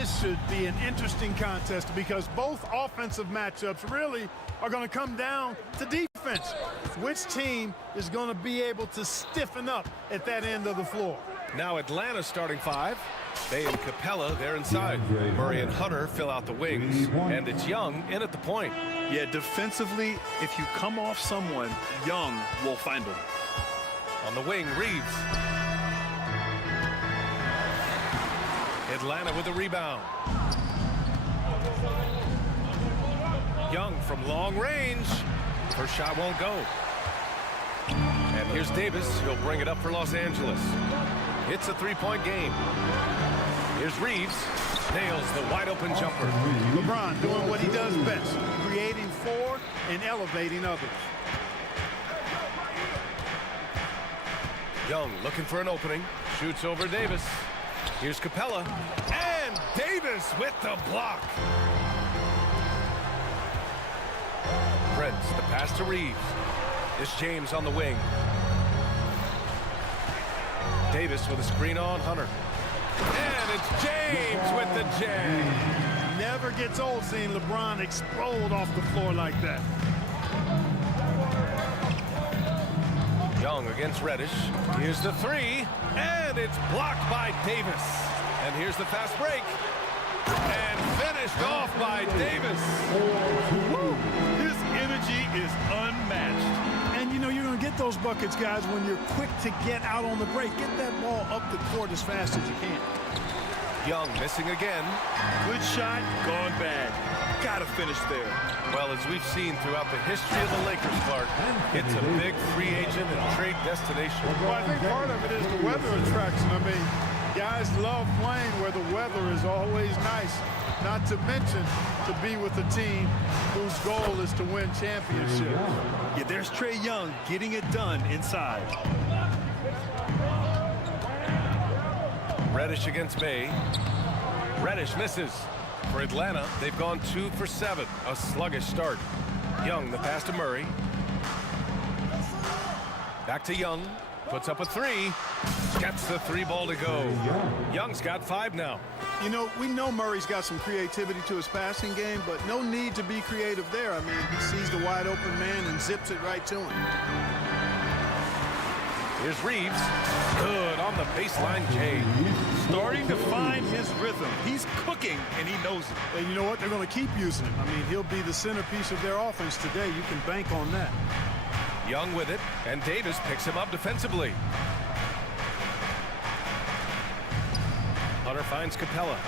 this should be an interesting contest because both offensive matchups really are going to come down to defense. Which team is going to be able to stiffen up at that end of the floor? Now Atlanta's starting five. Bay and Capella, they're inside. Murray and Hunter fill out the wings, and it's Young in at the point. Yeah, defensively, if you come off someone, Young will find them. On the wing, Reeves. Atlanta with the rebound. Young from long range. First shot won't go. And here's Davis. He'll bring it up for Los Angeles. It's a three-point game. Here's Reeves. Nails the wide-open jumper. LeBron doing what he does best, creating for and elevating others. Young looking for an opening. Shoots over Davis. Here's Capella. And Davis with the block. Prince, the pass to Reeves. It's James on the wing. Davis with a screen on Hunter. And it's James with the jam. Never gets old seeing LeBron explode off the floor like that. Young against Reddish. Here's the three. And it's blocked by Davis. And here's the fast break. And finished off by Davis. Woo! His energy is unmatched. And, you know, you're going to get those buckets, guys, when you're quick to get out on the break. Get that ball up the court as fast as you can. Young missing again. Good shot, gone bad. Gotta finish there. Well, as we've seen throughout the history of the Lakers, Clark, it's a big free agent and trade destination. Well, I think part of it is the weather attraction. I mean, guys love playing where the weather is always nice. Not to mention to be with a team whose goal is to win championships. Yeah, there's Trae Young getting it done inside. Reddish against Bay. Reddish misses. For Atlanta, they've gone 2 for 7. A sluggish start. Young, the pass to Murray. Back to Young. Puts up a three. Gets the three ball to go. Young's got 5 now. You know, we know Murray's got some creativity to his passing game, but no need to be creative there. I mean, he sees the wide open man and zips it right to him. Here's Reeves. Good on the baseline, Jay. Starting to find his rhythm. He's cooking, and he knows it. And you know what? They're going to keep using him. I mean, he'll be the centerpiece of their offense today. You can bank on that. Young with it, and Davis picks him up defensively. Hunter finds Capella.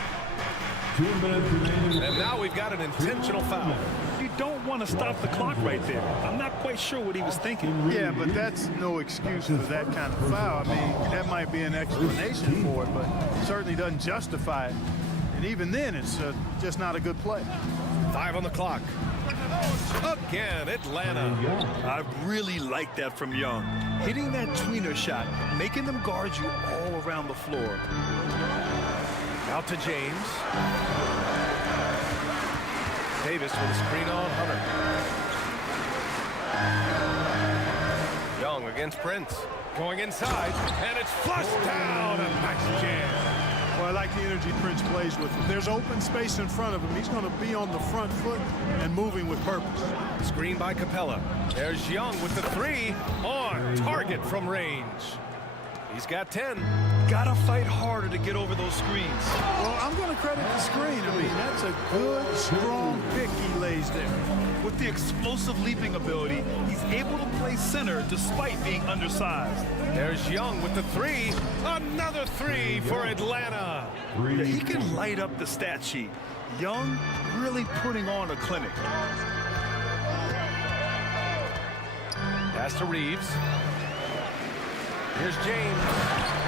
2 minutes remaining. And now we've got an intentional foul. You don't want to stop the clock right there. I'm not quite sure what he was thinking. Yeah, but that's no excuse for that kind of foul. I mean, that might be an explanation for it, but it certainly doesn't justify it. And even then, it's just not a good play. 5 on the clock. Again, Atlanta. I really like that from Young. Hitting that tweener shot, making them guard you all around the floor. Out to James. Davis with a screen on Hunter. Young against Prince. Going inside, and it's flushed down. A nice jam. Well, I like the energy Prince plays with. If there's open space in front of him, he's going to be on the front foot and moving with purpose. Screen by Capella. There's Young with the three on target from range. He's got 10. Gotta fight harder to get over those screens. Well, I'm going to credit the screen. I mean, that's a good, strong pick he lays there. With the explosive leaping ability, he's able to play center despite being undersized. There's Young with the three. Another three for Atlanta. Yeah, he can light up the stat sheet. Young really putting on a clinic. Pass to Reeves. Here's James.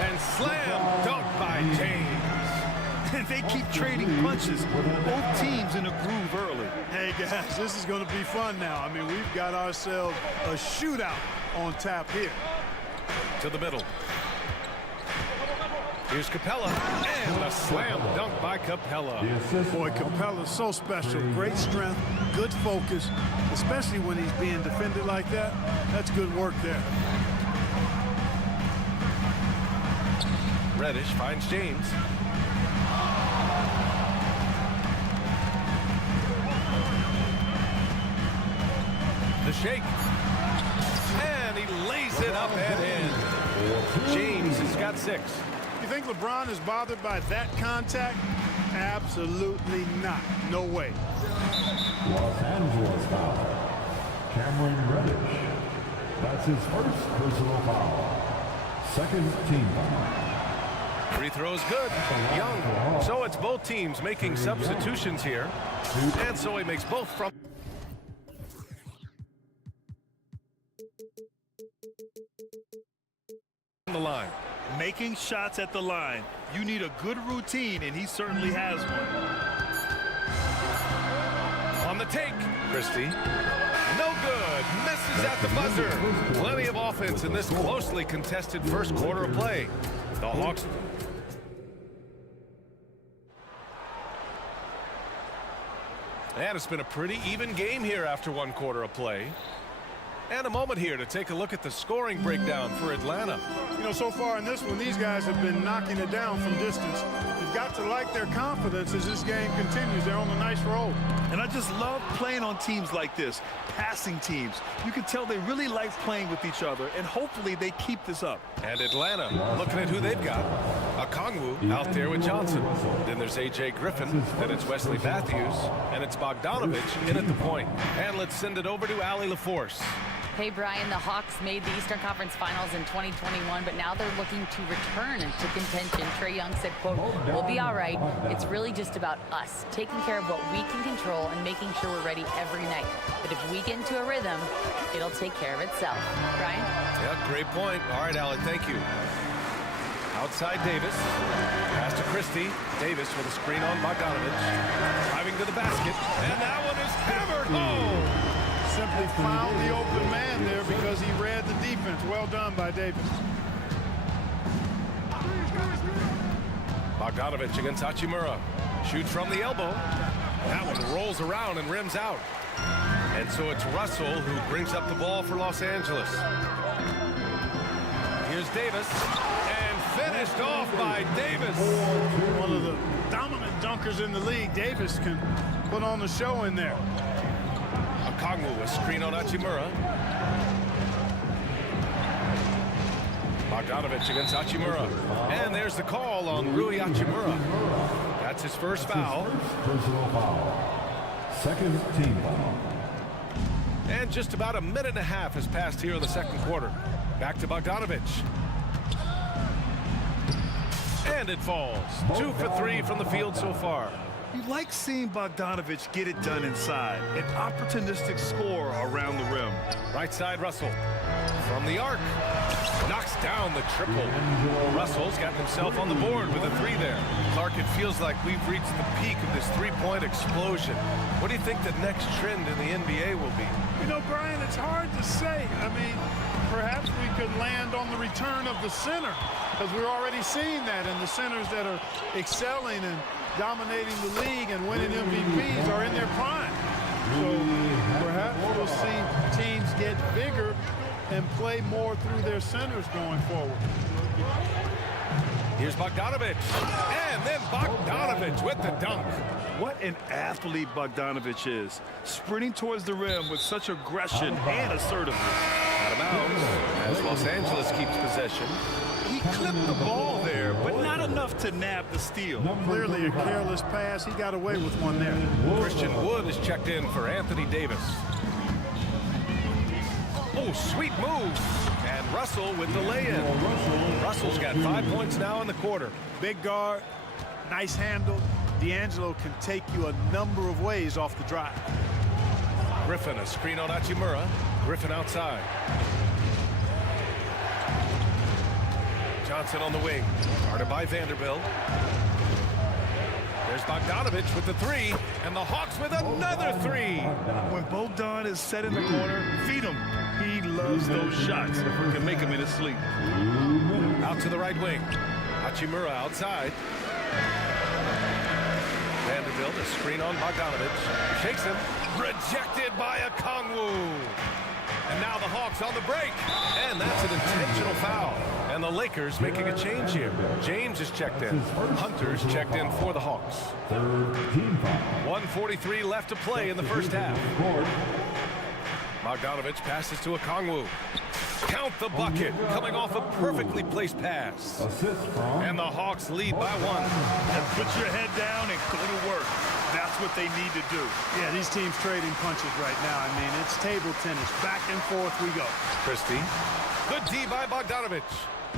And slam dunk by James. And they keep trading punches. Both teams in a groove early. Hey, guys, this is going to be fun now. I mean, we've got ourselves a shootout on tap here. To the middle. Here's Capella. And a slam dunk by Capella. Boy, Capella's so special. Great strength, good focus, especially when he's being defended like that. That's good work there. Reddish finds James. The shake. And he lays it up and in. James has got 6. You think LeBron is bothered by that contact? Absolutely not. No way. Los Angeles foul. Cameron Reddish. That's his first personal foul. Second team foul. Free throw's good. Young. So it's both teams making substitutions here. And so he makes both from the line. Making shots at the line. You need a good routine, and he certainly has one. On the take, Christie. No good. Misses at the buzzer. Plenty of offense in this closely contested first quarter of play. The Hawks. And it's been a pretty even game here after one quarter of play. And a moment here to take a look at the scoring breakdown for Atlanta. You know, so far in this one, these guys have been knocking it down from distance. You've got to like their confidence as this game continues. They're on a nice roll. And I just love playing on teams like this, passing teams. You can tell they really like playing with each other, and hopefully they keep this up. And Atlanta, looking at who they've got. Okongwu out there with Johnson. Then there's A.J. Griffin. Then it's Wesley Matthews. And it's Bogdanovich in at the point. And let's send it over to Allie LaForce. Hey, Brian, the Hawks made the Eastern Conference Finals in 2021, but now they're looking to return to contention. Trae Young said, quote, "We'll be all right. It's really just about us, taking care of what we can control and making sure we're ready every night. But if we get into a rhythm, it'll take care of itself." Brian? Yeah, great point. All right, Allie, thank you. Outside Davis. Pass to Christie. Davis with a screen on Bogdanovich. Driving to the basket. And that one is hammered home. Simply found the open man there because he read the defense. Well done by Davis. Bogdanovich against Hachimura. Shoots from the elbow. That one rolls around and rims out. And so it's Russell who brings up the ball for Los Angeles. Here's Davis. And finished off by Davis. One of the dominant dunkers in the league. Davis can put on the show in there. Okongwu, a screen on Hachimura. Bogdanovich against Hachimura. And there's the call on Rui Hachimura. That's his first foul. Personal foul. Second team foul. And just about a minute and a half has passed here in the second quarter. Back to Bogdanovich. And it falls. 2 for 3 from the field so far. You like seeing Bogdanovich get it done inside. An opportunistic score around the rim. Right side Russell. From the arc. Knocks down the triple. Russell's got himself on the board with a 3 there. Clark, it feels like we've reached the peak of this three-point explosion. What do you think the next trend in the NBA will be? You know, Brian, it's hard to say. I mean, perhaps we could land on the return of the center, because we're already seeing that, and the centers that are excelling and dominating the league and winning MVPs are in their prime. So perhaps we'll see teams get bigger and play more through their centers going forward. Here's Bogdanovich. And then Bogdanovich with the dunk. What an athlete Bogdanovich is. Sprinting towards the rim with such aggression and assertiveness. Out of bounds as Los Angeles keeps possession. He clipped the ball there, but not enough to nab the steal. Clearly a careless pass. He got away with one there. Christian Wood is checked in for Anthony Davis. Oh, sweet move. And Russell with the lay-in. Russell's got 5 points now in the quarter. Big guard, nice handle. D'Angelo can take you a number of ways off the drive. Griffin, a screen on Hachimura. Griffin outside. Johnson on the wing. Guarded by Vanderbilt. There's Bogdanovich with the 3. And the Hawks with another 3. When Bogdan is set in the corner, feed him. He loves those shots. Can make him in his sleep. Out to the right wing. Hachimura outside. Vanderbilt, a screen on Bogdanovich. Shakes him. Rejected by Okongwu. And now the Hawks on the break. And that's an intentional foul. And the Lakers making a change here. James is checked in. Hunter's checked in for the Hawks. 1:43 left to play in the first half. Bogdanovich passes to Okongwu. Count the bucket, coming off a perfectly placed pass. Assist from And the Hawks lead by 1. And put your head down and go to work. That's what they need to do. Yeah, these teams trading punches right now. I mean, it's table tennis. Back and forth we go. Christie. Good D by Bogdanovich.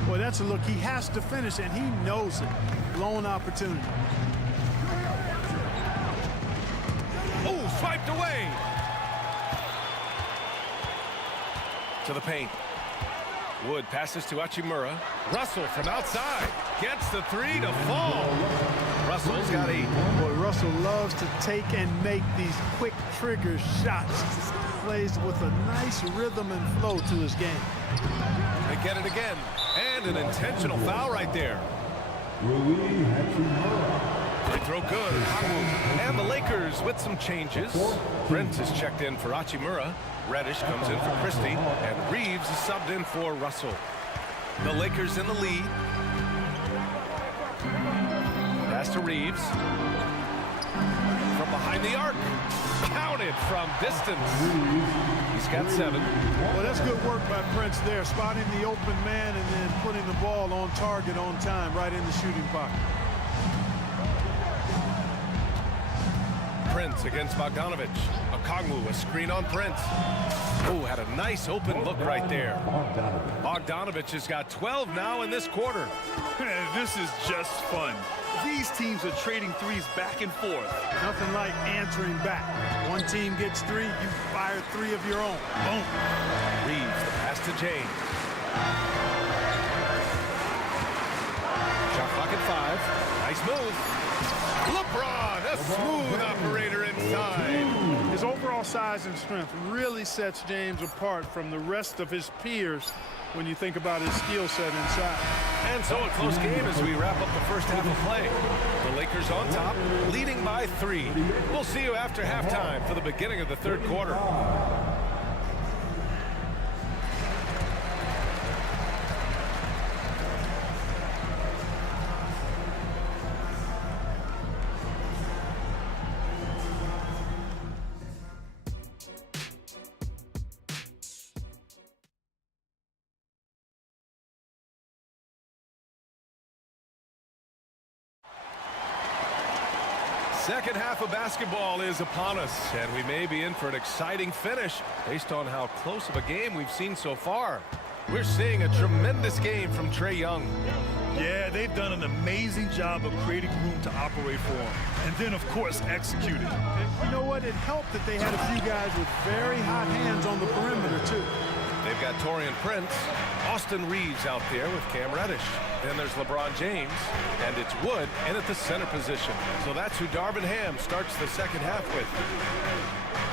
Boy, that's a look. He has to finish, and he knows it. Blown opportunity. Oh, swiped away. To the paint. Wood passes to Hachimura. Russell from outside. Gets the 3 to fall. Russell's got 8. Boy, Russell loves to take and make these quick trigger shots. Plays with a nice rhythm and flow to his game. They get it again. And an intentional foul right there. Rui Hachimura. They throw good. And the Lakers with some changes. Prince is checked in for Hachimura. Reddish comes in for Christie. And Reeves is subbed in for Russell. The Lakers in the lead. Pass to Reeves. From behind the arc. Counted from distance. He's got 7. Well, that's good work by Prince there, spotting the open man and then putting the ball on target on time, right in the shooting pocket. Prince against Bogdanovich. Okongwu, a screen on Prince. Oh, had a nice open look right there. Bogdanovich has got 12 now in this quarter. This is just fun. These teams are trading threes back and forth. Nothing like answering back. One team gets 3, you fire 3 of your own. Boom. Reeves, the pass to James. Shot clock at 5. Nice move. LeBron, a smooth operator inside. His overall size and strength really sets James apart from the rest of his peers when you think about his skill set inside. And so a close game as we wrap up the first half of play. The Lakers on top, leading by 3. We'll see you after halftime for the beginning of the third quarter. Second half of basketball is upon us, and we may be in for an exciting finish based on how close of a game we've seen so far. We're seeing a tremendous game from Trae Young. Yeah, they've done an amazing job of creating room to operate for him. And then, of course, executing. You know what? It helped that they had a few guys with very hot hands on the perimeter, too. They've got Taurean Prince, Austin Reeves out there with Cam Reddish. Then there's LeBron James, and it's Wood in at the center position. So that's who Darvin Ham starts the second half with.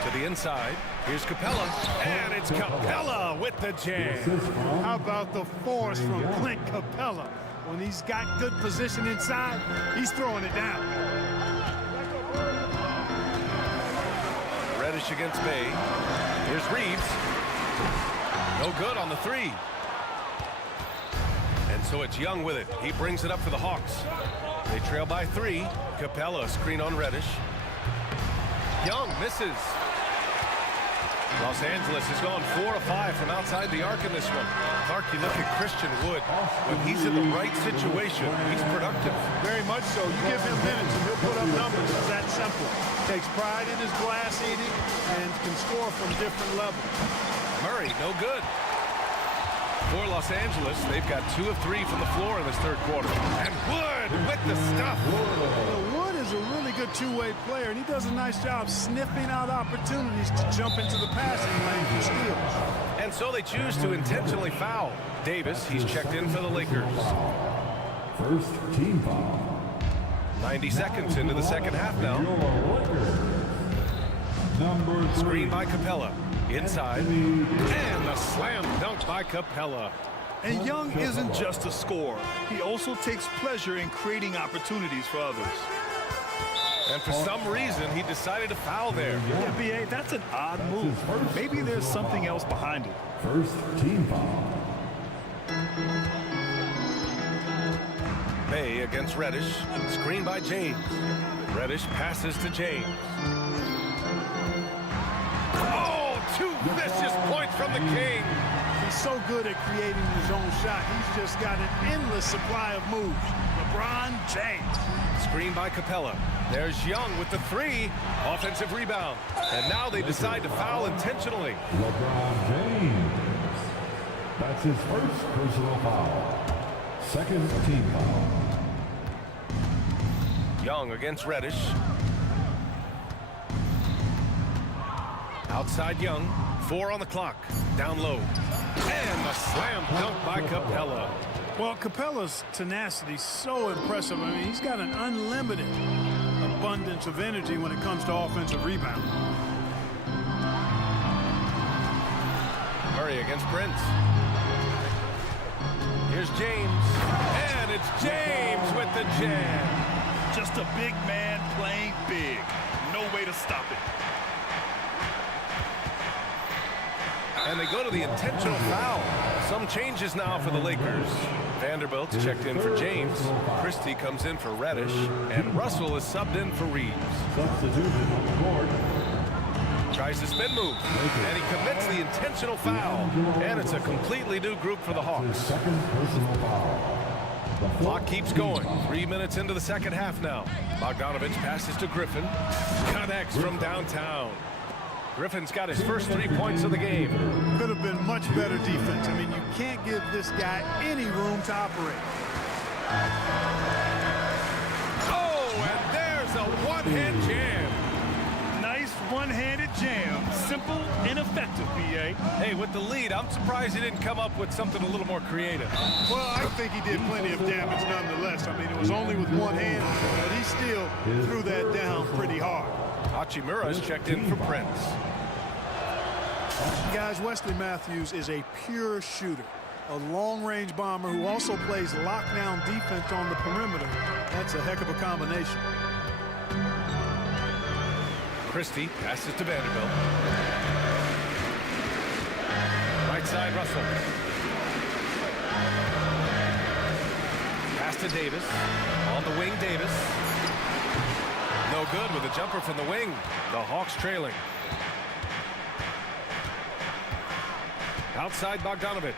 To the inside, here's Capella, and it's Capella with the jam. How about the force from Clint Capella? When he's got good position inside, he's throwing it down. Reddish against Bay. Here's Reeves. No good on the 3. And so it's Young with it. He brings it up for the Hawks. They trail by 3. Capella, screen on Reddish. Young misses. Los Angeles has gone 4 of 5 from outside the arc in this one. Clark, you look at Christian Wood. When he's in the right situation, he's productive. Very much so. You give him minutes and he'll put up numbers. It's that simple. Takes pride in his glass eating and can score from different levels. Murray, no good. For Los Angeles, they've got 2 of 3 from the floor in this third quarter. And Wood with the stuff. Wood is a really good two-way player, and he does a nice job sniffing out opportunities to jump into the passing lane for steals. And so they choose to intentionally foul. Davis, he's checked in for the Lakers. First team foul. 90 seconds into the second half now. Screen by Capella. Inside. And a slam dunk by Capella. And Young isn't just a scorer. He also takes pleasure in creating opportunities for others. And for some reason, he decided to foul there. Yeah, B.A., that's an odd move. Maybe there's something else behind it. First team foul. Bay against Reddish. Screen by James. Reddish passes to James. Oh, too Vicious point from the King. He's so good at creating his own shot. He's just got an endless supply of moves. LeBron James. Screen by Capella. There's Young with the three. Offensive rebound. And now they decide to foul intentionally. LeBron James. That's his first personal foul. Second team foul. Young against Reddish. Outside Young. 4 on the clock. Down low. And a slam dunk by Capella. Well, Capella's tenacity is so impressive. I mean, he's got an unlimited abundance of energy when it comes to offensive rebound. Murray against Prince. Here's James. And it's James with the jam. Just a big man playing big. No way to stop it. And they go to the intentional foul. Some changes now for the Lakers. Vanderbilt's checked in for James. Christie comes in for Reddish. And Russell is subbed in for Reeves. Substitution on the court. Tries to spin move. And he commits the intentional foul. And it's a completely new group for the Hawks. Second personal foul. Clock keeps going. 3 minutes into the second half now. Bogdanovich passes to Griffin. Connects from downtown. Griffin's got his first 3 points of the game. Could have been much better defense. I mean, you can't give this guy any room to operate. Oh, and there's a one-hand jam. Nice one-handed jam. Simple and effective, B.A. Hey, with the lead, I'm surprised he didn't come up with something a little more creative. Well, I think he did plenty of damage nonetheless. I mean, it was only with one hand, but he still threw that down pretty hard. Hachimura's checked in for Prince. Guys, Wesley Matthews is a pure shooter, a long-range bomber who also plays lockdown defense on the perimeter. That's a heck of a combination. Christie passes to Vanderbilt. Right side, Russell. Pass to Davis. On the wing, Davis. No good with a jumper from the wing. The Hawks trailing. Outside Bogdanovich.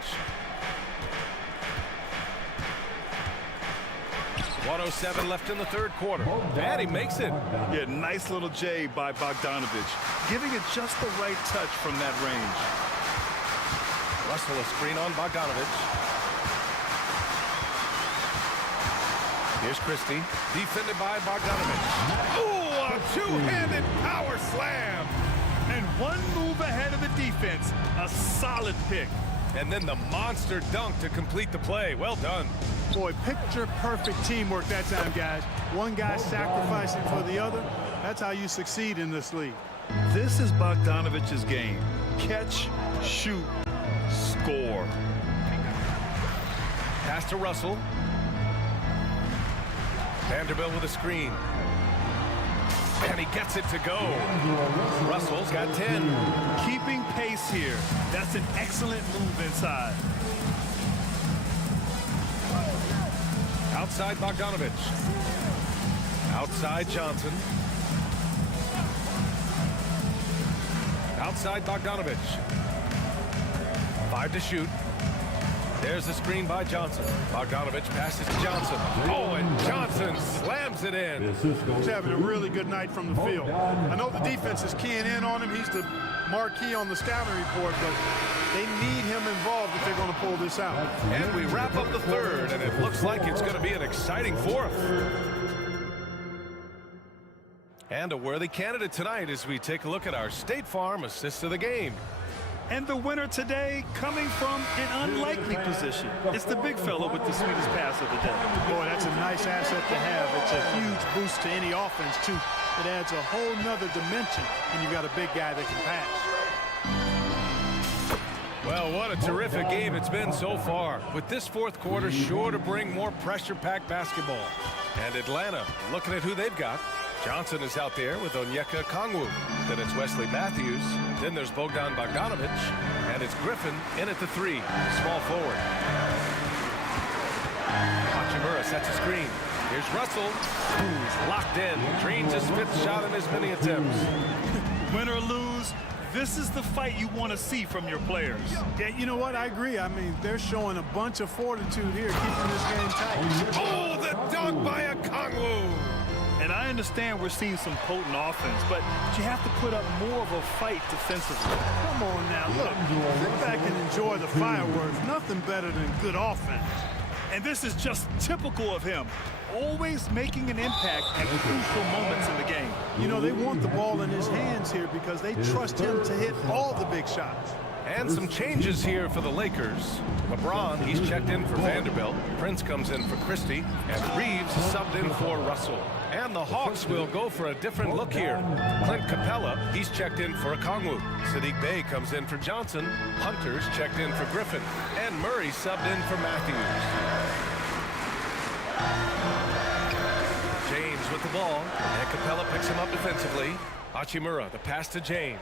1:07 left in the third quarter. And he makes it. Yeah, nice little J by Bogdanovich. Giving it just the right touch from that range. Russell a screen on Bogdanovich. Here's Christie, defended by Bogdanovich. Ooh, a two-handed power slam. And one move ahead of the defense. A solid pick. And then the monster dunk to complete the play. Well done. Boy, picture-perfect teamwork that time, guys. One guy sacrificing for the other. That's how you succeed in this league. This is Bogdanovich's game. Catch, shoot, score. Pass to Russell. Vanderbilt with a screen. And he gets it to go. Russell's got 10. Keeping pace here. That's an excellent move inside. Outside Bogdanovich. Outside Johnson. Outside Bogdanovich. 5 to shoot. There's the screen by Johnson. Bogdanovich passes to Johnson. Oh, and Johnson slams it in. He's having a really good night from the field. I know the defense is keying in on him. He's the marquee on the scouting report, but they need him involved if they're going to pull this out. And we wrap up the third, and it looks like it's going to be an exciting fourth. And a worthy candidate tonight as we take a look at our State Farm assist of the game. And the winner today coming from an unlikely position. It's the big fella with the sweetest pass of the day. Boy, that's a nice asset to have. It's a huge boost to any offense, too. It adds a whole nother dimension when you've got a big guy that can pass. Well, what a terrific game it's been so far. With this fourth quarter sure to bring more pressure-packed basketball. And Atlanta, looking at who they've got. Johnson is out there with Onyeka Kongwu. Then it's Wesley Matthews. Then there's Bogdan Bogdanovich. And it's Griffin in at the 3, small forward. Hachimura sets a screen. Here's Russell, who's locked in. Dreams his 5th shot in as many attempts. Win or lose, This is the fight you want to see from your players. Yeah, you know what? I agree. I mean, they're showing a bunch of fortitude here, keeping this game tight. Oh, the dunk by a Kongwu. And I understand we're seeing some potent offense, but you have to put up more of a fight defensively. Come on now, look. Sit back and enjoy the fireworks. Nothing better than good offense. And this is just typical of him, always making an impact at crucial moments in the game. You know, they want the ball in his hands here because they trust him to hit all the big shots. And some changes here for the Lakers. LeBron, he's checked in for Vanderbilt. Prince comes in for Christie. And Reeves subbed in for Russell. And the Hawks will go for a different look here. Clint Capella, he's checked in for Okongwu. Sadiq Bey comes in for Johnson. Hunter's checked in for Griffin. And Murray subbed in for Matthews. James with the ball. And Capella picks him up defensively. Hachimura, the pass to James.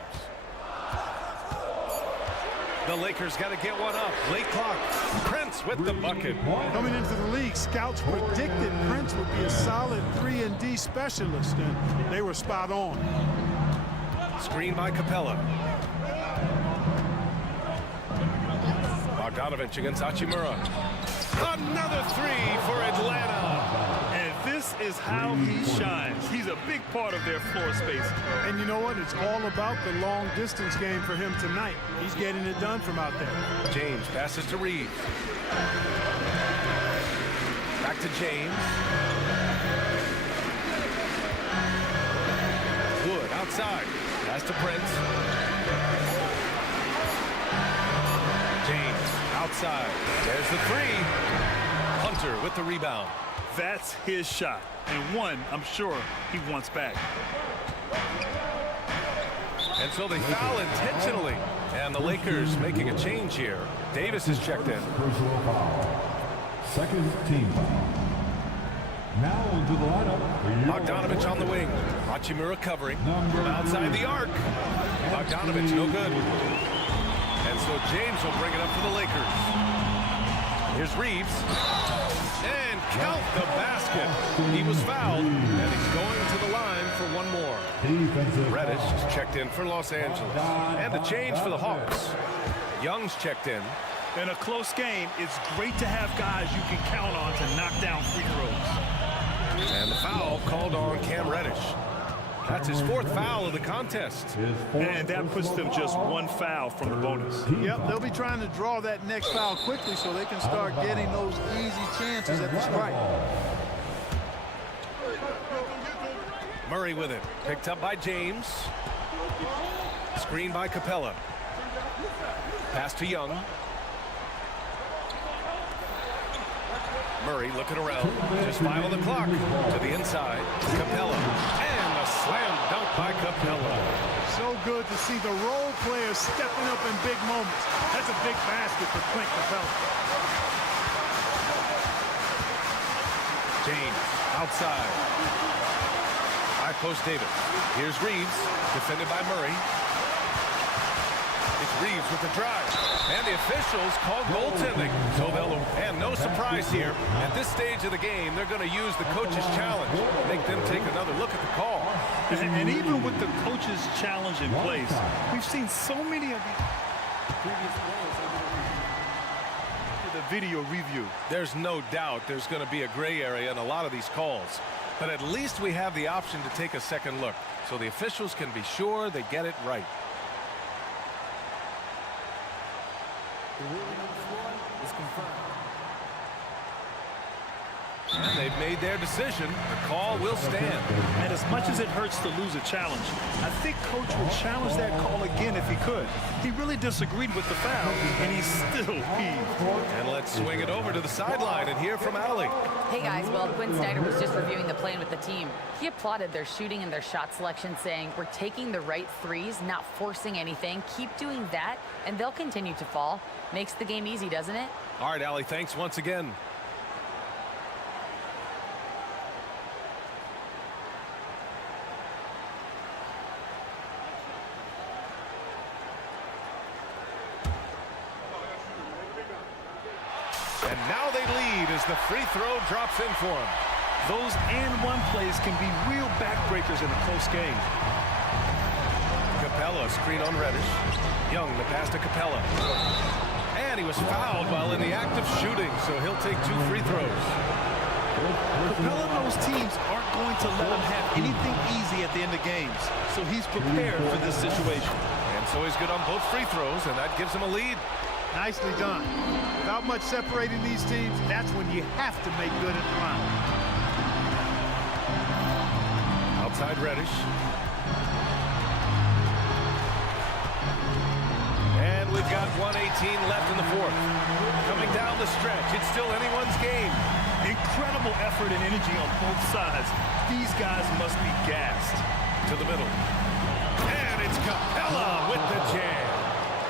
The Lakers got to get one up. Late clock. Prince with the bucket. Coming into the league, scouts predicted Prince would be a solid 3-and-D specialist, and they were spot on. Screen by Capella. Bogdanovich against Hachimura. Another three for Atlanta. And this is how he shines. He's a big part of their floor space. And you know what? It's all about the long distance game for him tonight. He's getting it done from out there. James passes to Reeves. Back to James. Wood outside. Pass to Prince. James outside. There's the three. Hunter with the rebound. That's his shot, and one I'm sure he wants back. And so they foul intentionally. And the Lakers making a change here. Davis is checked in. Personal foul. Second team foul. Now into the lineup. Bogdanovich on the wing. Hachimura covering. From outside the arc. Bogdanovich no good. And so James will bring it up for the Lakers. Here's Reeves. And count the basket. He was fouled, and he's going to the line for one more. Reddish is checked in for Los Angeles. And a change for the Hawks. Young's checked in. In a close game, it's great to have guys you can count on to knock down free throws. And the foul called on Cam Reddish. That's his fourth foul of the contest. And that puts them just one foul from the bonus. Yep, they'll be trying to draw that next foul quickly so they can start getting those easy chances at the strike. Murray with it. Picked up by James. Screen by Capella. Pass to Young. Murray looking around. Just 5 on the clock. To the inside. Capella. And a slam dunk by Capella. So good to see the role players stepping up in big moments. That's a big basket for Clint Capella. James outside. High post Davis. Here's Reeves. Defended by Murray. It's Reeves with the drive. And the officials call goaltending. So and no surprise here. At this stage of the game, they're going to use the coach's challenge. Make them take another look at the call. And even with the coach's challenge in place, we've seen so many of these previous players the video review. There's no doubt there's going to be a gray area in a lot of these calls. But at least we have the option to take a second look. So the officials can be sure they get it right. The ruling on the floor is confirmed. And they've made their decision. The call will stand. And as much as it hurts to lose a challenge, I think Coach would challenge that call again if he could. He really disagreed with the foul, and he's still peeved. And let's swing it over to the sideline and hear from Allie. Hey guys, well, Quinn Snyder was just reviewing the plan with the team. He applauded their shooting and their shot selection, saying, we're taking the right threes, not forcing anything. Keep doing that, and they'll continue to fall. Makes the game easy, doesn't it? All right, Allie, thanks once again. And now they lead as the free throw drops in for them. Those and one plays can be real backbreakers in a close game. Capella, screen on Reddish. Young, the pass to Capella. And he was fouled while in the act of shooting, so he'll take 2 free throws. Capella knows teams aren't going to let him have anything easy at the end of games, so he's prepared for this situation. And so he's good on both free throws, and that gives him a lead. Nicely done. Without much separating these teams, that's when you have to make good at the line. Outside Reddish. And we've got 1:18 left in the fourth. Coming down the stretch, it's still anyone's game. Incredible effort and energy on both sides. These guys must be gassed. To the middle. And it's Capella with the jam.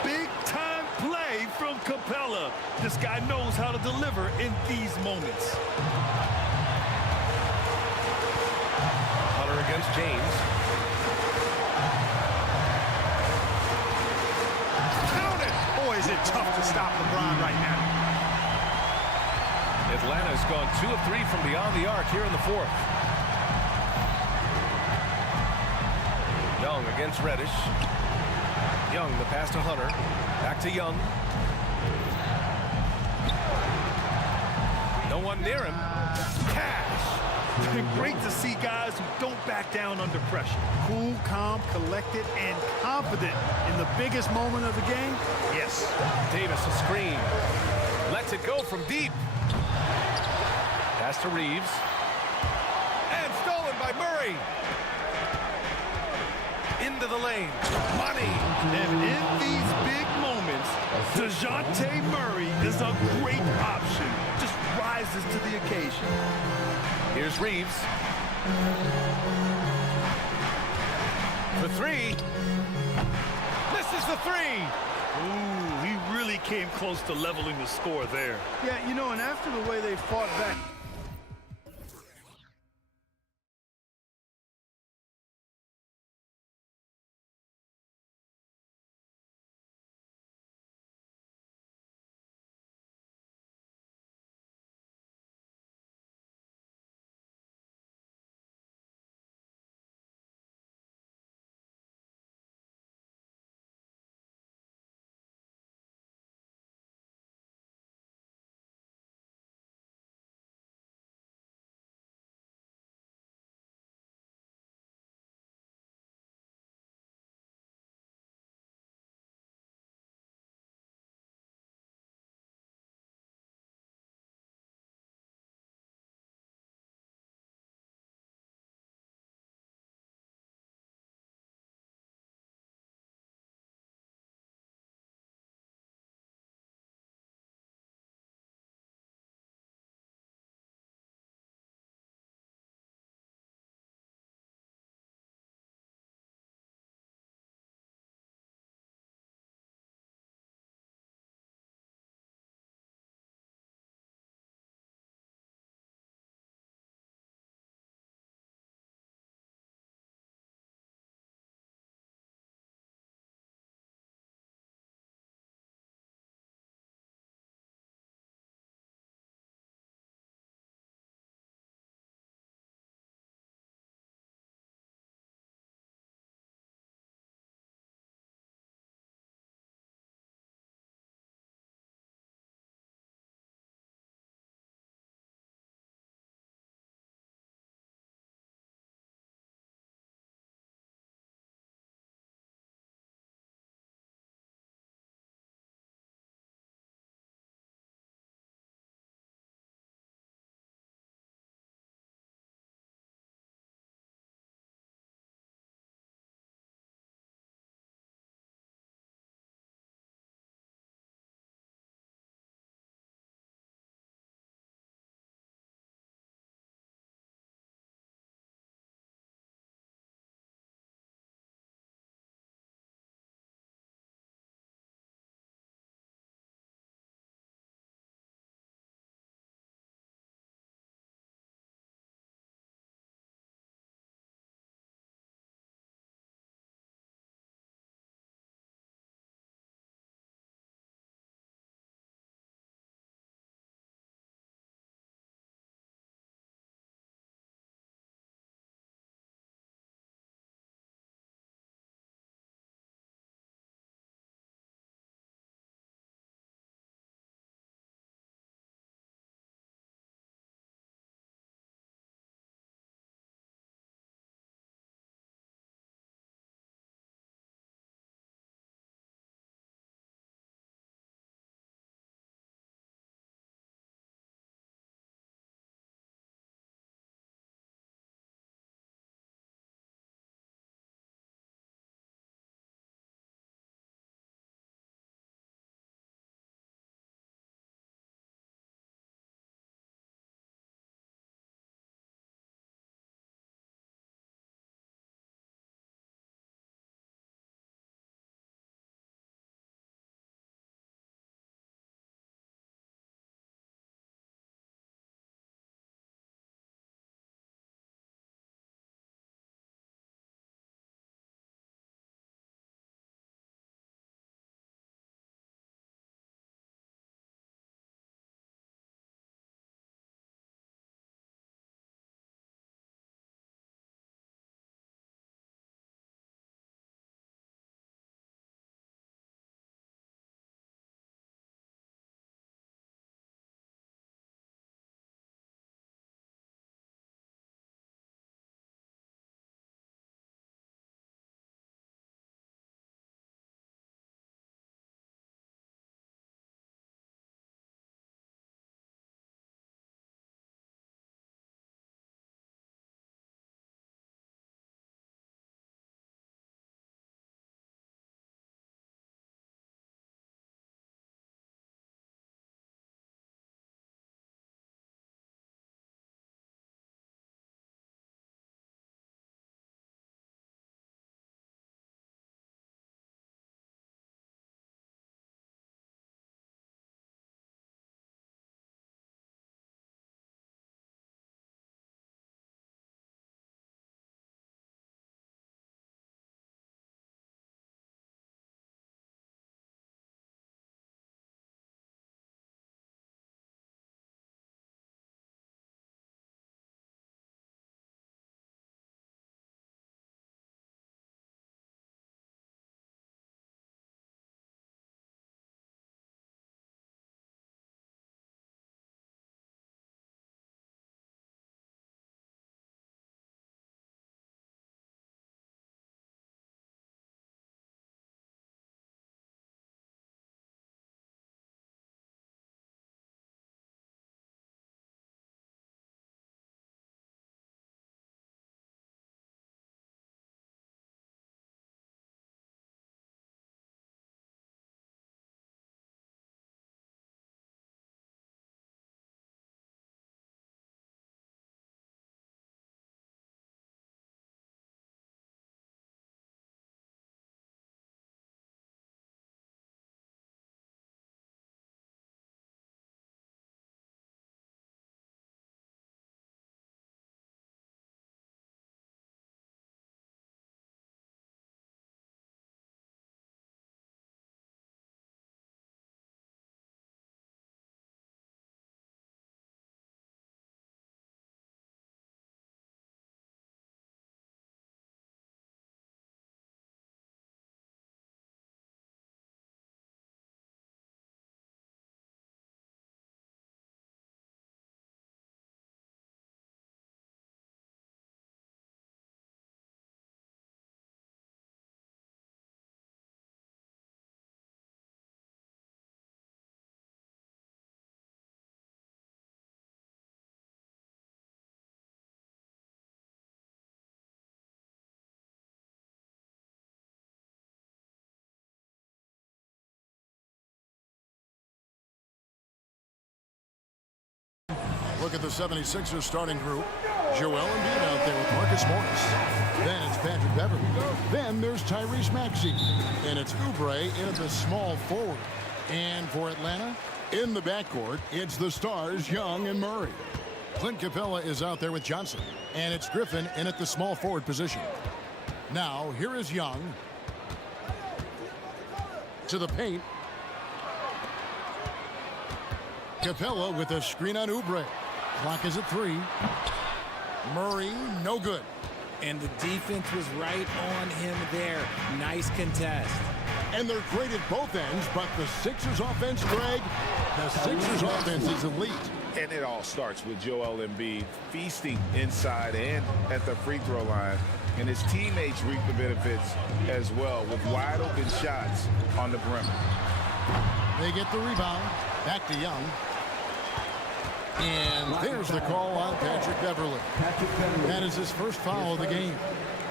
Big time play from Capella. This guy knows how to deliver in these moments. Hunter against James. Count it! Boy, is it tough to stop LeBron right now. Atlanta's gone 2 of 3 from beyond the arc here in the fourth. Young against Reddish. Young, the pass to Hunter. Back to Young. No one near him. Cash. Great to see guys who don't back down under pressure. Cool, calm, collected, and confident in the biggest moment of the game. Yes. Davis a screen. Lets it go from deep. Pass to Reeves. And stolen by Murray. Into the lane. Money. And in these big moments, DeJounte Murray is a great option. Just rises to the occasion. Here's Reeves. For 3. Misses the 3. Ooh, he really came close to leveling the score there. Yeah, you know, and after the way they fought back, look at the 76ers starting group. Joel Embiid out there with Marcus Morris. Then it's Patrick Beverley. Then there's Tyrese Maxey. And it's Oubre in at the small forward. And for Atlanta, in the backcourt, it's the stars Young and Murray. Clint Capella is out there with Johnson. And it's Griffin in at the small forward position. Now, here is Young. To the paint. Capella with a screen on Oubre. Clock is at 3. Murray, no good. And the defense was right on him there. Nice contest. And they're great at both ends, but the Sixers offense, Greg, the Sixers offense is elite. And it all starts with Joel Embiid feasting inside and at the free throw line. And his teammates reap the benefits as well with wide open shots on the perimeter. They get the rebound. Back to Young. And there's the call on Patrick Beverley. That is his first foul of the game.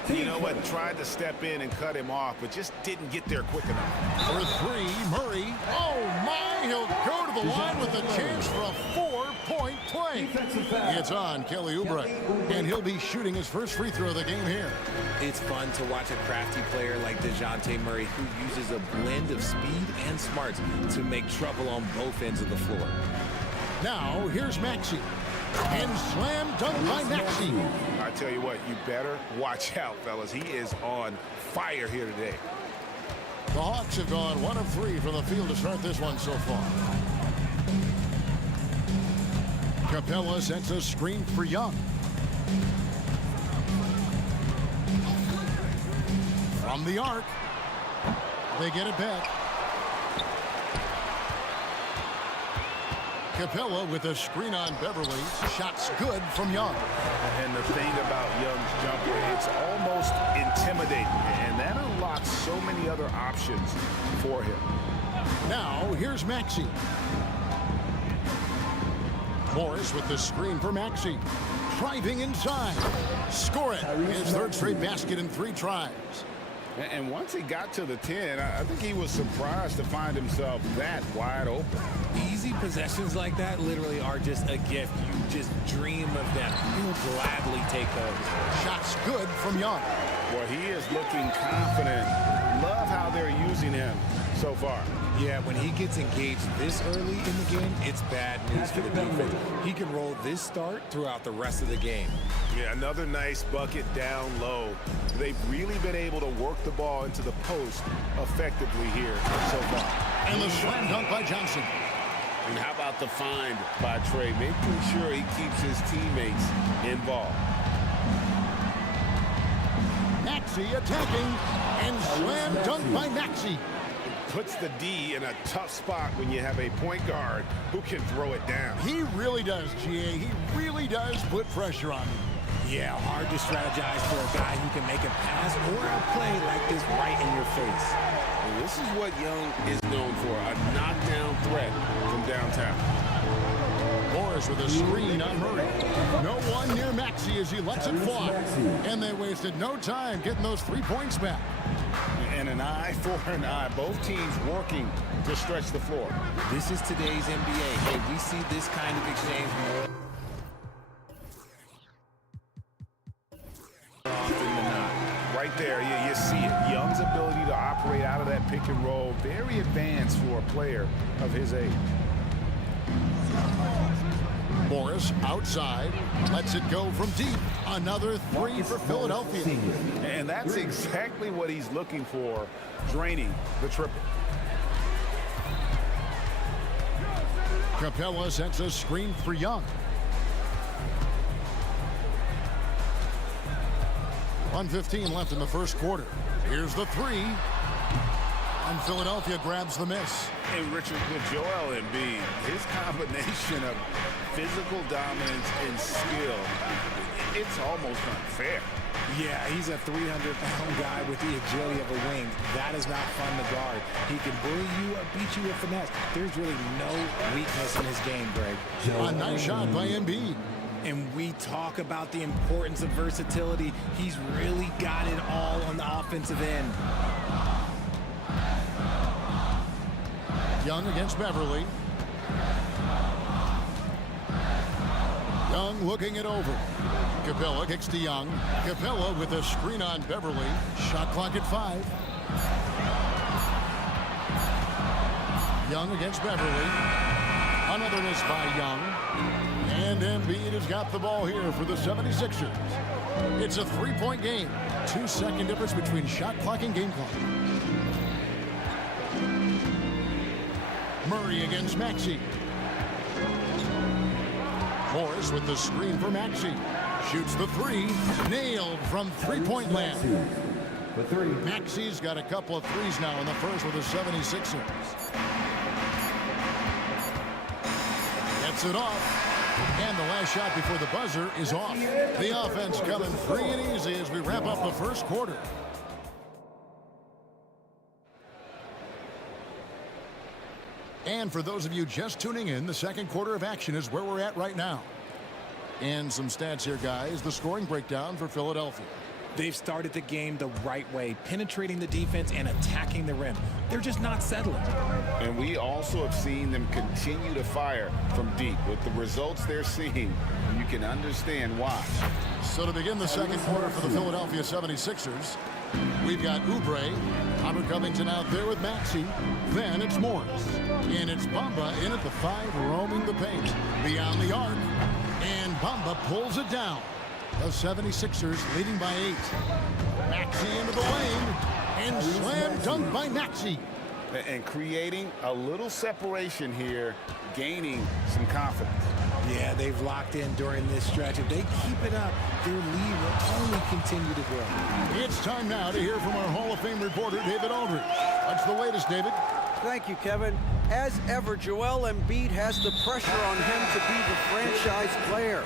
You know what? Tried to step in and cut him off, but just didn't get there quick enough. For 3, Murray. Oh, my. He'll go to the line with a chance for a 4-point play. It's on Kelly Oubre, and he'll be shooting his first free throw of the game here. It's fun to watch a crafty player like DeJounte Murray who uses a blend of speed and smarts to make trouble on both ends of the floor. Now, here's Maxey. And slam dunk by Maxey. I tell you what, you better watch out, fellas. He is on fire here today. The Hawks have gone 1 of 3 from the field to start this one so far. Capella sends a screen for Young. From the arc. They get it back. Capella with a screen on Beverly. Shots good from Young. And the thing about Young's jumper, it's almost intimidating. And that unlocks so many other options for him. Now, here's Maxey. Morris with the screen for Maxey. Driving inside. Score it. His third straight basket in 3 tries. And once he got to the 10, I think he was surprised to find himself that wide open. Easy possessions like that literally are just a gift. You just dream of them. You'll gladly take those. Shots good from Young. Well, he is looking confident. Love how they're using him so far. Yeah, when he gets engaged this early in the game, it's bad news for the defense. He can roll this start throughout the rest of the game. Yeah, another nice bucket down low. They've really been able to work the ball into the post effectively here so far. And the slam dunk by Johnson. And how about the find by Trey, making sure he keeps his teammates involved. Maxey attacking, and slam dunk by Maxey. Puts the D in a tough spot when you have a point guard who can throw it down. He really does, GA. He really does put pressure on him. Yeah, hard to strategize for a guy who can make a pass or a play like this right in your face. Well, this is what Young is known for, a knockdown threat from downtown. Morris with a screen on Murray. No one near Maxey as he lets it fly. And they wasted no time getting those 3 points back. And an eye for an eye. Both teams working to stretch the floor. This is today's NBA. Hey, we see this kind of exchange more often than not. Right there, you see it. Young's ability to operate out of that pick and roll, very advanced for a player of his age. Morris outside, lets it go from deep. Another 3 for Philadelphia. And that's exactly what he's looking for, draining the triple. Capella sets a screen for Young. 1:15 left in the first quarter. Here's the 3. And Philadelphia grabs the miss. And Richard, with Joel Embiid, his combination of physical dominance and skill, it's almost unfair. Yeah, he's a 300-pound guy with the agility of a wing. That is not fun to guard. He can bully you or beat you with finesse. There's really no weakness in his game, Greg. A nice shot by Embiid. And we talk about the importance of versatility. He's really got it all on the offensive end. Young against Beverly. Young looking it over. Capella kicks to Young. Capella with a screen on Beverly. Shot clock at 5. Young against Beverly. Another miss by Young. And Embiid has got the ball here for the 76ers. It's a 3-point game. 2-second difference between shot clock and game clock. Murray against Maxey. Morris with the screen for Maxey. Shoots the 3. Nailed from 3-point land. Maxey's got a couple of threes now in the first with the 76ers. Gets it off. And the last shot before the buzzer is off. The offense coming free and easy as we wrap up the first quarter. And for those of you just tuning in, the second quarter of action is where we're at right now. And some stats here, guys. The scoring breakdown for Philadelphia. They've started the game the right way, penetrating the defense and attacking the rim. They're just not settling. And we also have seen them continue to fire from deep. With the results they're seeing, you can understand why. So to begin the second quarter for the Philadelphia 76ers, we've got Oubre, Robert Covington out there with Maxey. Then it's Morris. And it's Bamba in at the 5, roaming the paint. Beyond the arc. And Bamba pulls it down. The 76ers leading by 8. Maxey into the lane. And slam dunk by Maxey. And creating a little separation here, gaining some confidence. Yeah, they've locked in during this stretch. If they keep it up, their lead will only continue to grow. It's time now to hear from our Hall of Fame reporter, David Aldridge. What's the latest, David? Thank you, Kevin. As ever, Joel Embiid has the pressure on him to be the franchise player.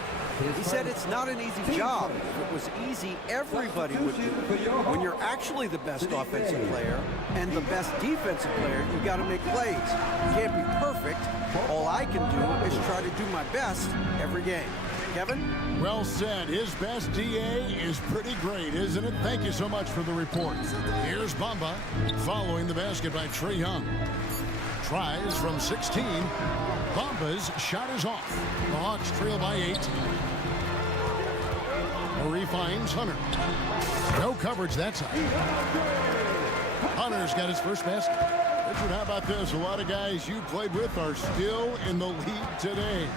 He said it's not an easy job. If it was easy, everybody would do it. When you're actually the best offensive player and the best defensive player, you got to make plays. You can't be perfect. All I can do is try to do my best every game. Kevin? Well said. His best DA is pretty great, isn't it? Thank you so much for the report. Here's Bamba following the basket by Trae Young. Tries from 16. Bamba's shot is off. The Hawks trail by 8. Murray finds Hunter. No coverage that side. Hunter's got his first basket. Richard, how about this? A lot of guys you played with are still in the league today.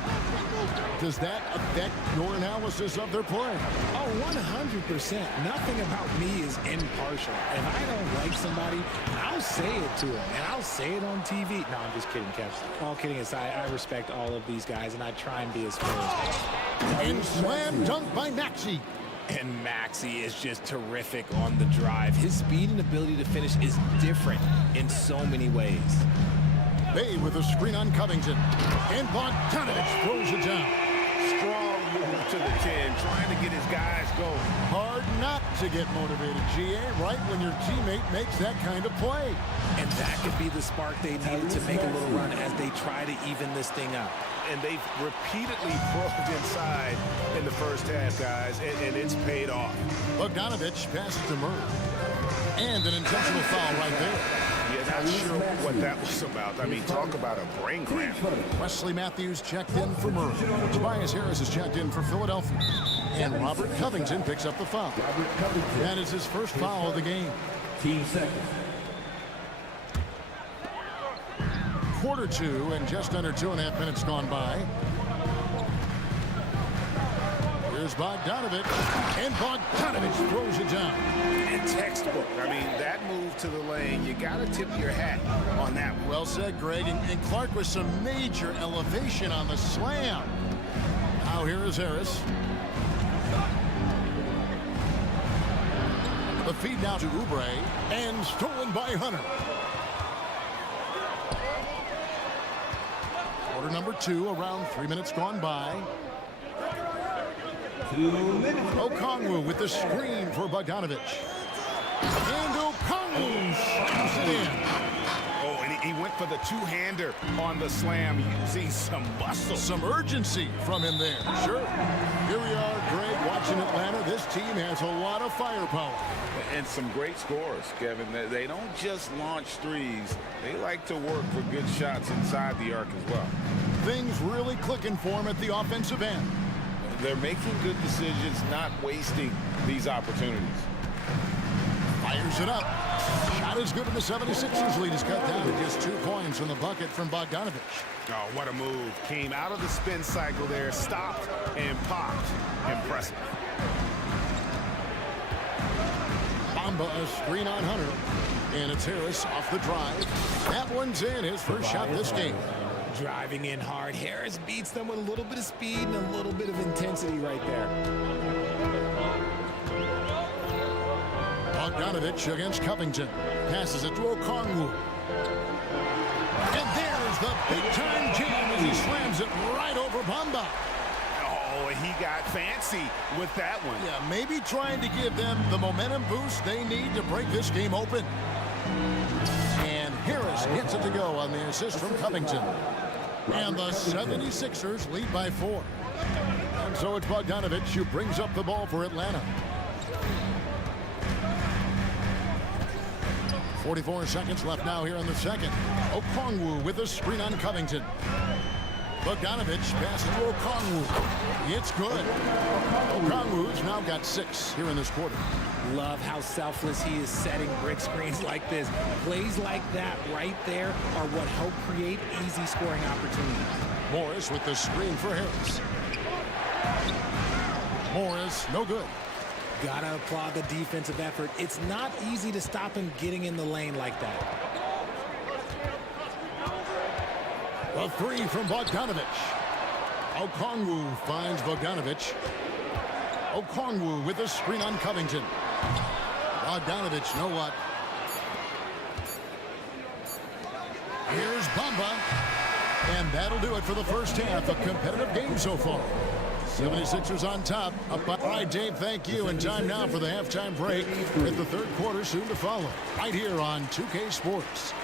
Does that affect your analysis of their play? Oh, 100%. Nothing about me is impartial. If I don't like somebody, I'll say it to them, and I'll say it on TV. No, I'm just kidding, Kev. All kidding aside, I respect all of these guys, and I try and be as fair as possible. And slam dunk by Maxey. And Maxey is just terrific on the drive. His speed and ability to finish is different in so many ways. Bay with a screen on Covington. And Bogdanovich throws it down. Strong move to the 10, trying to get his guys going. Hard not to get motivated, GA, right when your teammate makes that kind of play. And that could be the spark they needed to make a little run as they try to even this thing up. And they've repeatedly probed inside in the first half, guys, and it's paid off. Bogdanovich passes to Murray. And an intentional foul right there. Yeah, not sure what that was about. I mean, talk about a brain cramp. Wesley Matthews checked in for Murray. Tobias Harris is checked in for Philadelphia. And Robert Covington picks up the foul. That is his first foul of the game. Team second. Quarter 2 and just under 2.5 minutes gone by. Here's Bogdanovich, and Bogdanovich throws it down. And textbook. I mean, that move to the lane, you got to tip your hat on that one. Well said, Greg. And Clark with some major elevation on the slam. Now here is Harris. The feed now to Oubre, and stolen by Hunter. Quarter number 2, around 3 minutes gone by. 2 minutes. Okongwu with the screen for Bogdanovich. And Okongwu slams it in. Oh, and he went for the two-hander on the slam, using some muscle. Some urgency from him there. Sure. Here we are, Greg, watching Atlanta. This team has a lot of firepower. And some great scores, Kevin. They don't just launch threes. They like to work for good shots inside the arc as well. Things really clicking for him at the offensive end. They're making good decisions, not wasting these opportunities. Fires it up. Shot is good, and the 76ers lead is cut down to just 2 points from the bucket from Bogdanovich. Oh, what a move. Came out of the spin cycle there, stopped and popped. Impressive. Bamba a screen on Hunter. And it's Harris off the drive. That one's in, his first shot this game. Driving in hard. Harris beats them with a little bit of speed and a little bit of intensity right there. Bogdanovich against Covington. Passes it to Okongwu. And there's the big-time jam as he slams it right over Bamba. Oh, he got fancy with that one. Yeah, maybe trying to give them the momentum boost they need to break this game open. And Harris gets it to go on the assist from Covington. And the 76ers lead by 4. And so it's Bogdanovich who brings up the ball for Atlanta. 44 seconds left now here in the second. Okongwu with a screen on Covington. Bogdanovich passes to Okongwu. It's good. Okongwu's now got 6 here in this quarter. Love how selfless he is setting brick screens like this. Plays like that right there are what help create easy scoring opportunities. Morris with the screen for Harris. Morris, no good. Gotta applaud the defensive effort. It's not easy to stop him getting in the lane like that. A 3 from Bogdanovich. Okongwu finds Bogdanovich. Okongwu with a screen on Covington. Bogdanovich, know what? Here's Bamba. And that'll do it for the first half. A competitive game so far. 76ers on top. Up by. All right, Dave, thank you. And time now for the halftime break with the third quarter soon to follow. Right here on 2K Sports.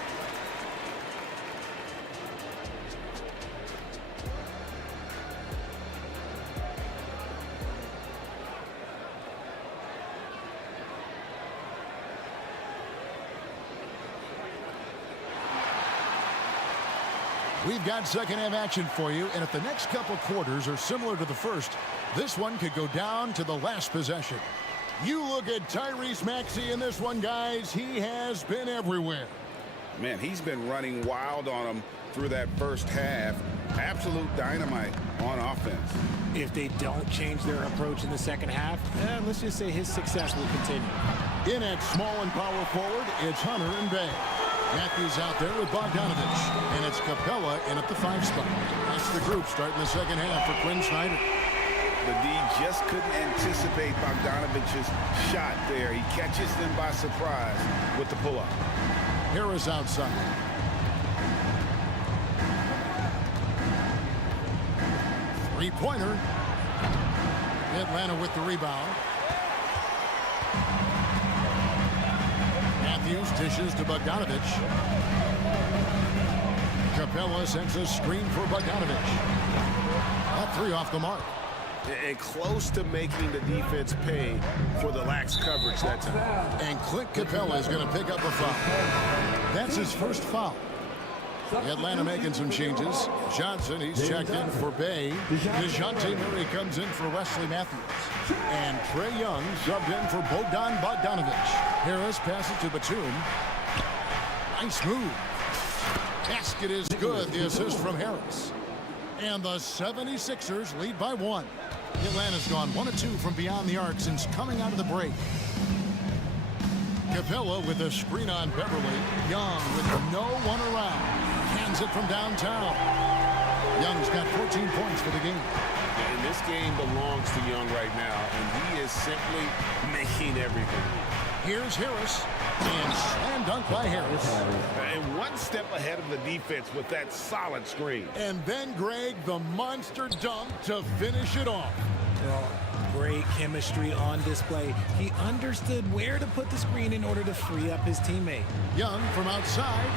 We've got second half action for you, and if the next couple quarters are similar to the first, this one could go down to the last possession. You look at Tyrese Maxey in this one, guys. He has been everywhere. Man, he's been running wild on them through that first half. Absolute dynamite on offense. If they don't change their approach in the second half, let's just say his success will continue. In at small and power forward, it's Hunter and Bay. Matthews out there with Bogdanovich, and it's Capella in at the 5 spot. That's the group starting the second half for Quinn Snyder. The D just couldn't anticipate Bogdanovich's shot there. He catches them by surprise with the pull-up. Harris outside. Three-pointer. Atlanta with the rebound. Matthews dishes to Bogdanovich. Capella sends a screen for Bogdanovich. That 3 off the mark. And close to making the defense pay for the lax coverage that time. And Clint Capella is going to pick up a foul. That's his first foul. Atlanta making some changes. Johnson, he's checked in for Bay. DeJounte Murray comes in for Wesley Matthews. And Trae Young subbed in for Bogdanovich. Harris passes to Batum. Nice move. Basket is good. The assist from Harris. And the 76ers lead by 1. Atlanta's gone 1 of 2 from beyond the arc since coming out of the break. Capella with a screen on Beverly. Young with no one around. Hands it from downtown. Young's got 14 points for the game. And this game belongs to Young right now, and he is simply making everything. Here's Harris. And slam dunk by Harris. And one step ahead of the defense with that solid screen. And then, Greg, the monster dunk to finish it off. Great chemistry on display. He understood where to put the screen in order to free up his teammate. Young from outside.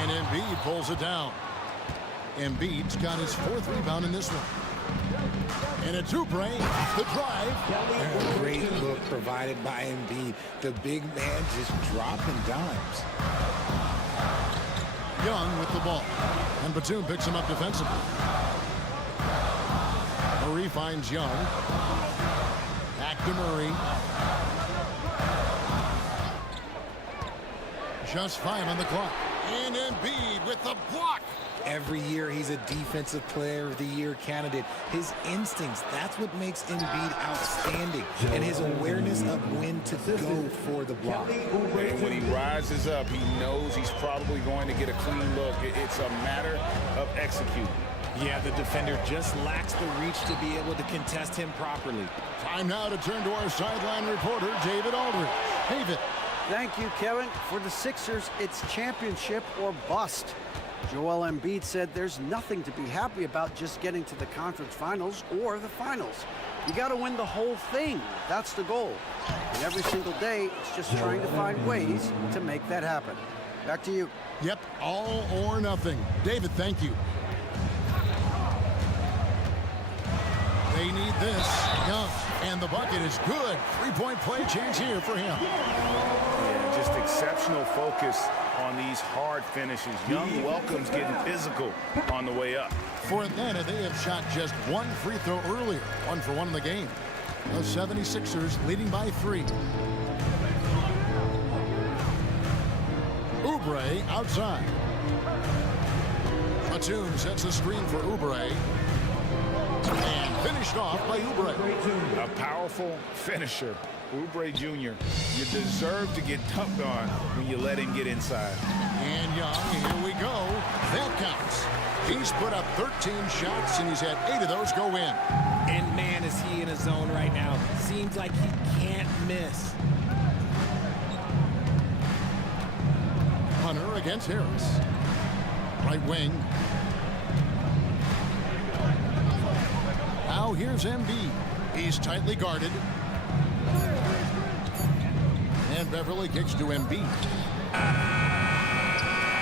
And Embiid pulls it down. Embiid's got his 4th rebound in this one. And it's Oubre off the drive. And a great look provided by Embiid. The big man just dropping dimes. Young with the ball. And Batum picks him up defensively. Murray finds Young. Back to Murray. Just 5 on the clock. And Embiid with the block. Every year he's a defensive player of the year candidate. His instincts, that's what makes Embiid outstanding. And his awareness of when to go for the block. When he rises up, he knows he's probably going to get a clean look. It's a matter of executing. Yeah, the defender just lacks the reach to be able to contest him properly. Time now to turn to our sideline reporter, David Aldridge. David. Thank you, Kevin. For the Sixers, it's championship or bust. Joel Embiid said there's nothing to be happy about just getting to the conference finals or the finals. You got to win the whole thing. That's the goal. And every single day, it's just trying to find ways to make that happen. Back to you. Yep, all or nothing. David, thank you. They need this. Young, and the bucket is good. 3-point play chance here for him. Yeah, just exceptional focus on these hard finishes. Young welcomes getting physical on the way up. For Atlanta, they have shot just 1 free throw earlier. 1 for 1 in the game. The 76ers leading by 3. Oubre outside. Batum sets the screen for Oubre. And finished off by Oubre. A powerful finisher. Oubre Jr., you deserve to get dunked on when you let him get inside. And Young, here we go. That counts. He's put up 13 shots, and he's had 8 of those go in. And man, is he in a zone right now. Seems like he can't miss. Hunter against Harris. Right wing. Now here's Embiid. He's tightly guarded. And Beverly kicks to Embiid.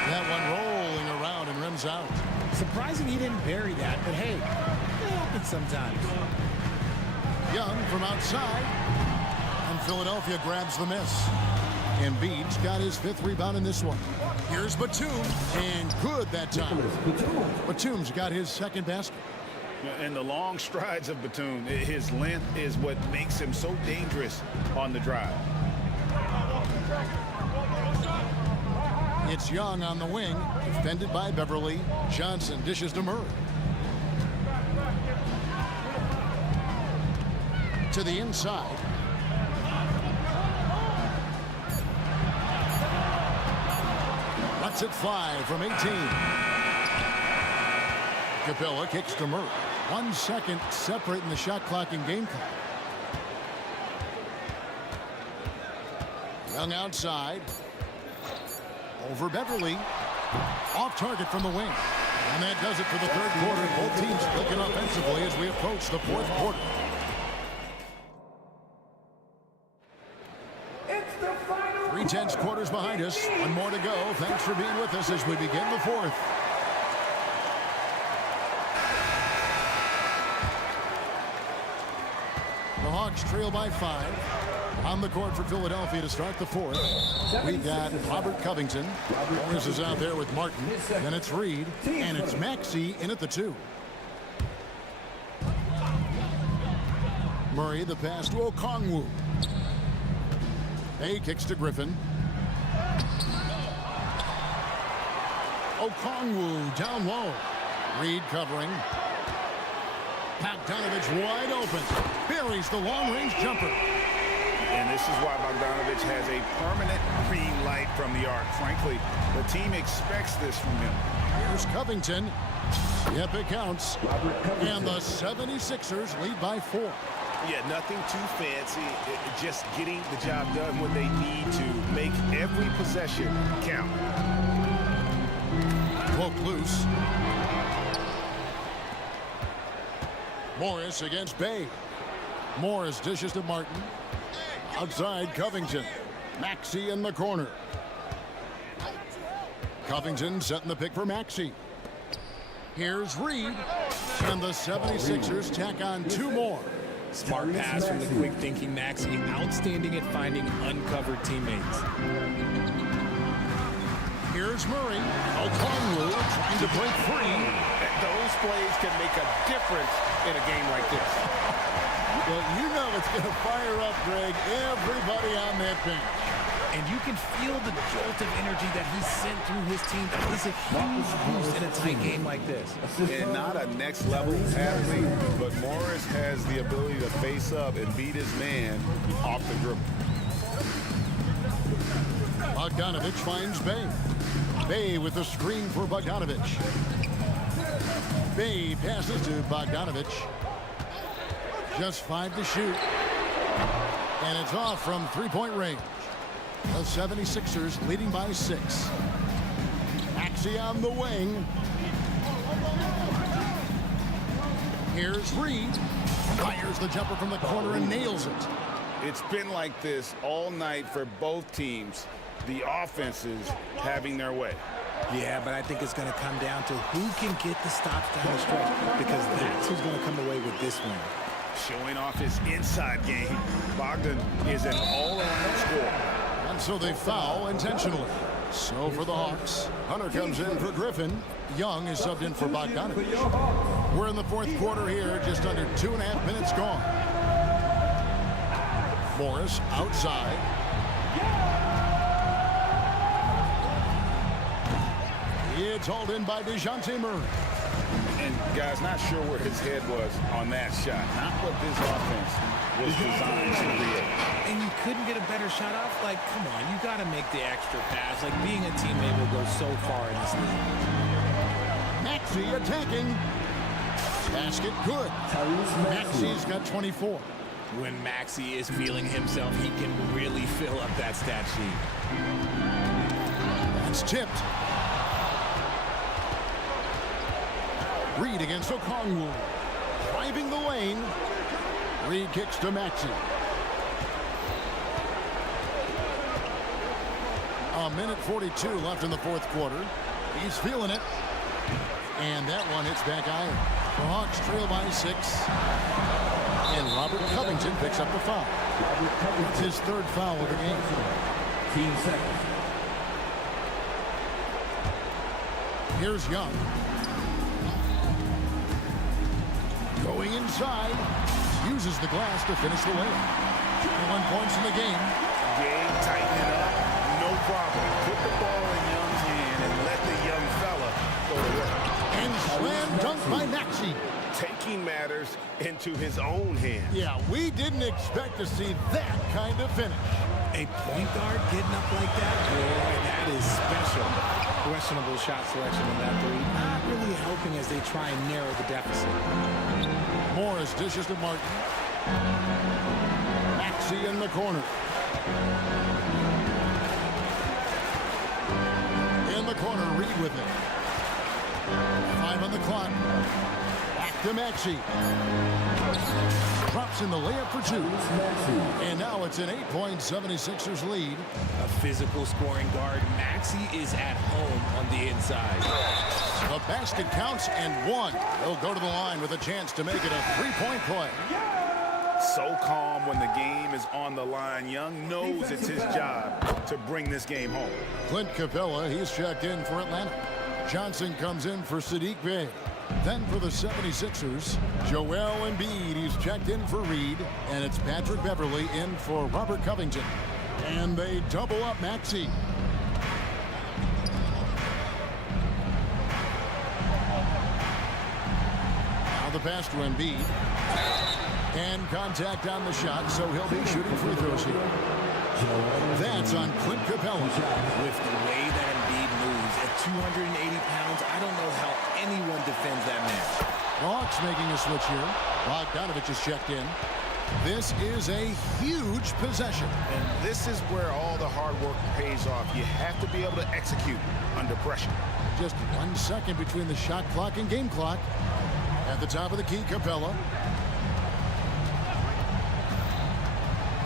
That one rolling around and rims out. Surprising he didn't bury that, but hey, it happens sometimes. Young from outside. And Philadelphia grabs the miss. Embiid's got his 5th rebound in this one. Here's Batum. And good that time. Batum's got his 2nd basket. And the long strides of Batum, his length is what makes him so dangerous on the drive. It's Young on the wing, defended by Beverly. Johnson dishes to Murray. To the inside. Lets it fly from 18. Capella kicks to Murray. 1 second separating the shot clock and game clock. Young outside. Over Beverly. Off target from the wing. And that does it for the 3rd quarter. Both teams clicking offensively as we approach the 4th quarter. It's the final. 3/10 quarters behind us. 1 more to go. Thanks for being with us as we begin the 4th. The Hawks trail by 5. On the court for Philadelphia to start the 4th. We've got Robert Covington. Morris is out there with Martin. Then it's Reed. And it's Maxey in at the 2. Murray the pass to Okongwu. Hay kicks to Griffin. Okongwu down low. Reed covering. Bogdanovich wide open. Buries the long-range jumper. And this is why Bogdanovich has a permanent green light from the arc. Frankly, the team expects this from him. Here's Covington. Yep, it counts. And the 76ers lead by 4. Yeah, nothing too fancy. Just getting the job done when they need to. Make every possession count. Poke loose. Morris against Bay. Morris dishes to Martin. Outside Covington. Maxey in the corner. Covington setting the pick for Maxey. Here's Reed. And the 76ers tack on 2 more. Smart pass from the quick-thinking Maxey. Outstanding at finding uncovered teammates. Here's Murray. Okongwu trying to break free. Those plays can make a difference in a game like this. Well, you know it's going to fire up, Greg, everybody on that bench. And you can feel the jolt of energy that he sent through his team. That is a huge boost in a tight game like this. And not a next-level athlete, but Morris has the ability to face up and beat his man off the dribble. Bogdanovich finds Bay. Bay with the screen for Bogdanovich. Bay passes to Bogdanovich. Just 5 to shoot. And it's off from three-point range. The 76ers leading by 6. Maxey on the wing. Here's Reed. Fires the jumper from the corner and nails it. It's been like this all night for both teams. The offenses having their way. Yeah, but I think it's going to come down to who can get the stops down the stretch, because that's who's going to come away with this win. Showing off his inside game. Bogdan is an all-around scorer. And so they foul intentionally. So for the Hawks, Hunter comes in for Griffin. Young is subbed in for Bogdanovich. We're in the fourth quarter here, just under 2.5 minutes gone. Morris outside. It's hauled in by DeJounte Murray. And guys, not sure where his head was on that shot. Not what this offense was designed to create. And you couldn't get a better shot off? Like, come on, you got to make the extra pass. Like, being a teammate will go so far in this league. Maxey attacking. Basket good. Maxey's got 24. When Maxey is feeling himself, he can really fill up that stat sheet. That's tipped. Reed against Okongwu. Driving the lane. Reed kicks to Maxey. A minute 42 left in the fourth quarter. He's feeling it. And that one hits back iron. The Hawks trail by 6. And Robert Covington picks up the foul. It's his third foul of the game. 15 seconds. Here's Young. Going inside. Uses the glass to finish the layup. 21 points in the game. Game tightening up. No problem. Put the ball in Young's hand and let the young fella go to work. And slam dunk by Maxey. Taking matters into his own hands. Yeah, we didn't expect to see that kind of finish. A point guard getting up like that, boy, that is special. Questionable shot selection in that three. Not really helping as they try and narrow the deficit. Morris dishes to Martin. Maxey in the corner. In the corner, Reed with it. 5 on the clock. Back to Maxey. Drops in the layup for 2. And now it's an 8-point 76ers lead. A physical scoring guard. Maxey is at home on the inside. The basket counts and 1. He'll go to the line with a chance to make it a 3-point play. So calm when the game is on the line. Young knows it's his job to bring this game home. Clint Capella, he's checked in for Atlanta. Johnson comes in for Sadiq Bey. Then for the 76ers, Joel Embiid, he's checked in for Reed. And it's Patrick Beverley in for Robert Covington. And they double up Maxey. Now the pass to Embiid. And contact on the shot, so he'll be shooting free throws here. That's on Clint Capella. With the way that Embiid moves at 280 pounds, I don't know how anyone defends that man. The Hawks making a switch here. Bogdanovich is checked in. This is a huge possession. And this is where all the hard work pays off. You have to be able to execute under pressure. Just 1 second between the shot clock and game clock. At the top of the key, Capella.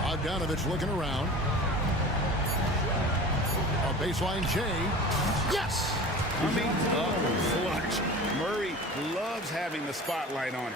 Bogdanovich looking around. A baseline J. Yes! Coming up clutch. Murray loves having the spotlight on him.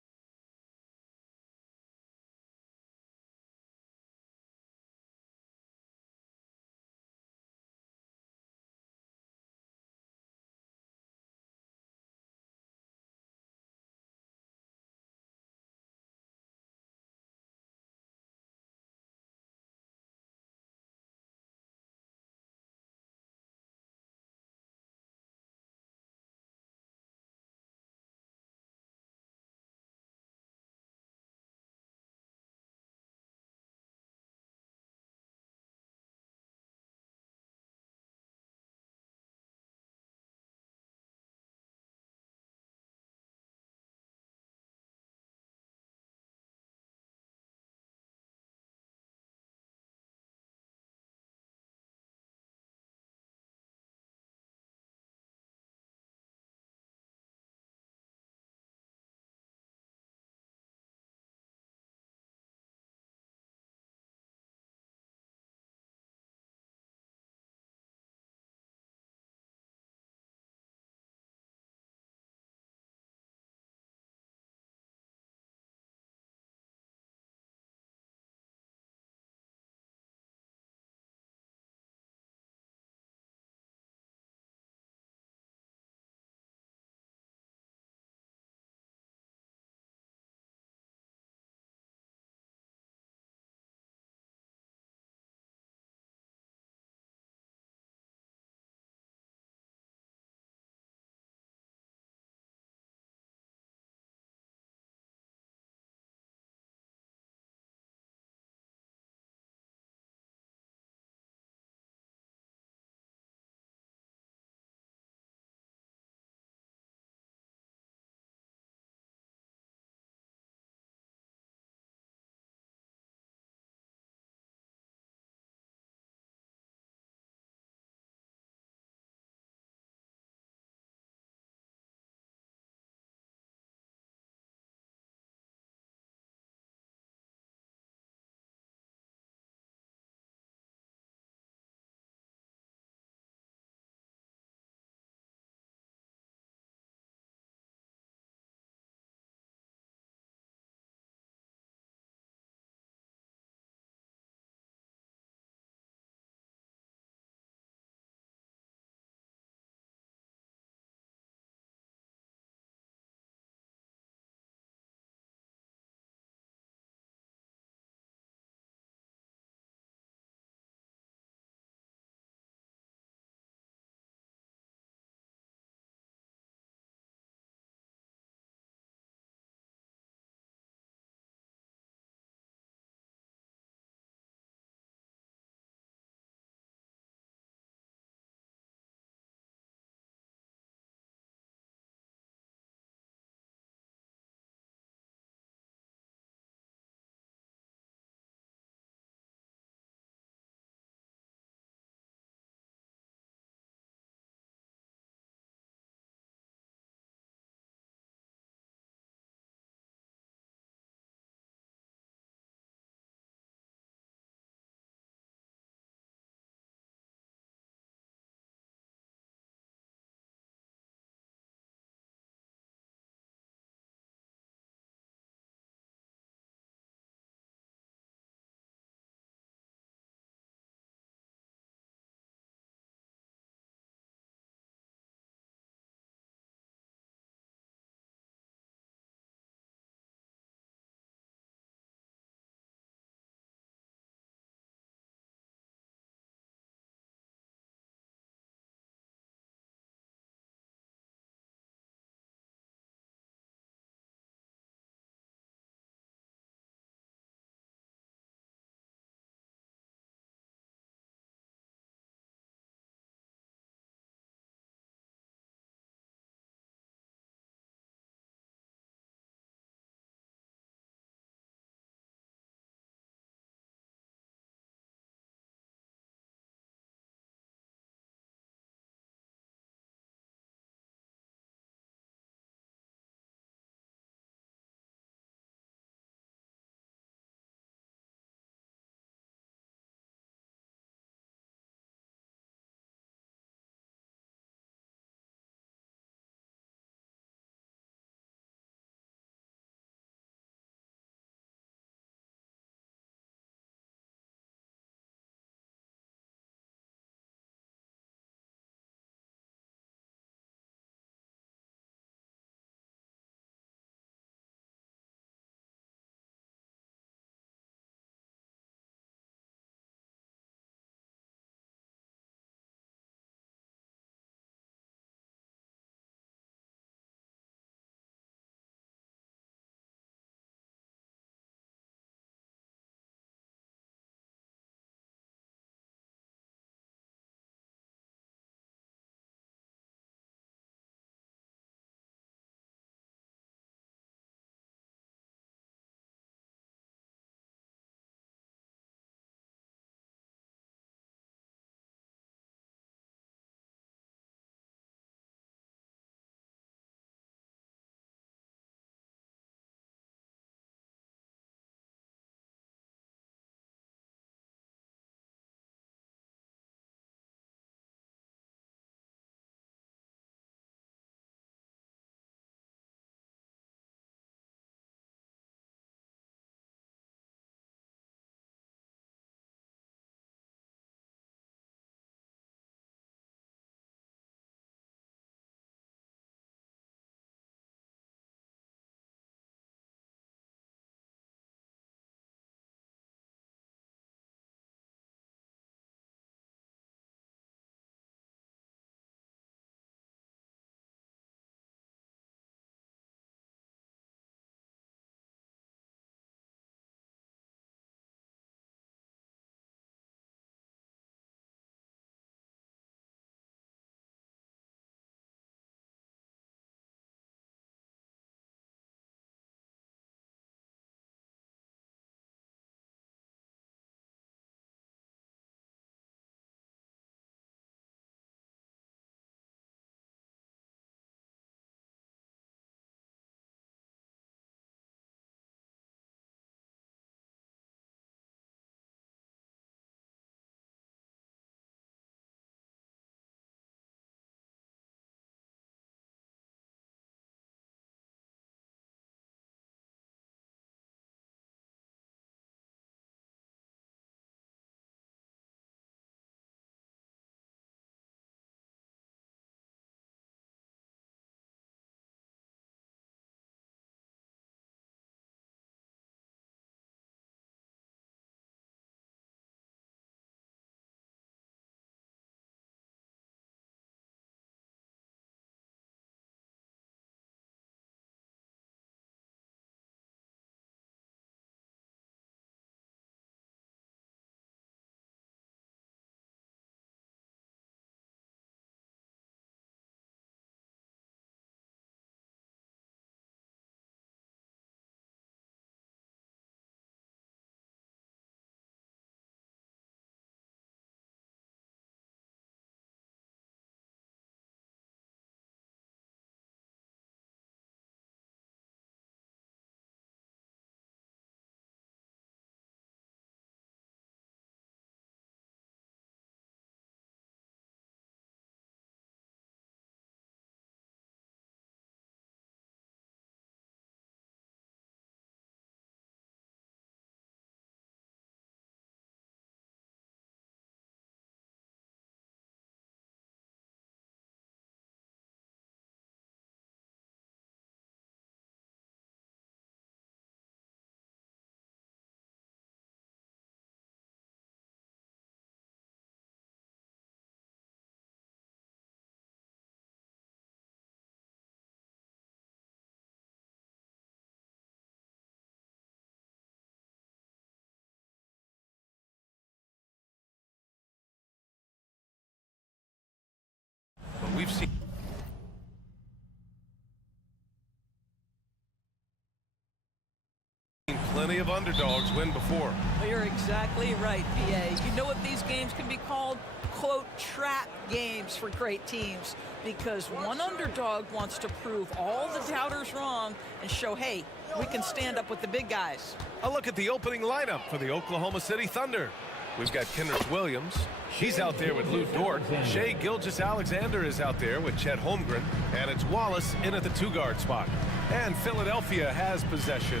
plenty of underdogs win before. Well, you're exactly right, PA. You know what these games can be called? Quote, trap games for great teams, because one underdog wants to prove all the doubters wrong and show, hey, we can stand up with the big guys. A look at the opening lineup for the Oklahoma City Thunder. We've got Kenrich Williams. He's out there with Lou Dort. Shea Gilgeous-Alexander is out there with Chet Holmgren. And it's Wallace in at the two-guard spot. And Philadelphia has possession.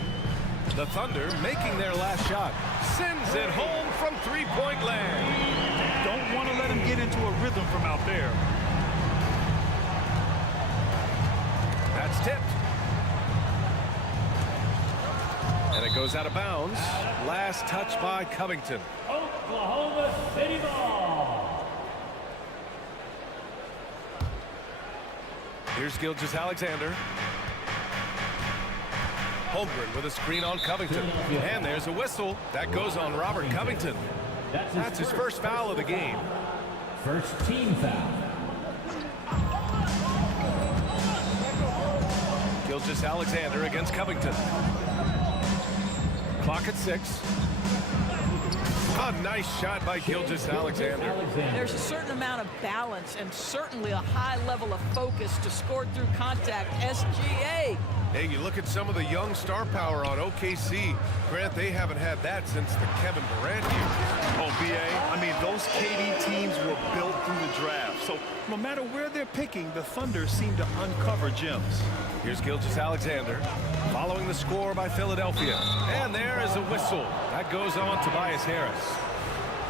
The Thunder making their last shot. Sends it home from three-point land. Don't want to let him get into a rhythm from out there. That's tipped. And it goes out of bounds. Last touch by Covington. Oklahoma City ball. Here's Gilgeous-Alexander. Holmgren with a screen on Covington. And there's a whistle. That goes on Robert Covington. That's his first foul of the game. First team foul. Gilgeous-Alexander against Covington. Clock at 6. A nice shot by Gilgeous-Alexander. There's a certain amount of balance and certainly a high level of focus to score through contact. SGA. Hey, you look at some of the young star power on OKC. Grant, they haven't had that since the Kevin Durant years. Oh, BA, I mean, those KD teams were built through the draft. So no matter where they're picking, the Thunder seem to uncover gems. Here's Gilgeous-Alexander following the score by Philadelphia. And there is a whistle. That goes on Tobias Harris.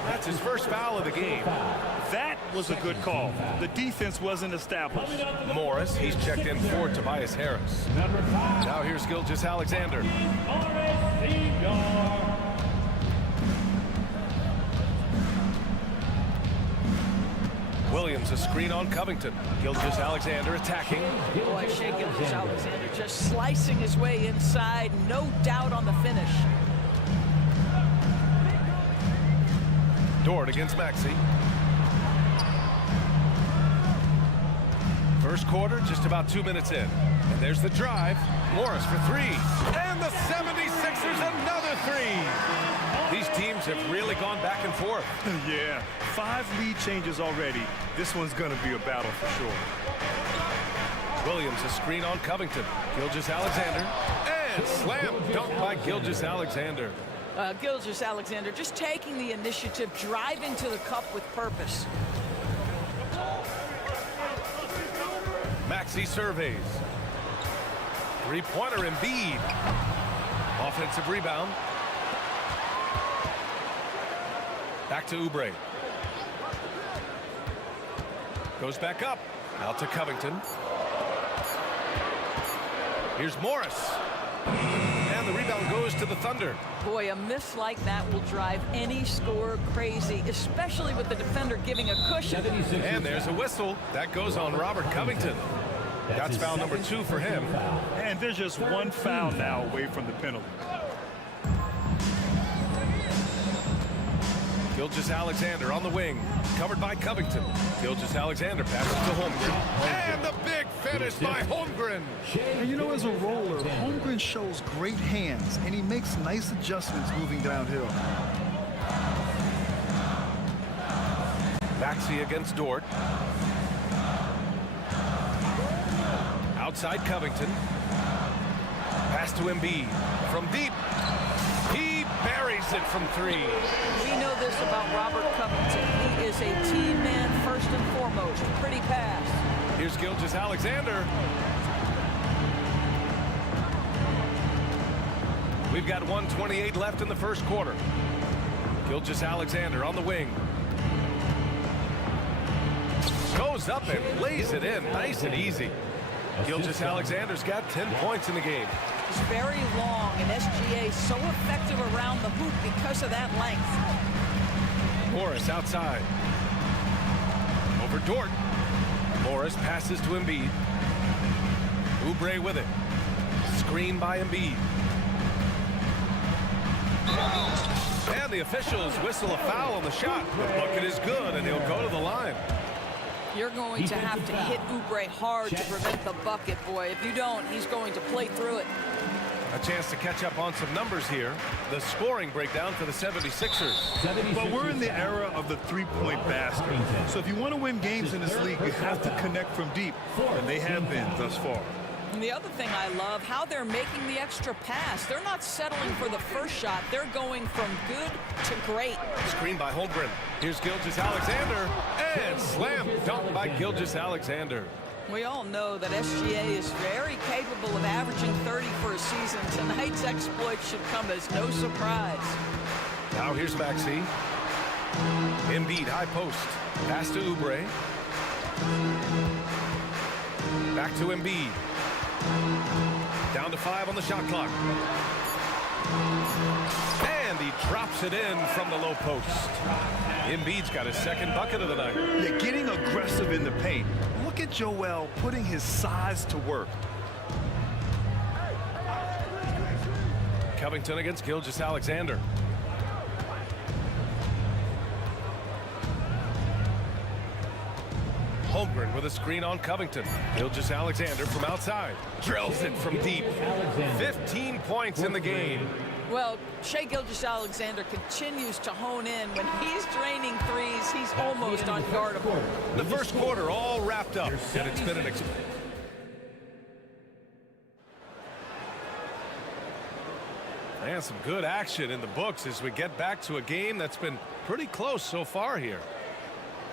That's his first foul of the game. That was a good call. The defense wasn't established. Morris, he's checked in for Tobias Harris. Now here's Gilgeous-Alexander. Williams, a screen on Covington. Gilgeous-Alexander attacking. Boy, Shea Gilgeous-Alexander just slicing his way inside. No doubt on the finish. Dort against Maxey. First quarter, just about 2 minutes in. And there's the drive. Morris for three. And the 76ers another three. These teams have really gone back and forth. Yeah, 5 lead changes already. This one's going to be a battle for sure. Williams, a screen on Covington. Gilgeous-Alexander. And slam dunk by Gilgeous-Alexander. Gilgeous-Alexander just taking the initiative, driving to the cup with purpose. Maxey surveys. Three-pointer Embiid. Offensive rebound. Back to Oubre. Goes back up. Out to Covington. Here's Morris. And the rebound goes to the Thunder. Boy, a miss like that will drive any scorer crazy, especially with the defender giving a cushion. And there's a whistle. That goes on Robert Covington. That's foul number 2 for him. And there's just one foul now away from the penalty. Gilgeous-Alexander on the wing, covered by Covington. Gilgeous-Alexander passes to Holmgren. And the big finish by Holmgren. And you know, as a roller, Holmgren shows great hands, and he makes nice adjustments moving downhill. Maxey against Dort. Outside Covington. Pass to Embiid. From deep. He buries it from 3. We know this about Robert Covington. He is a team man first and foremost. Pretty pass. Here's Gilgeous-Alexander. We've got 1:28 left in the first quarter. Gilgeous-Alexander on the wing. Goes up and lays it in. Nice and easy. Gilgeous-Alexander's got 10 points in the game. He's very long, and SGA so effective around the hoop because of that length. Morris outside. Over Dort. Morris passes to Embiid. Oubre with it. Screen by Embiid. And the officials whistle a foul on the shot. The bucket is good, and he'll go to the line. You're going to have to hit Oubre hard to prevent the bucket, boy. If you don't, he's going to play through it. A chance to catch up on some numbers here. The scoring breakdown for the 76ers. But we're in the era of the three-point basket. So if you want to win games in this league, you have to connect from deep, and they have been thus far. And the other thing I love, how they're making the extra pass. They're not settling for the first shot. They're going from good to great. Screen by Holmgren. Here's Gilgeous-Alexander. And slam dunk by Gilgeous-Alexander. We all know that SGA is very capable of averaging 30 for a season. Tonight's exploit should come as no surprise. Now here's Maxey. Embiid, high post. Pass to Oubre. Back to Embiid. Down to 5 on the shot clock. And he drops it in from the low post. Embiid's got his second bucket of the night. Yeah, getting aggressive in the paint. Look at Joel putting his size to work. Covington against Gilgeous-Alexander. Holmgren with a screen on Covington. Gilgeous-Alexander from outside. Drills it from deep. 15 points in the game. Well, Shai Gilgeous-Alexander continues to hone in. When he's draining threes, he's almost unguardable. The first quarter all wrapped up, and it's been an and some good action in the books as we get back to a game that's been pretty close so far here.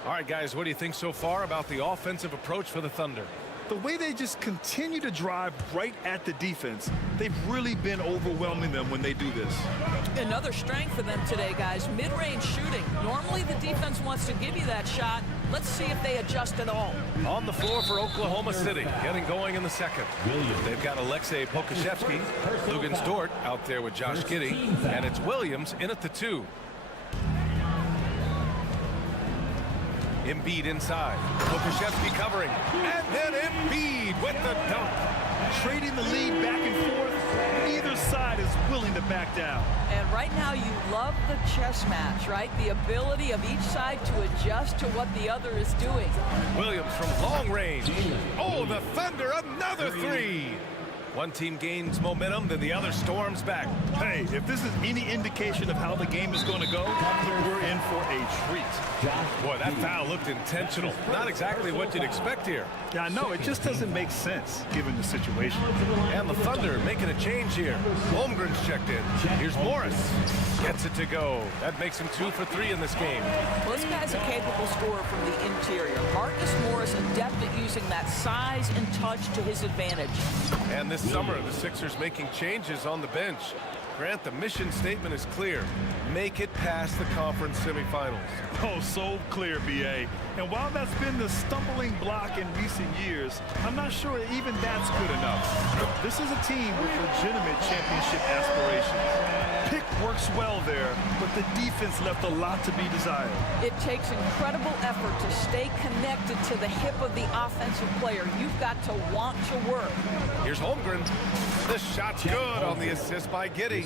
All right, guys, what do you think so far about the offensive approach for the Thunder? The way they just continue to drive right at the defense, they've really been overwhelming them when they do this. Another strength for them today, guys, mid-range shooting. Normally the defense wants to give you that shot. Let's see if they adjust at all. On the floor for Oklahoma City, getting going in the second. They've got Alexei Pokashevsky, Lugens Dort out there with Josh Giddey, and it's Williams in at the 2. Embiid inside. Pokashevsky covering. And then Embiid with the dunk. Trading the lead back and forth. Neither side is willing to back down. And right now you love the chess match, right? The ability of each side to adjust to what the other is doing. Williams from long range. Oh, the Thunder, another 3. One team gains momentum, then the other storms back. Hey, if this is any indication of how the game is going to go, we're in for a treat. Boy, that foul looked intentional. Not exactly what you'd expect here. Yeah, I know. It just doesn't make sense given the situation. And the Thunder making a change here. Holmgren's checked in. Here's Morris. Gets it to go. That makes him 2 for 3 in this game. Well, this guy's a capable scorer from the interior. Marcus Morris adept at using that size and touch to his advantage. And this summer, the Sixers making changes on the bench. Grant, the mission statement is clear. Make it past the conference semifinals. Oh, so clear, B.A. And while that's been the stumbling block in recent years, I'm not sure even that's good enough. This is a team with legitimate championship aspirations. Pick works well there, but the defense left a lot to be desired. It takes incredible effort to stay connected to the hip of the offensive player. You've got to want to work. Here's Holmgren. The shot's good on the assist by Giddey.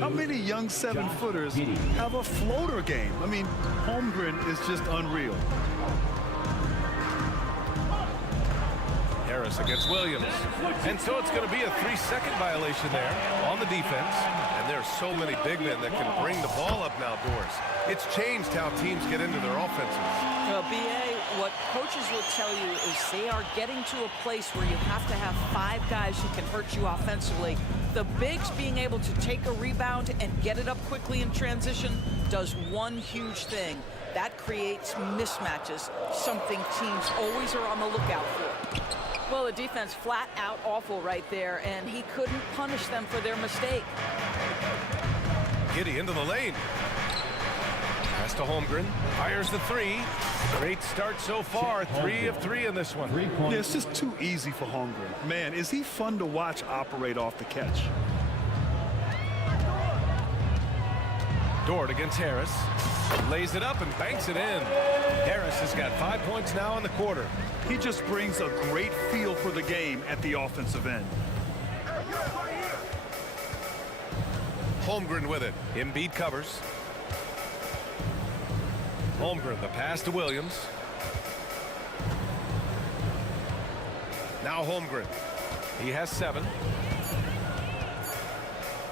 How many young 7-footers have a floater game? I mean, Holmgren is just unreal. Harris against Williams. And so it's going to be a 3-second violation there on the defense. And there are so many big men that can bring the ball up now, Doris. It's changed how teams get into their offenses. Well, B.A., what coaches will tell you is they are getting to a place where you have to have 5 guys who can hurt you offensively. The bigs being able to take a rebound and get it up quickly in transition does one huge thing. That creates mismatches, something teams always are on the lookout for. Well, the defense flat out awful right there, and he couldn't punish them for their mistake. Giddey into the lane. Pass to Holmgren. Fires the 3. Great start so far. 3 of 3 in this one. Yeah, it's just too easy for Holmgren. Man, is he fun to watch operate off the catch. Dort against Harris. Lays it up and banks it in. Harris has got 5 points now in the quarter. He just brings a great feel for the game at the offensive end. Holmgren with it. Embiid covers. Holmgren, the pass to Williams. Now Holmgren. He has 7.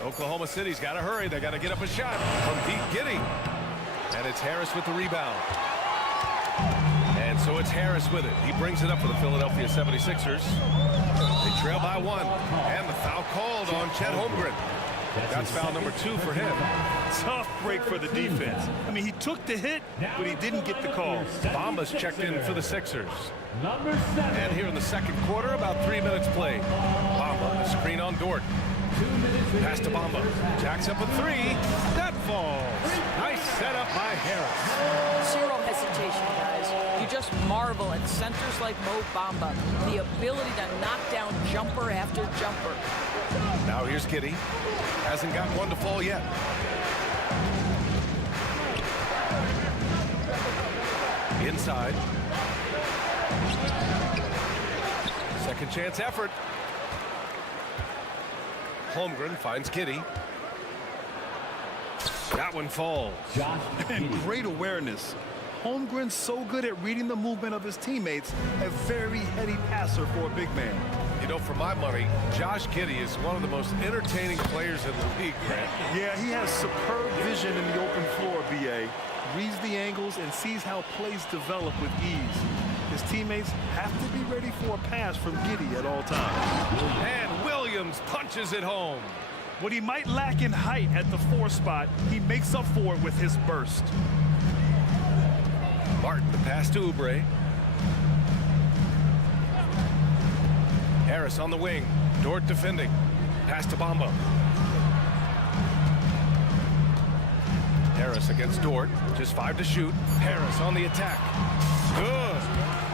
Oklahoma City's got to hurry. They got to get up a shot from Pete Giddy. And it's Harris with the rebound. And so it's Harris with it. He brings it up for the Philadelphia 76ers. They trail by 1. And the foul called on Chet Holmgren. That's foul number 2 for him. Tough break for the defense. I mean, he took the hit, but he didn't get the call. Bamba's checked in for the Sixers. And here in the second quarter, about 3 minutes played. Bamba, the screen on Dort. Pass to Bamba. Jacks up a 3. That falls. Nice setup by Harris. Zero hesitation, guys. You just marvel at centers like Mo Bamba. The ability to knock down jumper after jumper. Now here's Giddy. Hasn't got one to fall yet. Inside. Second chance effort. Holmgren finds Giddy. That one falls. And great awareness. Holmgren's so good at reading the movement of his teammates. A very heady passer for a big man. You know, for my money, Josh Giddey is one of the most entertaining players in the league, Grant. Yeah, he has superb vision in the open floor, B.A. Reads the angles and sees how plays develop with ease. His teammates have to be ready for a pass from Giddey at all times. And Williams punches it home. What he might lack in height at the 4 spot, he makes up for it with his burst. Martin, the pass to Oubre. Harris on the wing. Dort defending. Pass to Bamba. Harris against Dort. Just 5 to shoot. Harris on the attack. Good.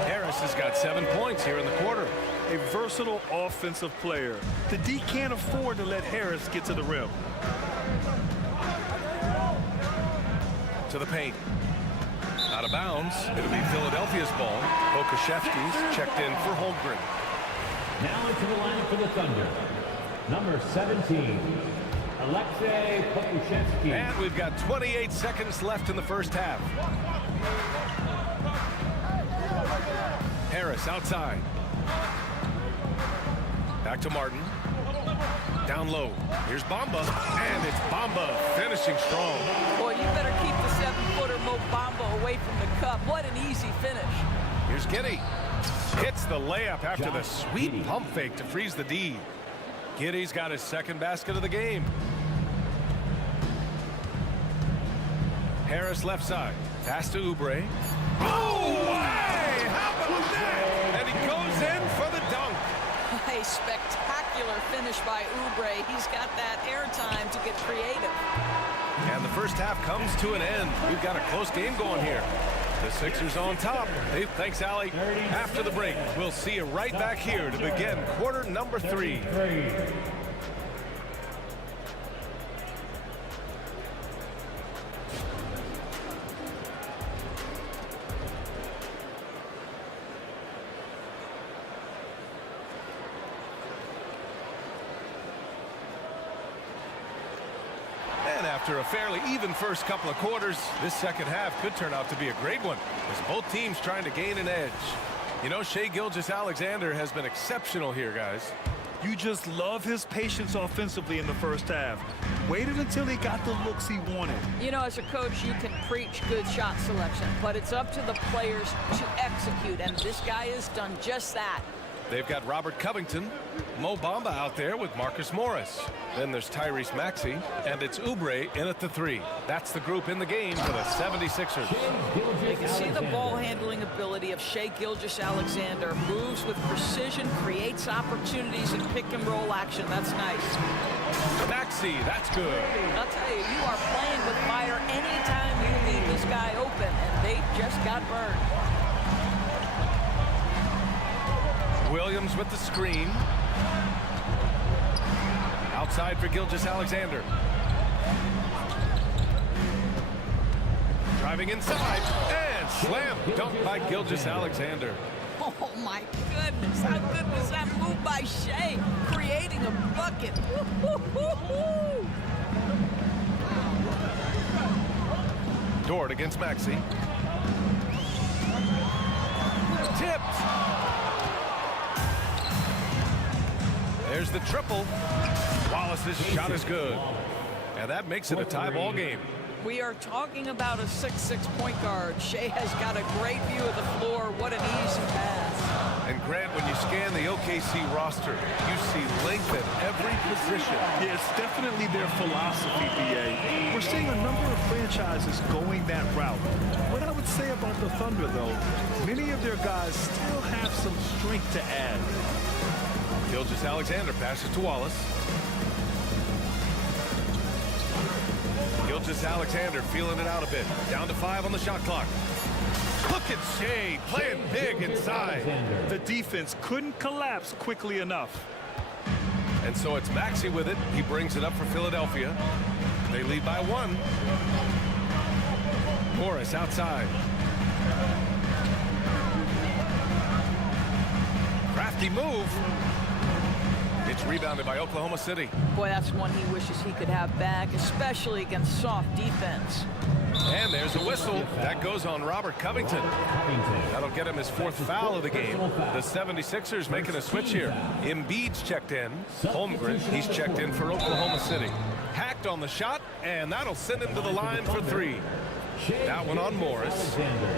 Harris has got 7 points here in the quarter. A versatile offensive player. The D can't afford to let Harris get to the rim. To the paint. Out of bounds. It'll be Philadelphia's ball. Okashevsky's checked in for Holmgren. Now into the line for the Thunder. Number 17, Alexei Pokushevsky. And we've got 28 seconds left in the first half. Harris outside. Back to Martin. Down low. Here's Bamba. And it's Bamba finishing strong. Boy, you better keep the 7-footer Mo Bamba away from the cup. What an easy finish. Here's Giddey. Hits the layup after the sweet pump fake to freeze the D. Giddey's got his second basket of the game. Harris left side. Pass to Oubre. Oh, hey! How about that? And he goes in for the dunk. A spectacular finish by Oubre. He's got that airtime to get creative. And the first half comes to an end. We've got a close game going here. The Sixers on top. Hey, thanks, Allie. After the break, we'll see you right back here to begin quarter number 3. After a fairly even first couple of quarters, this second half could turn out to be a great one as both teams trying to gain an edge. You know, Shai Gilgeous-Alexander has been exceptional here, guys. You just love his patience offensively in the first half. Waited until he got the looks he wanted. You know, as a coach, you can preach good shot selection, but it's up to the players to execute, and this guy has done just that. They've got Robert Covington, Mo Bamba out there with Marcus Morris. Then there's Tyrese Maxey, and it's Oubre in at the 3. That's the group in the game for the 76ers. You can see the ball handling ability of Shai Gilgeous-Alexander. Moves with precision, creates opportunities in pick and roll action. That's nice. Maxey, that's good. I'll tell you, you are playing with fire anytime you leave this guy open, and they just got burned. Williams with the screen. Outside for Gilgeous-Alexander. Driving inside and slam dunk by Gilgeous-Alexander. Oh my goodness, how good was that move by Shai, creating a bucket. Woo-hoo-hoo-hoo. Dort against Maxey. Tipped. There's the triple. Wallace's shot is good. And that makes it a tie ball game. We are talking about a 6'6" point guard. Shea has got a great view of the floor. What an easy pass. And Grant, when you scan the OKC roster, you see length at every position. Yeah, it's definitely their philosophy, BA. We're seeing a number of franchises going that route. What I would say about the Thunder, though, many of their guys still have some strength to add. Gilgeous-Alexander passes to Wallace. Gilgeous-Alexander feeling it out a bit. Down to 5 on the shot clock. Look at Shea playing big inside. The defense couldn't collapse quickly enough. And so it's Maxey with it. He brings it up for Philadelphia. They lead by 1. Morris outside. Crafty move. It's rebounded by Oklahoma City. Boy, that's one he wishes he could have back, especially against soft defense. And there's a whistle. That goes on Robert Covington. That'll get him his 4th foul of the game. The 76ers making a switch here. Embiid's checked in. Holmgren, he's checked in for Oklahoma City. Hacked on the shot, and that'll send him to the line for 3. That one on Morris.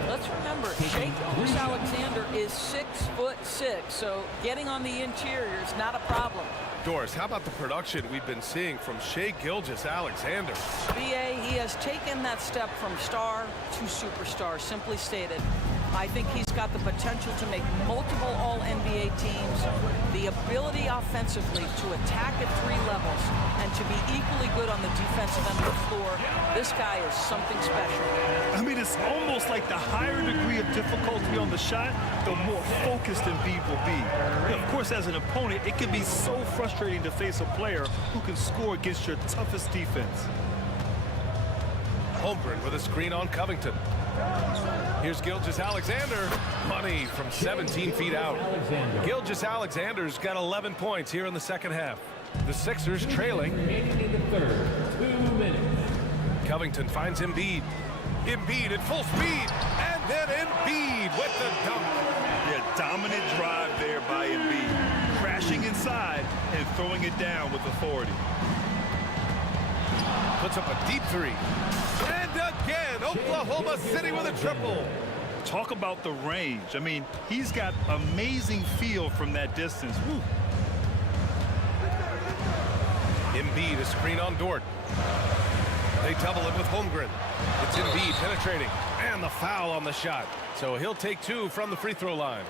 Let's remember, Shea Gilgeous-Alexander is 6'6", so getting on the interior is not a problem. Doris, how about the production we've been seeing from Shea Gilgeous-Alexander? BA, he has taken that step from star to superstar, simply stated. I think he's got the potential to make multiple All-NBA teams, the ability offensively to attack at 3 levels, and to be equally good on the defensive end of the floor. This guy is something special. I mean, it's almost like the higher degree of difficulty on the shot, the more focused Embiid will be. Of course, as an opponent, it can be so frustrating to face a player who can score against your toughest defense. Holmgren with a screen on Covington. Here's Gilgeous-Alexander. Money from 17 feet out. Gilgeous-Alexander's got 11 points here in the second half. The Sixers trailing. Covington finds Embiid. Embiid at full speed. And then Embiid with the dunk. Yeah, dominant drive there by Embiid. Crashing inside and throwing it down with authority. Puts up a deep 3. And again, Oklahoma City with a triple. Talk about the range. I mean, he's got amazing feel from that distance. Woo. Embiid, a screen on Dort. They double it with Holmgren. It's Embiid penetrating. And the foul on the shot. So he'll take 2 from the free throw line.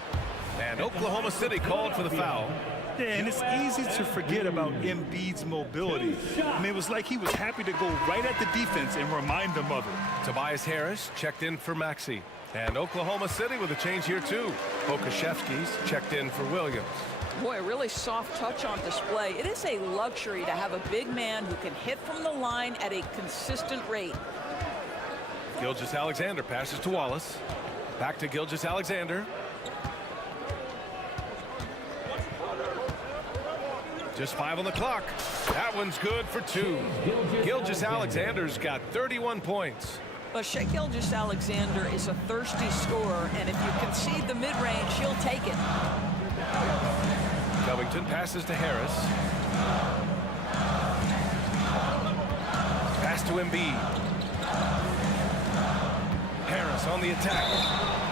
And Oklahoma City called for the foul. Yeah, and it's easy to forget about Embiid's mobility. I mean, it was like he was happy to go right at the defense and remind them of it. Tobias Harris checked in for Maxey. And Oklahoma City with a change here, too. Pokashevsky's checked in for Williams. Boy, a really soft touch on display. It is a luxury to have a big man who can hit from the line at a consistent rate. Gilgeous-Alexander passes to Wallace. Back to Gilgeous-Alexander. Just 5 on the clock. That one's good for 2. Gilgeous-Alexander's got 31 points. But Shea Gilgeous-Alexander is a thirsty scorer, and if you concede the mid-range, he'll take it. Covington passes to Harris. Pass to Embiid. Harris on the attack.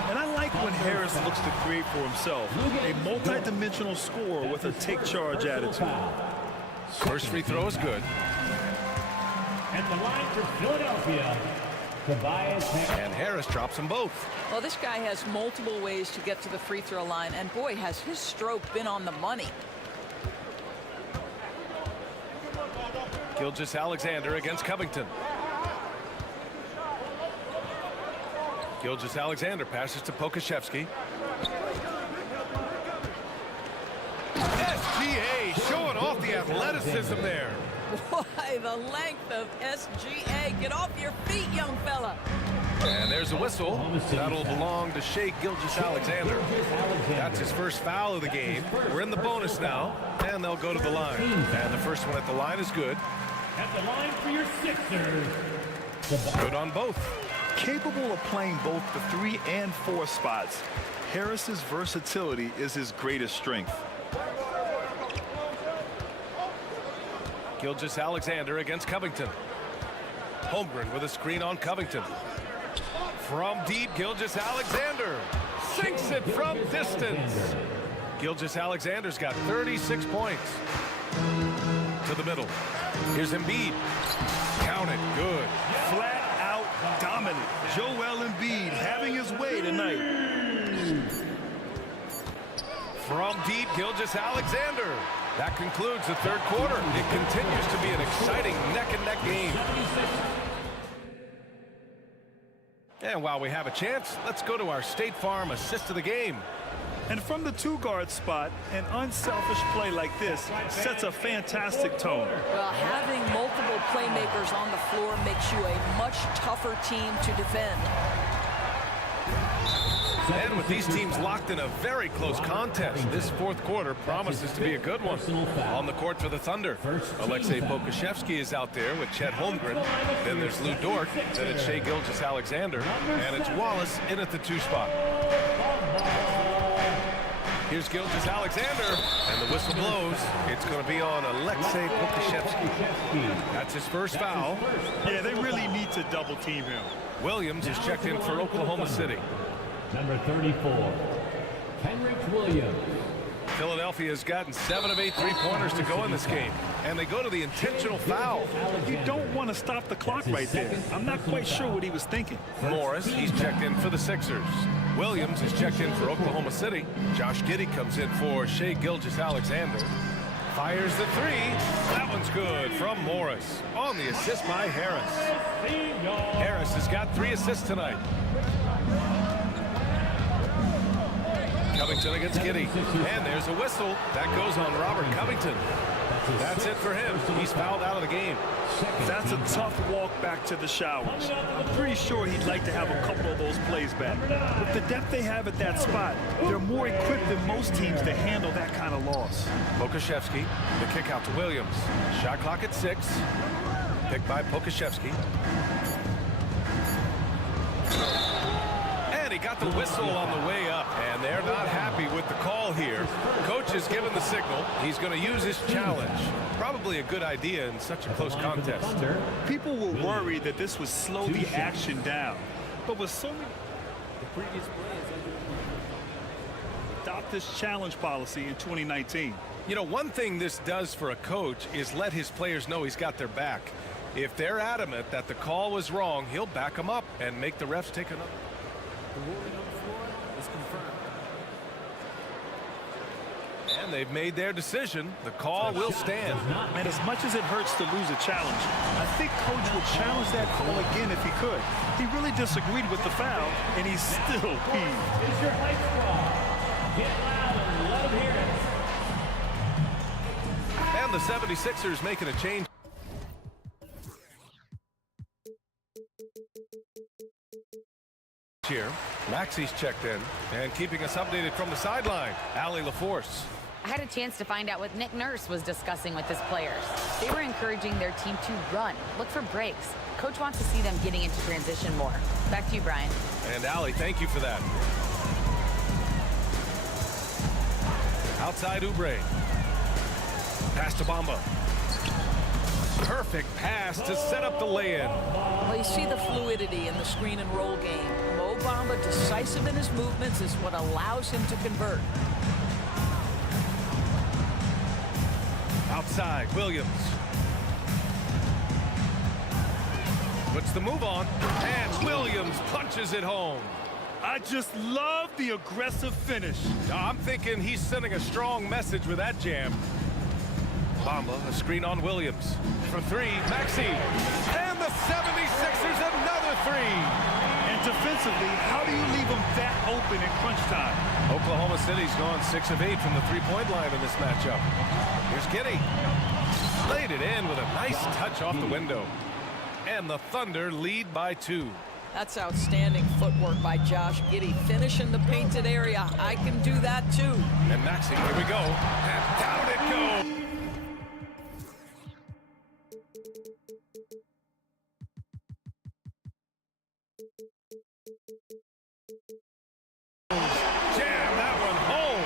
And I like when Harris looks to create for himself. A multi-dimensional scorer with a take-charge attitude. First free throw is good. At the line for Philadelphia, and Harris drops them both. Well, this guy has multiple ways to get to the free throw line, and boy, has his stroke been on the money. Gilgeous-Alexander against Covington. Gilgeous-Alexander passes to Pokashevsky. SGA showing off the athleticism there. Boy, the length of SGA. Get off your feet, young fella. And there's a whistle. That'll belong to Shea Gilgeous-Alexander. That's his first foul of the game. We're in the bonus now, and they'll go to the line. And the first one at the line is good. At the line for your Sixers. Good on both. Capable of playing both the 3 and 4 spots, Harris's versatility is his greatest strength. Gilgeous-Alexander against Covington. Holmgren with a screen on Covington. From deep, Gilgeous-Alexander sinks it from distance. Gilgeous-Alexander's got 36 points. To the middle. Here's Embiid. Count it. Good. Flat out dominant. Joel Embiid having his way tonight. From deep, Gilgeous-Alexander. That concludes the third quarter. It continues to be an exciting neck-and-neck game. And while we have a chance, let's go to our State Farm assist of the game. And from the two-guard spot, an unselfish play like this sets a fantastic tone. Well, having multiple playmakers on the floor makes you a much tougher team to defend. And with these teams locked in a very close contest, this fourth quarter promises to be a good one. On the court for the Thunder, Alexei Pokusevski is out there with Chet Holmgren. Then there's Lou Dort. Then it's Shai Gilgeous-Alexander. And it's Wallace in at the 2 spot. Here's Gilgeous-Alexander, and the whistle blows. It's going to be on Alexei Pokusevski. That's his first foul. Yeah, they really need to double team him. Williams is checked in for Oklahoma City. Number 34, Kenrich Williams. Philadelphia's gotten 7 of 8 three-pointers to go in this game, and they go to the intentional foul. You don't want to stop the clock right there. I'm not quite sure what he was thinking. Morris, he's checked in for the Sixers. Williams is checked in for Oklahoma City. Josh Giddey comes in for Shai Gilgeous-Alexander. Fires the 3. That one's good from Morris. On the assist by Harris. Harris has got 3 assists tonight. Covington against Giddey. And there's a whistle. That goes on Robert Covington. That's it for him. He's fouled out of the game. That's a tough walk back to the showers. I'm pretty sure he'd like to have a couple of those plays back. With the depth they have at that spot, they're more equipped than most teams to handle that kind of loss. Pokusevski, the kick out to Williams. Shot clock at 6. Picked by Pokusevski. And he got the whistle on the way up, and they're not happy with the call here. Coach has given the signal. He's going to use his challenge. Probably a good idea in such a close contest. People were worried that this would slow the action down. But with so many previous players, adopt this challenge policy in 2019. You know, one thing this does for a coach is let his players know he's got their back. If they're adamant that the call was wrong, he'll back them up and make the refs take another. The ruling on the floor is confirmed. And they've made their decision. The call will stand. And as much as it hurts to lose a challenge, I think Coach would challenge that call again if he could. He really disagreed with the foul, and he's still peeved. It's your high squad. Get loud and let them hear it. And the 76ers making a change. Here, Maxi's checked in and keeping us updated from the sideline. Allie LaForce. I had a chance to find out what Nick Nurse was discussing with his players. They were encouraging their team to run, look for breaks. Coach wants to see them getting into transition more. Back to you, Brian. And Allie, thank you for that. Outside Oubre. Pass to Bamba. Perfect pass to set up the lay-in. Well, you see the fluidity in the screen and roll game. Mo Bamba, decisive in his movements, is what allows him to convert. Outside, Williams. Puts the move on, and Williams punches it home. I just love the aggressive finish. I'm thinking he's sending a strong message with that jam. Bamba, a screen on Williams. From 3, Maxi. And the 76ers, another 3. And defensively, how do you leave them that open in crunch time? Oklahoma City's gone 6 of 8 from the three-point line in this matchup. Here's Giddey. Laid it in with a nice touch off the window. And the Thunder lead by 2. That's outstanding footwork by Josh Giddey. Finish in the painted area. I can do that too. And Maxi, here we go. And down it goes. Jam that one home.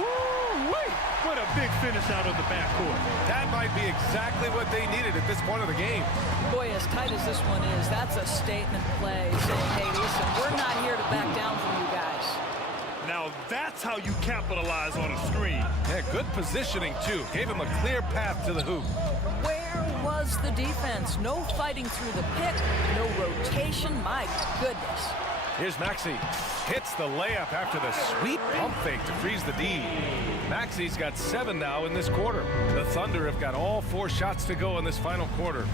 Woo-wee! What a big finish out of the backcourt. That might be exactly what needed at this point of the game. Boy, as tight as this one is, that's a statement play saying, hey, listen, we're not here to back down from you guys. Now that's how you capitalize on a screen. Yeah, good positioning, too. Gave him a clear path to the hoop. Where was the defense? No fighting through the pick, no rotation. My goodness. Here's Maxey. Hits the layup after the sweet pump fake to freeze the D. Maxey's got 7 now in this quarter. The Thunder have got all 4 shots to go in this final quarter.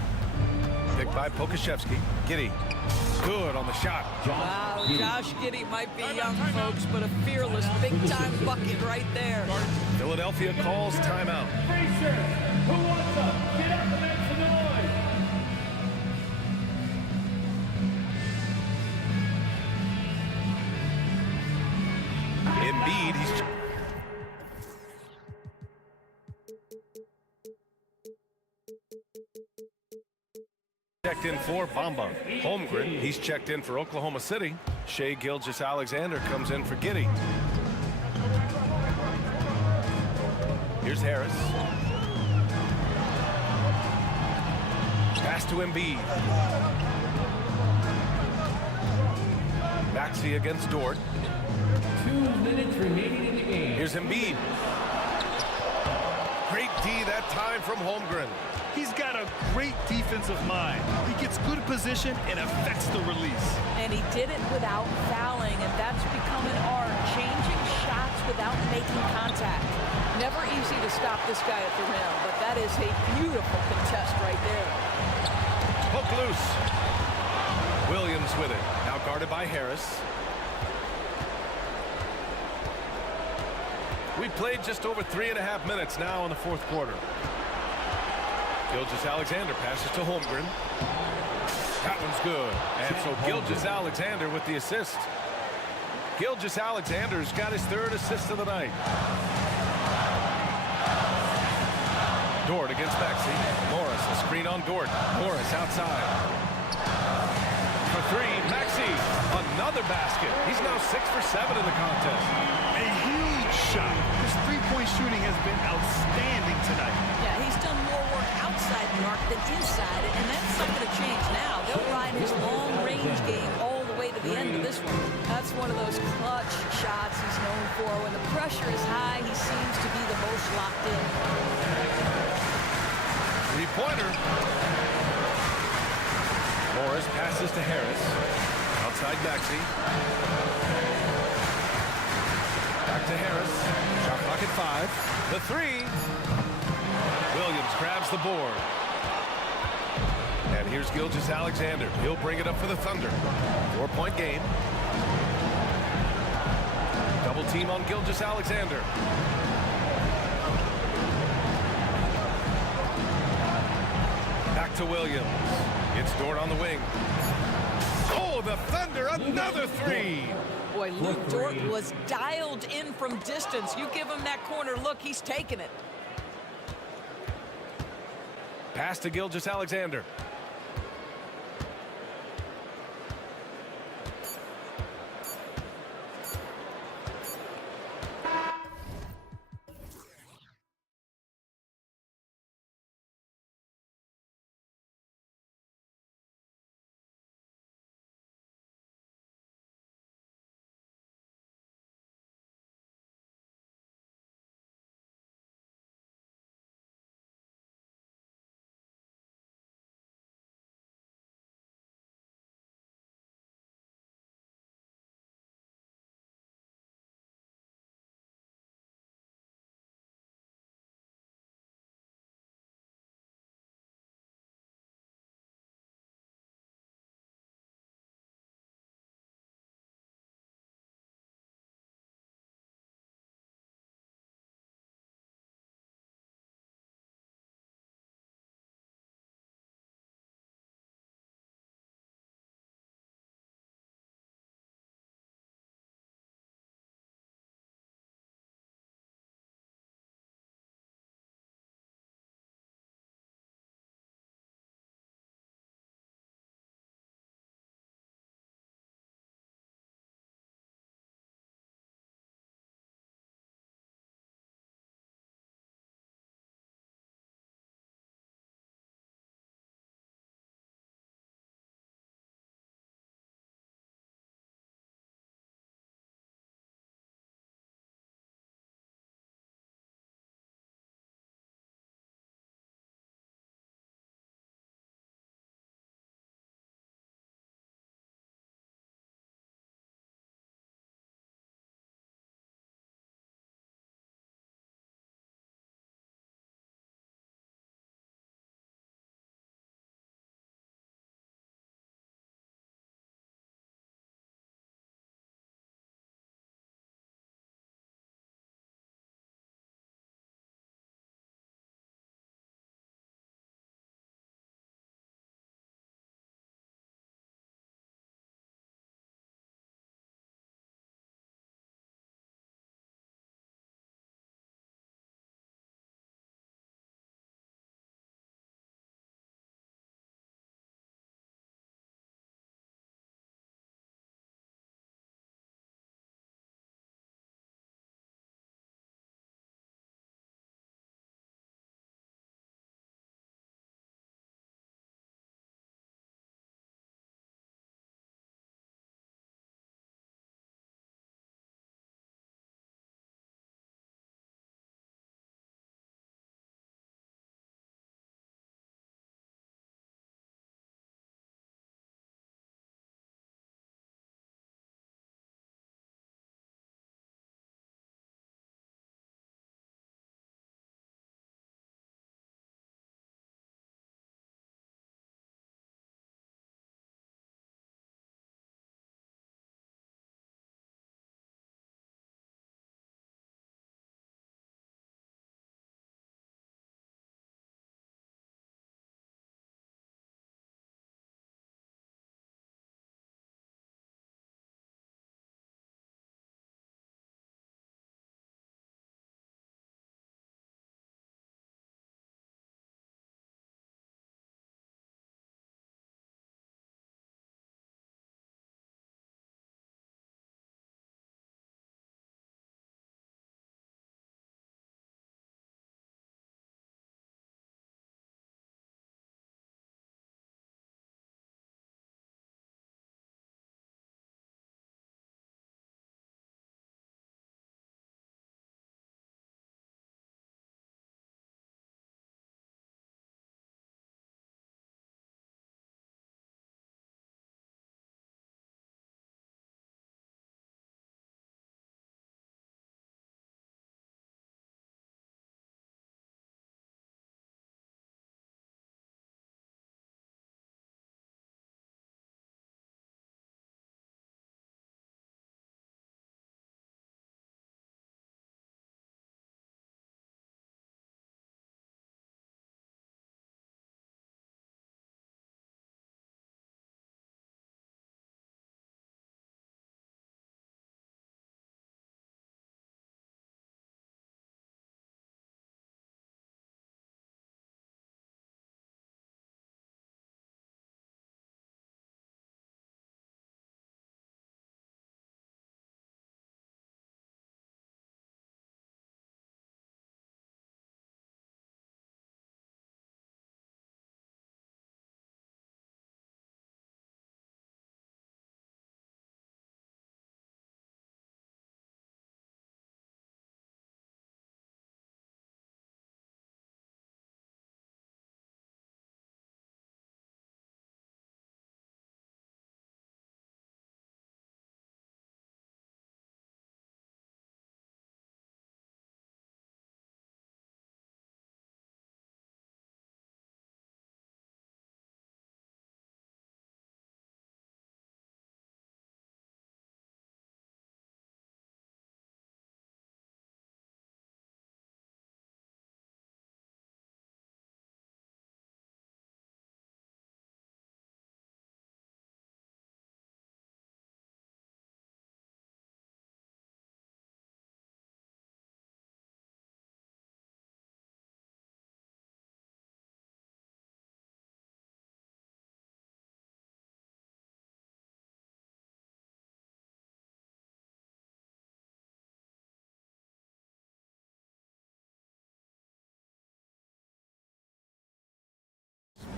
Picked by Pokashevsky. Giddey. Good on the shot. Wow, Josh Giddey might be young, folks, but a fearless, big-time bucket right there. Philadelphia calls timeout. Who wants up? Get up and make some noise. Embiid, he's checked in for Bamba. Holmgren, he's checked in for Oklahoma City. Shea Gilgeous-Alexander comes in for Giddey. Here's Harris. Pass to Embiid. Maxey against Dort. 2 minutes remaining in the game. Here's Embiid. Great D that time from Holmgren. He's got a great defensive mind. He gets good position and affects the release. And he did it without fouling, and that's become an art, changing shots without making contact. Never easy to stop this guy at the rim, but that is a beautiful contest right there. Hook loose. Williams with it. Now guarded by Harris. We played just over 3.5 minutes now in the fourth quarter. Gilgeous-Alexander passes to Holmgren. That one's good. And so Gilgeous-Alexander with the assist. Gilgeous-Alexander's got his 3rd assist of the night. Dort against Maxey. Morris, a screen on Dort. Morris outside. For 3, Maxey. Another basket. He's now 6 for 7 in the contest. A huge shot. His three-point shooting has been outstanding tonight. Yeah, he's done more work outside the arc than inside it, and that's not going to change now. They'll ride his long-range game all the way to the end of this one. That's one of those clutch shots he's known for. When the pressure is high, he seems to be the most locked in. 3-pointer. Morris passes to Harris. Outside Maxey. Back to Harris. Shot clock at 5. The 3. Williams grabs the board. And here's Gilgeous-Alexander. He'll bring it up for the Thunder. 4-point game. Double team on Gilgeous-Alexander. Back to Williams. It's Dort on the wing. Oh, the Thunder, another 3. Boy, Luke Dort was dialed in from distance. You give him that corner look, he's taking it. Pass to Gilgeous-Alexander.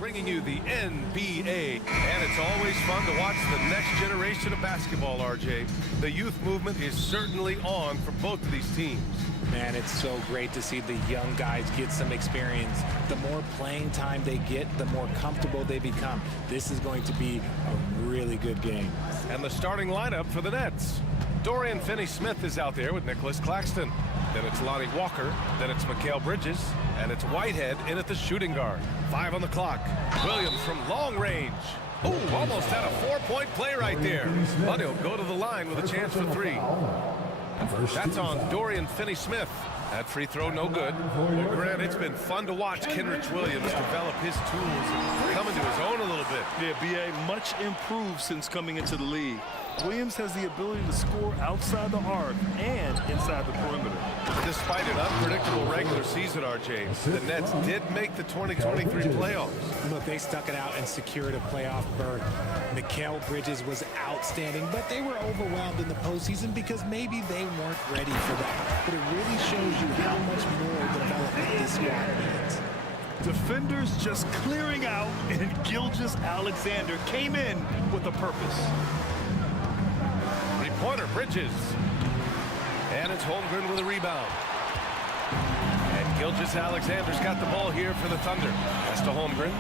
bringing you the NBA. And it's always fun to watch the next generation of basketball, RJ. The youth movement is certainly on for both of these teams. Man, it's so great to see the young guys get some experience. The more playing time they get, the more comfortable they become. This is going to be a really good game. And the starting lineup for the Nets. Dorian Finney-Smith is out there with Nicholas Claxton. Then it's Lonnie Walker. Then it's Mikal Bridges. And it's Whitehead in at the shooting guard. 5 on the clock. Williams from long range. Oh, almost had a 4-point play right there. But he'll go to the line with a chance for 3. That's on Dorian Finney-Smith. That free throw no good. Well, Grant, it's been fun to watch Kenrich Williams develop his tools and come into his own a little bit. Yeah, B.A. much improved since coming into the league. Williams has the ability to score outside the arc and inside the perimeter. Despite an unpredictable regular season, RJ, the Nets did make the 2023 playoffs. Look, they stuck it out and secured a playoff berth. Mikal Bridges was outstanding, but they were overwhelmed in the postseason because maybe they weren't ready for that. But it really shows you how much more development this squad needs. Defenders just clearing out, and Gilgeous-Alexander came in with a purpose. Three-pointer, Bridges. And it's Holmgren with a rebound. And Gilgeous-Alexander's got the ball here for the Thunder. Pass to Holmgren.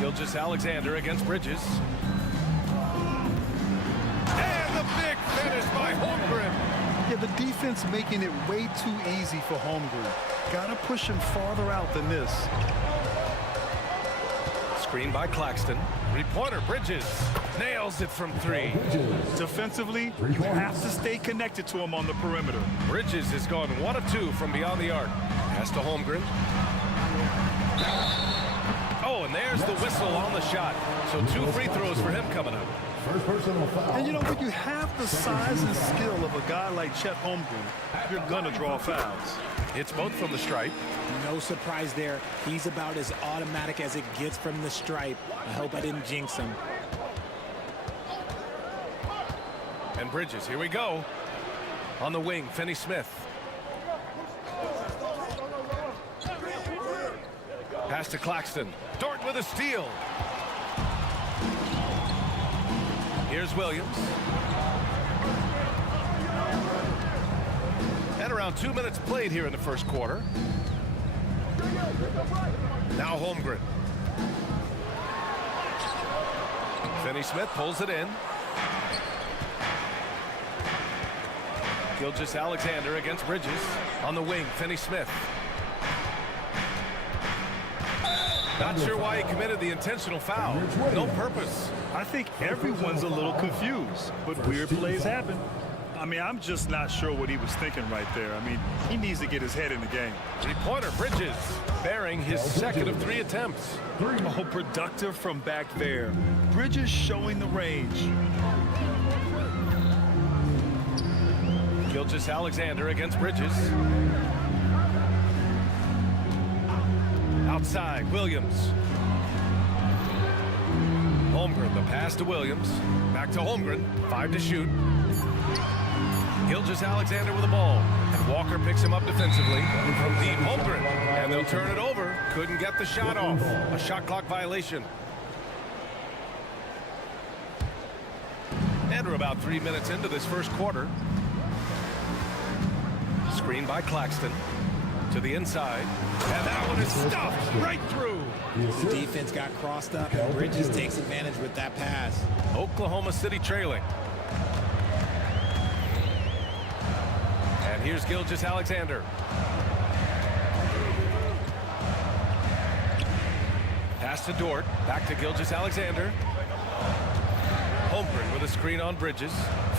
Gilgeous-Alexander against Bridges. And the big finish by Holmgren. Yeah, the defense making it way too easy for Holmgren. Gotta push him farther out than this. Screen by Claxton. Three-pointer, Bridges. Nails it from 3. Defensively, you have to stay connected to him on the perimeter. Bridges has gone 1 of 2 from beyond the arc. Pass to Holmgren. Oh, and there's the whistle on the shot. So 2 free throws for him coming up. And you know, when you have the size and skill of a guy like Chet Holmgren, you're gonna draw fouls. It's both from the stripe. No surprise there. He's about as automatic as it gets from the stripe. I hope I didn't jinx him. And Bridges, here we go. On the wing, Finney-Smith. Pass to Claxton. Dort with a steal. Here's Williams. And around 2 minutes played here in the first quarter. Now Holmgren. Finney-Smith pulls it in. Gilgeous-Alexander against Bridges. On the wing, Finney-Smith. Not sure why he committed the intentional foul. No purpose. I think everyone's a little confused, but weird plays happen. I mean, I'm just not sure what he was thinking right there. I mean, he needs to get his head in the game. Three-pointer, Bridges, bearing his second of 3 attempts. Oh, productive from back there. Bridges showing the range. Gilgeous-Alexander against Bridges. Outside, Williams. Holmgren, the pass to Williams. Back to Holmgren, 5 to shoot. Gilgeous-Alexander with the ball. And Walker picks him up defensively from deep. Holmgren, and they'll turn it over. Couldn't get the shot off. A shot clock violation. And we're about 3 minutes into this first quarter. Screen by Claxton. To the inside. And that one is stuffed right through. The defense got crossed up, and Bridges takes advantage with that pass. Oklahoma City trailing. And here's Gilgeous-Alexander. Pass to Dort. Back to Gilgeous-Alexander. Holmgren with a screen on Bridges.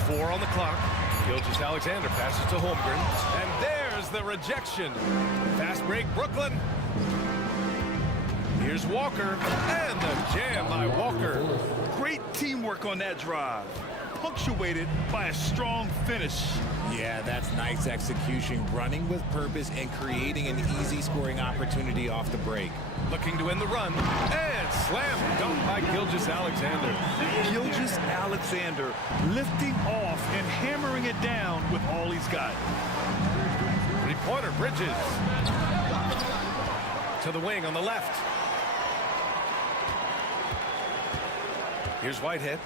4 on the clock. Gilgeous-Alexander passes to Holmgren. And there's the rejection. Fast break, Brooklyn. Here's Walker. And the jam by Walker. Great teamwork on that drive. Punctuated by a strong finish. Yeah, that's nice execution. Running with purpose and creating an easy scoring opportunity off the break. Looking to end the run. And slam dunk by Gilgeous-Alexander. Gilgeous-Alexander lifting off and hammering it down with all he's got. Three-pointer, Bridges. to the wing on the left. Here's Whitehead.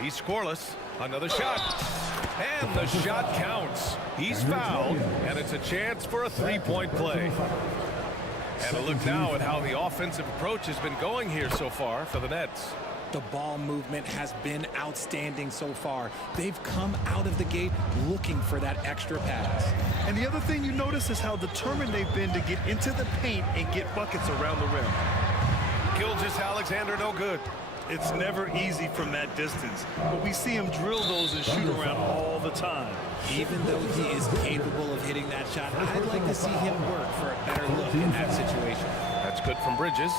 He's scoreless. Another shot. And the shot counts. He's fouled, and it's a chance for a three-point play. And a look now at how the offensive approach has been going here so far for the Nets. The ball movement has been outstanding so far. They've come out of the gate looking for that extra pass. And the other thing you notice is how determined they've been to get into the paint and get buckets around the rim. Gilgeous-Alexander no good. It's never easy from that distance, but we see him drill those and shoot around all the time. Even though he is capable of hitting that shot, I'd like to see him work for a better look in that situation. That's good from Bridges.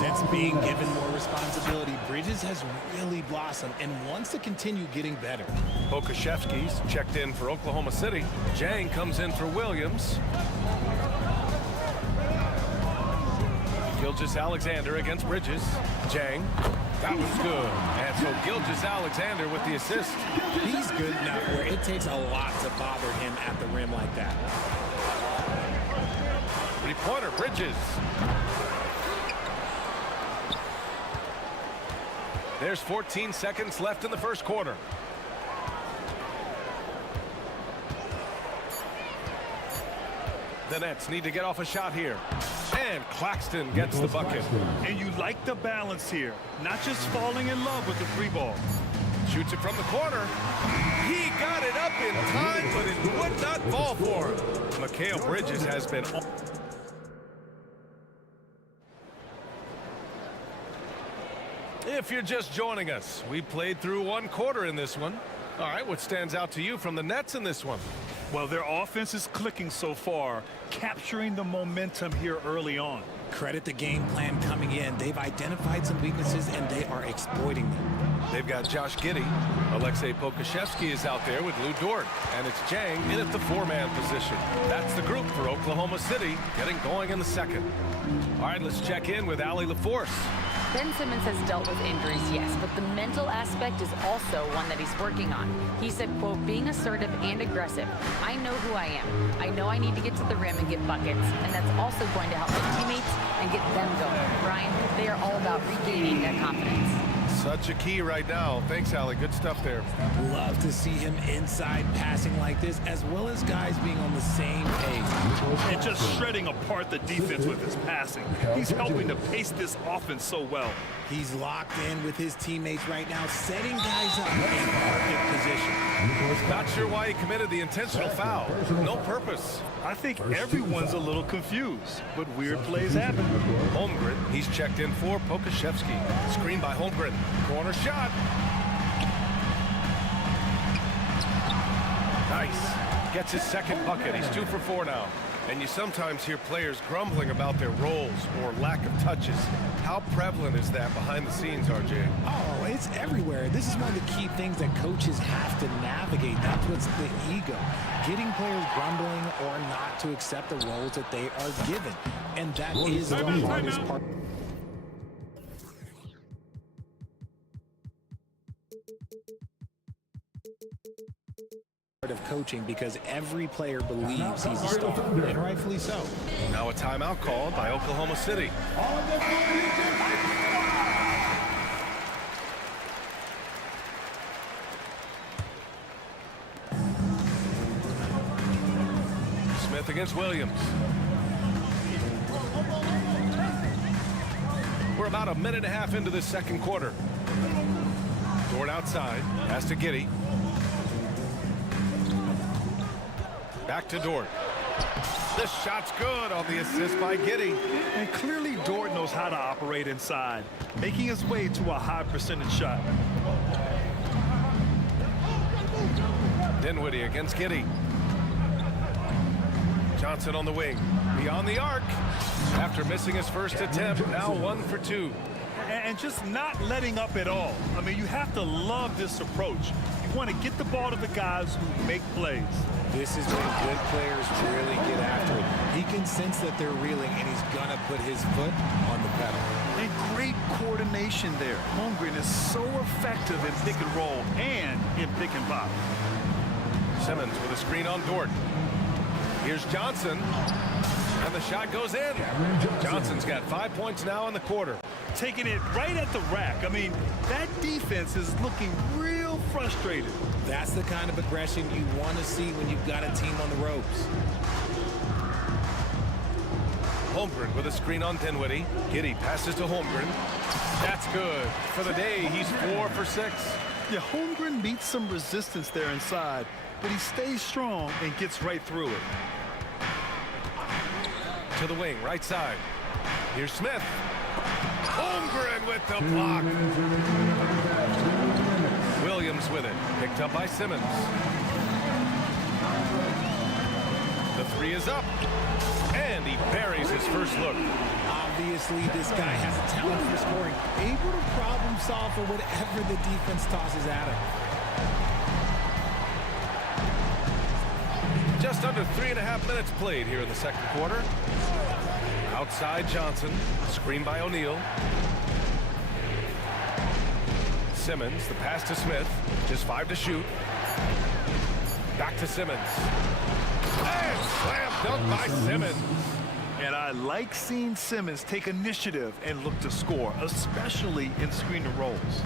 Since being given more responsibility, Bridges has really blossomed and wants to continue getting better. Pokashevsky's checked in for Oklahoma City. Jang comes in for Williams. Gilgeous-Alexander against Bridges. Jang. That was good. And so Gilgeous-Alexander with the assist. He's good enough where it takes a lot to bother him at the rim like that. Three-pointer, Bridges. There's 14 seconds left in the first quarter. The Nets need to get off a shot here. And Claxton gets the bucket. And you like the balance here, not just falling in love with the free ball. Shoots it from the corner. He got it up in time, but it would not fall for him. Mikal Bridges has been... If you're just joining us, we played through one quarter in this one. All right, what stands out to you from the Nets in this one? Well, their offense is clicking so far, capturing the momentum here early on. Credit the game plan coming in. They've identified some weaknesses, and they are exploiting them. They've got Josh Giddey. Alexei Pokashevsky is out there with Lou Dort. And it's Jang in at the four-man position. That's the group for Oklahoma City, getting going in the second. All right, let's check in with Allie LaForce. Ben Simmons has dealt with injuries, yes, but the mental aspect is also one that he's working on. He said, quote, being assertive and aggressive. I know who I am. I know I need to get to the rim and get buckets, and that's also going to help my teammates and get them going. Brian, they are all about regaining their confidence. Such a key right now. Thanks, Allie. Good stuff there. Love to see him inside passing like this, as well as guys being on the same page. And just shredding apart the defense with his passing. He's helping to pace this offense so well. He's locked in with his teammates right now, setting guys up in perfect position. Not sure why he committed the intentional foul. No purpose. I think everyone's a little confused, but weird plays happen. Holmgren, he's checked in for Pokashevsky. Screen by Holmgren. Corner shot. Nice. Gets his second bucket. He's 2 for 4 now. And you sometimes hear players grumbling about their roles or lack of touches. How prevalent is that behind the scenes, RJ? Oh, it's everywhere. This is one of the key things that coaches have to navigate. That's what's the ego. Getting players grumbling or not to accept the roles that they are given. And that is the hardest part. Of coaching, because every player believes he's a star, and rightfully so. Now a timeout called by Oklahoma City. Smith against Williams. We're about a minute and a half into this second quarter. Dort outside, pass to Giddey. Back to Dort. This shot's good on the assist by Giddey. And clearly Dort knows how to operate inside, making his way to a high percentage shot. Dinwiddie against Giddey. Johnson on the wing. Beyond the arc. After missing his first attempt, now 1 for 2. And just not letting up at all. I mean, you have to love this approach. You want to get the ball to the guys who make plays. This is when good players really get after it. He can sense that they're reeling, and he's going to put his foot on the pedal. And great coordination there. Holmgren is so effective in pick and roll and in pick and pop. Simmons with a screen on Dort. Here's Johnson. And the shot goes in. Johnson's got 5 points now in the quarter. Taking it right at the rack. I mean, that defense is looking real frustrated. That's the kind of aggression you want to see when you've got a team on the ropes. Holmgren with a screen on Dinwiddie. Giddey passes to Holmgren. That's good. For the day, he's 4 for 6. Yeah, Holmgren meets some resistance there inside, but he stays strong and gets right through it. To the wing, right side. Here's Smith. Holmgren with the block. Williams with it. Picked up by Simmons. The three is up. And he buries his first look. Obviously, this guy has a talent for scoring. Able to problem solve for whatever the defense tosses at him. Just under 3.5 minutes played here in the second quarter. Outside Johnson. Screen by O'Neal. Simmons, the pass to Smith. Just 5 to shoot. Back to Simmons. And slam dunk by Simmons. And I like seeing Simmons take initiative and look to score, especially in screen and rolls.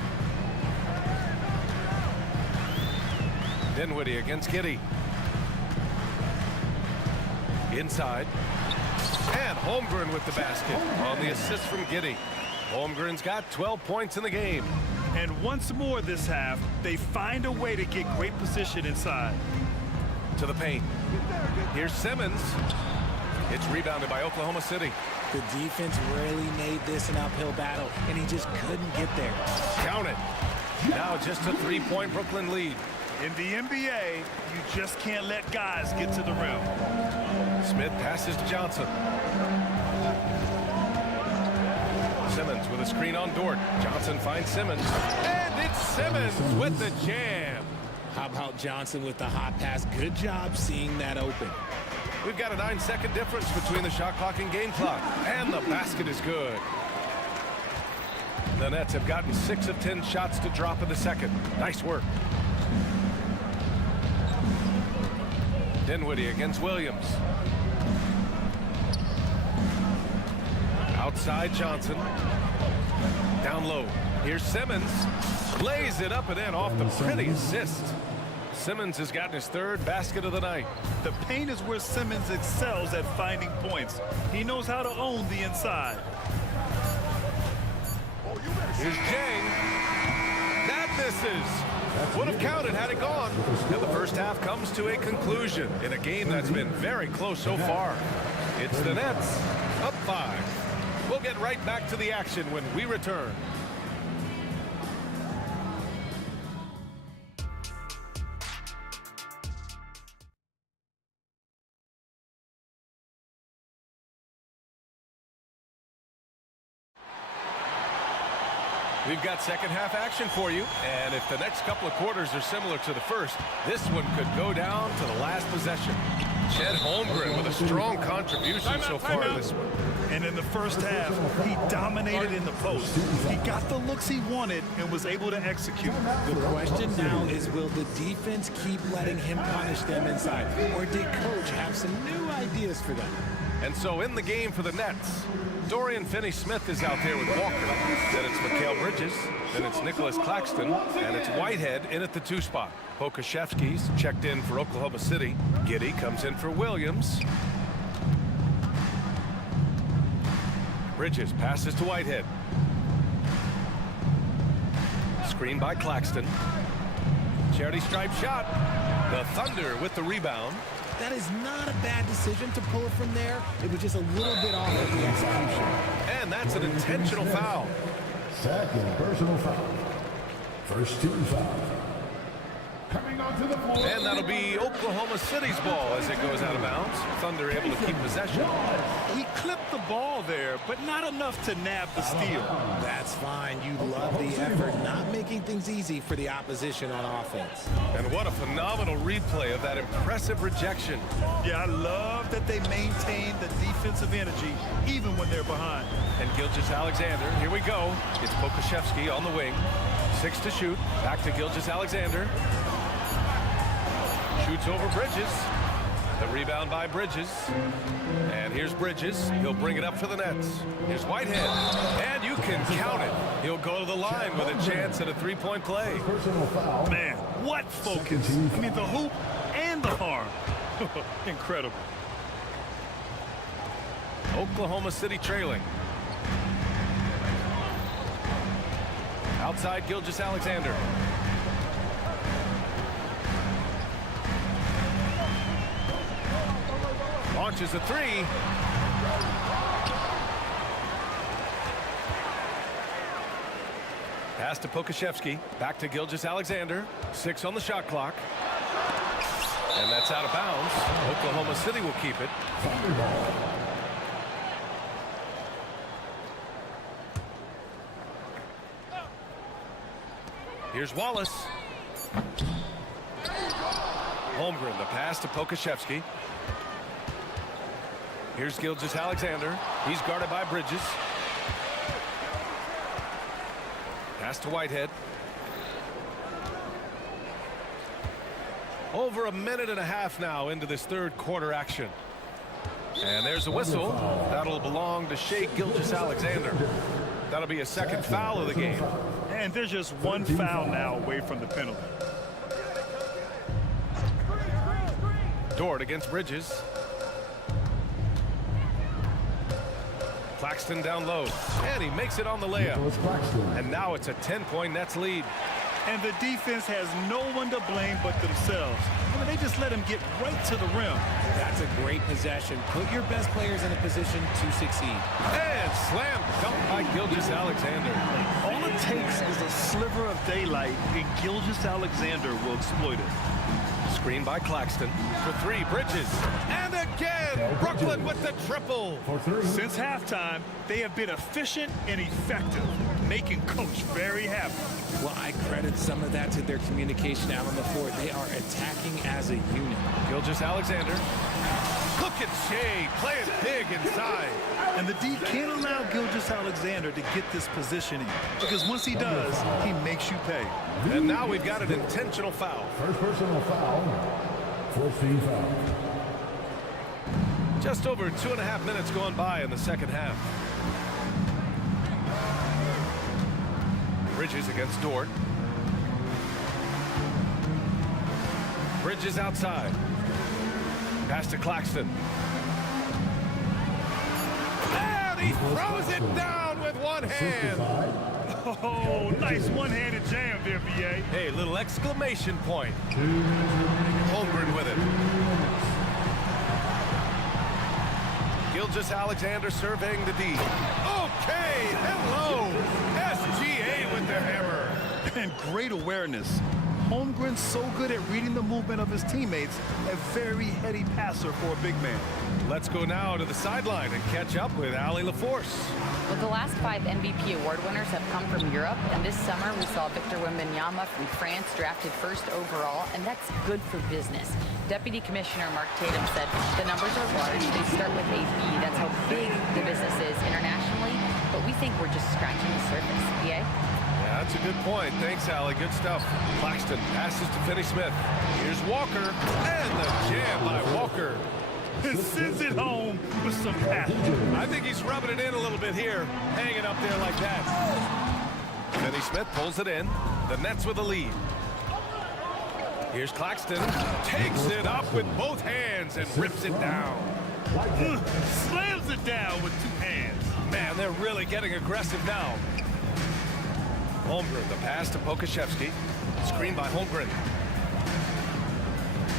Dinwiddie against Giddey. Inside. And Holmgren with the basket on the assist from Giddey. Holmgren's got 12 points in the game. And once more this half, they find a way to get great position inside. To the paint. Here's Simmons. It's rebounded by Oklahoma City. The defense really made this an uphill battle, and he just couldn't get there. Count it. Now just a 3-point Brooklyn lead. In the NBA, you just can't let guys get to the rim. Smith passes to Johnson. Simmons with a screen on Dort. Johnson finds Simmons. And it's Simmons with the jam. How about Johnson with the hot pass? Good job seeing that open. We've got a 9-second difference between the shot clock and game clock. And the basket is good. The Nets have gotten 6 of 10 shots to drop in the second. Nice work. Dinwiddie against Williams. Outside Johnson. Down low. Here's Simmons. Lays it up and in off the pretty assist. Simmons has gotten his 3rd basket of the night. The paint is where Simmons excels at finding points. He knows how to own the inside. Here's Jang. That misses. Would have counted had it gone. And the first half comes to a conclusion in a game that's been very close so far. It's the Nets up 5. We'll get right back to the action when we return. We've got second half action for you, and if the next couple of quarters are similar to the first, this one could go down to the last possession. Chet Holmgren with a strong contribution so far in this one. And in the first half, he dominated in the post. He got the looks he wanted and was able to execute. The question now is, will the defense keep letting him punish them inside, or did Coach have some new ideas for them? And so in the game for the Nets, Dorian Finney-Smith is out there with Walker. Then it's Mikal Bridges. Then it's Nicholas Claxton. And it's Whitehead in at the 2 spot. Pokashevsky's checked in for Oklahoma City. Giddey comes in for Williams. Bridges passes to Whitehead. Screen by Claxton. Charity stripe shot. The Thunder with the rebound. That is not a bad decision to pull it from there. It was just a little bit off of the execution. And that's an intentional foul. Second personal foul. First team foul. Coming onto the floor. And that'll be Oklahoma City's ball as it goes out of bounds. Thunder able to keep possession. He clipped the ball there, but not enough to nab the steal. That's fine. You love the effort, not making things easy for the opposition on offense. And what a phenomenal replay of that impressive rejection. Yeah, I love that they maintain the defensive energy even when they're behind. And Gilgeous-Alexander, here we go. It's Pokashevsky on the wing. 6 to shoot. Back to Gilgeous-Alexander. Shoots over Bridges. The rebound by Bridges. And here's Bridges. He'll bring it up for the Nets. Here's Whitehead. And you can count it. He'll go to the line with a chance at a three-point play. Man, what focus. I mean, the hoop and the arm. Incredible. Oklahoma City trailing. Outside Gilgeous-Alexander. Launches a three. Pass to Pokashevsky. Back to Gilgeous-Alexander. 6 on the shot clock. And that's out of bounds. Oklahoma City will keep it. Here's Wallace. Holmgren, the pass to Pokashevsky. Here's Gilgeous-Alexander. He's guarded by Bridges. Pass to Whitehead. Over a minute and a half now into this third quarter action. And there's a whistle. That'll belong to Shai Gilgeous-Alexander. That'll be a second foul of the game. And there's just one foul now away from the penalty. Dort against Bridges. Claxton down low. And he makes it on the layup. And now it's a 10-point Nets lead. And the defense has no one to blame but themselves. I mean, they just let him get right to the rim. That's a great possession. Put your best players in a position to succeed. And slam dunk by Gilgeous-Alexander. All it takes is a sliver of daylight, and Gilgeous-Alexander will exploit it. Screen by Claxton. For three, Bridges. And again, Brooklyn with the triple. Since halftime, they have been efficient and effective, making Coach very happy. Well, I credit some of that to their communication out on the floor. They are attacking as a unit. Gilgeous-Alexander. Look at Shai playing big inside. And the D can't allow Gilgeous-Alexander to get this positioning, because once he does, he makes you pay. And now we've got an intentional foul. First personal foul. First team foul. Just over 2.5 minutes gone by in the second half. Bridges against Dort. Bridges outside. Pass to Claxton. And he throws it down with one hand. Oh, nice one-handed jam there, BA. Hey, little exclamation point. Holmgren with it. Gilgeous-Alexander surveying the D. Okay, hello. SGA with the hammer. And great awareness. Holmgren's so good at reading the movement of his teammates, a very heady passer for a big man. Let's go now to the sideline and catch up with Allie LaForce. Well, the last 5 MVP award winners have come from Europe, and this summer we saw Victor Wembanyama from France drafted first overall, and that's good for business. Deputy Commissioner Mark Tatum said the numbers are large. They start with a B. That's how big the business is internationally, but we think we're just scratching the surface. BA? Yeah, that's a good point. Thanks, Allie. Good stuff. Claxton passes to Finney-Smith. Here's Walker, and the jam by Walker. Sends it home with some passion. I think he's rubbing it in a little bit here, hanging up there like that. Finney-Smith pulls it in. The Nets with the lead. Here's Claxton. Takes it up with both hands and rips it down. Slams it down with 2 hands. Man, they're really getting aggressive now. Holmgren, the pass to Pokashevsky. Screen by Holmgren.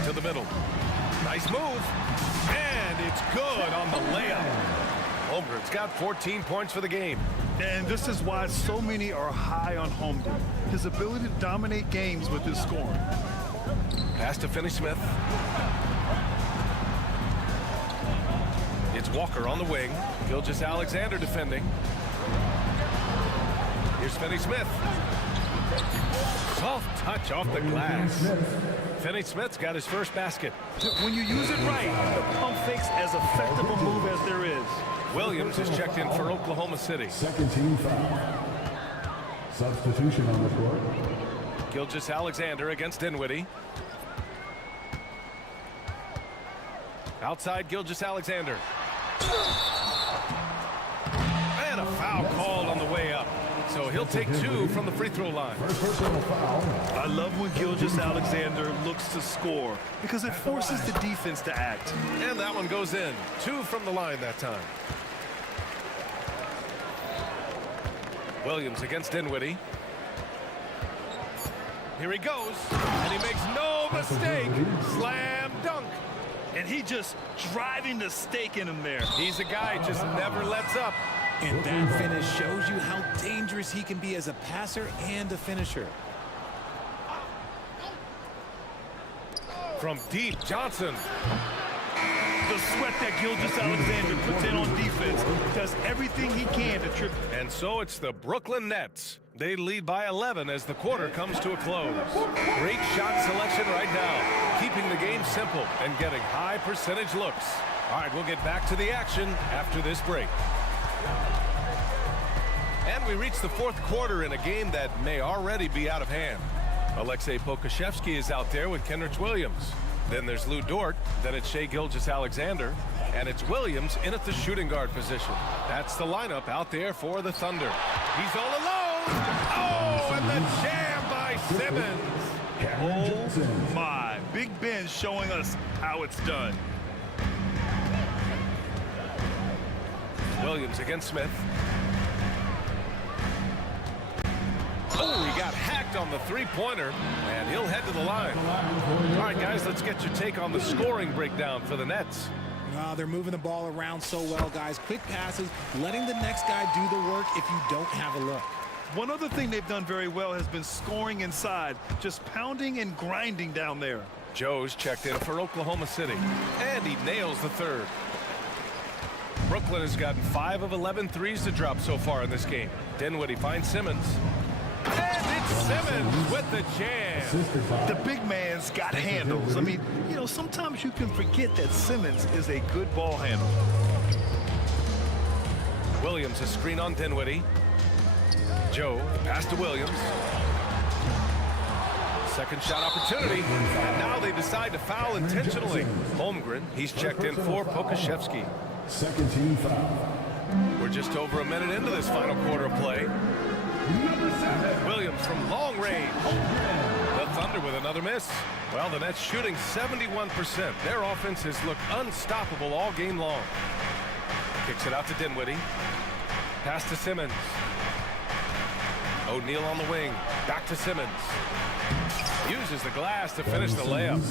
To the middle. Nice move. And it's good on the layup. Holmgren's got 14 points for the game. And this is why so many are high on Holmgren. His ability to dominate games with his scoring. Pass to Finney-Smith. It's Walker on the wing. Gilgeous-Alexander defending. Here's Finney-Smith. Soft touch off the glass. Finney-Smith's got his first basket. When you use it right, the pump fake's as effective a move as there is. Williams is checked in for Oklahoma City. Second team foul. Substitution on the court. Gilgeous-Alexander against Dinwiddie. Outside Gilgeous-Alexander. And a foul called on the way up. So he'll take 2 from the free throw line. I love when Gilgeous-Alexander looks to score because it forces the defense to act. And that one goes in. 2 from the line that time. Williams against Dinwiddie. Here he goes, and he makes no mistake. Slam dunk. And he just driving the stake in him there. He's a guy who just never lets up. And that finish shows you how dangerous he can be as a passer and a finisher. From deep, Johnson. The sweat that Gilgeous-Alexander puts in on defense does everything he can to trip. And so it's the Brooklyn Nets. They lead by 11 as the quarter comes to a close. Great shot selection right now, keeping the game simple and getting high percentage looks. All right, we'll get back to the action after this break. And we reach the fourth quarter in a game that may already be out of hand. Alexei Pokusevski is out there with Kenrich Williams. Then there's Lou Dort, then it's Shai Gilgeous-Alexander, and it's Williams in at the shooting guard position. That's the lineup out there for the Thunder. He's all alone! Oh, and the jam by Simmons! Oh my, Big Ben showing us how it's done. Williams against Smith. Oh, he got hacked on the three-pointer, and he'll head to the line. All right, guys, let's get your take on the scoring breakdown for the Nets. They're moving the ball around so well, guys. Quick passes, letting the next guy do the work if you don't have a look. One other thing they've done very well has been scoring inside, just pounding and grinding down there. Joe's checked in for Oklahoma City, and he nails the third. Brooklyn has gotten 5 of 11 threes to drop so far in this game. Dinwiddie finds Simmons. And it's Simmons with the jam. The big man's got handles. I mean, you know, sometimes you can forget that Simmons is a good ball handler. Williams a screen on Dinwiddie. Joe, pass to Williams. Second shot opportunity, and now they decide to foul intentionally. Holmgren, he's checked in for Pokusevski. Second team foul. We're just over a minute into this final quarter of play. Williams from long range. The Thunder with another miss. Well, the Nets shooting 71%. Their offense has looked unstoppable all game long. Kicks it out to Dinwiddie. Pass to Simmons. O'Neal on the wing. Back to Simmons. Uses the glass to finish the layup.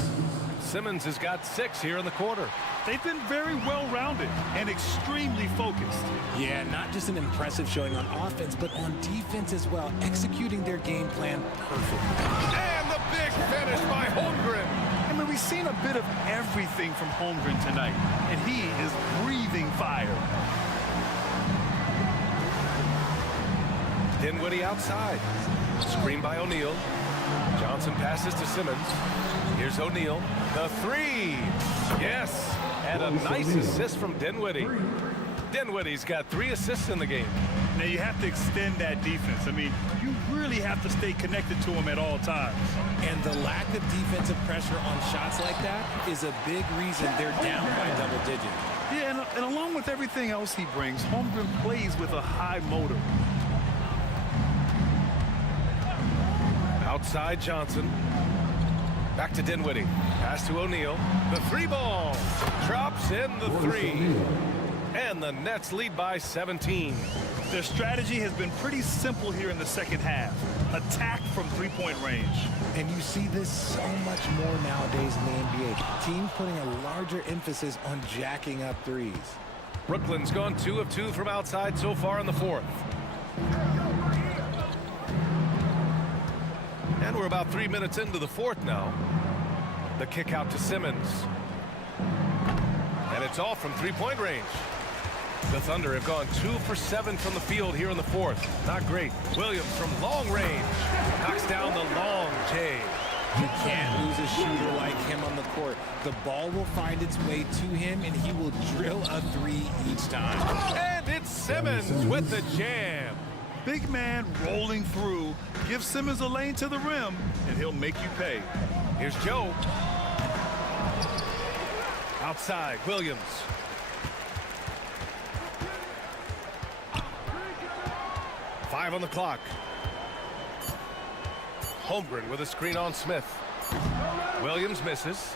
Simmons has got 6 here in the quarter. They've been very well-rounded and extremely focused. Yeah, not just an impressive showing on offense, but on defense as well, executing their game plan perfectly. And the big finish by Holmgren. I mean, we've seen a bit of everything from Holmgren tonight, and he is breathing fire. Dinwiddie outside. Screen by O'Neal. Johnson passes to Simmons. Here's O'Neal. The three. Yes. And a nice assist from Dinwiddie. Dinwiddie's got 3 assists in the game. Now, you have to extend that defense. I mean, you really have to stay connected to him at all times. And the lack of defensive pressure on shots like that is a big reason they're down by double digits. Yeah, and along with everything else he brings, Holmgren plays with a high motor. Outside Johnson. Back to Dinwiddie. Pass to O'Neal. The 3-ball. Drops in the 3. And the Nets lead by 17. Their strategy has been pretty simple here in the second half. Attack from three-point range. And you see this so much more nowadays in the NBA. Teams putting a larger emphasis on jacking up threes. Brooklyn's gone 2 of 2 from outside so far in the fourth. And we're about 3 minutes into the fourth now. The kick out to Simmons. And it's all from three-point range. The Thunder have gone 2 for 7 from the field here in the fourth. Not great. Williams from long range. Knocks down the long J. You can't lose a shooter like him on the court. The ball will find its way to him, and he will drill a 3 each time. And it's Simmons with the jam. Big man rolling through. Give Simmons a lane to the rim, and he'll make you pay. Here's Joe. Outside, Williams. Five on the clock. Holmgren with a screen on Smith. Williams misses.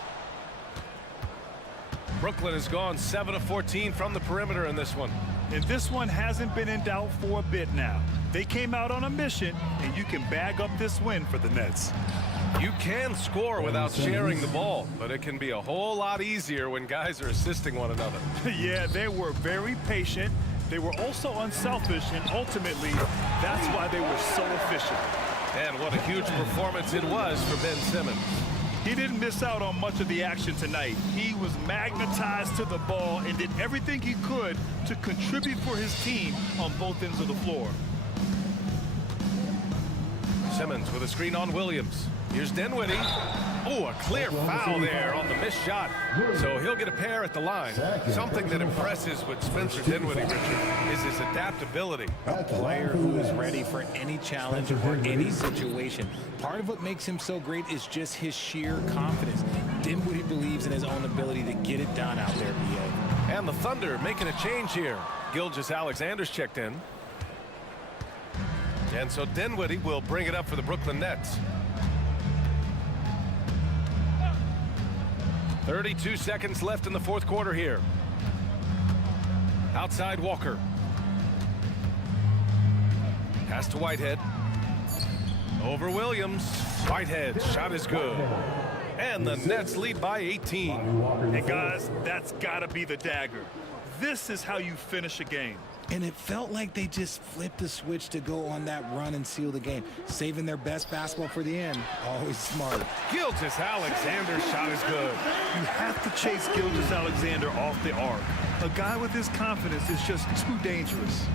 Brooklyn has gone 7 of 14 from the perimeter in this one. And this one hasn't been in doubt for a bit now. They came out on a mission, and you can bag up this win for the Nets. You can score without sharing the ball, but it can be a whole lot easier when guys are assisting one another. Yeah, they were very patient. They were also unselfish, and ultimately, that's why they were so efficient. And what a huge performance it was for Ben Simmons. He didn't miss out on much of the action tonight. He was magnetized to the ball and did everything he could to contribute for his team on both ends of the floor. Simmons with a screen on Williams. Here's Dinwiddie. Oh, a clear foul there on the missed shot. So he'll get a pair at the line. Something that impresses with Spencer Dinwiddie, Richard, is his adaptability. A player who is ready for any challenge or any situation. Part of what makes him so great is just his sheer confidence. Dinwiddie believes in his own ability to get it done out there, BA. And the Thunder making a change here. Gilgeous-Alexander's checked in. And so Dinwiddie will bring it up for the Brooklyn Nets. 32 seconds left in the fourth quarter here. Outside Walker. Pass to Whitehead. Over Williams. Whitehead's shot is good. And the Nets lead by 18. And guys, that's gotta be the dagger. This is how you finish a game. And it felt like they just flipped the switch to go on that run and seal the game. Saving their best basketball for the end. Always smart. Gilgeous-Alexander's shot is good. You have to chase Gilgeous-Alexander off the arc. A guy with his confidence is just too dangerous.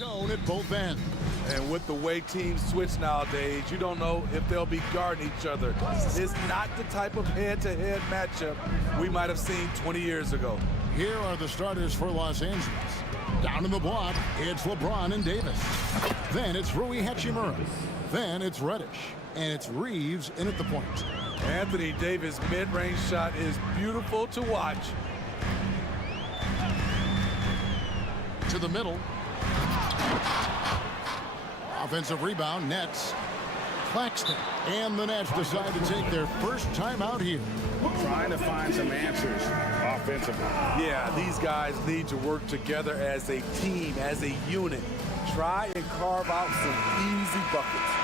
Tone at both ends. And with the way teams switch nowadays, you don't know if they'll be guarding each other. It's not the type of head-to-head matchup we might have seen 20 years ago. Here are the starters for Los Angeles. Down in the block, it's LeBron and Davis. Then it's Rui Hachimura. Then it's Reddish. And it's Reeves in at the point. Anthony Davis' mid-range shot is beautiful to watch. To the middle. Offensive rebound, Nets. Claxton and the Nets decide to take their first time out here. Trying to find some answers offensively. Yeah, these guys need to work together as a team, as a unit. Try and carve out some easy buckets.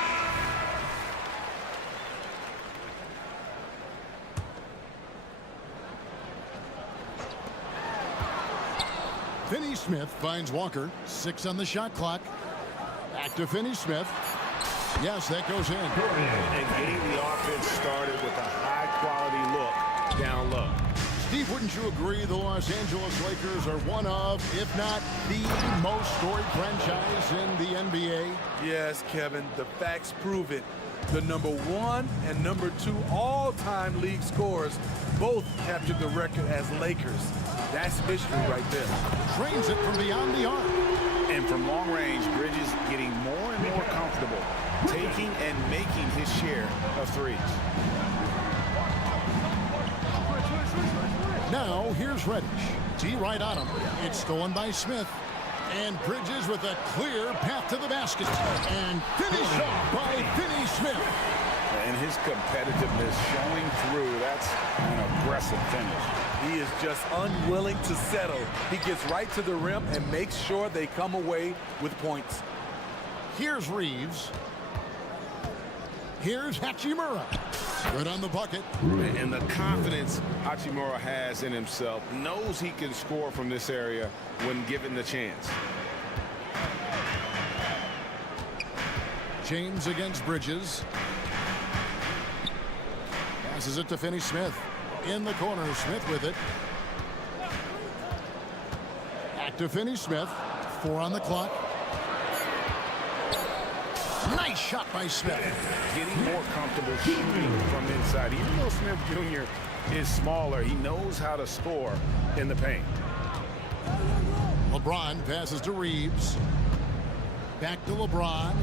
Finney Smith finds Walker. 6 on the shot clock. Back to Finney Smith. Yes, that goes in. And getting the offense started with a high-quality look down low. Steve, wouldn't you agree the Los Angeles Lakers are one of, if not the most storied franchise in the NBA? Yes, Kevin, the facts prove it. The #1 and #2 all-time league scorers both captured the record as Lakers. That's history right there. Trains it from beyond the arc. And from long range, Bridges getting more and more comfortable taking and making his share of threes. Now, here's Reddish. T right on him. It's stolen by Smith. And Bridges with a clear path to the basket. And finished off by Finney Smith. And his competitiveness showing through. That's an aggressive finish. He is just unwilling to settle. He gets right to the rim and makes sure they come away with points. Here's Reeves. Here's Hachimura. Good on the bucket. And the confidence Hachimura has in himself, knows he can score from this area when given the chance. James against Bridges. Passes it to Finney Smith. In the corner, Smith with it. Back to Finney Smith. 4 on the clock. Nice shot by Smith. Getting more comfortable shooting from inside. Even though Smith Jr. is smaller, he knows how to score in the paint. LeBron passes to Reeves. Back to LeBron.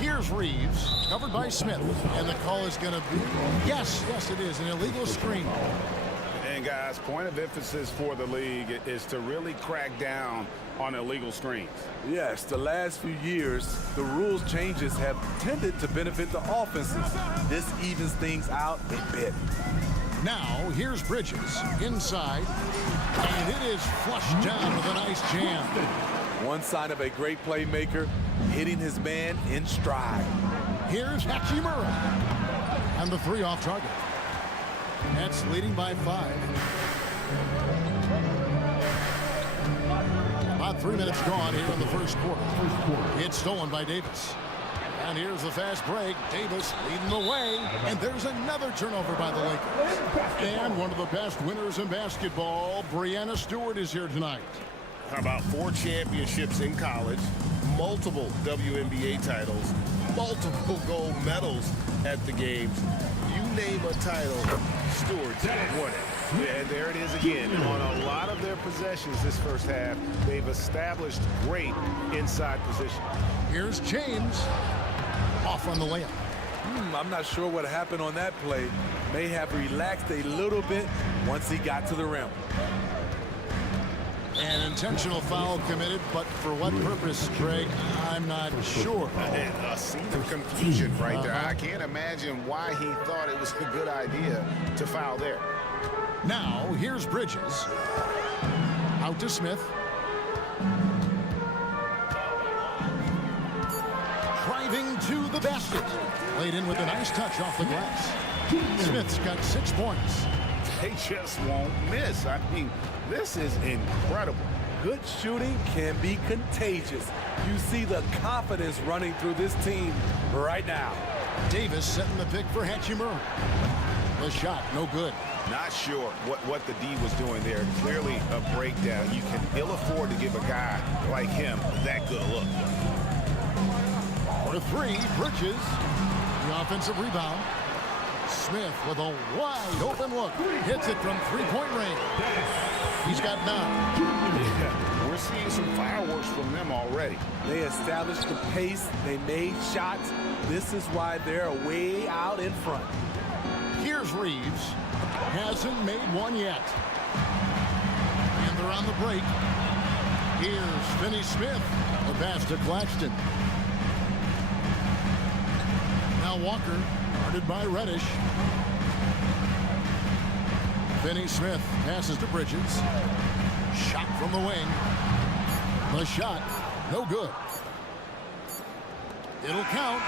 Here's Reeves, covered by Smith. And the call is going to be, yes, it is, an illegal screen. And guys, point of emphasis for the league is to really crack down on illegal screens. Yes, the last few years, the rules changes have tended to benefit the offenses. This evens things out a bit. Now, here's Bridges inside, and it is flushed down with a nice jam. One sign of a great playmaker, hitting his man in stride. Here's Hachimura, and the 3 off target. Nets leading by 5. About 3 minutes gone here in the first quarter. It's stolen by Davis. And here's the fast break. Davis leading the way. And there's another turnover by the Lakers. And one of the best winners in basketball, Breanna Stewart, is here tonight. How about 4 championships in college, multiple WNBA titles, multiple gold medals at the games. You name a title, Stewart's won it. Yeah, and there it is again. On a lot of their possessions this first half, they've established great inside position. Here's James. Off on the layup. I'm not sure what happened on that play. May have relaxed a little bit once he got to the rim. An intentional foul committed, but for what purpose, Greg, I'm not sure. And a scene of confusion right there. I can't imagine why he thought it was a good idea to foul there. Now, here's Bridges. Out to Smith. Driving to the basket. Laid in with a nice touch off the glass. Smith's got 6 points. They just won't miss. I mean, this is incredible. Good shooting can be contagious. You see the confidence running through this team right now. Davis setting the pick for Hachimura. The shot, no good. Not sure what the D was doing there. Clearly a breakdown. You can ill afford to give a guy like him that good a look. For three, Bridges. The offensive rebound. Smith with a wide open look. Hits it from three-point range. He's got 9. Yeah, we're seeing some fireworks from them already. They established the pace. They made shots. This is why they're way out in front. Here's Reeves. Hasn't made one yet. And they're on the break. Here's Finney Smith. The pass to Claxton. Now Walker, guarded by Reddish. Finney Smith passes to Bridges. Shot from the wing. The shot, no good. It'll count.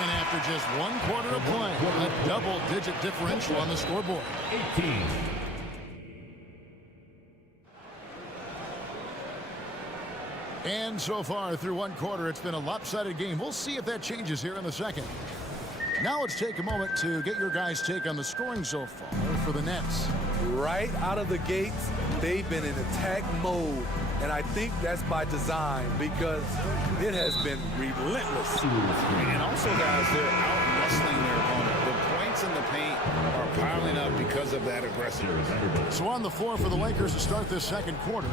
And after just 1 quarter of play, a double-digit differential on the scoreboard. 18. And so far through 1 quarter, it's been a lopsided game. We'll see if that changes here in the second. Now let's take a moment to get your guys' take on the scoring so far for the Nets. Right out of the gates, they've been in attack mode. And I think that's by design because it has been relentless. And also, guys, they're out-muscling their opponent. The points in the paint are piling up because of that aggressiveness. So on the floor for the Lakers to start this second quarter.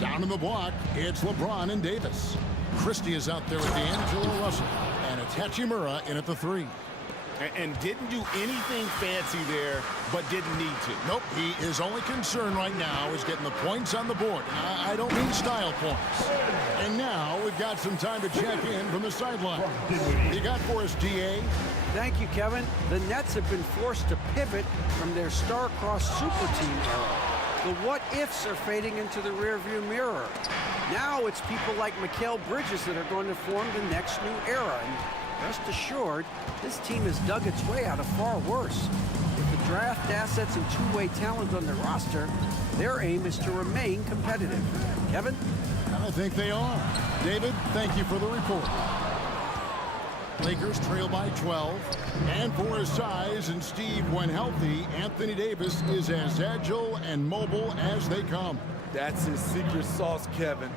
Down in the block, it's LeBron and Davis. Christie is out there with D'Angelo Russell. And it's Hachimura in at the 3. And didn't do anything fancy there, but didn't need to. Nope, he is only concern right now is getting the points on the board. I don't mean style points. And now we've got some time to check in from the sideline. You got for us, DA? Thank you, Kevin. The Nets have been forced to pivot from their star-crossed super team era. The what-ifs are fading into the rearview mirror. Now it's people like Mikal Bridges that are going to form the next new era. And rest assured, this team has dug its way out of far worse. With the draft assets and two-way talent on the roster, their aim is to remain competitive. Kevin? I think they are. David, thank you for the report. Lakers trail by 12. And for his size and Steve, when healthy, Anthony Davis is as agile and mobile as they come. That's his secret sauce, Kevin.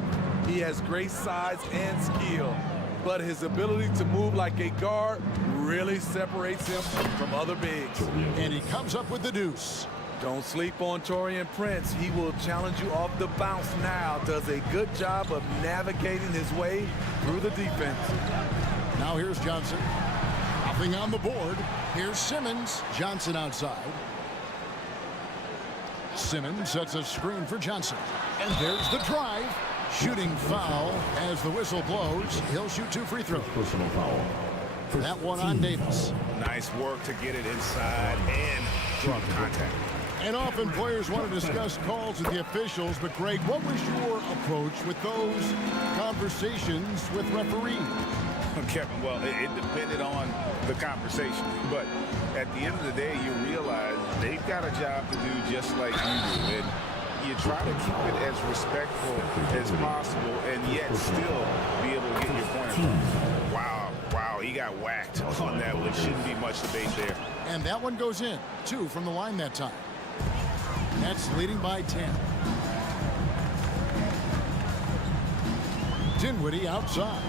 He has great size and skill, but his ability to move like a guard really separates him from other bigs. And he comes up with the deuce. Don't sleep on Taurean Prince. He will challenge you off the bounce now. Does a good job of navigating his way through the defense. Now here's Johnson. Nothing on the board. Here's Simmons. Johnson outside. Simmons sets a screen for Johnson. And there's the drive. Shooting foul as the whistle blows. He'll shoot 2 free throws. Personal foul. That one on Davis. Nice work to get it inside and draw the contact. And often players want to discuss calls with the officials, but Greg, what was your approach with those conversations with referees? Kevin, well, it depended on the conversation, but at the end of the day, you realize they've got a job to do just like you do, and you try to keep it as respectful as possible, and yet still be able to get your point across. Wow, he got whacked on that one. Shouldn't be much debate there. And that one goes in, 2 from the line that time. Nets leading by 10. Dinwiddie outside.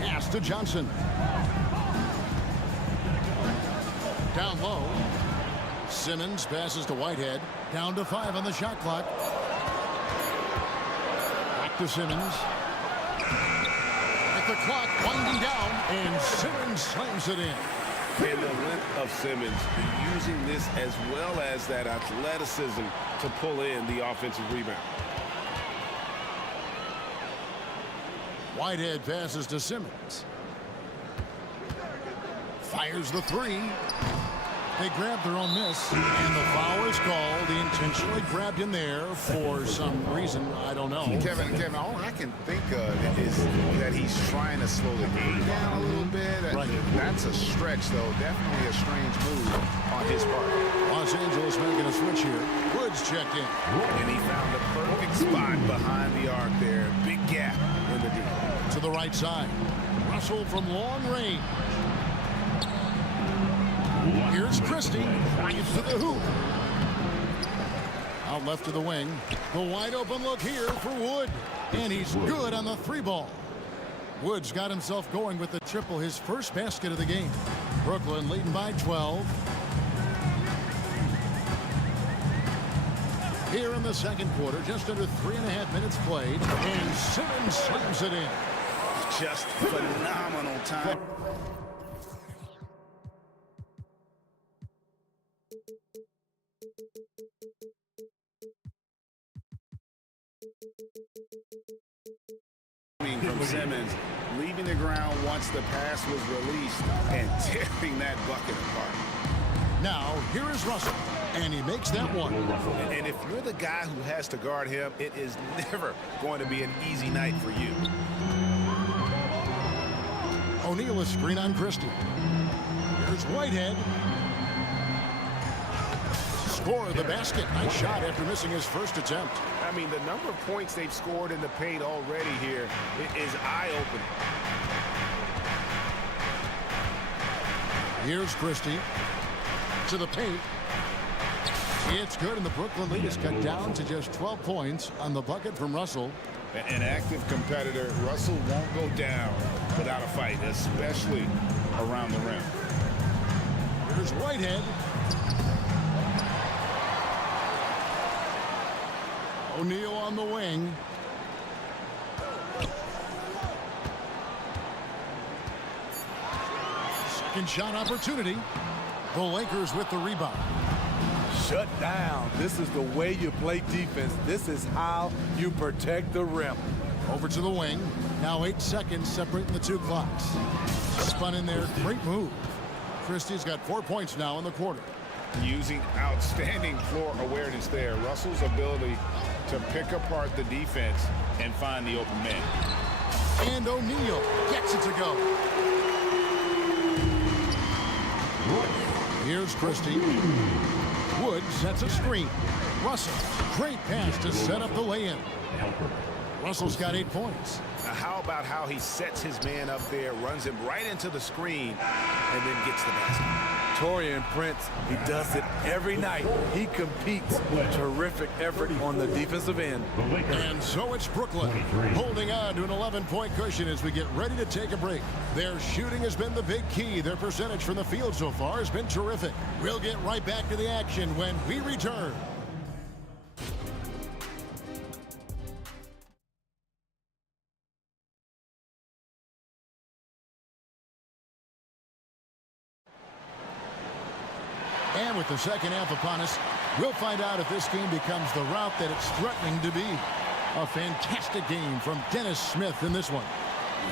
Pass to Johnson. Down low. Simmons passes to Whitehead. Down to 5 on the shot clock. Back to Simmons. At the clock winding down, and Simmons slams it in. And the length of Simmons using this as well as that athleticism to pull in the offensive rebound. Whitehead passes to Simmons. Fires the 3. They grab their own miss, and the foul is called. He intentionally grabbed in there for some reason, I don't know. Kevin, all I can think of is that he's trying to slow the game down a little bit. Right. That's a stretch, though. Definitely a strange move on his part. Los Angeles making a switch here. Woods checked in. And he found the perfect spot behind the arc there. Big gap in the defense. To the right side. Russell from long range. Here's Christie. Drives to the hoop. Out left to the wing. The wide open look here for Wood. And he's good on the three ball. Woods got himself going with the triple, his first basket of the game. Brooklyn leading by 12. Here in the second quarter, just under 3.5 minutes played, and Simmons slams it in. Just phenomenal time. From Simmons, leaving the ground once the pass was released and tearing that bucket apart. Now, here is Russell, and he makes that one. And if you're the guy who has to guard him, it is never going to be an easy night for you. O'Neal is screen on Christie. Here's Whitehead. Score the basket. Nice shot after missing his first attempt. I mean, the number of points they've scored in the paint already here is eye-opening. Here's Christie to the paint. It's good, and the Brooklyn lead is cut down to just 12 points on the bucket from Russell. An active competitor, Russell won't go down without a fight, especially around the rim. Here's Whitehead. O'Neal on the wing. Second shot opportunity. The Lakers with the rebound. Shut down. This is the way you play defense. This is how you protect the rim. Over to the wing. Now 8 seconds separating the two clocks. Spun in there. Great move. Christie's got 4 points now in the quarter. Using outstanding floor awareness there. Russell's ability to pick apart the defense and find the open man. And O'Neal gets it to go. Here's Christie. Wood sets a screen. Russell, great pass to set up the lay-in. Russell's got 8 points. Now how about how he sets his man up there, runs him right into the screen, and then gets the basket. Taurean Prince, he does it every night. He competes. Terrific effort on the defensive end. And so it's Brooklyn holding on to an 11-point cushion as we get ready to take a break. Their shooting has been the big key. Their percentage from the field so far has been terrific. We'll get right back to the action when we return. And with the second half upon us, we'll find out if this game becomes the route that it's threatening to be. A fantastic game from Dennis Smith in this one.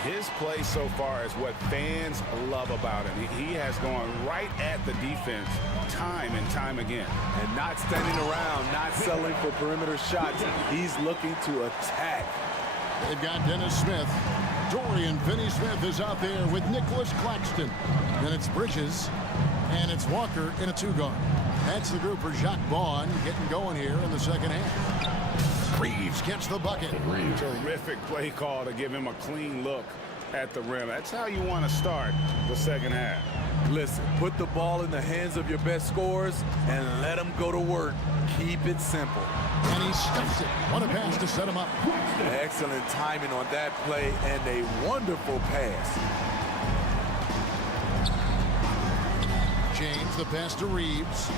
His play so far is what fans love about him. He has gone right at the defense time and time again. And not standing around, not settling for perimeter shots. He's looking to attack. They've got Dennis Smith. Dorian Finney-Smith is out there with Nicholas Claxton. Then it's Bridges. And it's Walker in a two-guard. That's the group for Jacques Vaughn getting going here in the second half. Reeves gets the bucket. Terrific play call to give him a clean look at the rim. That's how you want to start the second half. Listen, put the ball in the hands of your best scorers and let them go to work. Keep it simple. And he stuffs it. What a pass to set him up. Excellent timing on that play and a wonderful pass. James, the pass to Reeves.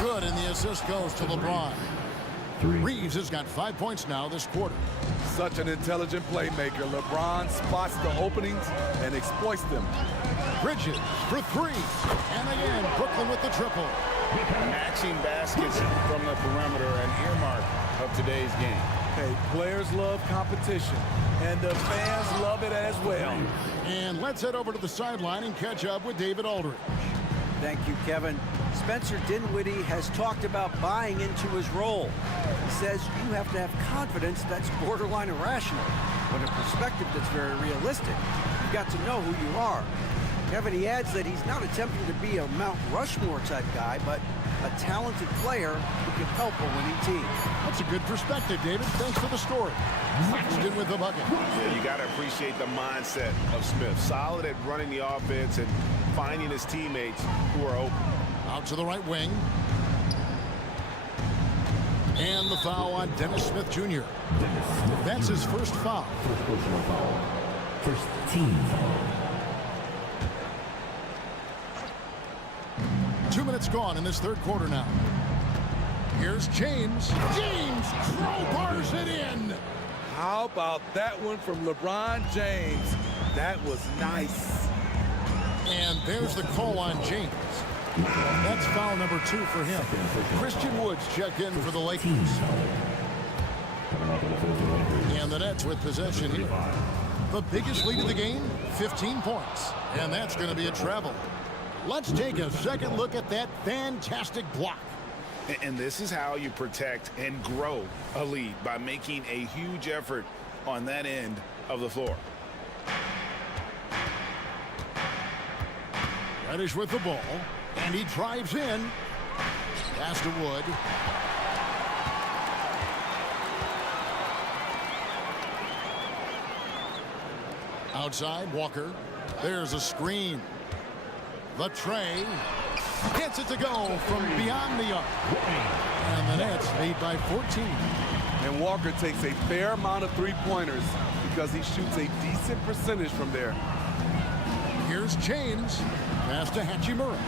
Good, and the assist goes to LeBron. Reeves has got 5 points now this quarter. Such an intelligent playmaker. LeBron spots the openings and exploits them. Bridges for three. And again, Brooklyn with the triple. Matching baskets from the perimeter, an earmark of today's game. Hey, players love competition, and the fans love it as well. And let's head over to the sideline and catch up with David Aldridge. Thank you, Kevin. Spencer Dinwiddie has talked about buying into his role. He says you have to have confidence that's borderline irrational, but a perspective that's very realistic. You've got to know who you are. Kevin, he adds that he's not attempting to be a Mount Rushmore type guy, but a talented player who can help a winning team. That's a good perspective, David. Thanks for the story. Claxton with the bucket. Yeah, you got to appreciate the mindset of Smith. Solid at running the offense and finding his teammates who are open. Out to the right wing. And the foul on Dennis Smith Jr. That's his first foul. First personal foul. First team foul. 2 minutes gone in this third quarter now. Here's James. James crowbars it in. How about that one from LeBron James? That was nice. And there's the call on James. That's foul number 2 for him. Christian Woods checked in for the Lakers. And the Nets with possession here. The biggest lead of the game, 15 points. And that's going to be a travel. Let's take a second look at that fantastic block. And this is how you protect and grow a lead, by making a huge effort on that end of the floor. Reddish with the ball, and he drives in. Pass to Wood. Outside, Walker. There's a screen. The tray. Gets it to go from beyond the arc. And the Nets lead by 14. And Walker takes a fair amount of three-pointers because he shoots a decent percentage from there. Here's James. Pass to Hachimura.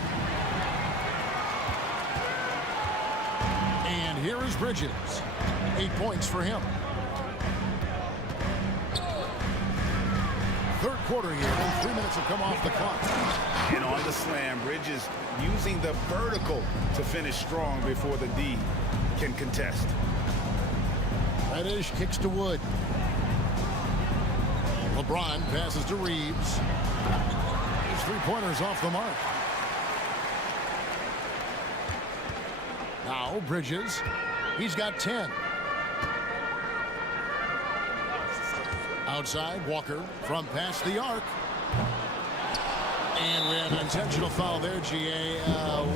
And here is Bridges. 8 points for him. Third quarter here, and 3 minutes have come off the clock. And on the slam, Bridges using the vertical to finish strong before the D can contest. Reddish kicks to Wood. LeBron passes to Reeves. His three-pointers off the mark. Now Bridges. He's got 10. Outside, Walker from past the arc. And we have an intentional foul there, GA.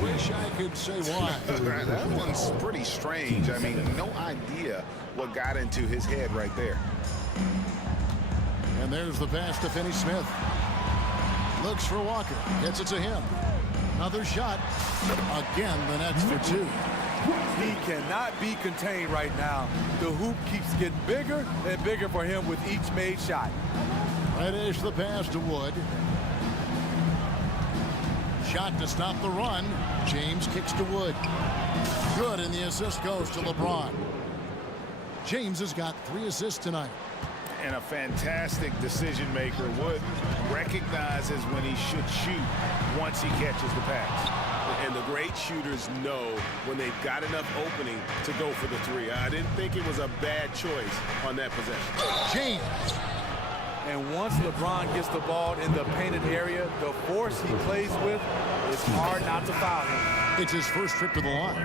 Wish I could say why. That one's pretty strange. I mean, no idea what got into his head right there. And there's the pass to Finney-Smith. Looks for Walker. Gets it to him. Another shot. Again, the Nets for 2. He cannot be contained right now. The hoop keeps getting bigger and bigger for him with each made shot. Reddish the pass to Wood. Shot to stop the run. James kicks to Wood. Good, and the assist goes to LeBron. James has got 3 assists tonight. And a fantastic decision maker. Wood recognizes when he should shoot once he catches the pass. And the great shooters know when they've got enough opening to go for the 3. I didn't think it was a bad choice on that possession. James. And once LeBron gets the ball in the painted area, the force he plays with, it's hard not to foul him. It's his first trip to the line.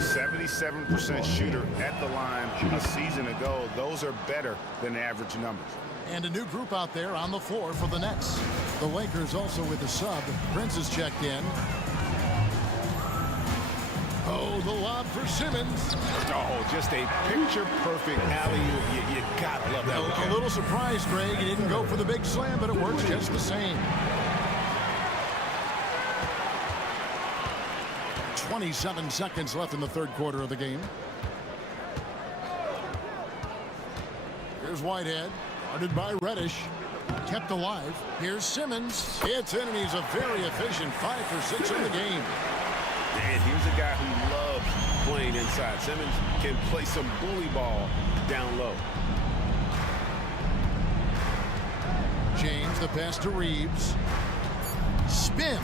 77% shooter at the line a season ago. Those are better than average numbers. And a new group out there on the floor for the Nets. The Lakers also with a sub. Prince is checked in. Oh, the lob for Simmons. Oh, just a picture-perfect alley-oop. You gotta love that. A little surprised, Greg. He didn't go for the big slam, but it works just the same. 27 seconds left in the third quarter of the game. Here's Whitehead, guarded by Reddish. Kept alive. Here's Simmons. It's in, and he's a very efficient 5 for 6 in the game. And here's a guy who loves playing inside. Simmons can play some bully ball down low. James, the pass to Reeves. Spins.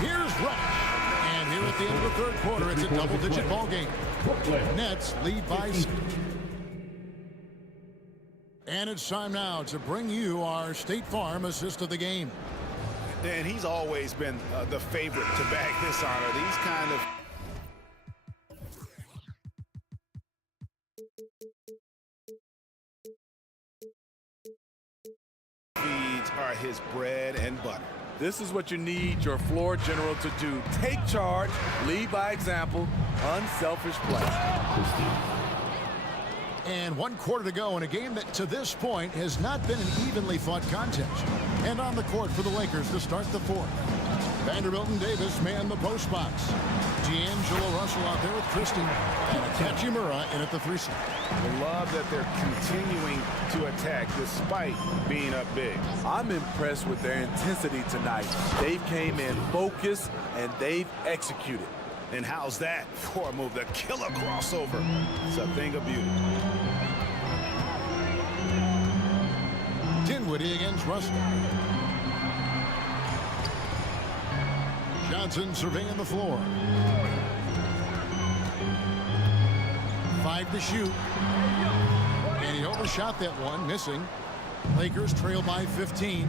Here's Reddish. And here at the end of the third quarter, it's a double-digit ball game. Nets lead by 6. And it's time now to bring you our State Farm assist of the game. And he's always been the favorite to bag this honor. These kind of feeds are his bread and butter. This is what you need your floor general to do. Take charge, lead by example, unselfish play. And 1 quarter to go in a game that to this point has not been an evenly fought contest. And on the court for the Lakers to start the fourth. Vanderbilt and Davis man the post box. D'Angelo Russell out there with Christie. And it's Hachimura in at the 3 slot. I love that they're continuing to attack despite being up big. I'm impressed with their intensity tonight. They've came in focused and they've executed. And how's that for a move? The killer crossover. It's a thing of beauty. Dinwiddie against Russell. Johnson surveying the floor. 5 to shoot. And he overshot that one, missing. Lakers trail by 15.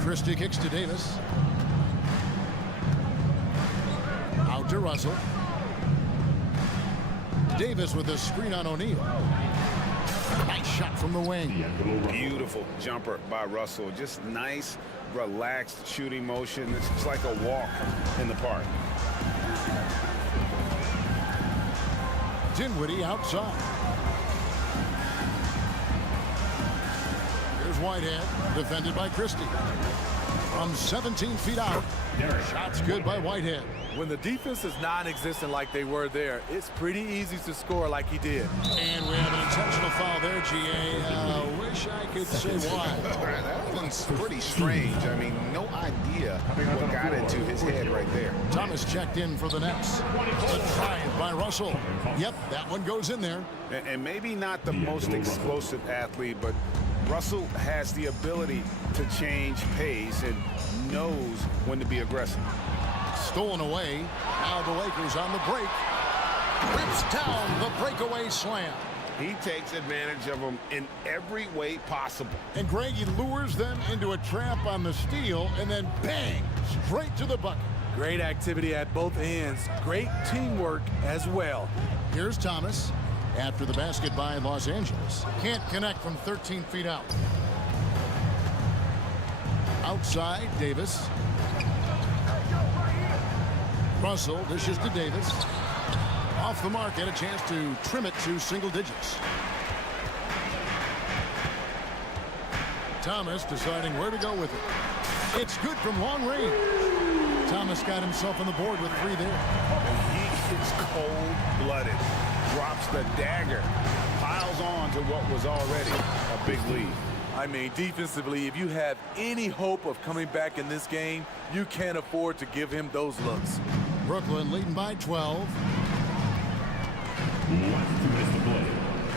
Christie kicks to Davis. Out to Russell. Davis with a screen on O'Neal. Nice shot from the wing. Beautiful jumper by Russell. Just nice, relaxed shooting motion. It's just like a walk in the park. Dinwiddie outside. Here's Whitehead, defended by Christie. From 17 feet out. Shots good by Whitehead. When the defense is non-existent like they were there, it's pretty easy to score like he did. And we have an intentional foul there, G.A. Wish I could say why. That one's pretty strange. I mean, no idea what got into his head right there. Thomas checked in for the Nets. A try by Russell. Yep, that one goes in there. And maybe not the most explosive athlete, but Russell has the ability to change pace and knows when to be aggressive. Stolen away. Now the Lakers on the break. Rips down the breakaway slam. He takes advantage of them in every way possible. And Greg, he lures them into a trap on the steal, and then bang, straight to the bucket. Great activity at both ends. Great teamwork as well. Here's Thomas. After the basket by Los Angeles. Can't connect from 13 feet out. Outside, Davis. Russell dishes to Davis. Off the mark, had a chance to trim it to single digits. Thomas deciding where to go with it. It's good from long range. Thomas got himself on the board with 3 there. He is cold-blooded. Drops the dagger. Piles on to what was already a big lead. I mean, defensively, if you have any hope of coming back in this game, you can't afford to give him those looks. Brooklyn leading by 12. Last 2 minutes to play.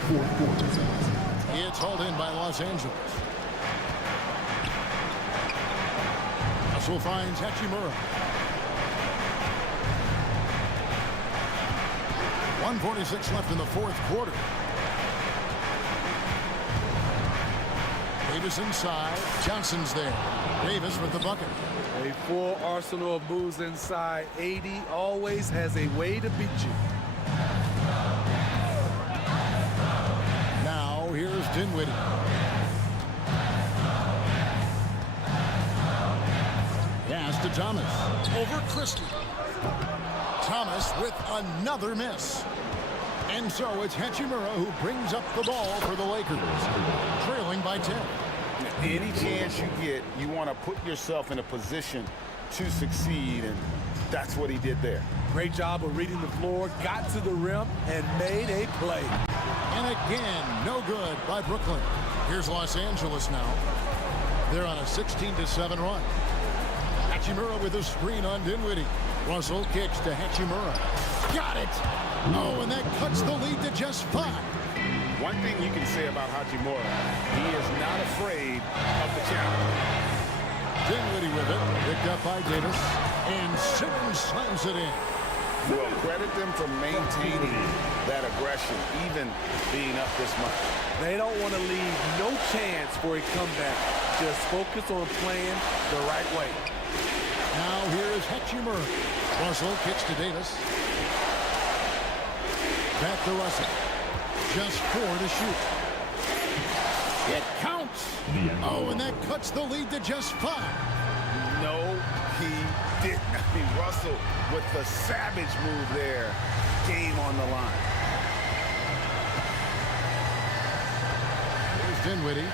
4 quarters. It's hauled in by Los Angeles. Russell finds Hachimura. 1:46 left in the 4th quarter. Davis inside. Johnson's there. Davis with the bucket. A full arsenal of moves inside. 80 always has a way to beat you. Now here's Dinwiddie. Pass to Thomas. Over Christie. Thomas with another miss. And so it's Hachimura who brings up the ball for the Lakers, trailing by 10. Any chance you get, you want to put yourself in a position to succeed, and that's what he did there. Great job of reading the floor, got to the rim, and made a play. And again, no good by Brooklyn. Here's Los Angeles now. They're on a 16-7 run. Hachimura with a screen on Dinwiddie. Russell kicks to Hachimura. Got it! Oh, and that cuts the lead to just 5. One thing you can say about Hachimura, he is not afraid of the challenge. Dinwiddie with it, picked up by Davis, and Simmons slams it in. Well, credit them for maintaining that aggression, even being up this much. They don't want to leave no chance for a comeback. Just focus on playing the right way. Now here is Hachimura. Russell kicks to Davis. Back to Russell. Just 4 to shoot. It counts. Oh, and that cuts the lead to just 5. No, he didn't. I mean, Russell with the savage move there. Game on the line. Here's Dinwiddie.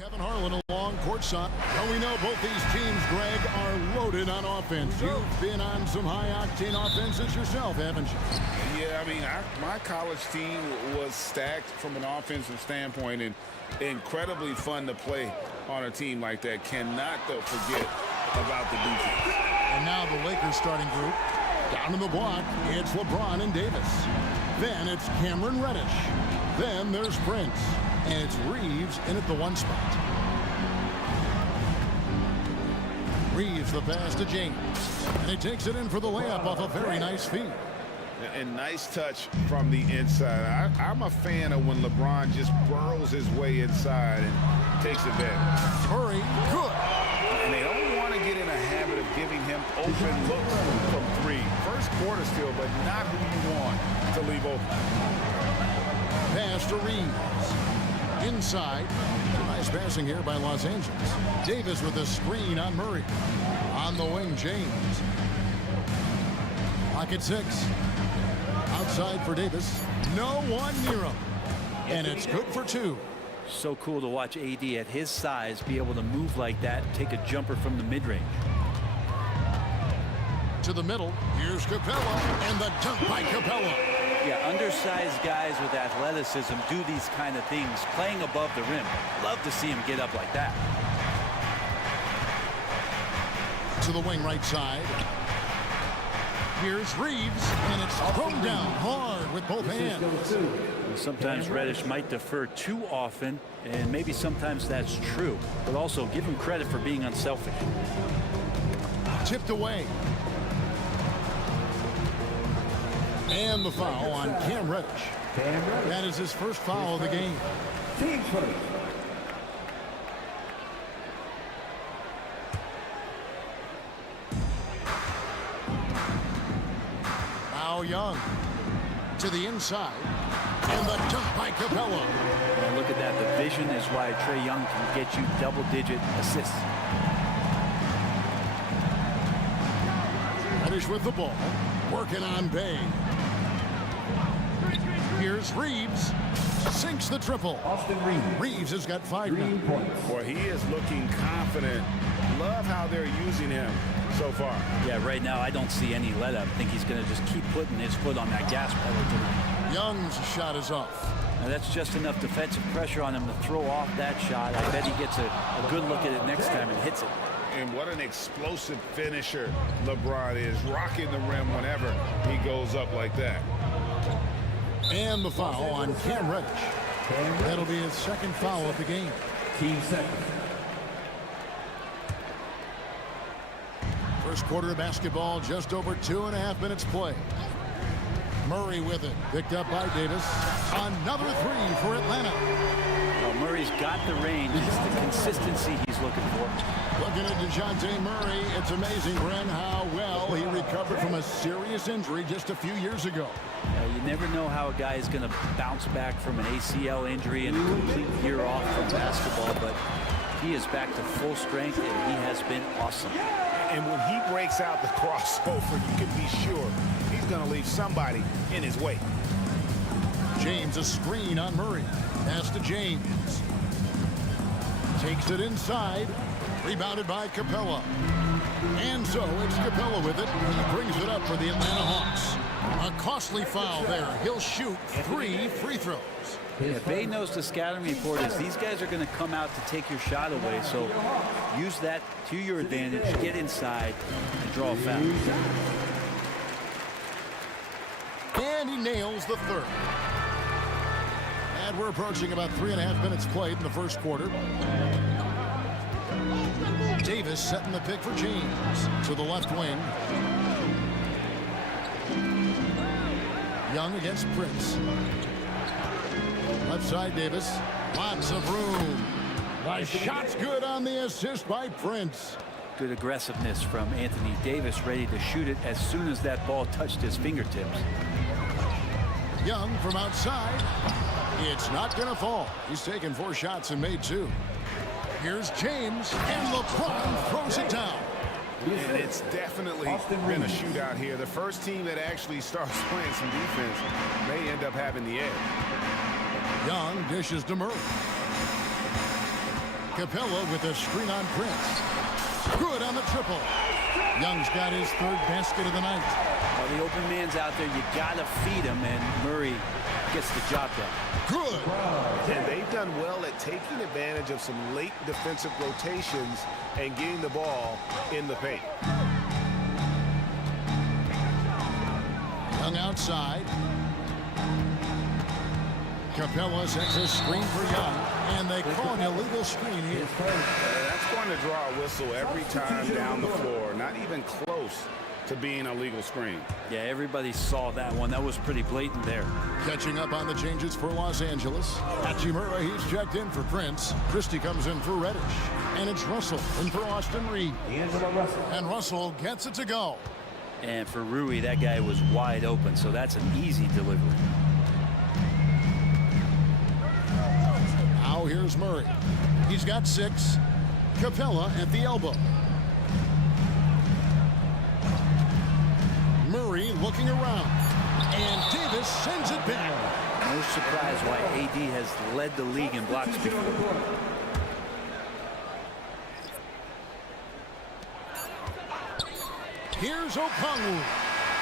Kevin Harlan along courtside. Well, we know both these teams, Greg, are loaded on offense. You've been on some high-octane offenses yourself, haven't you? Yeah, I mean, my college team was stacked from an offensive standpoint and incredibly fun to play on a team like that. Cannot, though, forget about the defense. And now the Lakers starting group. Down in the block, it's LeBron and Davis. Then it's Cameron Reddish. Then there's Prince. And it's Reeves in at the one spot. Reeves the pass to James. And he takes it in for the layup off a very nice feed. And nice touch from the inside. I'm a fan of when LeBron just burrows his way inside and takes advantage. Murray, good. And they don't want to get in a habit of giving him open looks from three. First quarter still, but not who you want to leave open. Pass to Reeves. Inside. Nice passing here by Los Angeles. Davis with a screen on Murray. On the wing, James. Pocket 6. Outside for Davis. No one near him. And it's good for 2. So cool to watch AD at his size be able to move like that, take a jumper from the mid-range. To the middle. Here's Capella. And the dunk by Capella. Yeah, undersized guys with athleticism do these kind of things, playing above the rim. Love to see him get up like that. To the wing right side. Here's Reeves, and it's thrown down hard with both hands. Sometimes Reddish might defer too often, and maybe sometimes that's true. But also give him credit for being unselfish. Tipped away. And the foul on Cam Reddish. That is his first foul of the game. Team first. Now Young to the inside. And the dunk by Capella. And look at that. The vision is why Trae Young can get you double-digit assists. Reddish with the ball. Working on Bay. Here's Reeves. Sinks the triple. Austin Reeves. Reeves has got 5 now. Boy, he is looking confident. Love how they're using him so far. Yeah, right now I don't see any let up. I think he's going to just keep putting his foot on that gas pedal tonight. Young's shot is off. Now that's just enough defensive pressure on him to throw off that shot. I bet he gets a good look at it next time and hits it. And what an explosive finisher LeBron is, rocking the rim whenever he goes up like that. And the foul on Cam Reddish. That'll be his second foul of the game. Team second. First quarter of basketball, just over 2.5 minutes play. Murray with it, picked up by Davis. Another 3 for Atlanta. Well, Murray's got the range. It's the consistency he's looking for. Looking at DeJounte Murray, it's amazing, Bren, how well he recovered from a serious injury just a few years ago. You never know how a guy is going to bounce back from an ACL injury and a complete year off from basketball, but he is back to full strength, and he has been awesome. And when he breaks out the crossover, you can be sure he's going to leave somebody in his way. James, a screen on Murray. Pass to James. Takes it inside. Rebounded by Capella. And so it's Capella with it. He brings it up for the Atlanta Hawks. A costly foul there. He'll shoot 3 free throws. Yeah, Bay knows the scouting report is these guys are going to come out to take your shot away. So use that to your advantage. Get inside and draw a foul. And he nails the third. And we're approaching about 3.5 minutes played in the first quarter. Davis setting the pick for James to the left wing. Young against Prince. Left side Davis. Lots of room. The shot's good on the assist by Prince. Good aggressiveness from Anthony Davis, ready to shoot it as soon as that ball touched his fingertips. Young from outside. It's not going to fall. He's taken 4 shots and made 2. Here's James, and LeBron throws it down. And it's definitely been a shootout here. The first team that actually starts playing some defense may end up having the edge. Young dishes to Murray. Capella with a screen on Prince. Good on the triple. Young's got his third basket of the night. Well, the open man's out there. You got to feed him, and Murray gets the job done. Good. And they've done well at taking advantage of some late defensive rotations and getting the ball in the paint. Young outside. Capella sets a screen for Young, and they call an illegal screen here. That's going to draw a whistle every time down the floor. Not even close to being a legal screen. Yeah, everybody saw that one. That was pretty blatant there. Catching up on the changes for Los Angeles. Hachimura, he's checked in for Prince. Christie comes in for Reddish. And it's Russell in for Austin Reed. And Russell gets it to go. And for Rui, that guy was wide open, so that's an easy delivery. Now here's Murray. He's got 6. Capella at the elbow. Murray looking around. And Davis sends it back. No surprise why AD has led the league in blocks before. Here's Okongwu.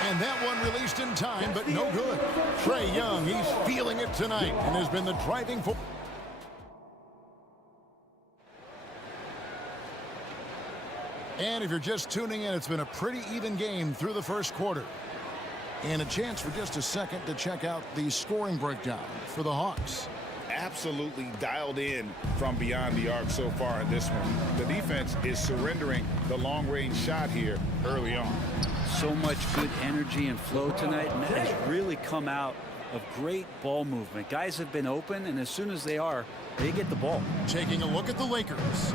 And that one released in time, but no good. Trae Young, he's feeling it tonight and has been the driving force. And if you're just tuning in, it's been a pretty even game through the first quarter. And a chance for just a second to check out the scoring breakdown for the Hawks. Absolutely dialed in from beyond the arc so far in this one. The defense is surrendering the long-range shot here early on. So much good energy and flow tonight, and that has really come out of great ball movement. Guys have been open, and as soon as they are, they get the ball. Taking a look at the Lakers.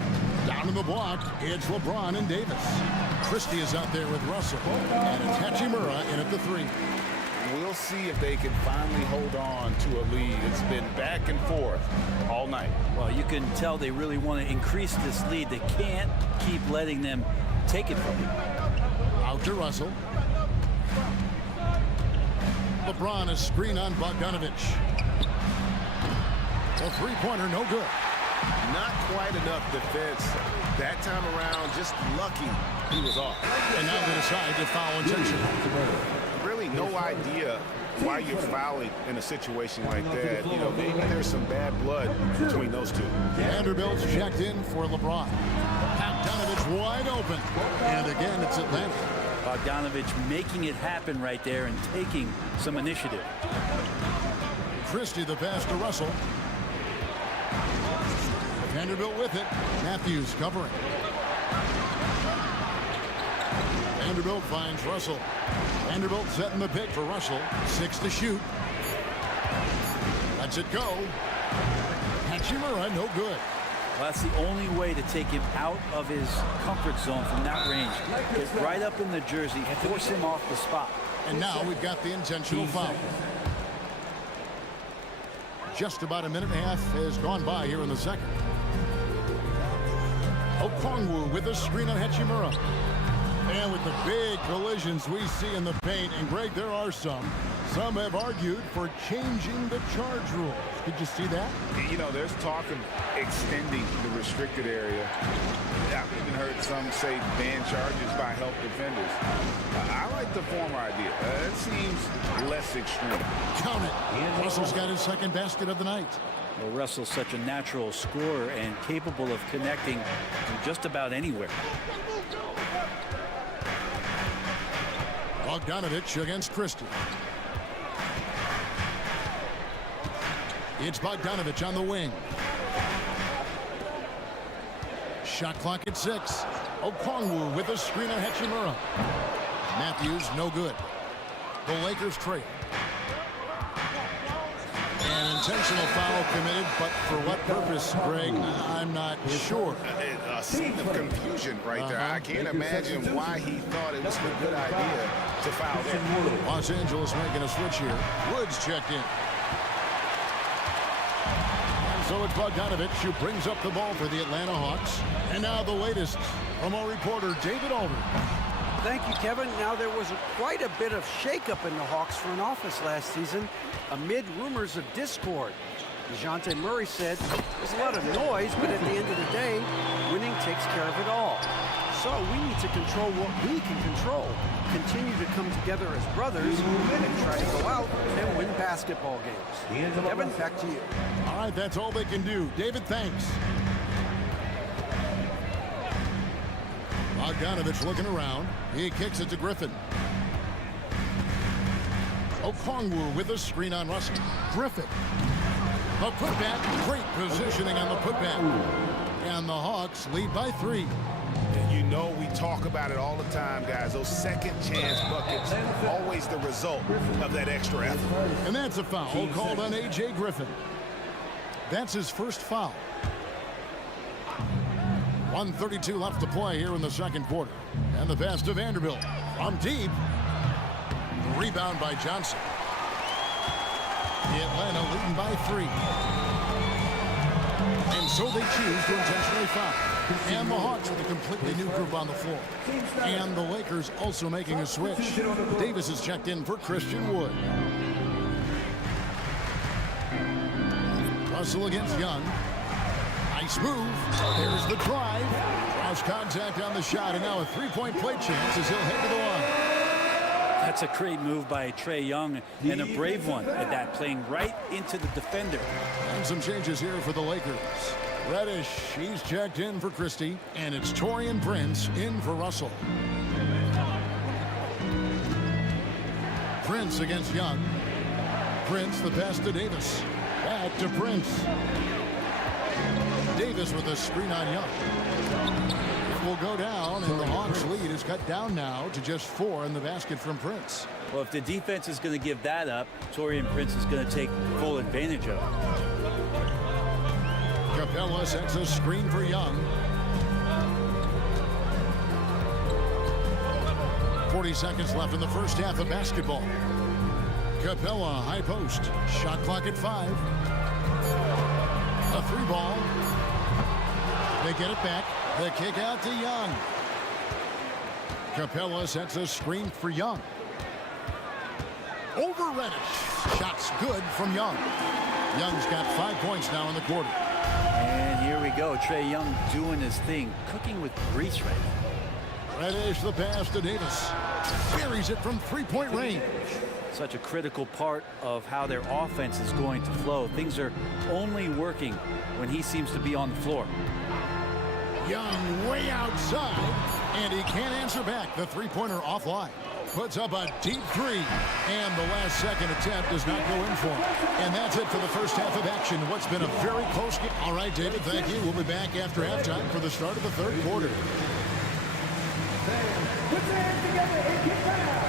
Down in the block, it's LeBron and Davis. Christie is out there with Russell. And it's Hachimura in at the 3. We'll see if they can finally hold on to a lead. It's been back and forth all night. Well, you can tell they really want to increase this lead. They can't keep letting them take it from them. Out to Russell. LeBron is screen on Bogdanovich. A three-pointer, no good. Not quite enough defense. That time around, just lucky he was off. And now they decide to foul intentionally. Really no idea why you're fouling in a situation like that. You know, maybe there's some bad blood between those two. Vanderbilt's checked in for LeBron. Bogdanovich wide open. And again, it's Atlanta. Bogdanovich making it happen right there and taking some initiative. Christie the pass to Russell. Vanderbilt with it. Matthews covering. Vanderbilt finds Russell. Vanderbilt setting the pick for Russell. 6 to shoot. Lets it go. Hachimura, no good. Well, that's the only way to take him out of his comfort zone from that range. Get right up in the jersey, force him off the spot. And now we've got the intentional foul. Just about a minute and a half has gone by here in the second. Okongwu with a screen on Hachimura. And with the big collisions we see in the paint, and Greg, there are some have argued for changing the charge rules. Did you see that? You know, there's talk of extending the restricted area. I've even heard some say ban charges by help defenders. I like the former idea. It seems less extreme. Count it. Russell's got his second basket of the night. Well, Russell's such a natural scorer and capable of connecting from just about anywhere. Bogdanovich against Christie. It's Bogdanovich on the wing. Shot clock at 6. Okongwu with a screen on Hachimura. Matthews, no good. The Lakers trail. An intentional foul committed, but for what purpose, Greg, I'm not sure. A scene of confusion right there. I can't imagine why he thought it was a good idea to foul there. Los Angeles making a switch here. Woods checked in. And so it's Bogdanovich who brings up the ball for the Atlanta Hawks. And now the latest from our reporter, David Aldridge. Thank you, Kevin. Now, there was quite a bit of shakeup in the Hawks front office last season amid rumors of discord. DeJounte Murray said, there's a lot of noise, but at the end of the day, winning takes care of it all. So we need to control what we can control, continue to come together as brothers, and try to go out and win basketball games. Kevin, back to you. All right, that's all they can do. David, thanks. Bogdanovich looking around. He kicks it to Griffin. Okongwu with a screen on Russell. Griffin. The putback. Great positioning on the putback. And the Hawks lead by 3. And you know we talk about it all the time, guys. Those second chance buckets, always the result of that extra effort. And that's a foul called on A.J. Griffin. That's his first foul. 1:32 left to play here in the second quarter. And the pass to Vanderbilt. From deep. Rebound by Johnson. Atlanta leading by 3. And so they choose to intentionally foul. And the Hawks with a completely new group on the floor. And the Lakers also making a switch. Davis is checked in for Christian Wood. Russell against Young. Nice move. There's the drive. Cross contact on the shot, and now a three-point play chance as he'll head to the line. That's a great move by Trae Young, and a brave one at that, playing right into the defender. And some changes here for the Lakers. Reddish, he's checked in for Christie, and it's Taurean Prince in for Russell. Prince against Young. Prince, the pass to Davis. Back to Prince. Davis with a screen on Young. It will go down, and the Hawks lead is cut down now to just 4 in the basket from Prince. Well, if the defense is going to give that up, Taurean Prince is going to take full advantage of it. Capella sets a screen for Young. 40 seconds left in the first half of basketball. Capella, high post. Shot clock at 5. A 3-ball. They get it back. The kick out to Young. Capella sets a screen for Young. Over Reddish. Shots good from Young. Young's got 5 points now in the quarter. And here we go. Trae Young doing his thing. Cooking with grease right now. Reddish the pass to Davis. Buries it from 3-point range. Such a critical part of how their offense is going to flow. Things are only working when he seems to be on the floor. Young way outside, and he can't answer back. The three-pointer offline. Puts up a deep 3, and the last second attempt does not go in for him. And that's it for the first half of action. What's been a very close game. All right, David, thank you. We'll be back after halftime for the start of the third quarter. Put your hands together and get down.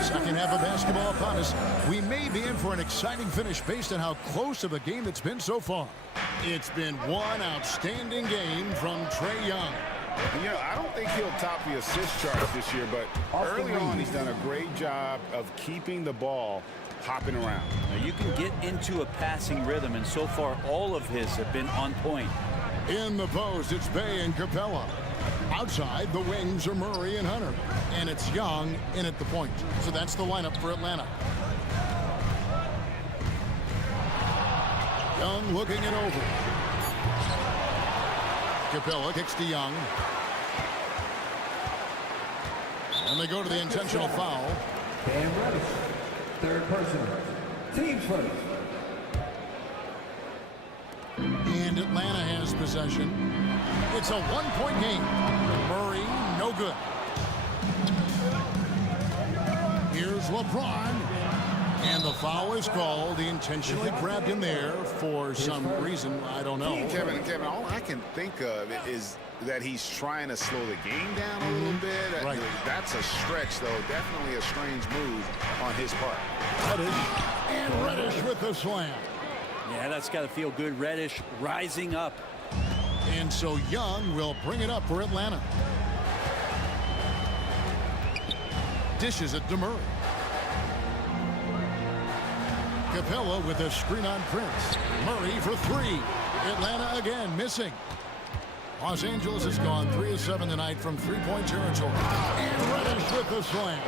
Second half of basketball upon us. We may be in for an exciting finish based on how close of a game it's been so far. It's been one outstanding game from Trae Young. You know, I don't think he'll top the assist charts this year, but early on he's done a great job of keeping the ball hopping around. Now you can get into a passing rhythm, and so far all of his have been on point. In the post, it's Bay and Capella. Outside, the wings are Murray and Hunter. And it's Young in at the point. So that's the lineup for Atlanta. Young looking it over. Capella kicks to Young. And they go to the intentional foul. Bam Reddish. Third person. Team first. And Atlanta has possession. It's a one-point game. Murray, no good. Here's LeBron. And the foul is called. He intentionally grabbed him there for some reason. I don't know. Kevin, all I can think of is that he's trying to slow the game down a little bit. Right. That's a stretch, though. Definitely a strange move on his part. Reddish. And Reddish with the slam. Yeah, that's got to feel good. Reddish rising up. And so Young will bring it up for Atlanta. Dishes it to Murray. Capella with a screen on Prince. Murray for three. Atlanta again missing. Los Angeles has gone 3 of 7 tonight from three-point territory. And Reddish with the slam.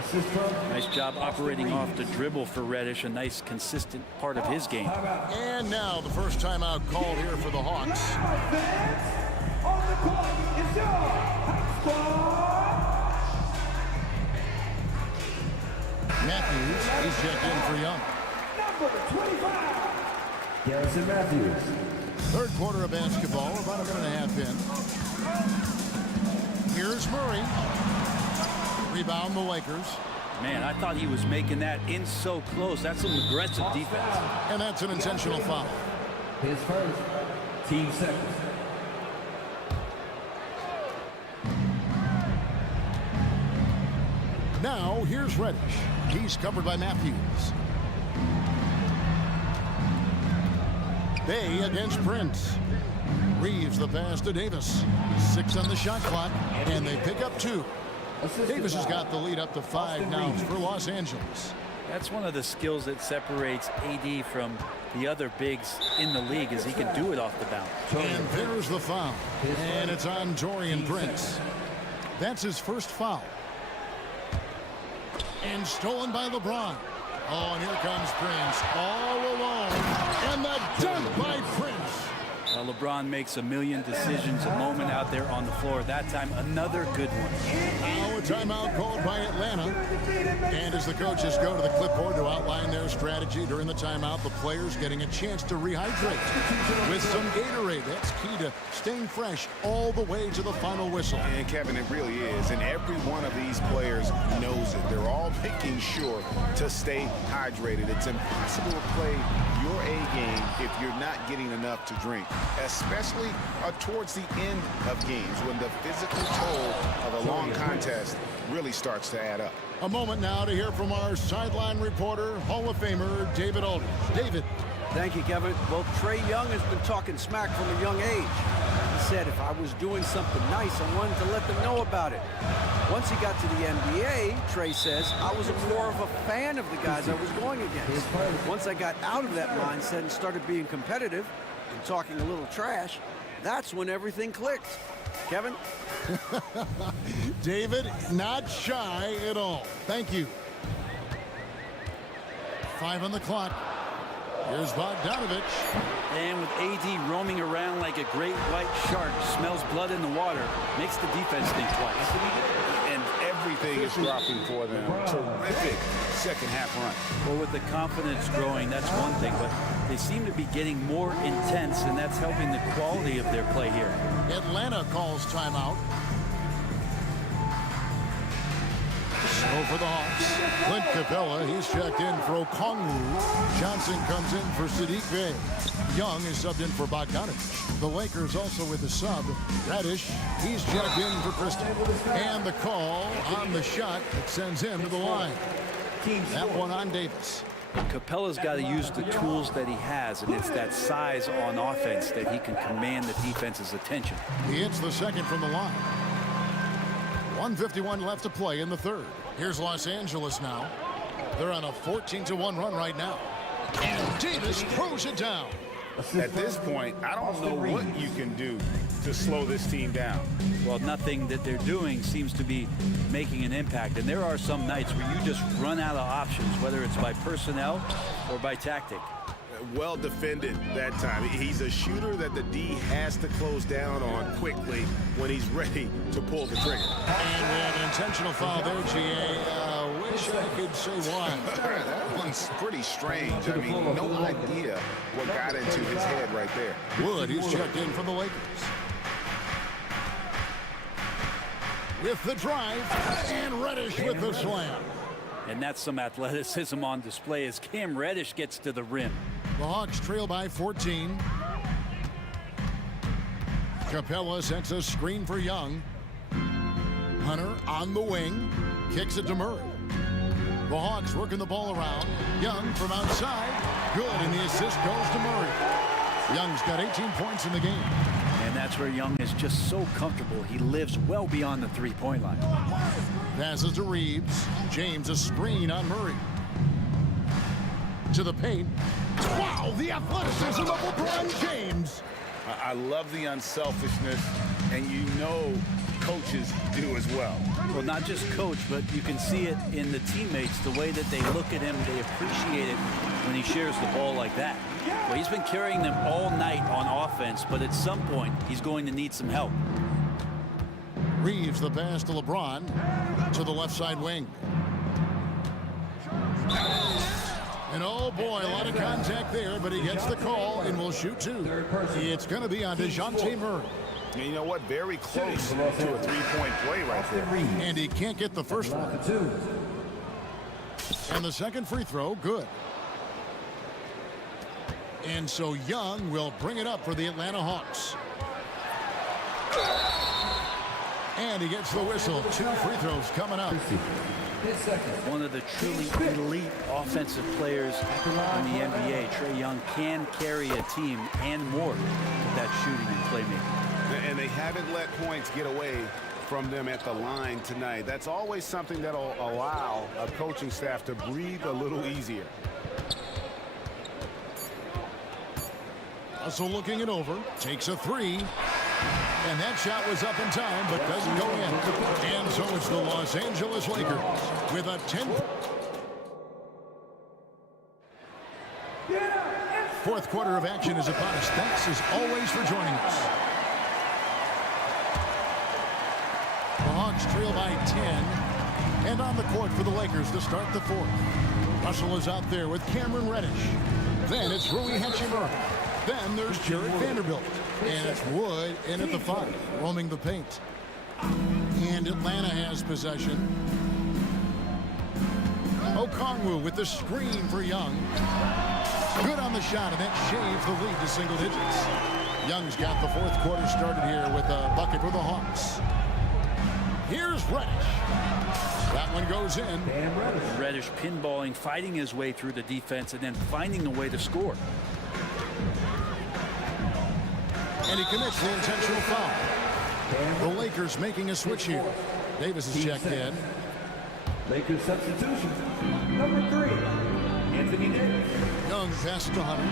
Nice job operating off the dribble for Reddish, a nice consistent part of his game. And now the first timeout called here for the Hawks. On the clock is Matthews, he's checked in for Young. Number 25. Garrison Matthews. Third quarter of basketball, about a minute and a half in. Here's Murray. Rebound the Lakers. Man, I thought he was making that in so close. That's some aggressive defense. And that's an intentional foul. His first, team second. Now, here's Reddish. He's covered by Matthews. Bay against Prince. Reeves the pass to Davis. 6 on the shot clock, and they pick up 2. Davis has got the lead up to 5 now for Los Angeles. That's one of the skills that separates AD from the other bigs in the league, is he can do it off the bounce. And there's the foul. And it's on Taurean Prince. That's his first foul. And stolen by LeBron. Oh, and here comes Prince all alone. And the dunk by Prince. LeBron makes a million decisions a moment out there on the floor. That time, another good one. Now a timeout called by Atlanta. And as the coaches go to the clipboard to outline their strategy during the timeout, the players getting a chance to rehydrate with some Gatorade. That's key to staying fresh all the way to the final whistle. And Kevin, it really is. And every one of these players knows it. They're all making sure to stay hydrated. It's impossible to play your A game if you're not getting enough to drink, especially towards the end of games when the physical toll of a long contest really starts to add up. A moment now to hear from our sideline reporter, Hall of Famer David Aldridge. David. Thank you, Kevin. Well, Trae Young has been talking smack from a young age. He said if I was doing something nice, I wanted to let them know about it. Once he got to the NBA, Trae says, I was more of a fan of the guys I was going against. Once I got out of that mindset and started being competitive and talking a little trash, that's when everything clicked. Kevin? David, not shy at all. Thank you. 5 on the clock. Here's Bogdanovich. And with AD roaming around like a great white shark, smells blood in the water, makes the defense think twice. And everything is dropping for them. Terrific second half run. Well, with the confidence growing, that's one thing, but they seem to be getting more intense, and that's helping the quality of their play here. Atlanta calls timeout. So for the Hawks, Clint Capella, he's checked in for Okongwu. Johnson comes in for Sadiq Bey. Young is subbed in for Bogdanovich. The Lakers also with the sub. Reddish, he's checked in for Kristen. And the call on the shot that sends him to the line. That one on Davis. Capella's got to use the tools that he has, and it's that size on offense that he can command the defense's attention. He hits the second from the line. 1:51 left to play in the third. Here's Los Angeles now. They're on a 14-1 run right now. And Davis throws it down. At this point, I don't know what you can do to slow this team down. Well, nothing that they're doing seems to be making an impact. And there are some nights where you just run out of options, whether it's by personnel or by tactic. Well defended that time. He's a shooter that the D has to close down on quickly when he's ready to pull the trigger. And we have an intentional foul there, GA. Wish I could say why. That one's pretty strange. I mean, no idea what got into his head right there. Wood, he's checked in for the Lakers. With the drive, and Reddish with the slam. And that's some athleticism on display as Cam Reddish gets to the rim. The Hawks trail by 14. Capella sets a screen for Young. Hunter on the wing. Kicks it to Murray. The Hawks working the ball around. Young from outside. Good, and the assist goes to Murray. Young's got 18 points in the game. And that's where Young is just so comfortable. He lives well beyond the three-point line. Passes to Reeves. James a screen on Murray. To the paint. Now the athleticism of LeBron James. I love the unselfishness, and you know coaches do as well. Well, not just coach, but you can see it in the teammates, the way that they look at him, they appreciate it when he shares the ball like that. Well, he's been carrying them all night on offense, but at some point, he's going to need some help. Reeves the pass to LeBron to the left side wing. And oh boy, a lot of contact there, but he gets the call and will shoot two. It's going to be on DeJounte Murray. And you know what? Very close to a three-point play right there. And he can't get the first one. And the second free throw, good. And so Young will bring it up for the Atlanta Hawks. And he gets the whistle. 2 free throws coming up. One of the truly elite offensive players in the NBA, Trae Young, can carry a team and more with that shooting and playmaking. And they haven't let points get away from them at the line tonight. That's always something that'll allow a coaching staff to breathe a little easier. Russell looking it over, takes a three. And that shot was up in time, but doesn't go in. And so it's the Los Angeles Lakers with a 10. Fourth quarter of action is upon us. Thanks as always for joining us. The Hawks trail by 10. And on the court for the Lakers to start the fourth. Russell is out there with Cameron Reddish. Then it's Rui Hachimura. Then there's Jared Vanderbilt. And it's Wood in at the 5, roaming the paint. And Atlanta has possession. Okongwu with the screen for Young. Good on the shot, and that shaves the lead to single digits. Young's got the fourth quarter started here with a bucket for the Hawks. Here's Reddish. That one goes in. Reddish pinballing, fighting his way through the defense, and then finding a way to score. And he commits the intentional foul. The Lakers making a switch here. Davis is checked in. Lakers substitution. Number 3, Anthony Davis. Young passes to Hunter.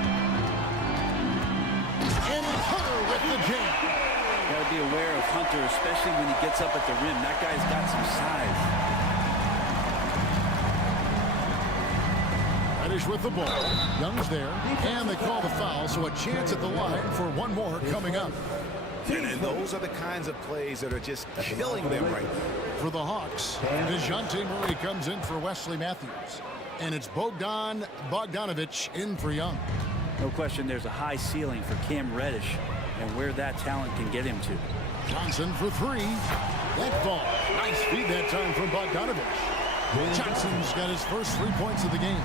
And Hunter with the jam. Got to be aware of Hunter, especially when he gets up at the rim. That guy's got some size. Reddish with the ball. Young's there. And they call the foul, so a chance at the line for one more coming up. And those are the kinds of plays that are just killing them right now. For the Hawks, DeJounte Murray comes in for Wesley Matthews. And it's Bogdan Bogdanovic in for Young. No question there's a high ceiling for Cam Reddish and where that talent can get him to. Johnson for 3. That ball. Nice feed that time from Bogdanovic. Johnson's got his first 3 points of the game.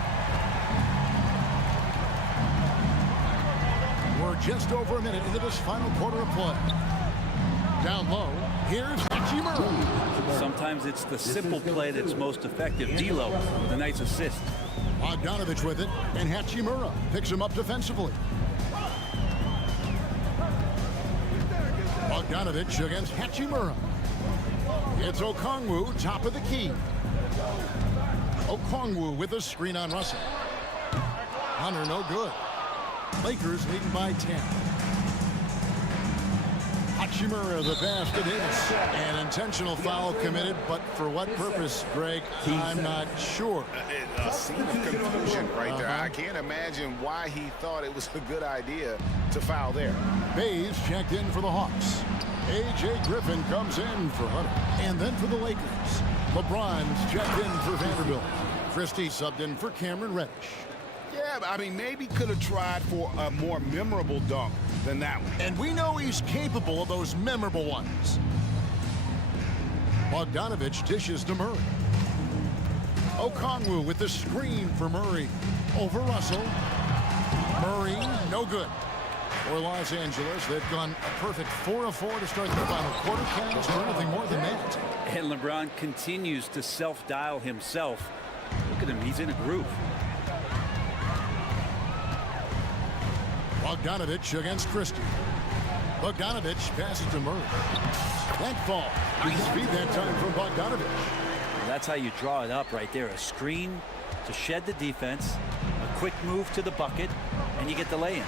We're just over a minute into this final quarter of play. Down low, here's Hachimura. Sometimes it's the simple play that's most effective. D'Lo with a nice assist. Bogdanovic with it, and Hachimura picks him up defensively. Bogdanovic against Hachimura. It's Okongwu, top of the key. Okongwu with a screen on Russell. Hunter no good. Lakers leading by 10. Hachimura the pass to Davis. An intentional foul committed, but for what purpose, Greg, I'm not sure. A scene of confusion right there. I can't imagine why he thought it was a good idea to foul there. Bays checked in for the Hawks. A.J. Griffin comes in for Hunter. And then for the Lakers, LeBron's checked in for Vanderbilt. Christie subbed in for Cameron Reddish. Yeah, I mean, maybe could have tried for a more memorable dunk than that one. And we know he's capable of those memorable ones. Bogdanovic dishes to Murray. Okongwu with the screen for Murray. Over Russell. Murray, no good. For Los Angeles, they've gone a perfect 4 of 4 to start the final quarter. Can't ask for anything more than that. And LeBron continues to self-dial himself. Look at him, he's in a groove. Bogdanovic against Christie. Bogdanovic passes to Murray. That ball. Nice speed that time from Bogdanovic. Well, that's how you draw it up right there. A screen to shed the defense, a quick move to the bucket, and you get the lay-in.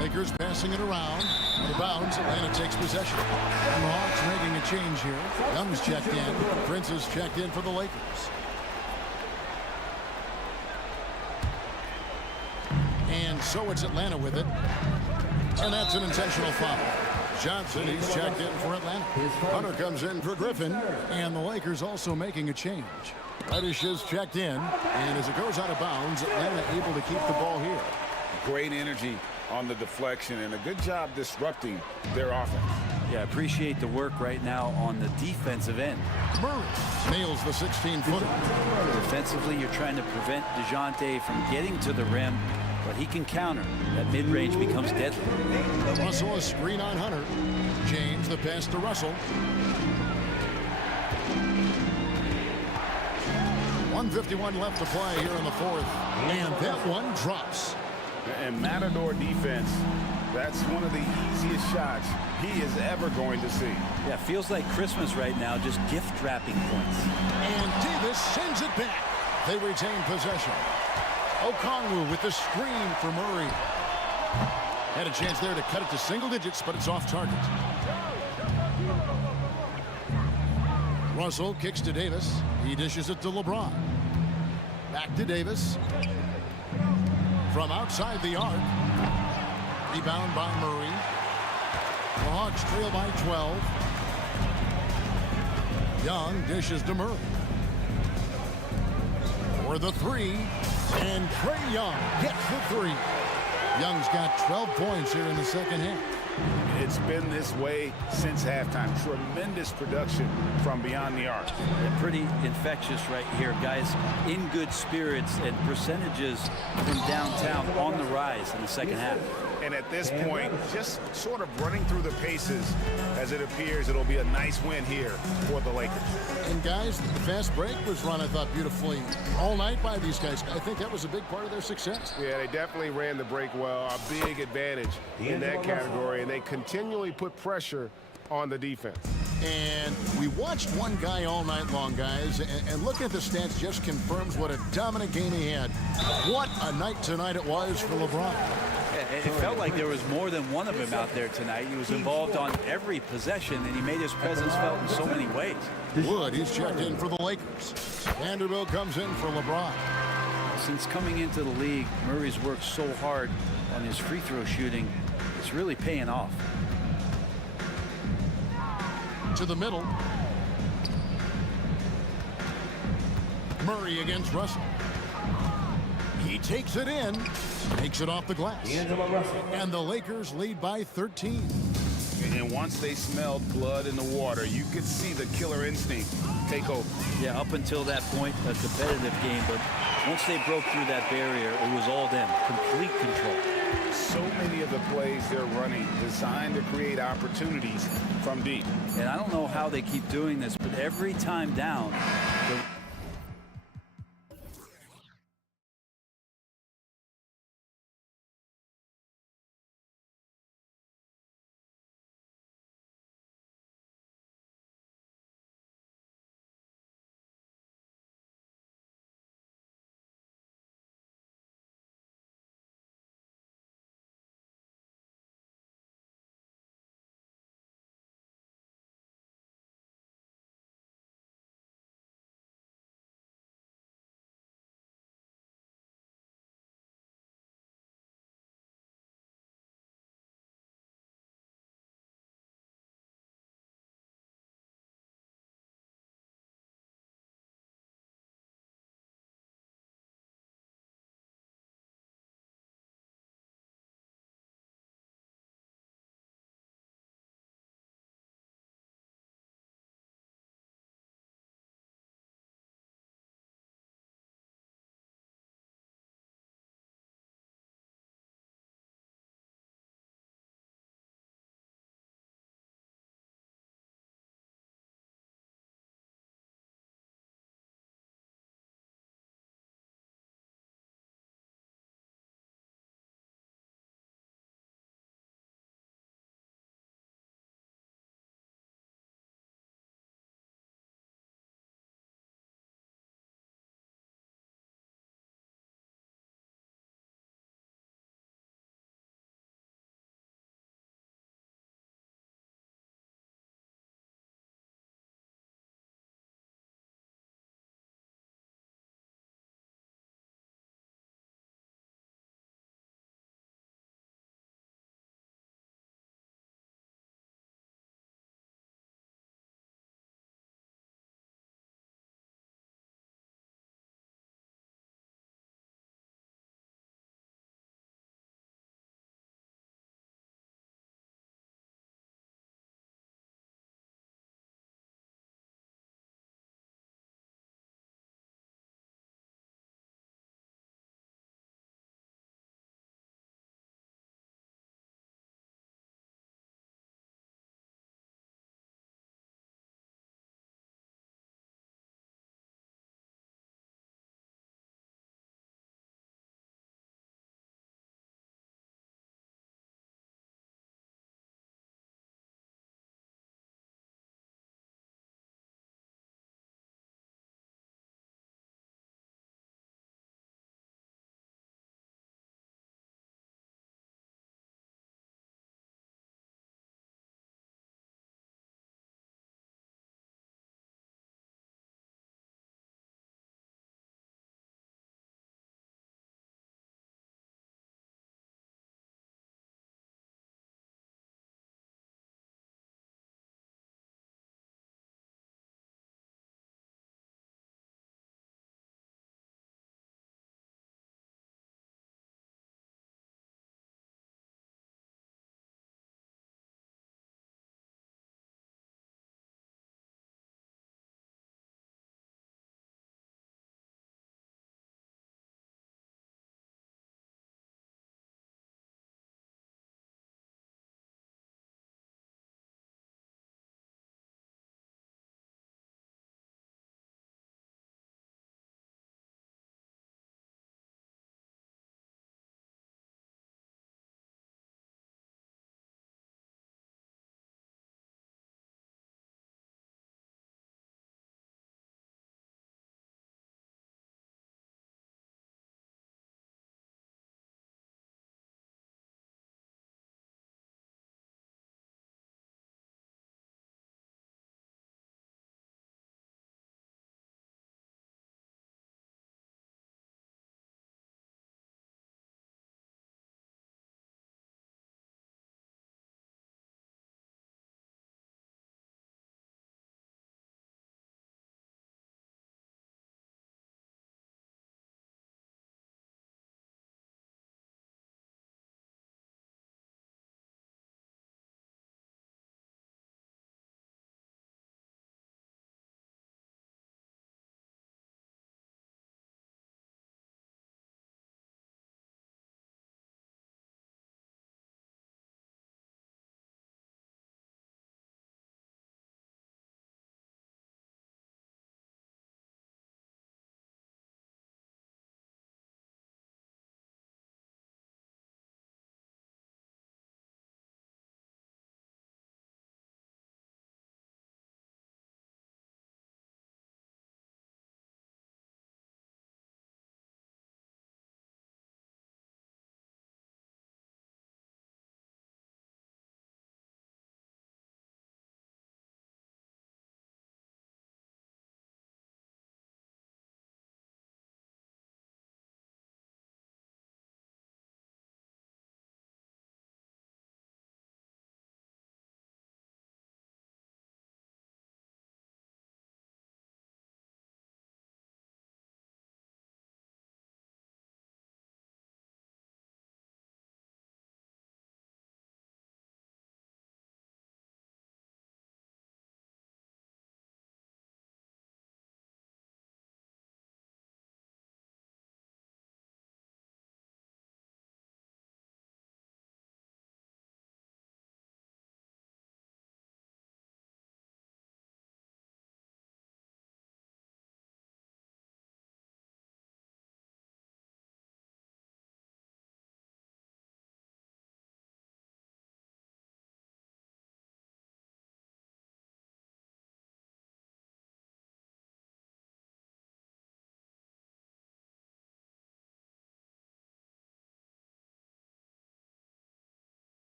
Lakers passing it around. Out of bounds. Atlanta takes possession. And the Hawks making a change here. Young's checked in. Prince is checked in for the Lakers. And so it's Atlanta with it. And that's an intentional foul. Johnson, he's checked in for Atlanta. Hunter comes in for Griffin. And the Lakers also making a change. Reddish is checked in. And as it goes out of bounds, Atlanta able to keep the ball here. Great energy on the deflection and a good job disrupting their offense. Yeah, appreciate the work right now on the defensive end. Murray nails the 16-footer. Defensively, you're trying to prevent DeJounte from getting to the rim, but he can counter. That mid-range becomes deadly. Russell, a screen on Hunter. James, the pass to Russell. 1:51 left to play here in the fourth. And that one drops. And Matador defense, that's one of the easiest shots he is ever going to see. Yeah, feels like Christmas right now, just gift wrapping points. And Davis sends it back. They retain possession. Okongwu with the screen for Murray. Had a chance there to cut it to single digits, but it's off target. Russell kicks to Davis. He dishes it to LeBron. Back to Davis. From outside the arc. Rebound by Murray. The Hawks trail by 12. Young dishes to Murray. For the three. And Trae Young gets the three. Young's got 12 points here in the second half. It's been this way since halftime. Tremendous production from beyond the arc. And pretty infectious right here, guys. In good spirits and percentages from downtown on the rise in the second half. And at this point, just sort of running through the paces as it appears it'll be a nice win here for the Lakers. And guys, the fast break was run, I thought, beautifully all night by these guys. I think that was a big part of their success. Yeah, they definitely ran the break well. A big advantage in that category, and they continually put pressure on the defense. And we watched one guy all night long, guys, and looking at the stats just confirms what a dominant game he had. What a night tonight it was for LeBron. It felt like there was more than one of him out there tonight. He was involved on every possession, and he made his presence felt in so many ways. Wood, he's checked in for the Lakers. Vanderbilt comes in for LeBron. Since coming into the league, Murray's worked so hard on his free throw shooting. It's really paying off. To the middle. Murray against Russell. He takes it in, takes it off the glass. And the Lakers lead by 13. And once they smelled blood in the water, you could see the killer instinct take over. Yeah, up until that point, a competitive game, but once they broke through that barrier, it was all them, complete control. So many of the plays they're running designed to create opportunities from deep. And I don't know how they keep doing this, but every time down,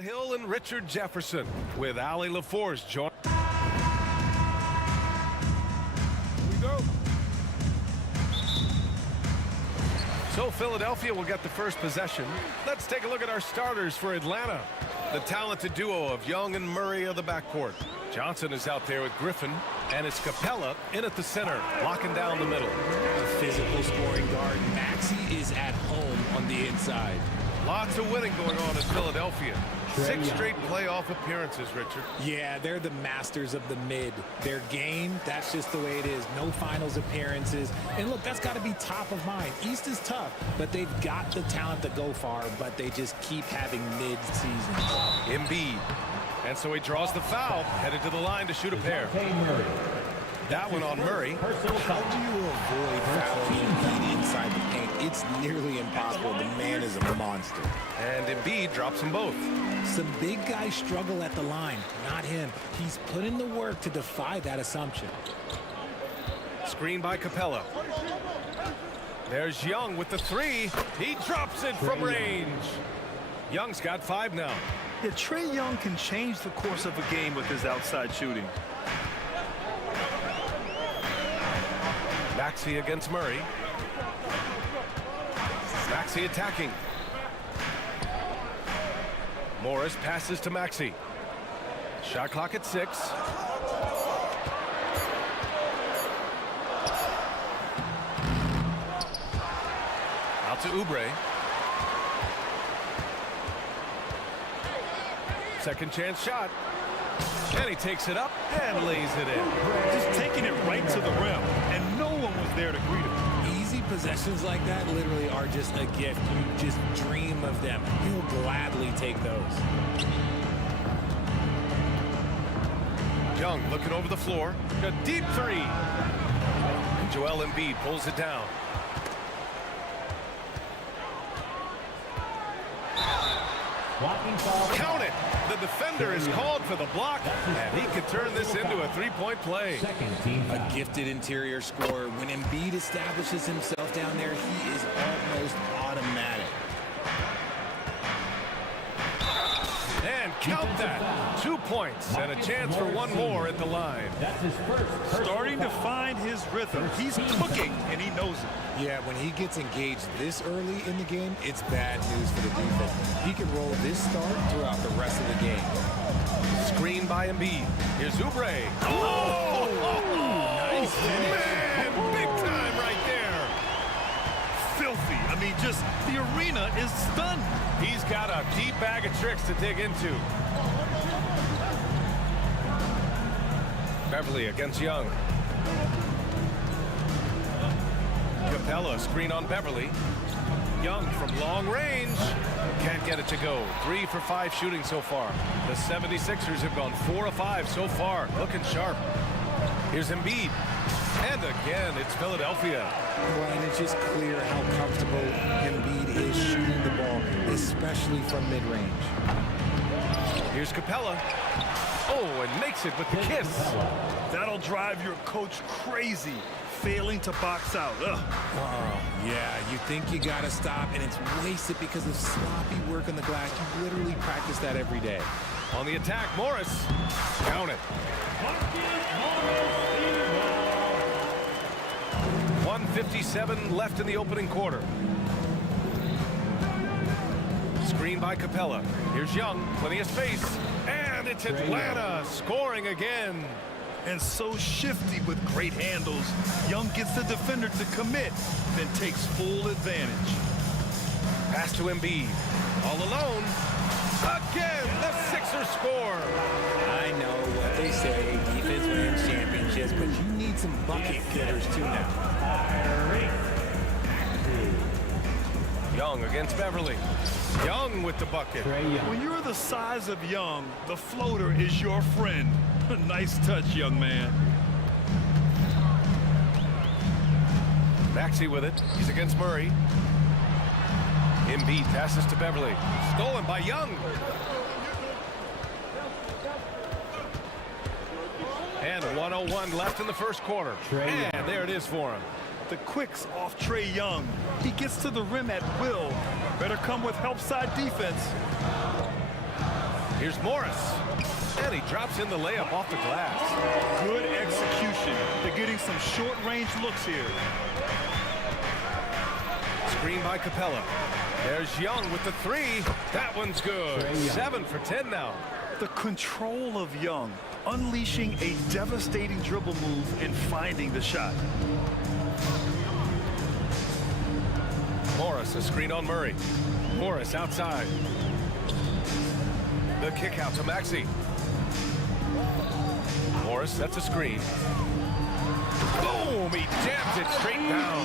Hill and Richard Jefferson with Ali LaForce join. We go. So Philadelphia will get the first possession. Let's take a look at our starters for Atlanta. The talented duo of Young and Murray of the backcourt. Johnson is out there with Griffin, and it's Capella in at the center, locking down the middle. A physical scoring guard. Maxey is at home on the inside. Lots of winning going on in Philadelphia. 6 straight playoff appearances, Richard. Yeah, they're the masters of the mid. Their game, that's just the way it is. No finals appearances. And look, that's got to be top of mind. East is tough, but they've got the talent to go far, but they just keep having mid-seasons. Embiid. And so he draws the foul, headed to the line to shoot a pair. That one on Murray. How do you avoid fouling Embiid inside the paint? It's nearly impossible. The man is a monster. And Embiid drops them both. Some big guys struggle at the line, not him. He's put in the work to defy that assumption. Screen by Capella. There's Young with the 3. He drops it from range. Young's got 5 now. Yeah, Trae Young can change the course of a game with his outside shooting. Maxey against Murray. Maxey attacking. Morris passes to Maxey. Shot clock at 6. Out to Oubre. Second chance shot. And he takes it up and lays it in. Just taking it right to the rim, and no one was there to greet him. Easy possessions like that literally are just a gift. You just dream of them. He'll gladly take those. Young looking over the floor. A deep 3. And Joel Embiid pulls it down. Count it! The defender is called for the block, and he could turn this into a 3-point play. A gifted interior scorer. When Embiid establishes himself down there, he is almost automatic. And count that. 2 points and a chance for one more at the line. That's his first. Starting to find his rhythm. He's cooking, and he knows it. Yeah, when he gets engaged this early in the game, it's bad news for the defense. He can roll this start throughout the rest of the game. Screen by Embiid. Here's Oubre. Oh! Nice finish. Man, big time right there. Filthy. I mean, just the arena is stunned. He's got a deep bag of tricks to dig into. Beverly against Young. Capella screen on Beverly. Young from long range. Can't get it to go. 3 for 5 shooting so far. The 76ers have gone 4 of 5 so far. Looking sharp. Here's Embiid. And again, it's Philadelphia. Well, and it's just clear how comfortable Embiid is shooting the ball, especially from mid-range. Here's Capella. Oh, and makes it with the kiss. That'll drive your coach crazy, failing to box out. Ugh. Yeah, you think you got to stop, and it's wasted because of sloppy work on the glass. You literally practice that every day. On the attack, Morris. Count it. 1:57 left in the opening quarter. Screen by Capella. Here's Young. Plenty of space. And it's Atlanta scoring again. And so shifty with great handles. Young gets the defender to commit, then takes full advantage. Pass to Embiid. All alone. Again, the Sixers score. I know what they say, defense wins championships, but you need some bucket getters too now. Young against Beverly. Young with the bucket. When you're the size of Young, the floater is your friend. Nice touch, young man. Maxey with it. He's against Murray. Embiid passes to Beverly. Stolen by Young. And 1:01 left in the first quarter. And there it is for him. The quicks off Trae Young. He gets to the rim at will. Better come with help side defense. Here's Morris. And he drops in the layup off the glass. Good execution. They're getting some short-range looks here. Screen by Capella. There's Young with the three. That one's good. 7 for 10 now. The control of Young, unleashing a devastating dribble move and finding the shot. Morris, a screen on Murray. Morris outside. The kick out to Maxey. Morris sets a screen. Boom! He jams it straight down.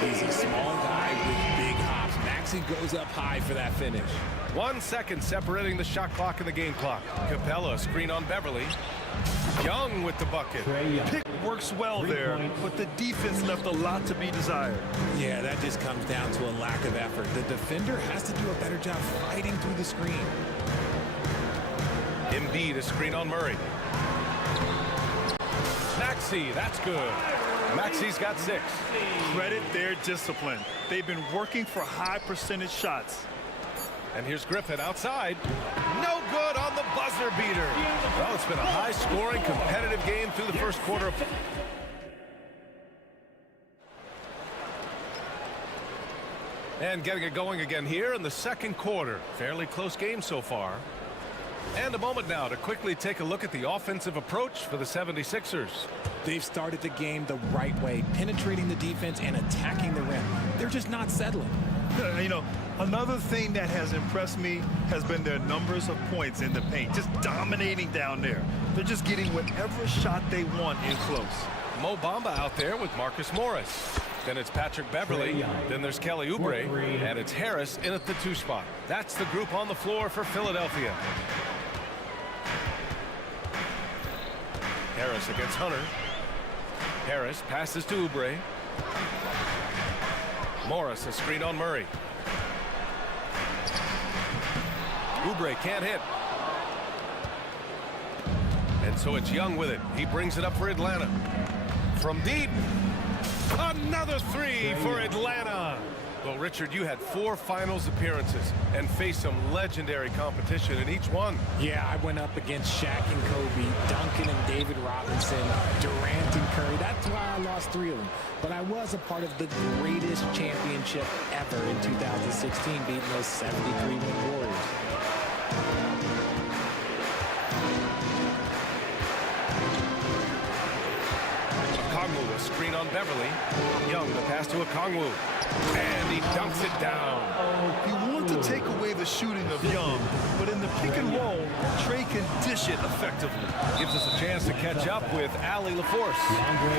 He's a small guy with big hops. Maxey goes up high for that finish. 1 second separating the shot clock and the game clock. Capella, screen on Beverly. Young with the bucket. Pick works well there, but the defense left a lot to be desired. Yeah, that just comes down to a lack of effort. The defender has to do a better job fighting through the screen. Embiid, a screen on Murray. Maxey, that's good. Maxey's got 6. Credit their discipline. They've been working for high percentage shots. And here's Griffin outside. No good on the buzzer beater. Well, it's been a high-scoring, competitive game through the first quarter. And getting it going again here in the second quarter. Fairly close game so far. And a moment now to quickly take a look at the offensive approach for the 76ers. They've started the game the right way, penetrating the defense and attacking the rim. They're just not settling. You know, another thing that has impressed me has been their numbers of points in the paint, just dominating down there. They're just getting whatever shot they want in close. Mo Bamba out there with Marcus Morris. Then it's Patrick Beverly. Then there's Kelly Oubre. And it's Harris in at the 2 spot. That's the group on the floor for Philadelphia. Harris against Hunter. Harris passes to Oubre. Morris, a screen on Murray. Oubre can't hit. And so it's Young with it. He brings it up for Atlanta. From deep. Another 3 for Atlanta. Well, Richard, you had 4 finals appearances and faced some legendary competition in each one. Yeah, I went up against Shaq and Kobe, Duncan and David Robinson, Durant and Curry. That's why I lost 3 of them. But I was a part of the greatest championship ever in 2016, beating those 73-win Warriors. Okongwu, a screen on Beverly. Young, the pass to Okongwu. And he dunks it down. You want to take away the shooting of Young, but in the pick and roll, Trey can dish it effectively. Gives us a chance to catch up with Allie LaForce.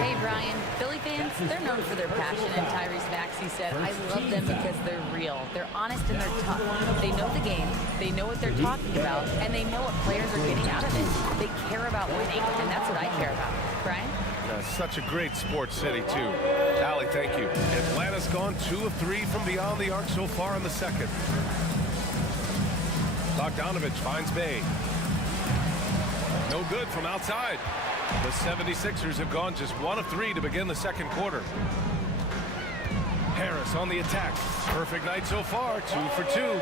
Hey, Brian. Philly fans, they're known for their passion, and Tyrese Maxey said, I love them because they're real. They're honest and they're tough. They know the game, they know what they're talking about, and they know what players are getting out of it. They care about winning, and that's what I care about. Brian? Such a great sports city, too. Allie, thank you. Atlanta's gone 2 of 3 from beyond the arc so far in the second. Bogdanovich finds Bay. No good from outside. The 76ers have gone just 1 of 3 to begin the second quarter. Harris on the attack. Perfect night so far, 2 for 2.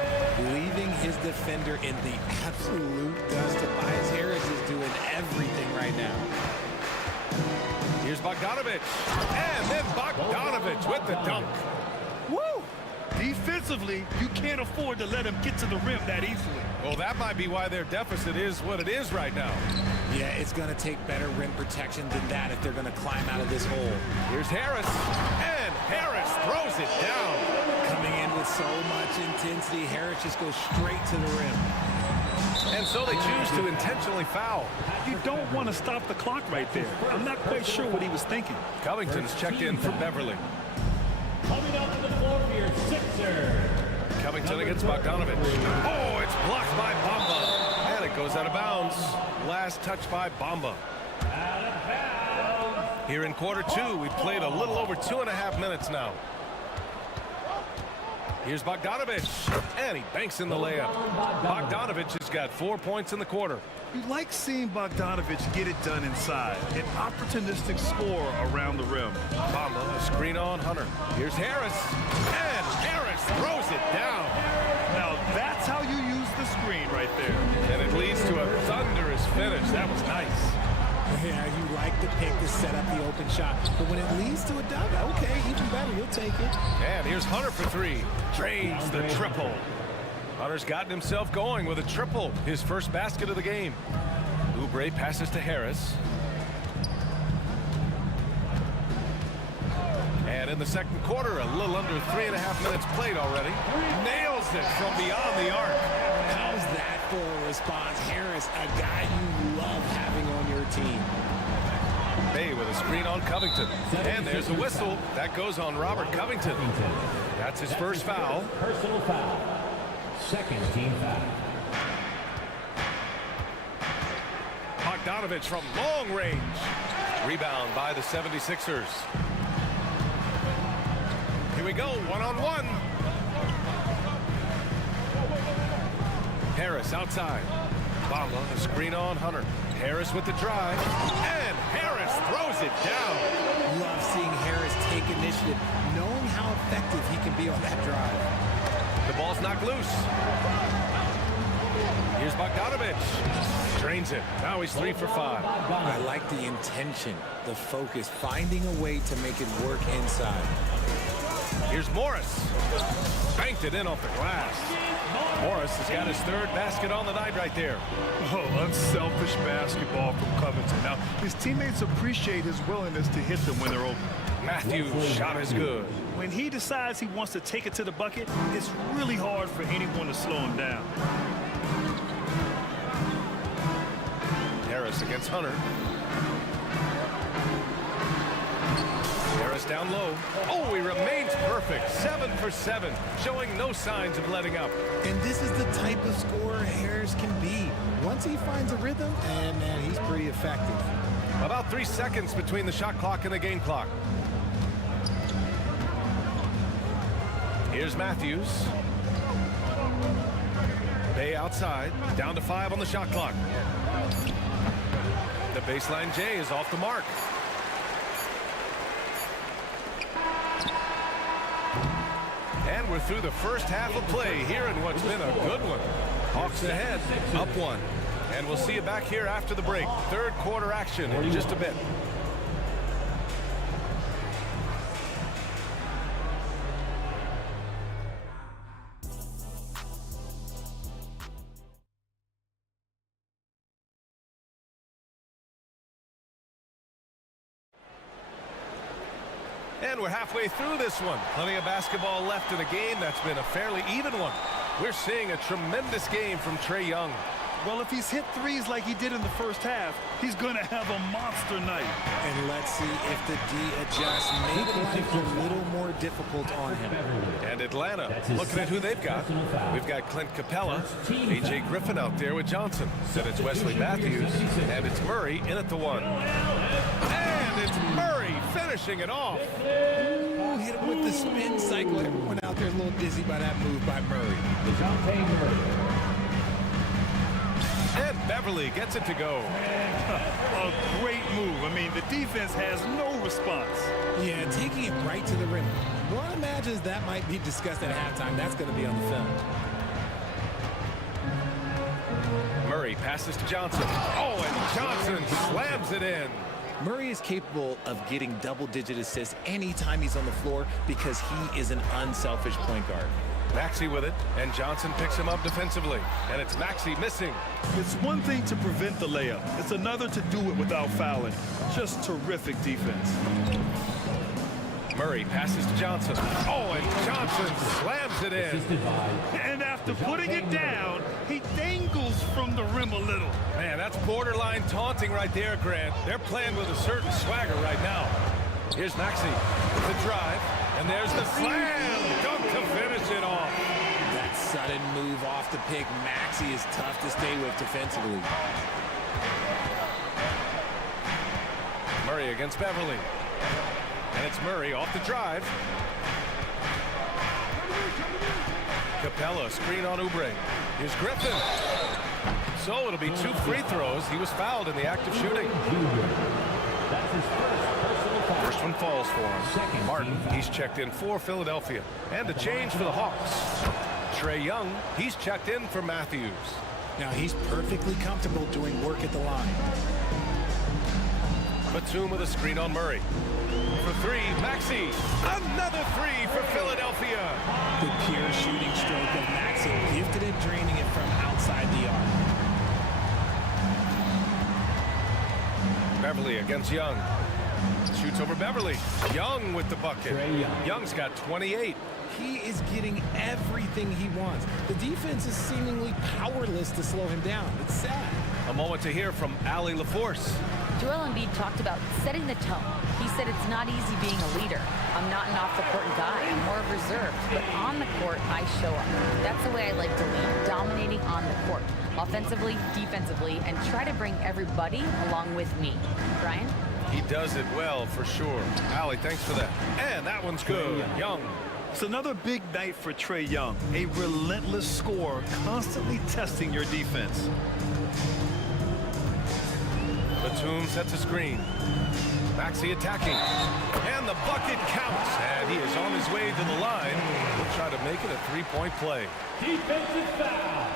Leaving his defender in the absolute dust. Tobias Harris is doing everything right now. Here's Bogdanovich. And then Bogdanovich with the dunk. Woo! Defensively, you can't afford to let him get to the rim that easily. Well, that might be why their deficit is what it is right now. Yeah, it's going to take better rim protection than that if they're going to climb out of this hole. Here's Harris. And Harris throws it down. Coming in with so much intensity, Harris just goes straight to the rim. And so they choose to intentionally foul. You don't want to stop the clock right there. I'm not quite sure what he was thinking. Covington's checked in for Beverly. Coming up to the floor for your Sixers. Covington against Bogdanovich. Oh, it's blocked by Bamba. And it goes out of bounds. Last touch by Bamba. Out of bounds. Here in quarter 2, we've played a little over 2.5 minutes now. Here's Bogdanovich, and he banks in the layup. Bogdanovich has got 4 points in the quarter. You like seeing Bogdanovich get it done inside. An opportunistic score around the rim. Bamba, a screen on Hunter. Here's Harris, and Harris throws it down. Now that's how you use the screen right there. And it leads finish. That was nice. Yeah, you like the pick to set up the open shot, but when it leads to a dunk, okay, even better, you'll take it. And here's Hunter for three. Drains the triple. Hunter's gotten himself going with a triple, his first basket of the game. Oubre passes to Harris. And in the second quarter, a little under 3.5 minutes played already. Nails it from beyond the arc. How's that for a response? Harris, a guy you love having on your team. Bay with a screen on Covington. And there's a whistle. That goes on Robert Covington. That's his first foul. Personal foul. Second team foul. Bogdanovich from long range. Rebound by the 76ers. Here we go, one-on-one. Harris outside. Bamba, a screen on Hunter. Harris with the drive. And Harris throws it down. Love seeing Harris take initiative, knowing how effective he can be on that drive. The ball's knocked loose. Here's Bogdanovich. Drains it. Now he's 3 for 5. I like the intention, the focus, finding a way to make it work inside. Here's Morris. Banked it in off the glass. Morris has got his third basket on the night right there. Oh, unselfish basketball from Covington. Now, his teammates appreciate his willingness to hit them when they're open. Matthews' shot is good. When he decides he wants to take it to the bucket, it's really hard for anyone to slow him down. Harris against Hunter. Harris down low. Oh, he remains perfect. 7 for 7, showing no signs of letting up. And this is the type of scorer Harris can be. Once he finds a rhythm, and man, he's pretty effective. About 3 seconds between the shot clock and the game clock. Here's Matthews. Bay outside, down to 5 on the shot clock. The baseline J is off the mark. And we're through the first half of play here in what's been a good one. Hawks ahead, up 1. And we'll see you back here after the break. Third quarter action in just a bit. And we're halfway through this one. Plenty of basketball left in a game that's been a fairly even one. We're seeing a tremendous game from Trae Young. Well, if he's hit threes like he did in the first half, he's going to have a monster night. And let's see if the D adjusts, make life a little more difficult on him. And Atlanta, looking at who they've got. We've got Clint Capella, A.J. Griffin out there with Johnson. Then it's Wesley Matthews, and it's Murray in at the 1. And it's Murray finishing it off. Ooh, hit him with the spin cycle. Everyone out there a little dizzy by that move by Murray. And Beverly gets it to go. A great move. I mean, the defense has no response. Yeah, taking it right to the rim. One imagines that might be discussed at halftime. That's going to be on the film. Murray passes to Johnson. Oh, and Johnson slams it in. Murray is capable of getting double-digit assists anytime he's on the floor because he is an unselfish point guard. Maxey with it, and Johnson picks him up defensively. And it's Maxey missing. It's one thing to prevent the layup. It's another to do it without fouling. Just terrific defense. Murray passes to Johnson. Oh, and Johnson slams it in. And after putting it down, he dangles from the rim a little. Man, that's borderline taunting right there, Grant. They're playing with a certain swagger right now. Here's Maxey with the drive, and there's the slam dunk to finish it off. That sudden move off the pick, Maxey is tough to stay with defensively. Murray against Beverly. And it's Murray off the drive. Capella, screen on Oubre. Here's Griffin. So it'll be 2 free throws. He was fouled in the act of shooting. First one falls for him. Martin, he's checked in for Philadelphia. And a change for the Hawks. Trae Young, he's checked in for Matthews. Now, he's perfectly comfortable doing work at the line. Batum with a screen on Murray. For three, Maxey. Another three for Philadelphia. The pure shooting stroke of Maxey, gifted at draining it from outside the arc. Beverly against Young. Shoots over Beverly. Young with the bucket. Young's got 28. He is getting everything he wants. The defense is seemingly powerless to slow him down. It's sad. A moment to hear from Allie LaForce. Joel Embiid talked about setting the tone. He said it's not easy being a leader. I'm not an off-the-court guy. I'm more reserved. But on the court, I show up. That's the way I like to lead, dominating on the court. Offensively, defensively, and try to bring everybody along with me. Brian? He does it well, for sure. Allie, thanks for that. And that one's good. Young. It's another big night for Trae Young. A relentless scorer, constantly testing your defense. Batum sets a screen. Maxey attacking. And the bucket counts. And he is on his way to the line. He'll try to make it a three-point play. Defensive foul.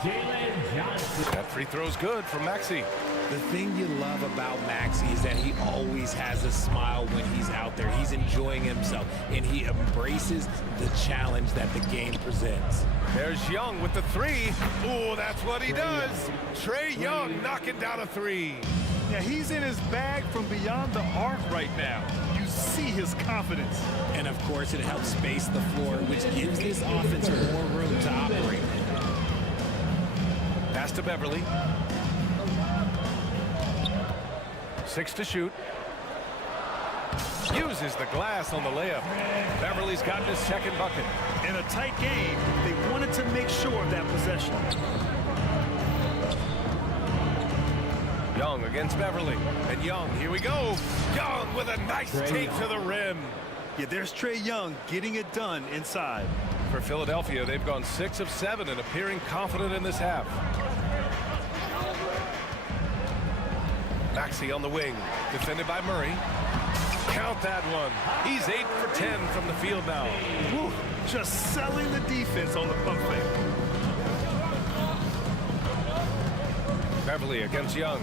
Jalen Johnson. That free throw's good from Maxey. The thing you love about Maxey is that he always has a smile when he's out there. He's enjoying himself, and he embraces the challenge that the game presents. There's Young with the three. Ooh, that's what he does. Trae Young knocking down a three. Yeah, he's in his bag from beyond the arc right now. You see his confidence. And, of course, it helps space the floor, which gives this offense more room to operate. Pass to Beverly. 6 to shoot. Uses the glass on the layup. Beverly's gotten his second bucket. In a tight game, they wanted to make sure of that possession. Young against Beverly. And Young, here we go. Young with a nice take to the rim. Yeah, there's Trae Young getting it done inside. For Philadelphia, they've gone 6 of 7 and appearing confident in this half. Maxey on the wing, defended by Murray. Count that one. He's 8 for 10 from the field now. Woo, just selling the defense on the pump fake. Beverly against Young.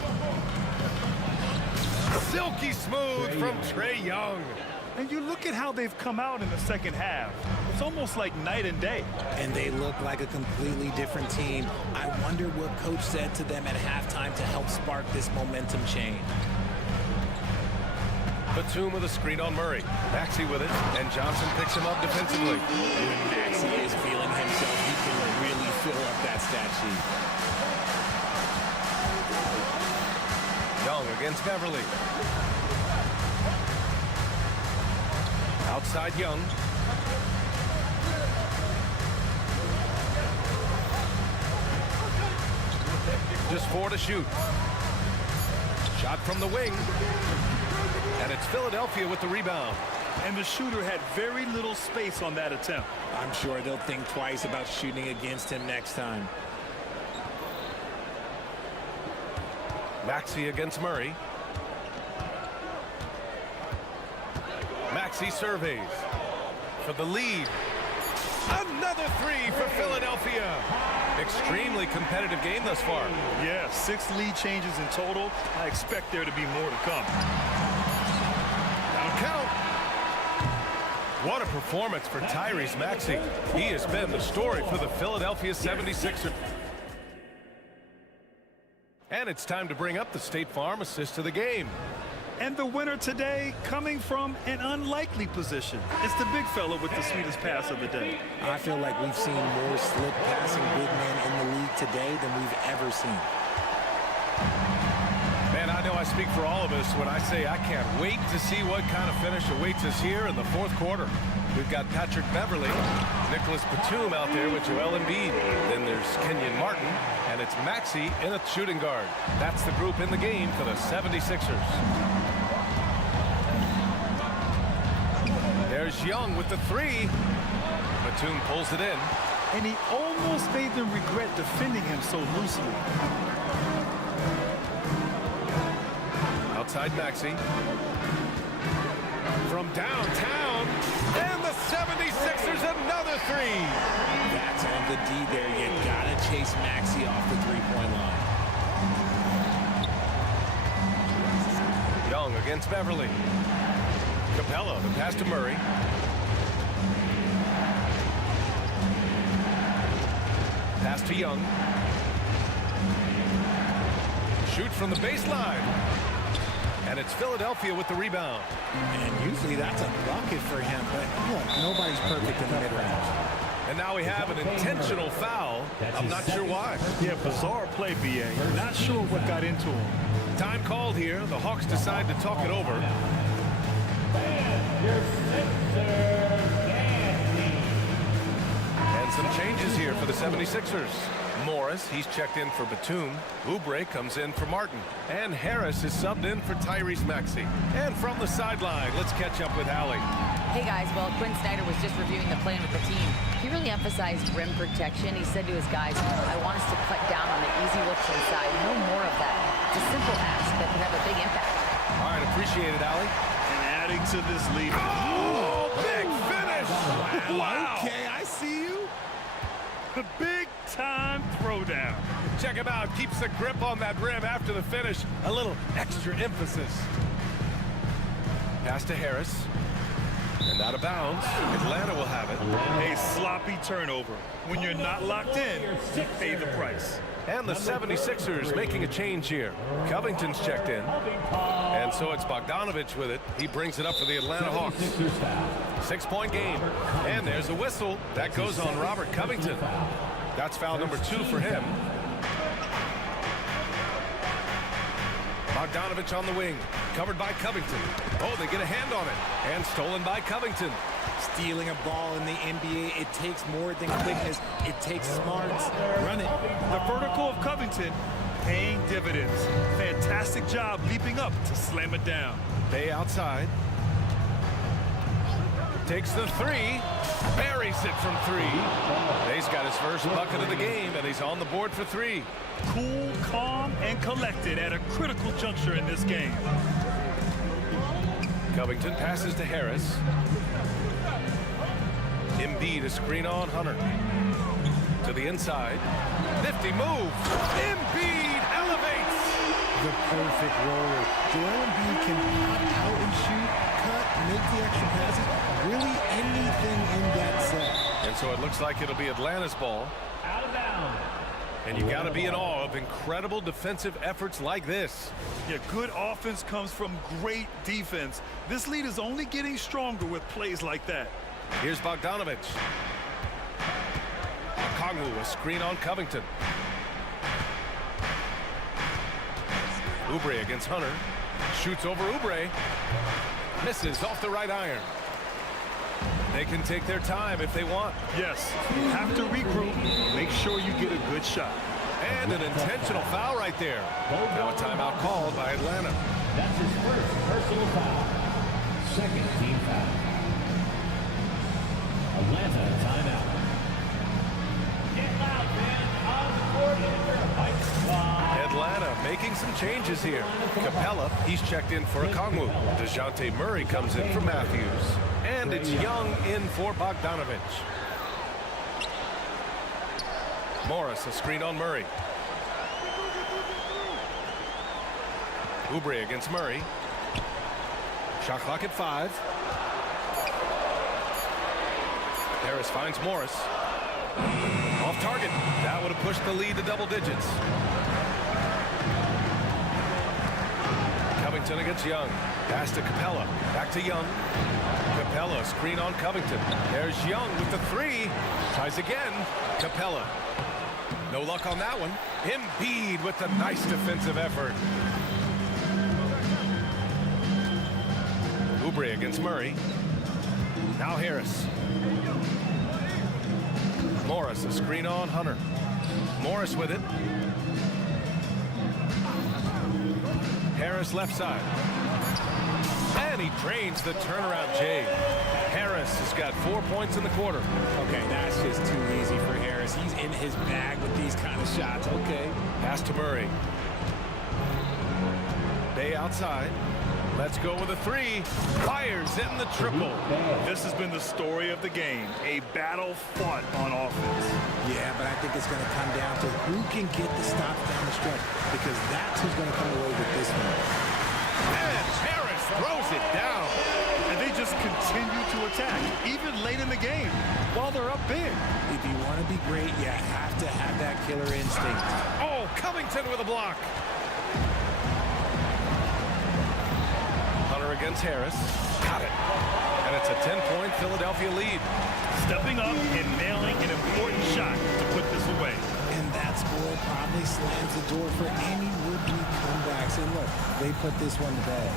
Silky smooth from Trae Young. And you look at how they've come out in the second half. It's almost like night and day. And they look like a completely different team. I wonder what coach said to them at halftime to help spark this momentum change. Batum with a screen on Murray. Maxey with it, and Johnson picks him up defensively. When Maxey is feeling himself, he can really fill up that stat sheet. Young against Beverly. Outside Young. Just 4 to shoot. Shot from the wing. And it's Philadelphia with the rebound. And the shooter had very little space on that attempt. I'm sure they'll think twice about shooting against him next time. Maxey against Murray. Maxey surveys for the lead. Another three for Philadelphia. Extremely competitive game thus far. Yeah, 6 lead changes in total. I expect there to be more to come. That'll count. What a performance for Tyrese Maxey. He has been the story for the Philadelphia 76ers. And it's time to bring up the State Farm assist of the game. And the winner today coming from an unlikely position. It's the big fella with the sweetest pass of the day. I feel like we've seen more slick passing big men in the league today than we've ever seen. Man, I know I speak for all of us when I say I can't wait to see what kind of finish awaits us here in the fourth quarter. We've got Patrick Beverly, Nicholas Batum out there with Joel Embiid. Then there's Kenyon Martin, and it's Maxey in a shooting guard. That's the group in the game for the 76ers. There's Young with the three. Batum pulls it in. And he almost made them regret defending him so loosely. Outside Maxey. From downtown. And the 76ers another three. That's on the D there. You gotta chase Maxey off the three-point line. Young against Beverly. Capella, the pass to Murray. Pass to Young. Shoots from the baseline. And it's Philadelphia with the rebound. And usually that's a bucket for him, but look, nobody's perfect in the mid-range. And now we have an intentional foul. I'm not sure why. Yeah, bizarre play, BA. Not sure what got into him. Time called here. The Hawks decide to talk it over. And some changes here for the 76ers. Morris, he's checked in for Batum. Oubre comes in for Martin. And Harris is subbed in for Tyrese Maxey. And from the sideline, let's catch up with Allie. Hey guys, well, Quinn Snyder was just reviewing the plan with the team. He really emphasized rim protection. He said to his guys, I want us to cut down on the easy looks inside. No more of that. It's a simple ask that could have a big impact. All right, appreciate it, Allie. And adding to this lead. Oh, big finish! Wow. Okay, I see you. The big-time throwdown. Check him out. Keeps the grip on that rim after the finish. A little extra emphasis. Pass to Harris. And out of bounds. Atlanta will have it. A sloppy turnover. When you're not locked in, you pay the price. And the 76ers making a change here. Covington's checked in. And so it's Bogdanovich with it. He brings it up for the Atlanta Hawks. 6-point game. And there's a whistle. That goes on Robert Covington. That's foul number 2 for him. Bogdanovich on the wing. Covered by Covington. Oh, they get a hand on it. And stolen by Covington. Stealing a ball in the NBA, it takes more than quickness. It takes smarts. Run it. The vertical of Covington paying dividends. Fantastic job leaping up to slam it down. Bay outside. Takes the three. Buries it from 3. Bay's got his first bucket of the game, and he's on the board for 3. Cool, calm, and collected at a critical juncture in this game. Covington passes to Harris. Embiid a screen on Hunter. To the inside. Nifty move. Embiid elevates. The perfect roller. Joel Embiid can pop out and shoot, cut, make the extra passes. Really anything in that set. And so it looks like it'll be Atlanta's ball. Out of bounds. And you got to be in awe of incredible defensive efforts like this. Yeah, good offense comes from great defense. This lead is only getting stronger with plays like that. Here's Bogdanovich. Kongwu, a screen on Covington. Oubre against Hunter. Shoots over Oubre. Misses off the right iron. They can take their time if they want. Yes, you have to regroup. Make sure you get a good shot. And an intentional foul right there. Now a timeout called by Atlanta. That's his first personal foul. Second team foul. Atlanta timeout. Get loud, man. On the court. Atlanta making some changes here. Capella, he's checked in for a Kongwu. DeJounte Murray comes in for Matthews. And it's Young in for Bogdanovich. Morris, a screen on Murray. Oubre against Murray. Shot clock at 5. Harris finds Morris. Off target. That would have pushed the lead to double digits. Covington against Young. Pass to Capella. Back to Young. Capella, screen on Covington. There's Young with the 3. Tries again. Capella. No luck on that one. Embiid with the nice defensive effort. Oubre against Murray. Now Harris. Morris, a screen on Hunter. Morris with it. Harris left side. And he drains the turnaround J. Harris has got 4 points in the quarter. Okay, that's just too easy for Harris. He's in his bag with these kind of shots. Okay. Pass to Murray. Bay outside. Let's go with a three. Fires in the triple. This has been the story of the game. A battle fought on offense. Yeah, but I think it's going to come down to who can get the stops down the stretch, because that's who's going to come away with this one. And Harris throws it down. And they just continue to attack, even late in the game, while they're up big. If you want to be great, you have to have that killer instinct. Oh, Covington with a block. Hunter against Harris. Got it. And it's a 10-point Philadelphia lead. Stepping up and nailing an important shot to put this away. And that score probably slams the door for any would-be comebacks. And look, they put this one to bed.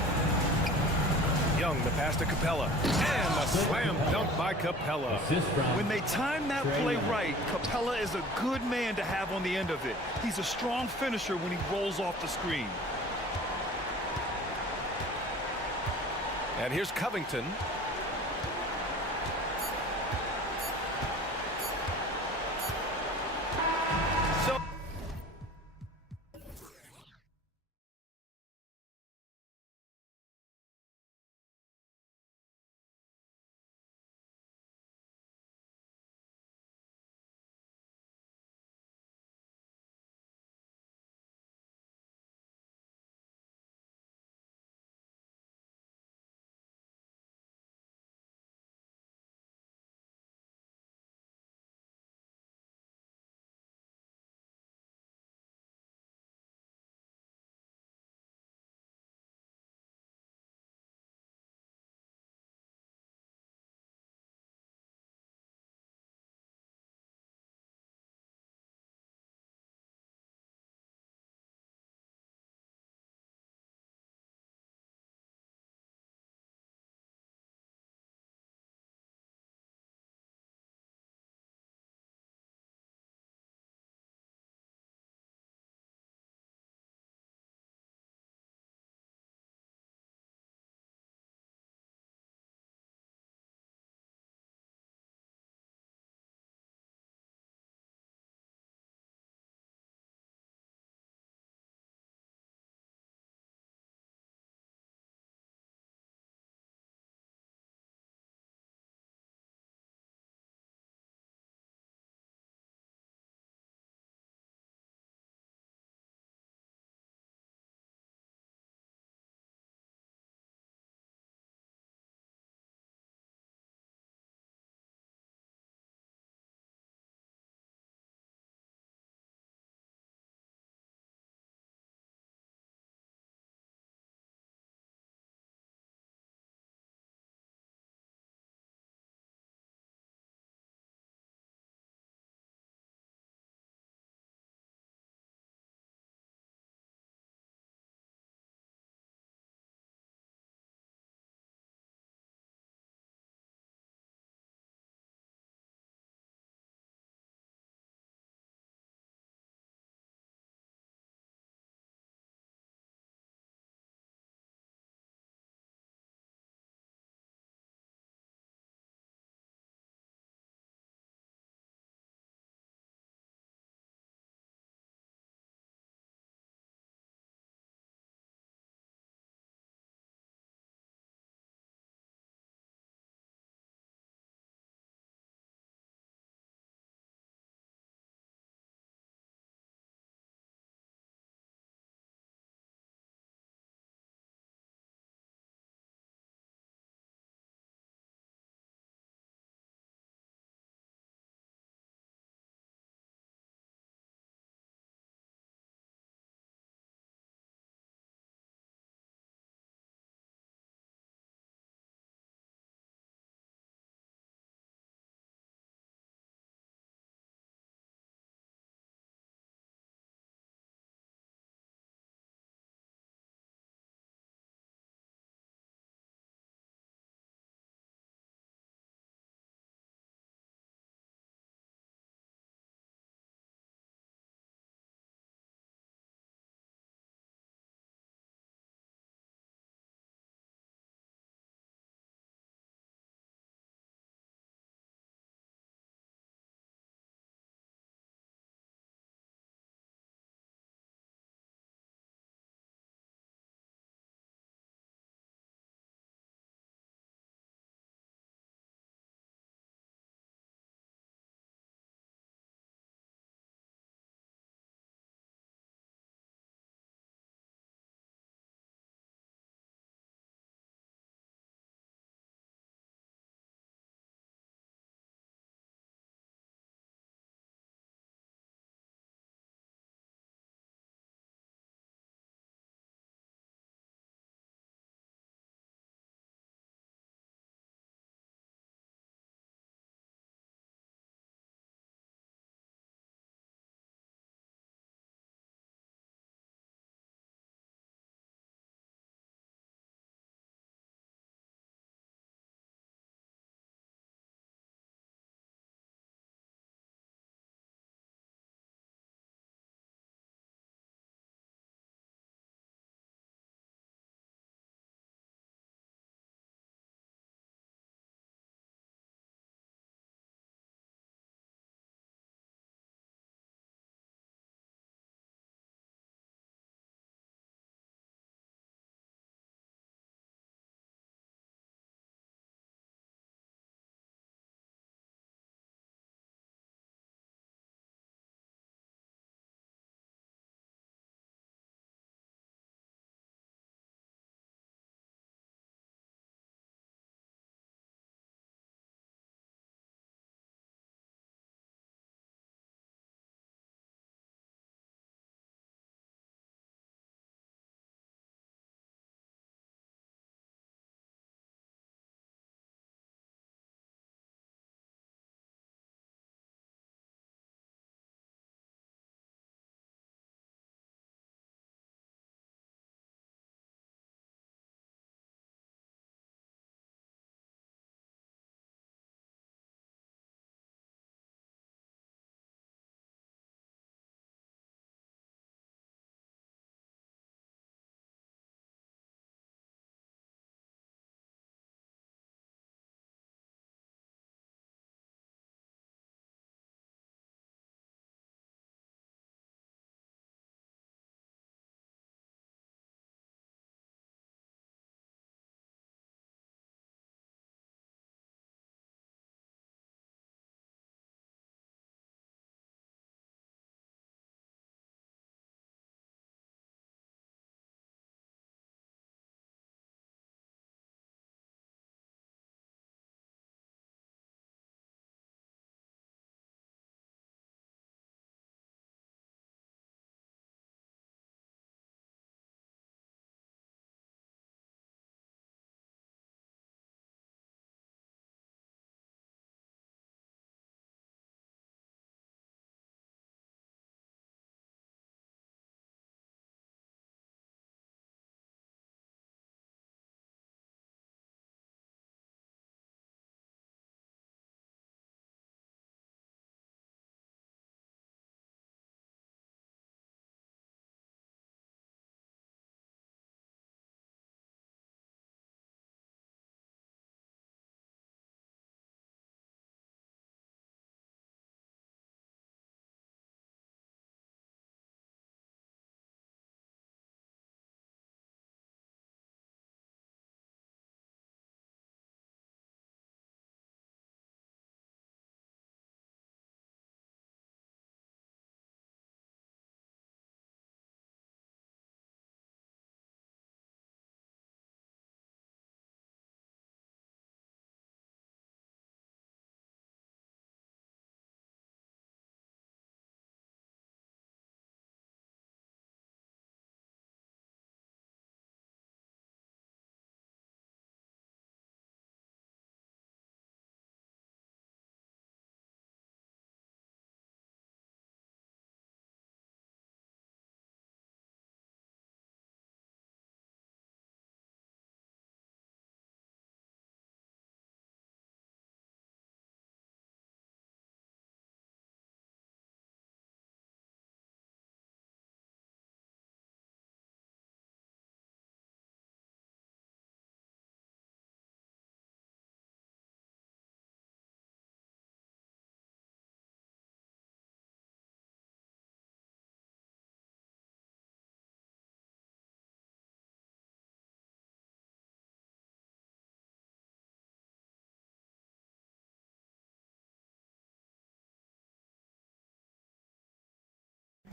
Young, the pass to Capella. And the slam dunk by Capella. When they time that play right, Capella is a good man to have on the end of it. He's a strong finisher when he rolls off the screen. And here's Covington.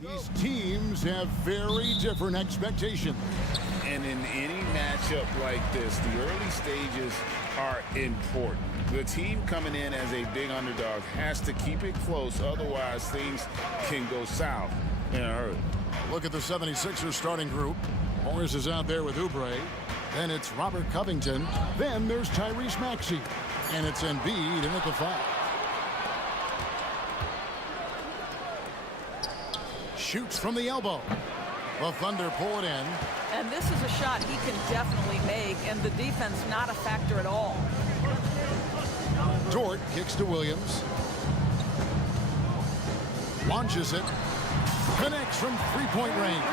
These teams have very different expectations. And in any matchup like this, the early stages are important. The team coming in as a big underdog has to keep it close, otherwise things can go south in a hurry. Look at the 76ers starting group. Morris is out there with Oubre. Then it's Robert Covington. Then there's Tyrese Maxey. And it's Embiid in at the 5. Shoots from the elbow. The Thunder pull it in. And this is a shot he can definitely make, and the defense not a factor at all. Dort kicks to Williams. Launches it. Connects from three-point range.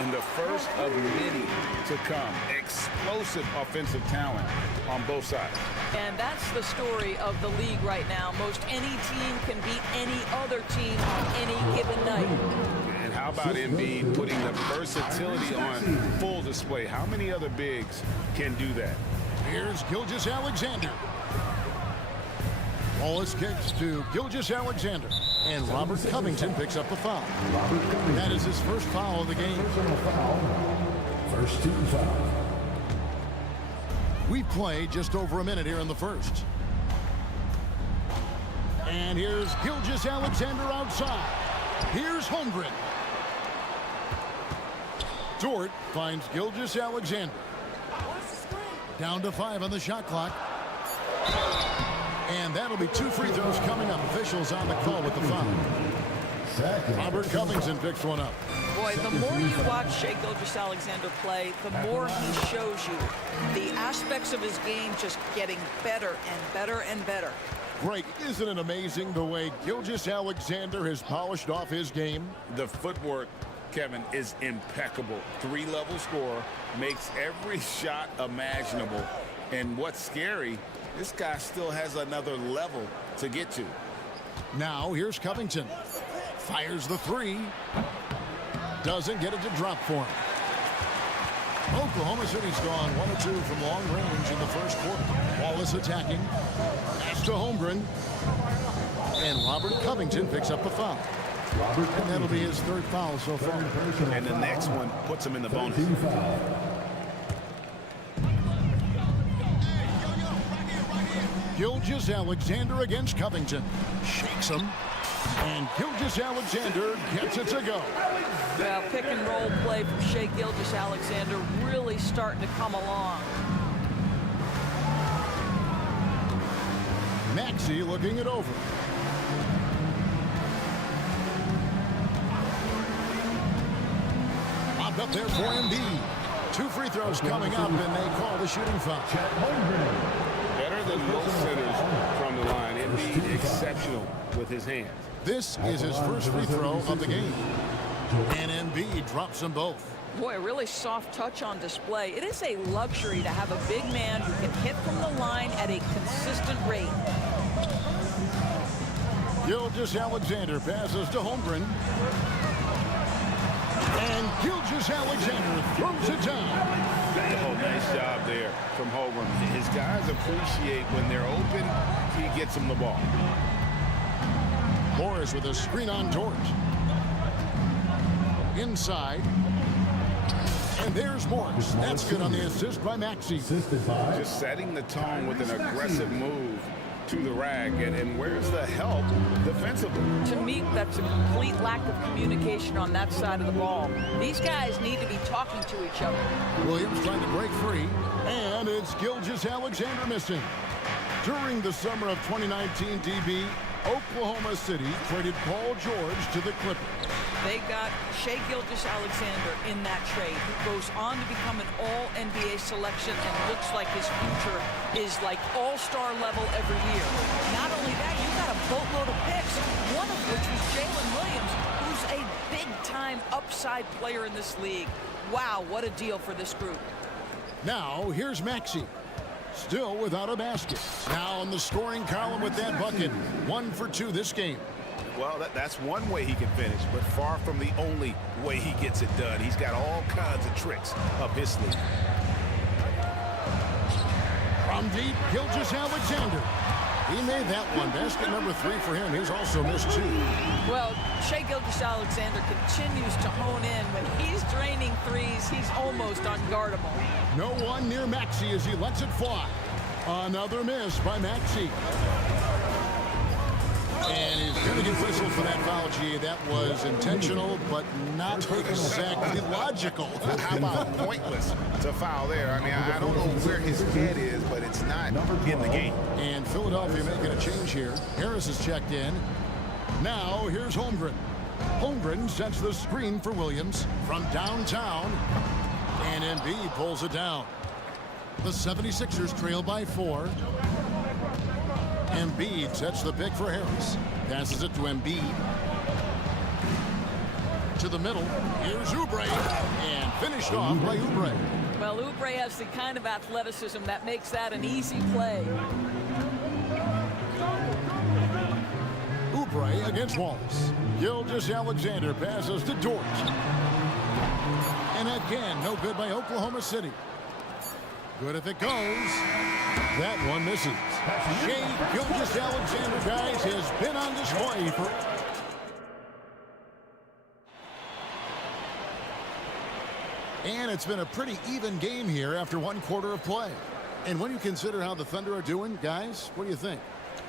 And the first of many to come. Explosive offensive talent on both sides. And that's the story of the league right now. Most any team can beat any other team on any given night. And how about Embiid putting the versatility on full display? How many other bigs can do that? Here's Gilgeous-Alexander. Wallace kicks to Gilgeous-Alexander. And Robert Covington picks up the foul. That is his first foul of the game. First team foul. We play just over a minute here in the first. And here's Gilgeous-Alexander outside. Here's Holmgren. Dort finds Gilgeous-Alexander. Down to 5 on the shot clock. And that'll be 2 free throws coming up. Officials on the call with the foul. Robert Covington picks one up. Boy, the more you watch Shai Gilgeous-Alexander play, the more he shows you the aspects of his game just getting better and better and better. Greg, isn't it amazing the way Gilgeous-Alexander has polished off his game? The footwork, Kevin, is impeccable. 3-level scorer, makes every shot imaginable. And what's scary, this guy still has another level to get to. Now here's Covington. Fires the 3. Doesn't get it to drop for him. Oklahoma City's gone 1 of 2 from long range in the first quarter. Wallace attacking. Pass to Holmgren. And Robert Covington picks up the foul. And that'll be his 3rd foul so far. And the next one puts him in the bonus. Gilgeous-Alexander against Covington. Shakes him. And Gilgeous-Alexander gets it to go. Well, pick and roll play from Shai Gilgeous-Alexander really starting to come along. Maxey looking it over. Popped up there for Embiid. 2 free throws coming up, and they call the shooting foul. Better than most centers from the line. Embiid exceptional with his hands. This is his first free throw of the game. And Embiid drops them both. Boy, a really soft touch on display. It is a luxury to have a big man who can hit from the line at a consistent rate. Gilgeous-Alexander passes to Holmgren. And Gilgeous-Alexander throws it down. Oh, nice job there from Holmgren. His guys appreciate when they're open, he gets them the ball. Morris with a screen on Dort. Inside. And there's Morris. That's good on the assist by Maxey. Just setting the tone with an aggressive move to the rack. And where's the help defensively? To me, that's a complete lack of communication on that side of the ball. These guys need to be talking to each other. Williams trying to break free. And it's Gilgeous-Alexander missing. During the summer of 2019, DB, Oklahoma City traded Paul George to the Clippers. They got Shai Gilgeous-Alexander in that trade, who goes on to become an all-NBA selection and looks like his future is like all-star level every year. Not only that, you got a boatload of picks, one of which was Jalen Williams, who's a big-time upside player in this league. Wow, what a deal for this group. Now, here's Maxey. Still without a basket. Now in the scoring column with that bucket. 1 for 2 this game. Well, that's one way he can finish, but far from the only way he gets it done. He's got all kinds of tricks up his sleeve. From deep, Gilgeous-Alexander. He made that one. Basket number 3 for him. He's also missed 2. Well, Shai Gilgeous-Alexander continues to hone in. When he's draining threes, he's almost unguardable. No one near Maxey as he lets it fly. Another miss by Maxey. And he's going to get whistled for that foul, G. That was intentional, but not exactly logical. How about pointless to foul there? I mean, I don't know where his head is, but it's not in the game. And Philadelphia making a change here. Harris is checked in. Now, here's Holmgren. Holmgren sets the screen for Williams from downtown. And Embiid pulls it down. The 76ers trail by 4. Embiid sets the pick for Harris. Passes it to Embiid. To the middle. Here's Oubre. And finished off by Oubre. Well, Oubre has the kind of athleticism that makes that an easy play. Oubre against Wallace. Gilgeous-Alexander passes to Dort. And again, no good by Oklahoma City. Good if it goes. That one misses. Shai Gilgeous-Alexander, guys, has been on display for... And it's been a pretty even game here after 1 quarter of play. And when you consider how the Thunder are doing, guys, what do you think?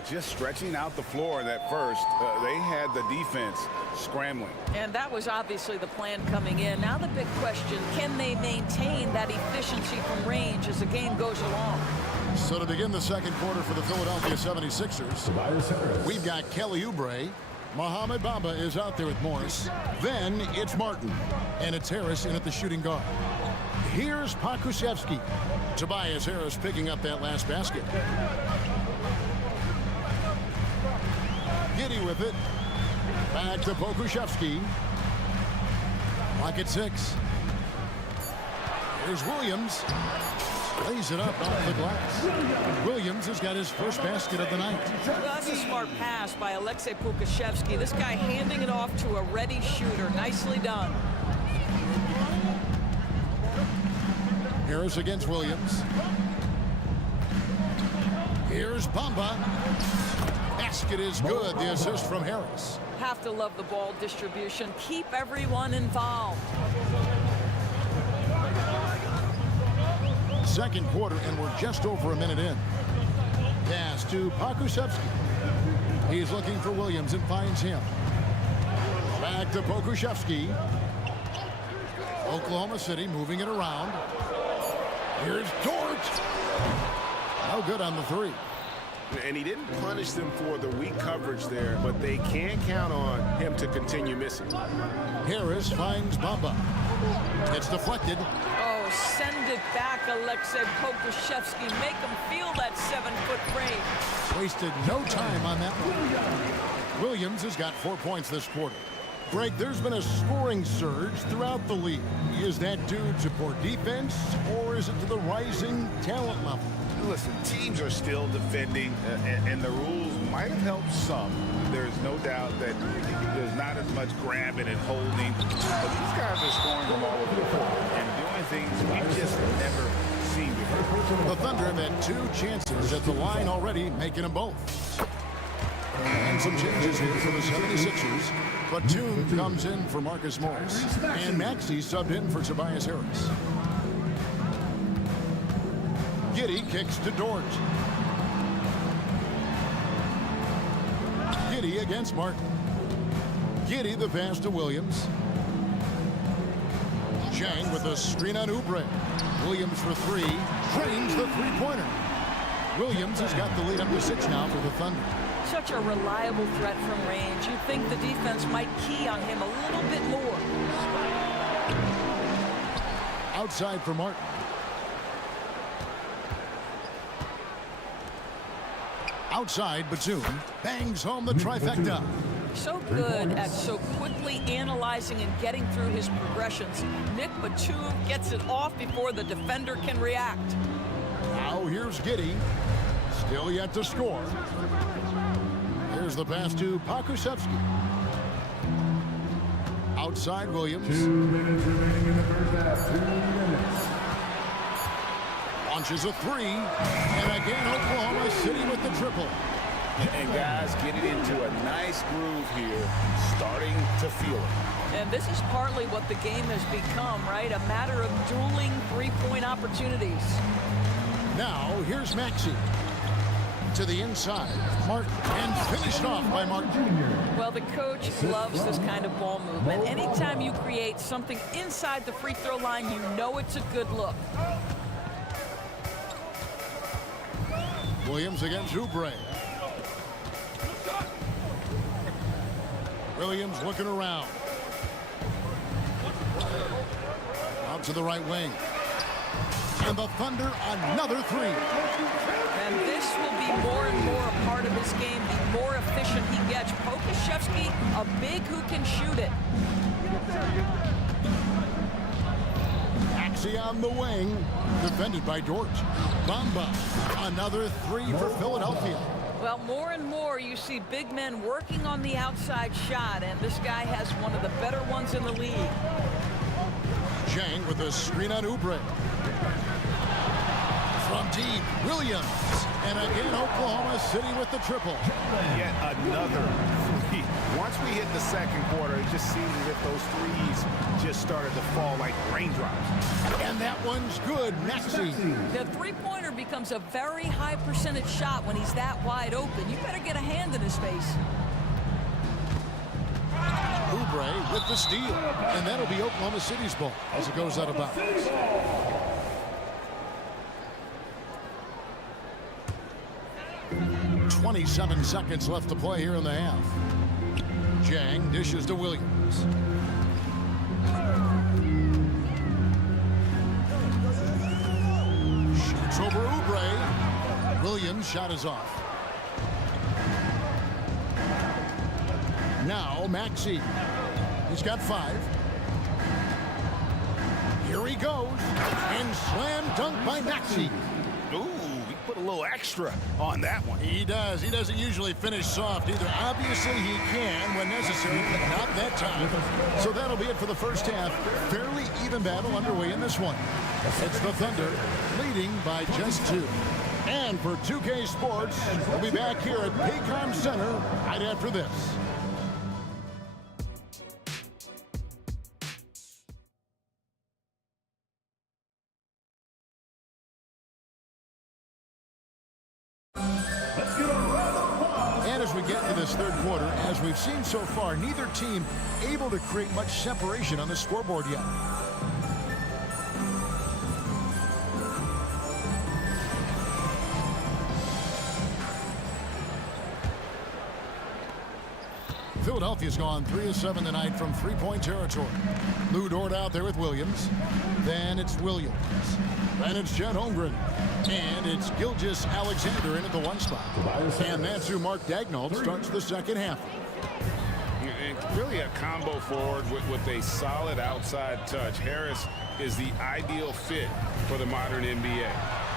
Just stretching out the floor in that first. They had the defense scrambling. And that was obviously the plan coming in. Now the big question, can they maintain that efficiency from range as the game goes along? So to begin the second quarter for the Philadelphia 76ers, we've got Kelly Oubre. Mohamed Bamba is out there with Morris. Then it's Martin. And it's Harris in at the shooting guard. Here's Pokusevski. Tobias Harris picking up that last basket. Giddy with it. Back to Pokusevski. Lock at 6. Here's Williams. Lays it up off the glass. Williams has got his first basket of the night. Well, that's a smart pass by Alexei Pokusevski. This guy handing it off to a ready shooter. Nicely done. Harris against Williams. Here's Bamba. Basket is good. The assist from Harris. Have to love the ball distribution. Keep everyone involved. Second quarter, and we're just over a minute in. Pass to Pokusevski. He's looking for Williams and finds him. Back to Pokusevski. Oklahoma City moving it around. Here's Dort. No good on the 3. And he didn't punish them for the weak coverage there, but they can't count on him to continue missing. Harris finds Bamba. It's deflected. Oh, send it back, Alexei Pokusevski. Make him feel that 7-foot frame. Wasted no time on that one. Williams has got 4 points this quarter. Greg, there's been a scoring surge throughout the league. Is that due to poor defense, or is it to the rising talent level? Listen, teams are still defending, and the rules might have helped some. There's no doubt that there's not as much grabbing and holding. But these guys are scoring from all over the floor and doing things we've just never seen before. The Thunder have had 2 chances at the line already, making them both. And some changes here for the 76ers. Batum comes in for Marcus Morris. And Maxey subbed in for Tobias Harris. Giddy kicks to Dort. Giddy against Martin. Giddy the pass to Williams. Chang with a screen on Oubre. Williams for 3. Drains the 3-pointer. Williams has got the lead up to 6 now for the Thunder. Such a reliable threat from range. You'd think the defense might key on him a little bit more. Outside for Martin. Outside, Batum bangs home the trifecta. So good at so quickly analyzing and getting through his progressions. Nick Batum gets it off before the defender can react. Now here's Giddy. Still yet to score. Here's the pass to Pokusevski. Outside Williams. 2 minutes remaining in the first half. 2 minutes. Launches a 3. And again, Oklahoma City with the triple. And guys getting into a nice groove here, starting to feel it. And this is partly what the game has become, right? A matter of dueling three-point opportunities. Now, here's Maxey. To the inside, Martin, and finished off by Martin. Well, the coach loves this kind of ball movement. Anytime you create something inside the free throw line, you know it's a good look. Williams against Oubre. Williams looking around. Out to the right wing. And the Thunder, another three. And this will be more and more a part of his game, the more efficient he gets. Pokusevski, a big who can shoot it. Maxey on the wing, defended by Dort. Bamba, another three for Philadelphia. Well, more and more you see big men working on the outside shot, and this guy has one of the better ones in the league. Jang with a screen on Oubre. From deep, Williams. And again, Oklahoma City with the triple. Yet another three. Once we hit the second quarter, it just seemed as if those threes just started to fall like raindrops. And that one's good. Maxey. The three-pointer becomes a very high percentage shot when he's that wide open. You better get a hand in his face. Oubre with the steal. And that'll be Oklahoma City's ball as it goes out of bounds. .27 seconds left to play here in the half. Jang dishes to Williams. Shoots over Oubre. Williams' shot is off. Now Maxey. He's got 5. Here he goes. And slam dunk by Maxey. Ooh, he put a little extra on that one. He does. He doesn't usually finish soft either. Obviously, he can when necessary, but not that time. So that'll be it for the first half. Fairly even battle underway in this one. It's the Thunder leading by just 2. And for 2K Sports, we'll be back here at Paycom Center right after this. And as we get into this third quarter, as we've seen so far, neither team able to create much separation on the scoreboard yet. Philadelphia's gone 3 of 7 tonight from three-point territory. Lou Dort out there with Williams. Then it's Williams. Then it's Chet Holmgren. And it's Gilgeous Alexander in at the 1 spot. And that's who Mark Daigneault starts the second half. And really a combo forward with a solid outside touch. Harris is the ideal fit for the modern NBA.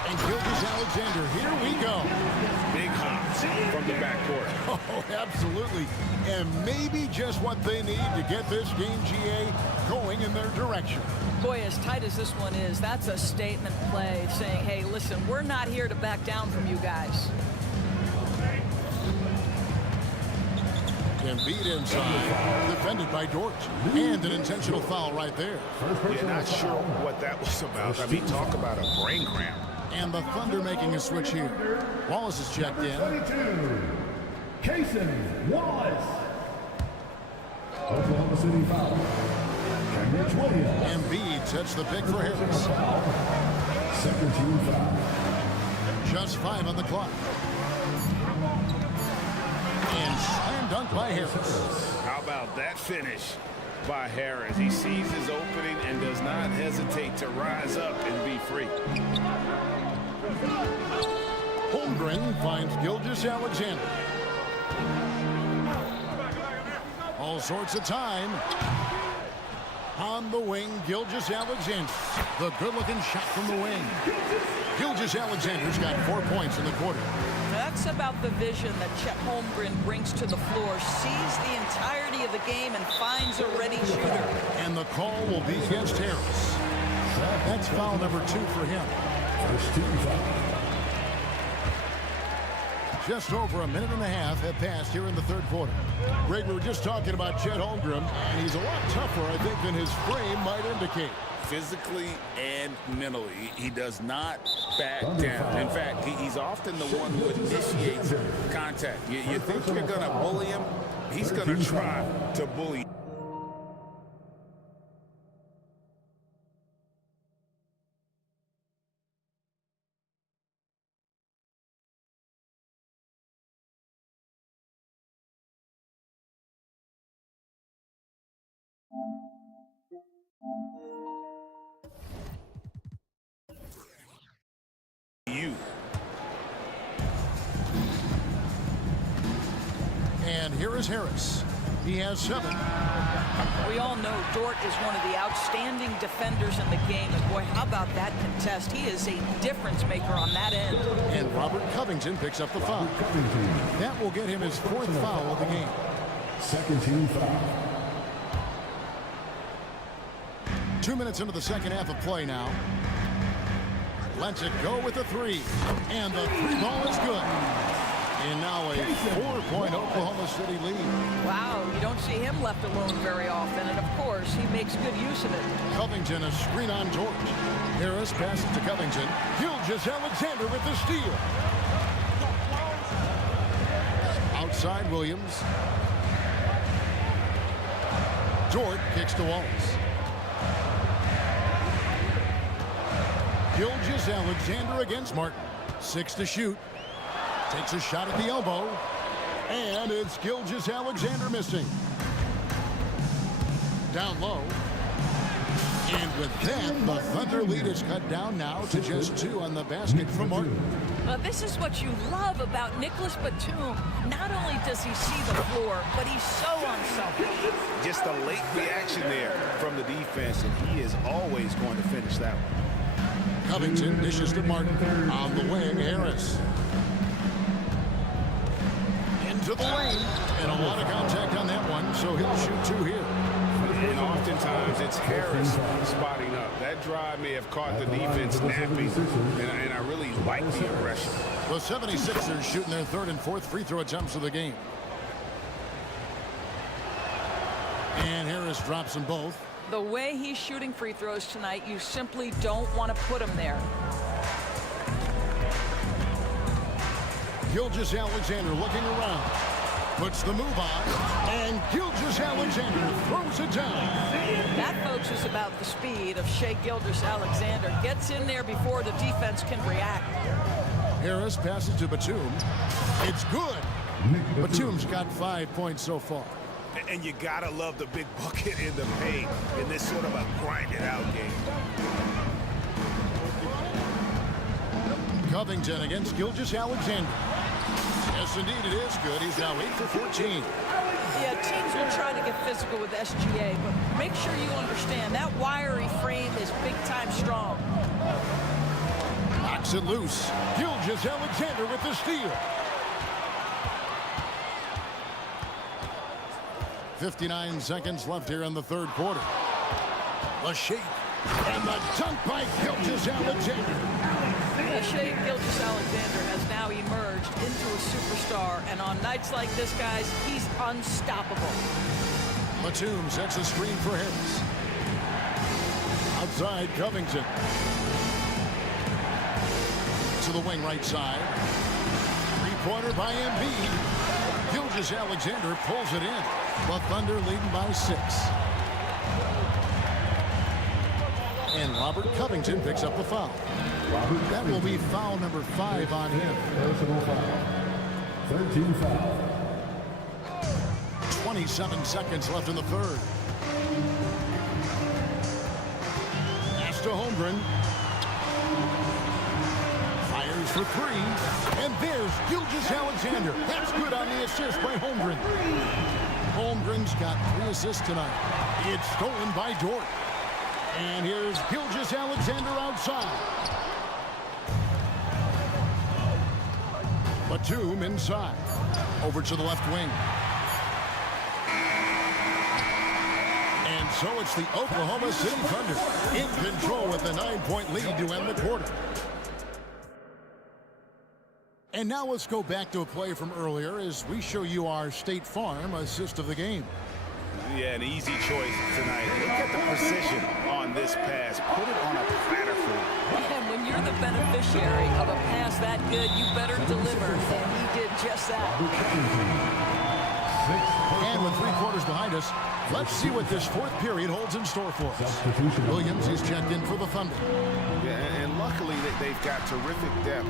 And Gilgeous Alexander, here we go. Big hops from the backcourt. Oh, absolutely. And maybe just what they need to get this game, GA, going in their direction. Boy, as tight as this one is, that's a statement play saying, hey, listen, we're not here to back down from you guys. Embiid inside, defended by Dort. And an intentional foul right there. Yeah, not sure what that was about. I mean, talk about a brain cramp. And the Thunder making a switch here. Wallace is checked in. 22, Cason Wallace. Oklahoma City foul. Cambridge Williams. Embiid sets the pick for Harris. Second team foul. Just 5 on the clock. And slam dunk by Harris. How about that finish by Harris? He sees his opening and does not hesitate to rise up and be free. Holmgren finds Gilgeous Alexander. All sorts of time. On the wing, Gilgeous Alexander. The good-looking shot from the wing. Gilgeous Alexander's got 4 points in the quarter. That's about the vision that Chet Holmgren brings to the floor. Sees the entirety of the game and finds a ready shooter. And the call will be against Harris. That's foul number 2 for him. First team foul. Just over a minute and a half have passed here in the third quarter. Greg, we were just talking about Chet Holmgren, and he's a lot tougher, I think, than his frame might indicate. Physically and mentally, he does not back down. In fact, he's often the one who initiates contact. You think you're going to bully him, he's going to try to bully you. And here is Harris. He has 7. We all know Dort is one of the outstanding defenders in the game. And boy, how about that contest? He is a difference maker on that end. And Robert Covington picks up the foul. That will get him his 4th foul of the game. Second team foul. 2 minutes into the second half of play now. Lets it go with a 3. And the 3 ball is good. And now a 4-point Oklahoma City lead. Wow, you don't see him left alone very often. And of course, he makes good use of it. Covington, a screen on George. Harris passes to Covington. Gilgeous-Alexander with the steal. Outside Williams. George kicks to Wallace. Gilgeous-Alexander against Martin. 6 to shoot. Takes a shot at the elbow. And it's Gilgeous-Alexander missing. Down low. And with that, the Thunder lead is cut down now to just 2 on the basket from Martin. Well, this is what you love about Nicholas Batum. Not only does he see the floor, but he's so unselfish. Just a late reaction there from the defense, and he is always going to finish that one. Covington dishes to Martin. On the wing, Harris. Into the lane. And a lot of contact on that one, so he'll shoot 2 here. And oftentimes it's Harris spotting up. That drive may have caught the defense napping, and I really like the aggression. The 76ers shooting their 3rd and 4th free throw attempts of the game. And Harris drops them both. The way he's shooting free throws tonight, you simply don't want to put him there. Gilgeous-Alexander looking around. Puts the move on. And Gilgeous-Alexander throws it down. That, folks, is about the speed of Shai Gilgeous-Alexander. Gets in there before the defense can react. Harris passes to Batum. It's good. Batum's got 5 points so far. And you gotta love the big bucket in the paint in this sort of a grinded-out game. Covington against Gilgeous-Alexander. Yes, indeed, it is good. He's now 8 for 14. Yeah, teams will try to get physical with SGA, but make sure you understand that wiry frame is big-time strong. Knocks it loose. Gilgeous-Alexander with the steal. 59 seconds left here in the third quarter. The shake and the dunk by Gilgeous-Alexander. Shai Gilgeous-Alexander has now emerged into a superstar, and on nights like this, guys, he's unstoppable. Batum sets a screen for Harris. Outside Covington. To the wing right side. Three-pointer by Embiid. Gilgeous-Alexander pulls it in. The Thunder leading by 6. And Robert Covington picks up the foul. That will be foul number 5 on him. Personal foul. 13 foul. 27 seconds left in the third. Pass to Holmgren. Fires for 3. And there's Gilgeous-Alexander. That's good on the assist by Holmgren. Holmgren's got 3 assists tonight. It's stolen by Dort. And here's Gilgeous-Alexander outside. Batum inside. Over to the left wing. And so it's the Oklahoma City Thunder in control with a 9-point lead to end the quarter. And now let's go back to a play from earlier as we show you our State Farm assist of the game. Yeah, an easy choice tonight. Look at the precision on this pass. Put it on a platter for him. And when you're the beneficiary of a pass that good, you better deliver. And he did just that. And with 3 quarters behind us, let's see what this fourth period holds in store for us. Williams is checked in for the Thunder. Yeah, and luckily they've got terrific depth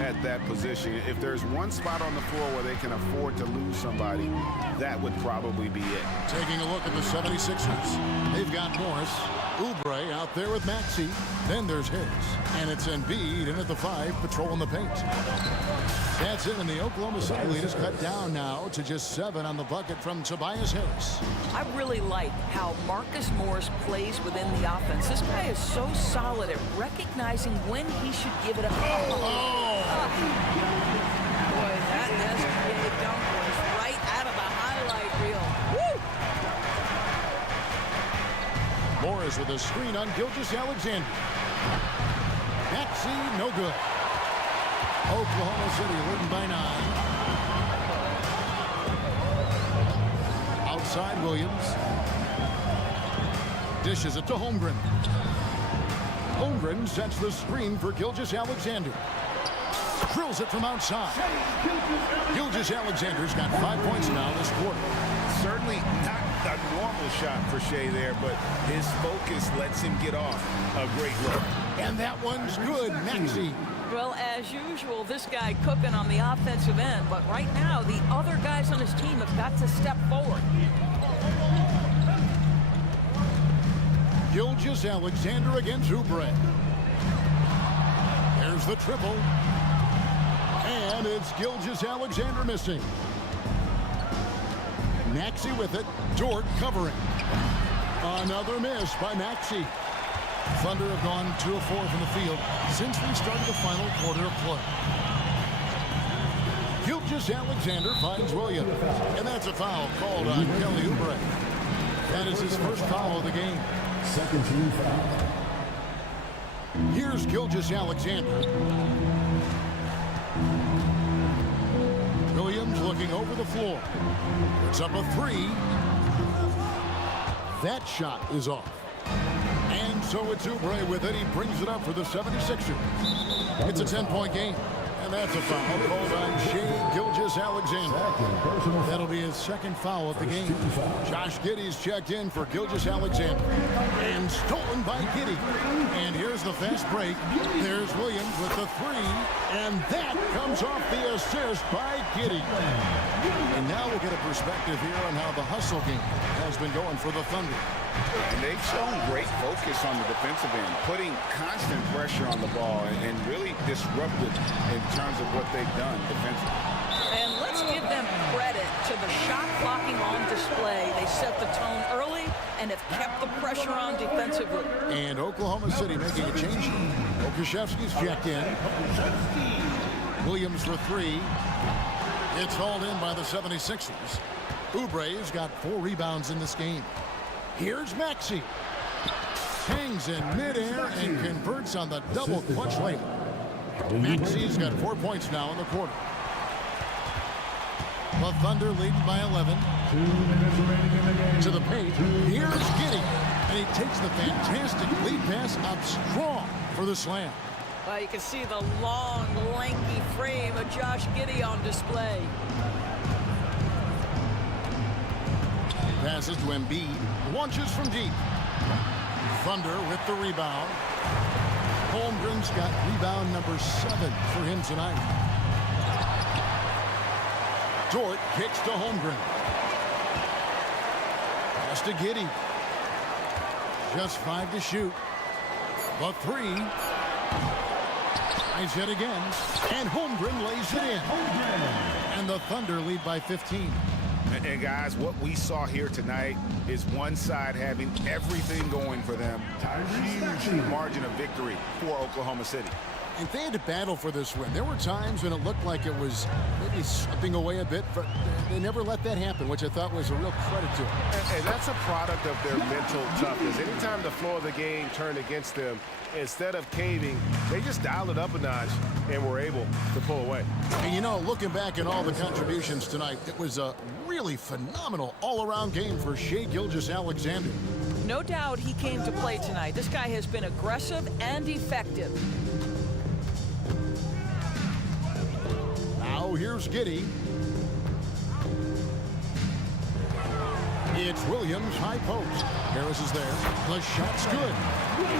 at that position. If there's one spot on the floor where they can afford to lose somebody, that would probably be it. Taking a look at the 76ers. They've got Morris, Oubre out there with Maxey. Then there's Harris. And it's Embiid in at the 5, patrolling the paint. That's it, and the Oklahoma City lead is cut down now to just 7 on the bucket from Tobias Harris. I really like how Marcus Morris plays within the offense. This guy is so solid at recognizing when he should give it up. Boy, that SBA dunk was right out of the highlight reel. Woo! Morris with a screen on Gilgeous-Alexander. Maxey, no good. Oklahoma City leading by 9. Outside Williams. Dishes it to Holmgren. Holmgren sets the screen for Gilgeous-Alexander. Drills it from outside. Gilgeous-Alexander's got 5 points now this quarter. Certainly not a normal shot for Shea there, but his focus lets him get off a great look. And that one's good, Maxey. Well, as usual, this guy cooking on the offensive end, but right now the other guys on his team have got to step forward. Gilgeous-Alexander against Oubre. There's the triple. And it's Gilgeous-Alexander missing. Maxey with it. Dort covering. Another miss by Maxey. Thunder have gone 2 of 4 from the field since we started the final quarter of play. Gilgeous-Alexander finds Williams. And that's a foul called on Kelly Oubre. That is his first foul of the game. Second team foul. Here's Gilgeous-Alexander. Williams looking over the floor. It's up a 3. That shot is off. And so it's Oubre with it. He brings it up for the 76ers. It's a 10-point game. And that's a foul called on Shea Gilgeous-Alexander. That'll be his second foul of the game. Josh Giddey's checked in for Gilgeous-Alexander. And stolen by Giddey. And here's the fast break. There's Williams with the 3. And that comes off the assist by Giddey. And now we'll get a perspective here on how the hustle game has been going for the Thunder. And they've shown great focus on the defensive end, putting constant pressure on the ball and really disruptive in terms of what they've done defensively. And let's give them credit to the shot blocking on display. They set the tone early and have kept the pressure on defensively. And Oklahoma City making a change. Okashevsky's checked in. Williams for 3. It's hauled in by the 76ers. Oubre's got 4 rebounds in this game. Here's Maxey. Hangs in midair and converts on the double clutch layup. Maxey's got 4 points now in the quarter. The Thunder leading by 11. 2 minutes remaining in the game. To the paint. Here's Giddey. And he takes the fantastic lead pass up strong for the slam. Well, you can see the long, lanky frame of Josh Giddey on display. Passes to Embiid. Launches from deep. Thunder with the rebound. Holmgren's got rebound number 7 for him tonight. Dort kicks to Holmgren. Pass to Giddey. Just 5 to shoot. The 3. Nice hit again. And Holmgren lays it in. And the Thunder lead by 15. And guys, what we saw here tonight is one side having everything going for them. Huge margin of victory for Oklahoma City. And they had to battle for this win. There were times when it looked like it was maybe slipping away a bit, but they never let that happen, which I thought was a real credit to them. And that's a product of their mental toughness. Anytime the floor of the game turned against them, instead of caving, they just dialed it up a notch and were able to pull away. And you know, looking back at all the contributions tonight, it was a really phenomenal all-around game for Shai Gilgeous-Alexander. No doubt he came to play tonight. This guy has been aggressive and effective. Now here's Giddey. It's Williams, high post. Harris is there. The shot's good.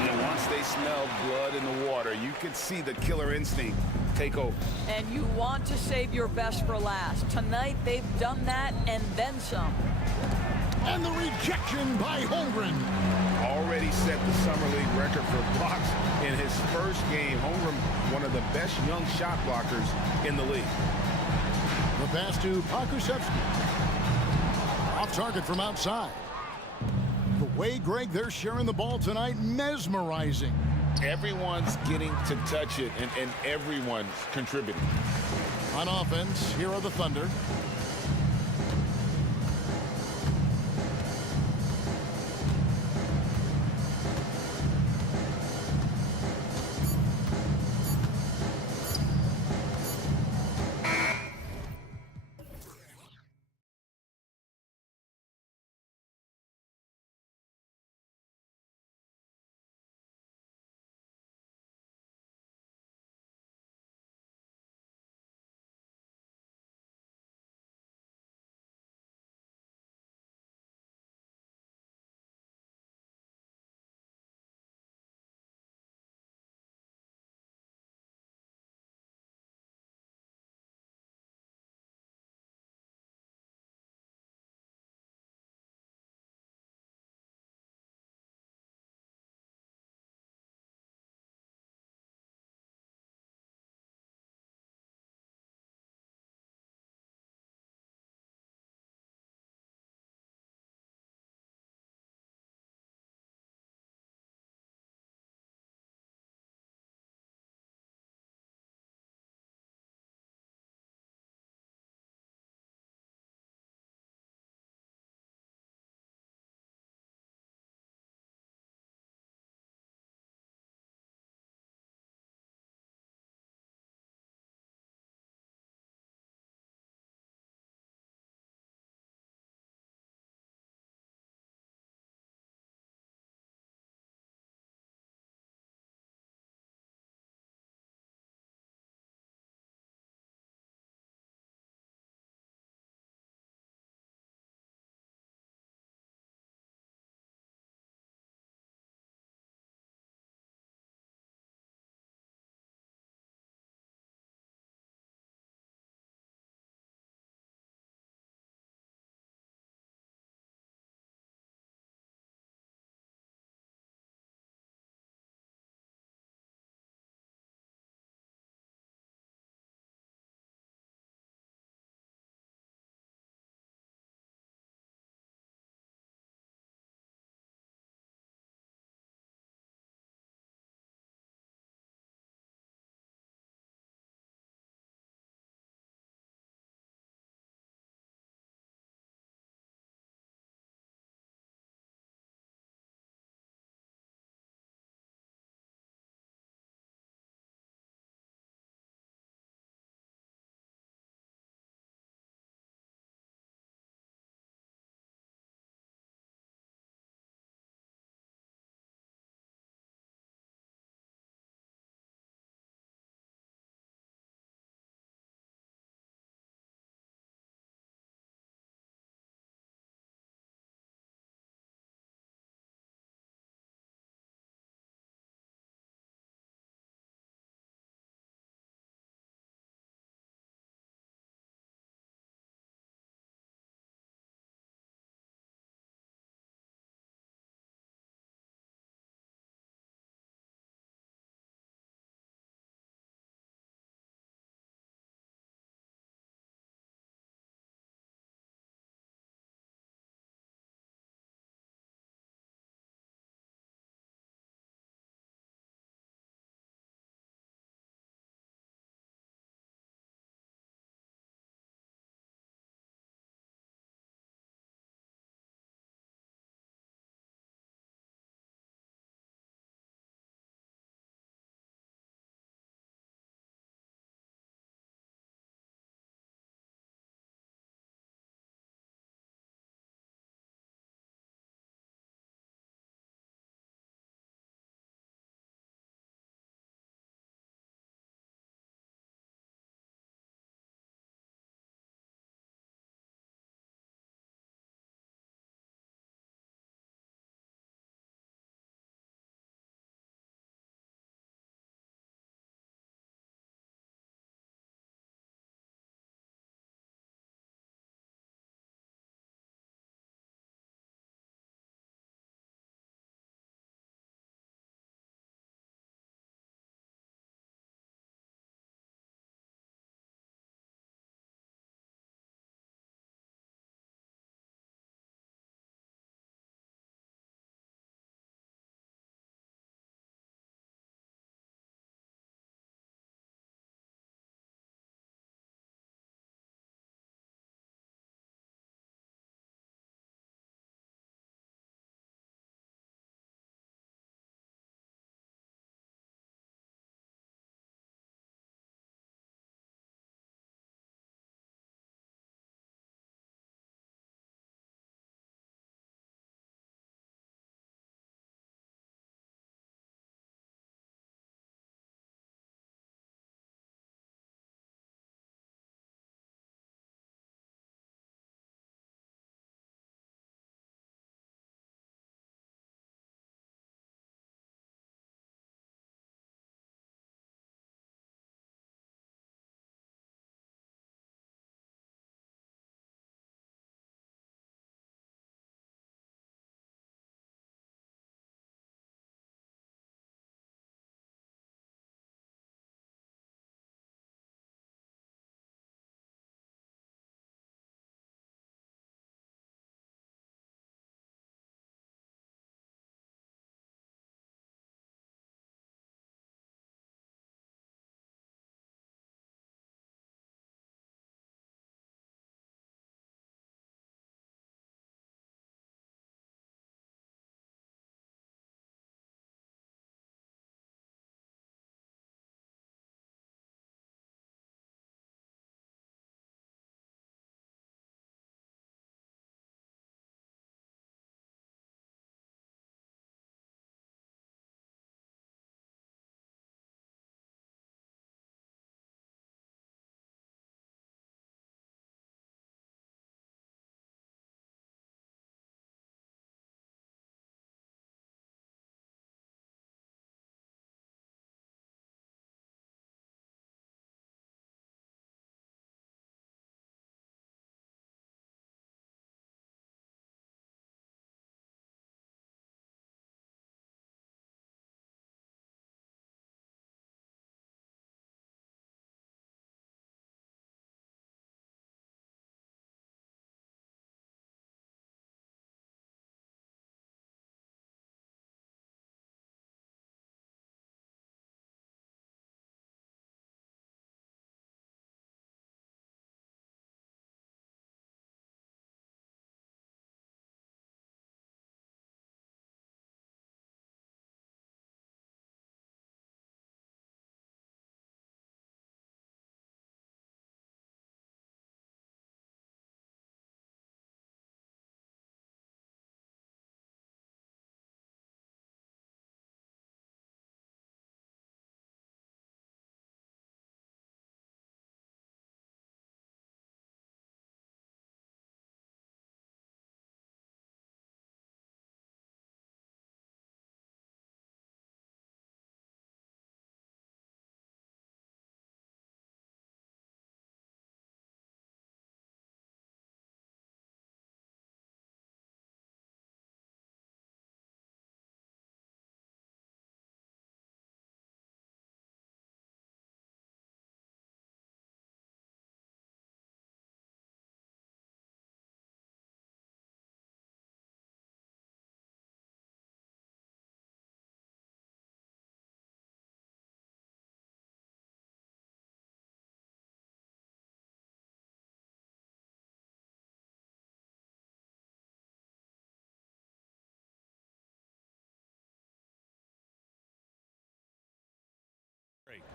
And once they smelled blood in the water, you could see the killer instinct take over. And you want to save your best for last. Tonight, they've done that and then some. And the rejection by Holmgren. Already set the Summer League record for blocks in his first game. Holmgren, one of the best young shot blockers in the league. The pass to Pakusevsky. Off target from outside. The way, Greg, they're sharing the ball tonight, mesmerizing. Everyone's getting to touch it, and everyone's contributing. On offense, here are the Thunder.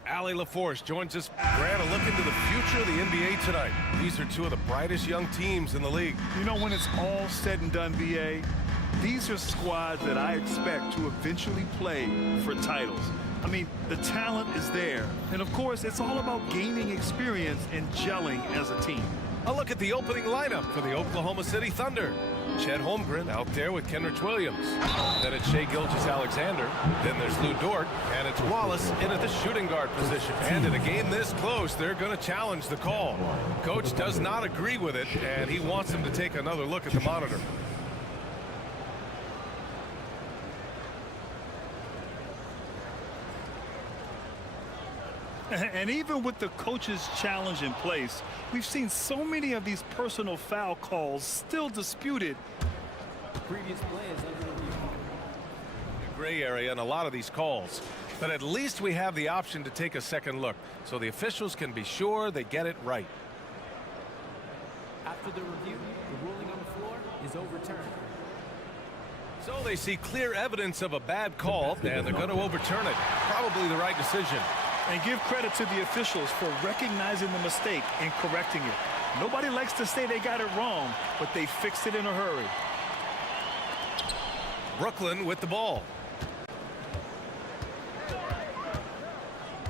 Ali LaForce joins us. Grant, a look into the future of the NBA tonight. These are two of the brightest young teams in the league. You know, when it's all said and done, BA, these are squads that I expect to eventually play for titles. I mean, the talent is there. And of course, it's all about gaining experience and gelling as a team. A look at the opening lineup for the Oklahoma City Thunder. Chet Holmgren out there with Kenrich Williams. Then it's Shai Gilgeous-Alexander. Then there's Lou Dort. And it's Wallace in at the shooting guard position. And in a game this close, they're going to challenge the call. Coach does not agree with it, and he wants him to take another look at the monitor. And even with the coach's challenge in place, we've seen so many of these personal foul calls still disputed. Previous play is under review. Gray area in a lot of these calls. But at least we have the option to take a second look, so the officials can be sure they get it right. After the review, the ruling on the floor is overturned. So they see clear evidence of a bad call, and they're going to overturn it. Probably the right decision. And give credit to the officials for recognizing the mistake and correcting it. Nobody likes to say they got it wrong, but they fixed it in a hurry. Brooklyn with the ball.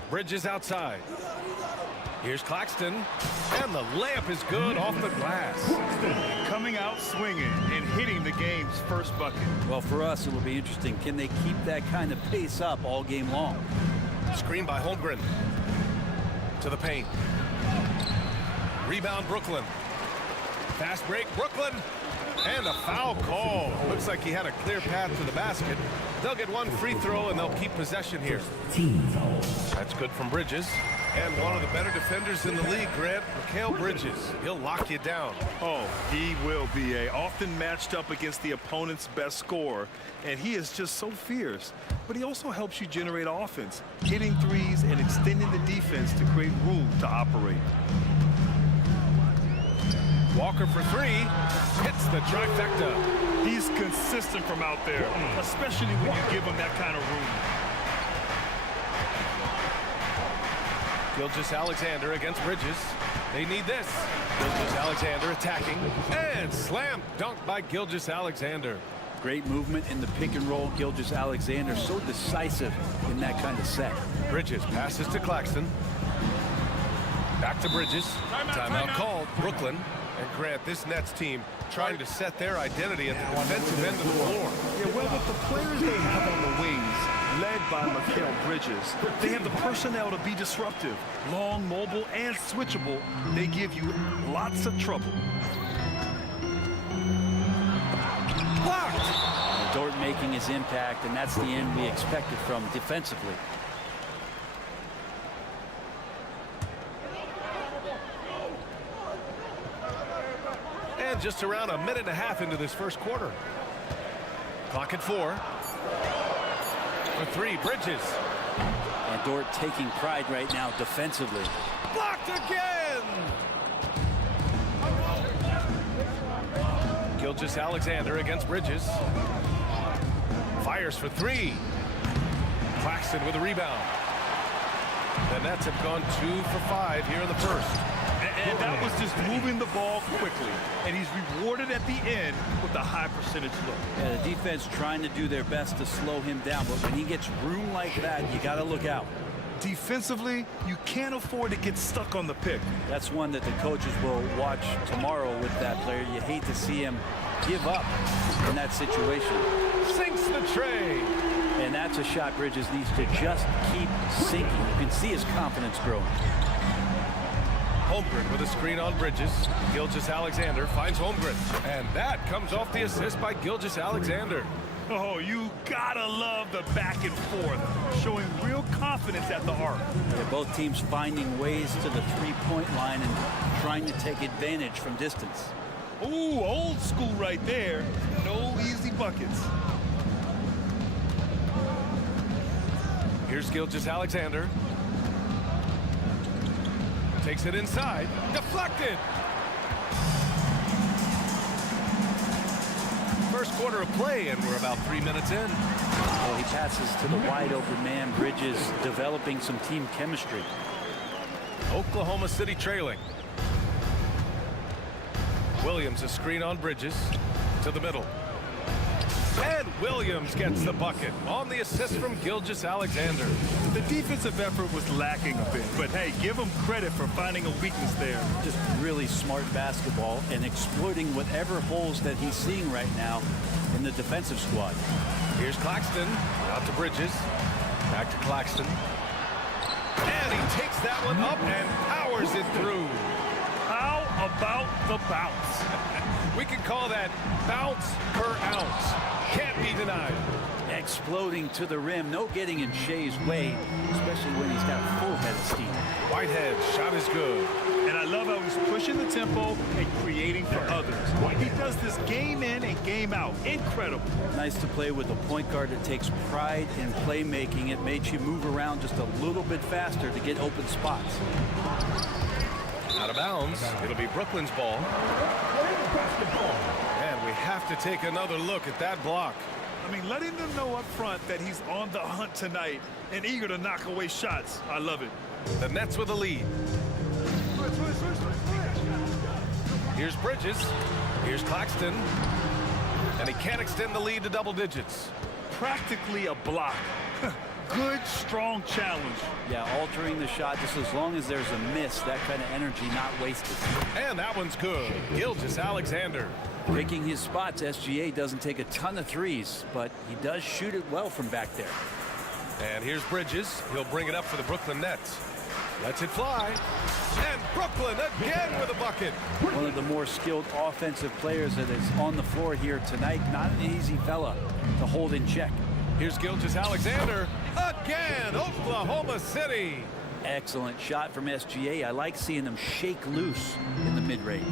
Bridges outside. Here's Claxton, and the layup is good off the glass. Coming out swinging and hitting the game's first bucket. Well, for us, it'll be interesting. Can they keep that kind of pace up all game long? Screen by Holmgren. To the paint. Rebound, Brooklyn. Fast break, Brooklyn. And a foul call. Looks like he had a clear path to the basket. They'll get one free throw, and they'll keep possession here. That's good from Bridges. And one of the better defenders in the league, Grant, Mikal Bridges. He'll lock you down. Oh, he will be often matched up against the opponent's best scorer, and he is just so fierce. But he also helps you generate offense, hitting threes and extending the defense to create room to operate. Walker for three, hits the trifecta. He's consistent from out there, especially when you give him that kind of room. Gilgeous-Alexander against Bridges. They need this. Gilgeous-Alexander attacking, and slam dunk by Gilgeous-Alexander. Great movement in the pick and roll. Gilgeous-Alexander so decisive in that kind of set. Bridges passes to Claxton. Back to Bridges. Timeout called. Brooklyn. And Grant, this Nets team trying to set their identity at the defensive end of the floor. Yeah, well, with the players they have on the wings, led by Mikal Bridges, they have the personnel to be disruptive. Long, mobile, and switchable. They give you lots of trouble. Blocked! Dort making his impact, and that's the end we expected from defensively. And just around a minute and a half into this first quarter. Clock at 4. For three, Bridges. And Dort taking pride right now defensively. Blocked again! Gilgeous-Alexander against Bridges. Fires for three. Claxton with a rebound. The Nets have gone 2 for 5 here in the first. And that was just moving the ball quickly. And he's rewarded at the end with a high percentage look. Yeah, the defense trying to do their best to slow him down, but when he gets room like that, you got to look out. Defensively, you can't afford to get stuck on the pick. That's one that the coaches will watch tomorrow with that player. You hate to see him give up in that situation. Sinks the tray. And that's a shot Bridges needs to just keep sinking. You can see his confidence growing. Holmgren with a screen on Bridges. Gilgeous-Alexander finds Holmgren. And that comes off the assist by Gilgeous-Alexander. Oh, you gotta love the back and forth, showing real confidence at the arc. Yeah, both teams finding ways to the three-point line and trying to take advantage from distance. Ooh, old school right there. No easy buckets. Here's Gilgeous-Alexander. Takes it inside. Deflected. First quarter of play, and we're about 3 minutes in. He passes to the wide open man. Bridges developing some team chemistry. Oklahoma City trailing. Williams, a screen on Bridges to the middle. And Williams gets the bucket on the assist from Gilgeous-Alexander. The defensive effort was lacking a bit, but hey, give him credit for finding a weakness there. Just really smart basketball and exploiting whatever holes that he's seeing right now in the defensive squad. Here's Claxton, out to Bridges, back to Claxton. And he takes that one up and powers it through. How about the bounce? We can call that bounce per ounce. Can't be denied. Exploding to the rim. No getting in Shea's way, especially when he's got a full head of steam. Whitehead, shot is good. And I love how he's pushing the tempo and creating for others. He does this game in and game out. Incredible. Nice to play with a point guard that takes pride in playmaking. It makes you move around just a little bit faster to get open spots. Out of bounds. It'll be Brooklyn's ball. And we have to take another look at that block. I mean, letting them know up front that he's on the hunt tonight and eager to knock away shots. I love it. The Nets with a lead. Here's Bridges. Here's Claxton. And he can't extend the lead to double digits. Practically a block. Good, strong challenge. Yeah, altering the shot just as long as there's a miss, that kind of energy not wasted. And that one's good. Gilgeous-Alexander. Picking his spots, SGA doesn't take a ton of threes, but he does shoot it well from back there. And here's Bridges. He'll bring it up for the Brooklyn Nets. Lets it fly. And Brooklyn again with a bucket. One of the more skilled offensive players that is on the floor here tonight. Not an easy fella to hold in check. Here's Gilgeous-Alexander. Again, Oklahoma City. Excellent shot from SGA. I like seeing them shake loose in the mid-range.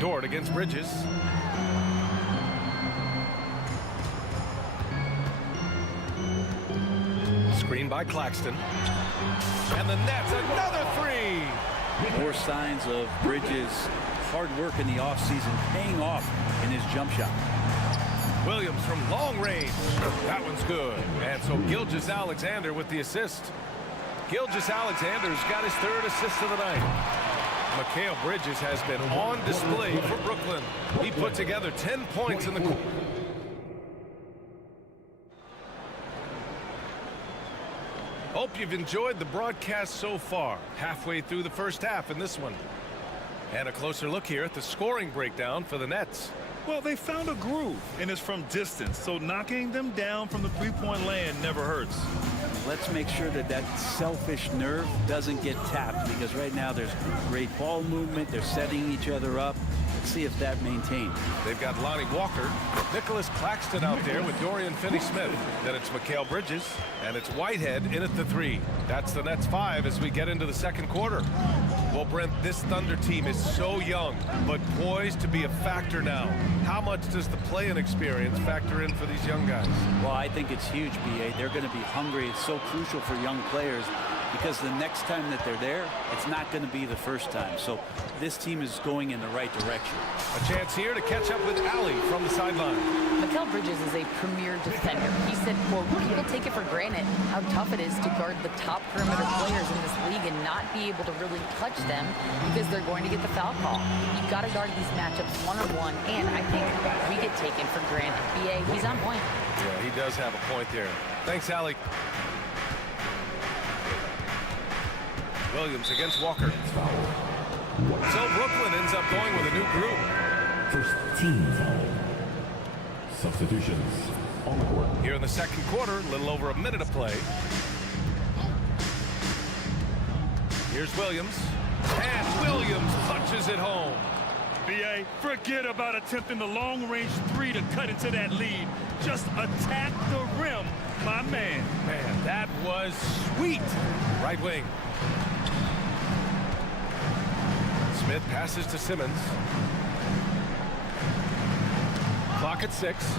Dort against Bridges. Screen by Claxton. And the Nets, another three. More signs of Bridges' hard work in the offseason paying off in his jump shot. Williams from long range. That one's good. And so Gilgeous-Alexander with the assist. Gilgeous-Alexander's got his third assist of the night. Mikal Bridges has been on display for Brooklyn. He put together 10 points in the quarter. Hope you've enjoyed the broadcast so far. Halfway through the first half in this one. And a closer look here at the scoring breakdown for the Nets. Well, they found a groove, and it's from distance, so knocking them down from the three-point land never hurts. Let's make sure that that selfish nerve doesn't get tapped, because right now there's great ball movement. They're setting each other up. Let's see if that maintains. They've got Lonnie Walker, Nicholas Claxton out there with Dorian Finney-Smith. Then it's Mikal Bridges, and it's Whitehead in at the three. That's the Nets 5 as we get into the second quarter. Well, Brent, this Thunder team is so young, but poised to be a factor now. How much does the play-in experience factor in for these young guys? Well, I think it's huge, B.A. They're going to be hungry. It's so crucial for young players because the next time that they're there, it's not going to be the first time. So this team is going in the right direction. A chance here to catch up with Allie from the sideline. Mikal Bridges is a premier defender. He said, quote, people take it for granted how tough it is to guard the top perimeter players in this league and not be able to really touch them because they're going to get the foul call. You've got to guard these matchups one-on-one, and I think we get taken for granted. B.A., he's on point. Yeah, he does have a point there. Thanks, Allie. Williams against Walker. So Brooklyn ends up going with a new group. First team foul. Substitutions on the court. Here in the second quarter, a little over a minute of play. Here's Williams. And Williams punches it home. B.A., forget about attempting the long-range three to cut into that lead. Just attack the rim, my man. Man, that was sweet. Right wing. Smith passes to Simmons. Clock at 6.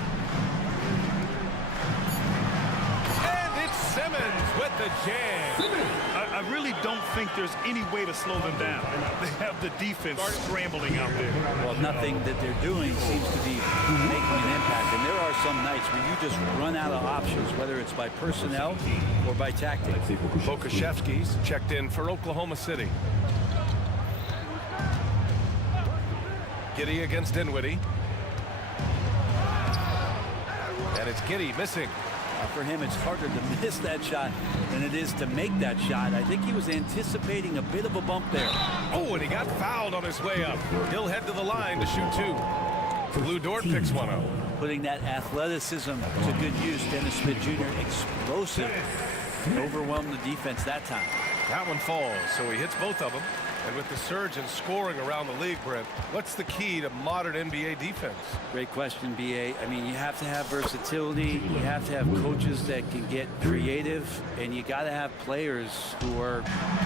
And it's Simmons with the jam. I really don't think there's any way to slow them down. They have the defense scrambling out there. Well, nothing that they're doing seems to be making an impact. And there are some nights where you just run out of options, whether it's by personnel or by tactics. Pokuševski's checked in for Oklahoma City. Giddey against Dinwiddie. And it's Giddey missing. For him, it's harder to miss that shot than it is to make that shot. I think he was anticipating a bit of a bump there. Oh, and he got fouled on his way up. He'll head to the line to shoot two. Blue Dort picks one up. Putting that athleticism to good use. Dennis Smith Jr. explosive. Overwhelmed the defense that time. That one falls, so he hits both of them. And with the surge in scoring around the league, Brent, what's the key to modern NBA defense? Great question, B.A. I mean, you have to have versatility. You have to have coaches that can get creative. And you got to have players who are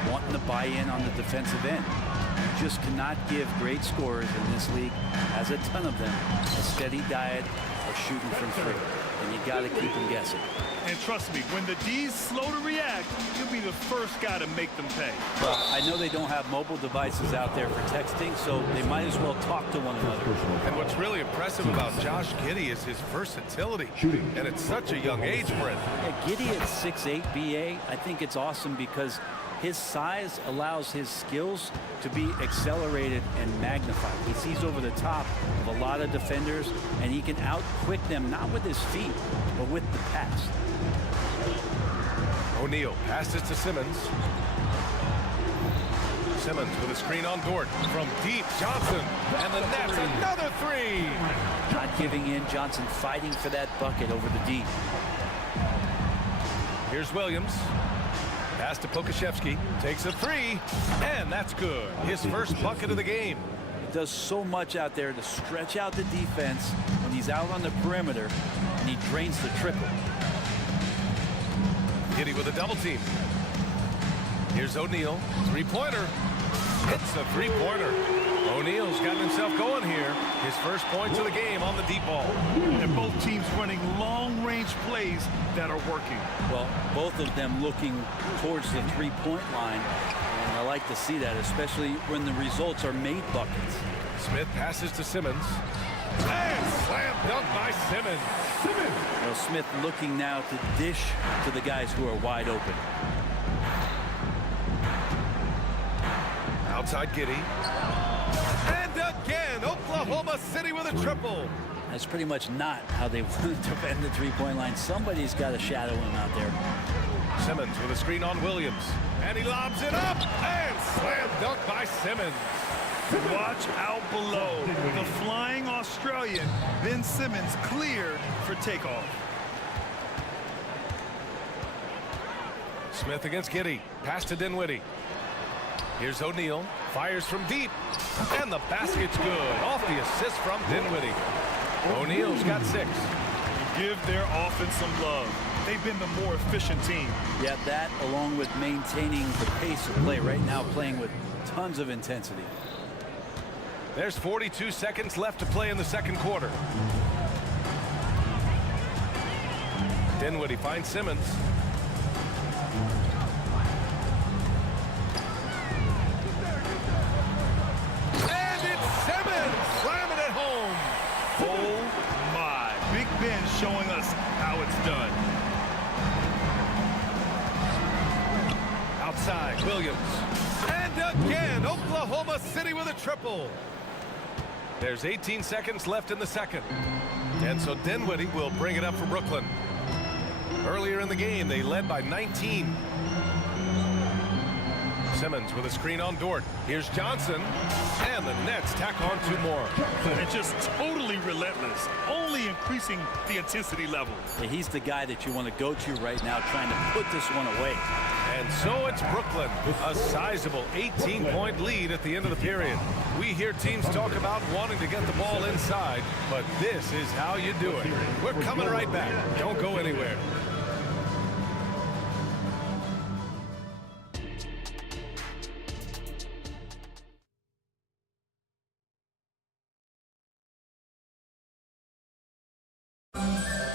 wanting to buy in on the defensive end. You just cannot give great scorers in this league, as a ton of them, a steady diet of shooting from three. And you got to keep them guessing. And trust me, when the D's slow to react, you'll be the first guy to make them pay. Well, I know they don't have mobile devices out there for texting, so they might as well talk to one another. And what's really impressive about Josh Giddey is his versatility. And at such a young age, Brent. Yeah, Giddey at 6'8", B.A., I think it's awesome because his size allows his skills to be accelerated and magnified. He sees over the top of a lot of defenders, and he can out-quick them, not with his feet, but with the pass. O'Neal passes to Simmons. Simmons with a screen on Dort. From deep, Johnson. And the net's another three. Not giving in. Johnson fighting for that bucket over the deep. Here's Williams. Pass to Pokuševski. Takes a three. And that's good. His first bucket of the game. He does so much out there to stretch out the defense when he's out on the perimeter, and he drains the triple. Giddey with a double team. Here's O'Neal. Three-pointer. Hits a three-pointer. O'Neal's gotten himself going here. His first points of the game on the deep ball. And both teams running long-range plays that are working. Well, both of them looking towards the three-point line. And I like to see that, especially when the results are made buckets. Smith passes to Simmons. And slam dunk by Simmons. Well, Smith looking now to dish to the guys who are wide open. Outside Giddey. And again, Oklahoma City with a triple. That's pretty much not how they want to defend the three-point line. Somebody's got to shadow him out there. Simmons with a screen on Williams. And he lobs it up. And slam dunk by Simmons. Watch out below. The flying Australian, Ben Simmons, cleared for takeoff. Smith against Giddey. Pass to Dinwiddie. Here's O'Neal. Fires from deep. And the basket's good. Off the assist from Dinwiddie. O'Neal's got 6. Give their offense some love. They've been the more efficient team. Yeah, that along with maintaining the pace of play. Right now playing with tons of intensity. There's 42 seconds left to play in the second quarter. Dinwiddie finds Simmons. And it's Simmons slamming it home. Oh my. Big Ben showing us how it's done. Outside, Williams. And again, Oklahoma City with a triple. There's 18 seconds left in the second. And so Dinwiddie will bring it up for Brooklyn. Earlier in the game, they led by 19. Simmons with a screen on Dort. Here's Johnson. And the Nets tack on 2 more. And just totally relentless, only increasing the intensity level. Yeah, he's the guy that you want to go to right now, trying to put this one away. And so it's Brooklyn, a sizable 18-point lead at the end of the period. We hear teams talk about wanting to get the ball inside, but this is how you do it. We're coming right back. Don't go anywhere.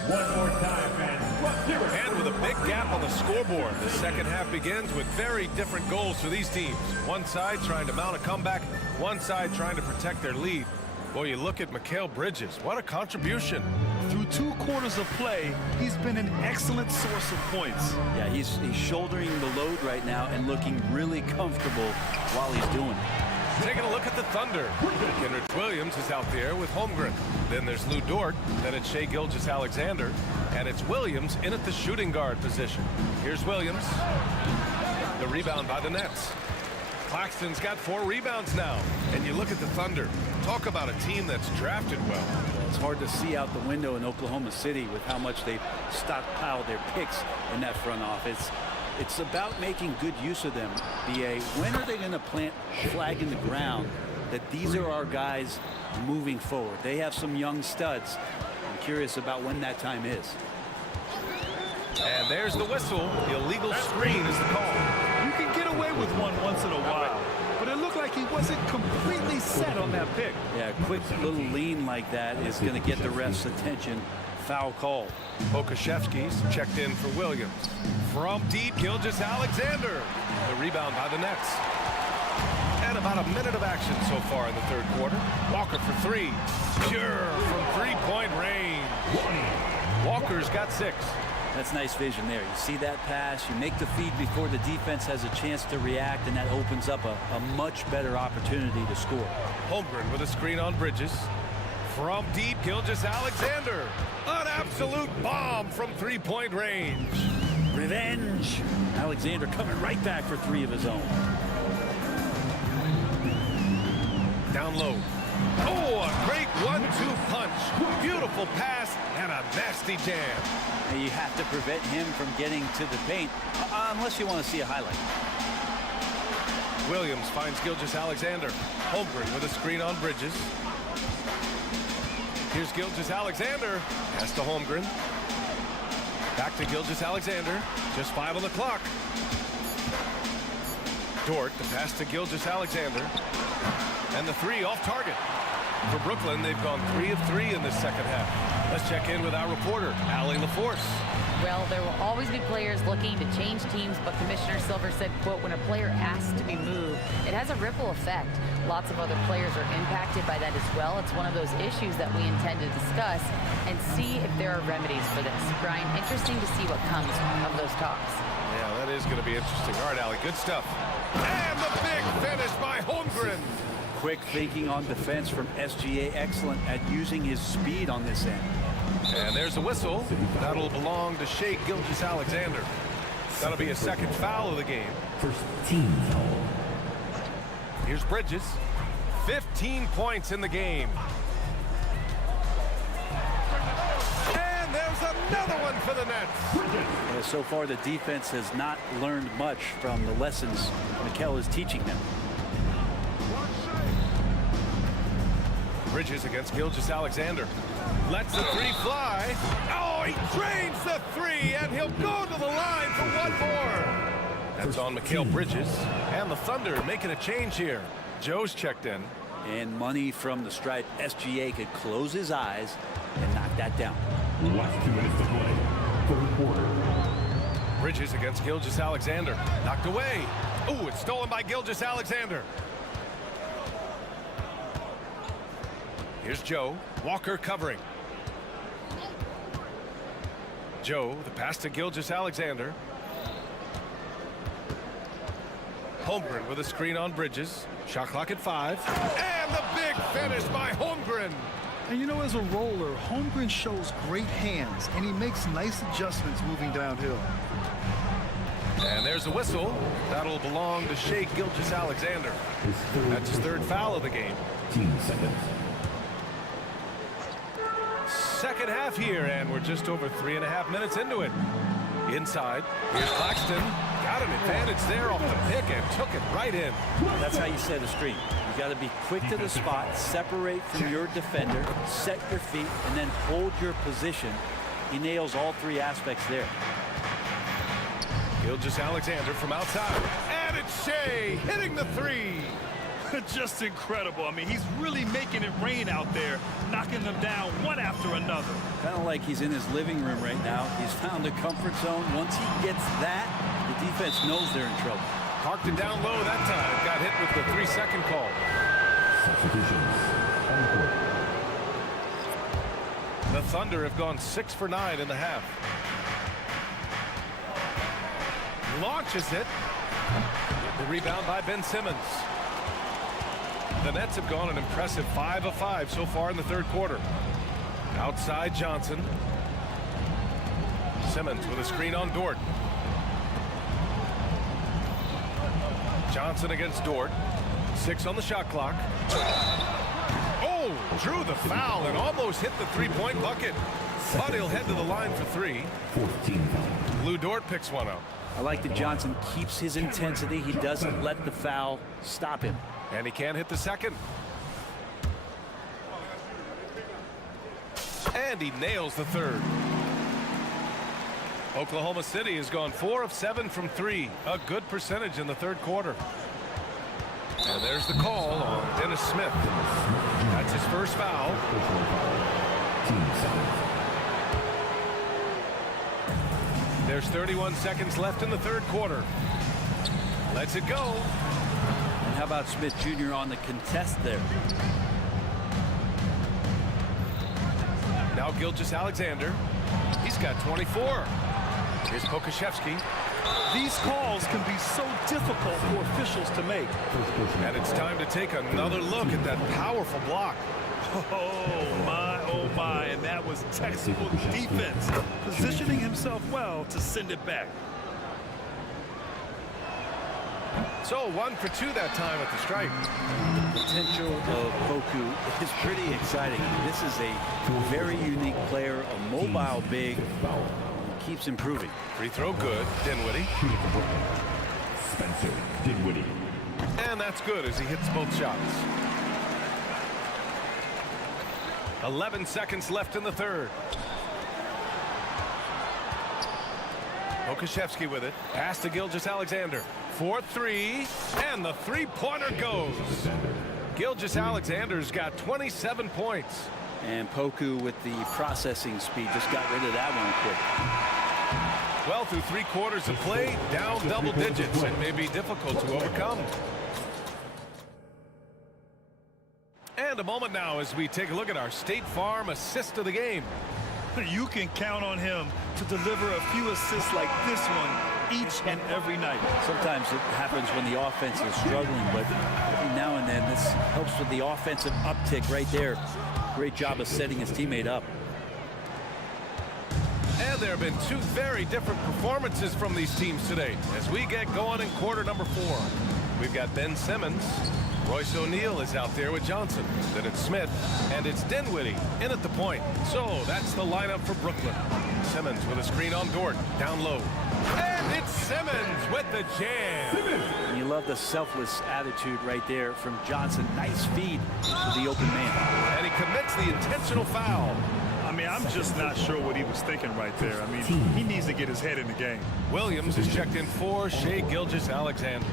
One more time, fans. And with a big gap on the scoreboard, the second half begins with very different goals for these teams. One side trying to mount a comeback, one side trying to protect their lead. Boy, you look at Mikal Bridges. What a contribution. Through 2 quarters of play, he's been an excellent source of points. Yeah, he's shouldering the load right now and looking really comfortable while he's doing it. Taking a look at the Thunder. Kenrich Williams is out there with Holmgren. Then there's Lou Dort. Then it's Shai Gilgeous-Alexander. And it's Williams in at the shooting guard position. Here's Williams. The rebound by the Nets. Claxton's got 4 rebounds now. And you look at the Thunder. Talk about a team that's drafted well. It's hard to see out the window in Oklahoma City with how much they've stockpiled their picks in that front office. It's about making good use of them, BA. When are they going to plant a flag in the ground that these are our guys moving forward? They have some young studs. I'm curious about when that time is. And there's the whistle. The illegal screen is the call. You can get away with one once in a while, but it looked like he wasn't completely set on that pick. Yeah, a quick little lean like that is going to get the ref's attention. Foul call. Okashevsky's checked in for Williams. From deep, Gilgeous-Alexander. The rebound by the Nets. And about a minute of action so far in the third quarter. Walker for 3. Pure from 3-point range. Walker's got 6. That's nice vision there. You see that pass, you make the feed before the defense has a chance to react, and that opens up a much better opportunity to score. Holmgren with a screen on Bridges. From deep, Gilgeous-Alexander. An absolute bomb from 3-point range. Revenge. Alexander coming right back for 3 of his own. Down low. Oh, a great 1-2 punch. Beautiful pass and a nasty jam. And you have to prevent him from getting to the paint, unless you want to see a highlight. Williams finds Gilgeous-Alexander. Holmgren with a screen on Bridges. Here's Gilgeous-Alexander. Pass to Holmgren. Back to Gilgeous-Alexander. Just 5 on the clock. Dort, the pass to Gilgeous-Alexander. And the 3 off target. For Brooklyn, they've gone 3 of 3 in this second half. Let's check in with our reporter, Allie LaForce. Well, there will always be players looking to change teams, but Commissioner Silver said, quote, when a player asks to be moved, it has a ripple effect. Lots of other players are impacted by that as well. It's one of those issues that we intend to discuss and see if there are remedies for this. Brian, interesting to see what comes of those talks. Yeah, that is going to be interesting. All right, Allie, good stuff. And the big finish by Holmgren. Quick thinking on defense from SGA. Excellent at using his speed on this end. And there's the whistle. That'll belong to Shai Gilgeous-Alexander. That'll be a second foul of the game. First team foul. Here's Bridges. 15 points in the game. And there's another one for the Nets. So far, the defense has not learned much from the lessons Mikal is teaching them. Bridges against Gilgeous-Alexander. Lets the 3 fly. Oh, he drains the 3, and he'll go to the line for 1 more. That's on Mikal Bridges. And the Thunder making a change here. Joe's checked in. And money from the stripe. SGA could close his eyes and knock that down. Last 2 minutes to play. Third quarter. Bridges against Gilgeous-Alexander. Knocked away. Oh, it's stolen by Gilgeous-Alexander. Here's Joe. Walker covering. Joe, the pass to Gilgeous-Alexander. Holmgren with a screen on Bridges. Shot clock at 5. And the big finish by Holmgren. And you know, as a roller, Holmgren shows great hands, and he makes nice adjustments moving downhill. And there's the whistle. That'll belong to Shai Gilgeous-Alexander. That's his 3rd foul of the game. 15 seconds. Second half here, and we're just over 3.5 minutes into it. Inside, here's Claxton. Got an advantage there off the pick and took it right in. That's how you set a screen. You got to be quick to the spot, separate from your defender, set your feet, and then hold your position. He nails all 3 aspects there. Gilgeous-Alexander from outside. And it's Shai hitting the 3. Just incredible. I mean, he's really making it rain out there, knocking them down one after another. Kind of like he's in his living room right now. He's found a comfort zone. Once he gets that, the defense knows they're in trouble. Parked it down low that time. Got hit with the 3-second call. Substitutions. The Thunder have gone 6 for 9 in the half. Launches it. The rebound by Ben Simmons. The Nets have gone an impressive 5 of 5 so far in the third quarter. Outside Johnson. Simmons with a screen on Dort. Johnson against Dort. 6 on the shot clock. Oh, drew the foul and almost hit the three-point bucket. But he'll head to the line for 3. 14. Lou Dort picks one up. I like that Johnson keeps his intensity. He doesn't let the foul stop him. And he can't hit the second. And he nails the third. Oklahoma City has gone 4 of 7 from 3. A good percentage in the third quarter. And there's the call on Dennis Smith. That's his first foul. There's 31 seconds left in the third quarter. Lets it go. And how about Smith Jr. on the contest there? Now Gilgeous-Alexander. He's got 24. Here's Pokuševski. These calls can be so difficult for officials to make. And it's time to take another look at that powerful block. Oh my, and that was textbook defense, positioning himself well to send it back. So 1 for 2 that time at the stripe. The potential of Poku is pretty exciting. This is a very unique player, a mobile big. He keeps improving. Free throw good. Dinwiddie. Spencer Dinwiddie. And that's good as he hits both shots. 11 seconds left in the third. Pokuševski with it. Pass to Gilgeous-Alexander. 4-3. And the three-pointer goes. Gilgeous-Alexander's got 27 points. And Poku with the processing speed just got rid of that one quick. Well, through 3 quarters of play, down double digits. It may be difficult to overcome. And a moment now as we take a look at our State Farm assist of the game. You can count on him to deliver a few assists like this one each and every night. Sometimes it happens when the offense is struggling, but every now and then this helps with the offensive uptick right there. Great job of setting his teammate up. And there have been 2 very different performances from these teams today as we get going in quarter number 4. We've got Ben Simmons. Royce O'Neal is out there with Johnson. Then it's Smith, and it's Dinwiddie in at the point. So that's the lineup for Brooklyn. Simmons with a screen on Dort, down low. And it's Simmons with the jam. And you love the selfless attitude right there from Johnson. Nice feed to the open man. And he commits the intentional foul. I mean, I'm just not sure what he was thinking right there. I mean, he needs to get his head in the game. Williams is checked in for Shai Gilgeous-Alexander.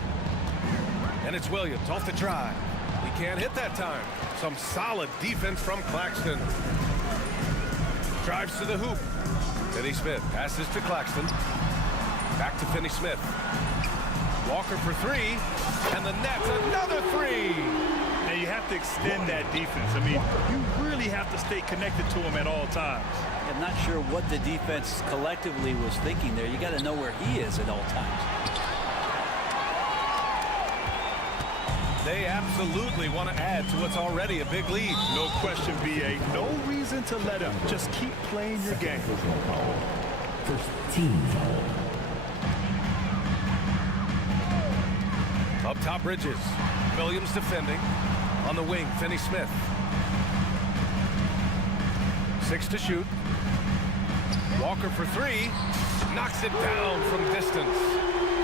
And it's Williams off the drive. He can't hit that time. Some solid defense from Claxton. Drives to the hoop. Finney Smith passes to Claxton. Back to Finney Smith. Walker for 3. And the Nets another 3. Now you have to extend that defense. I mean, you really have to stay connected to him at all times. I'm not sure what the defense collectively was thinking there. You got to know where he is at all times. They absolutely want to add to what's already a big lead. No question, B.A. No reason to let him. Just keep playing your game. First team foul. Up top, Bridges. Williams defending. On the wing, Finney Smith. 6 to shoot. Walker for 3. Knocks it down from distance.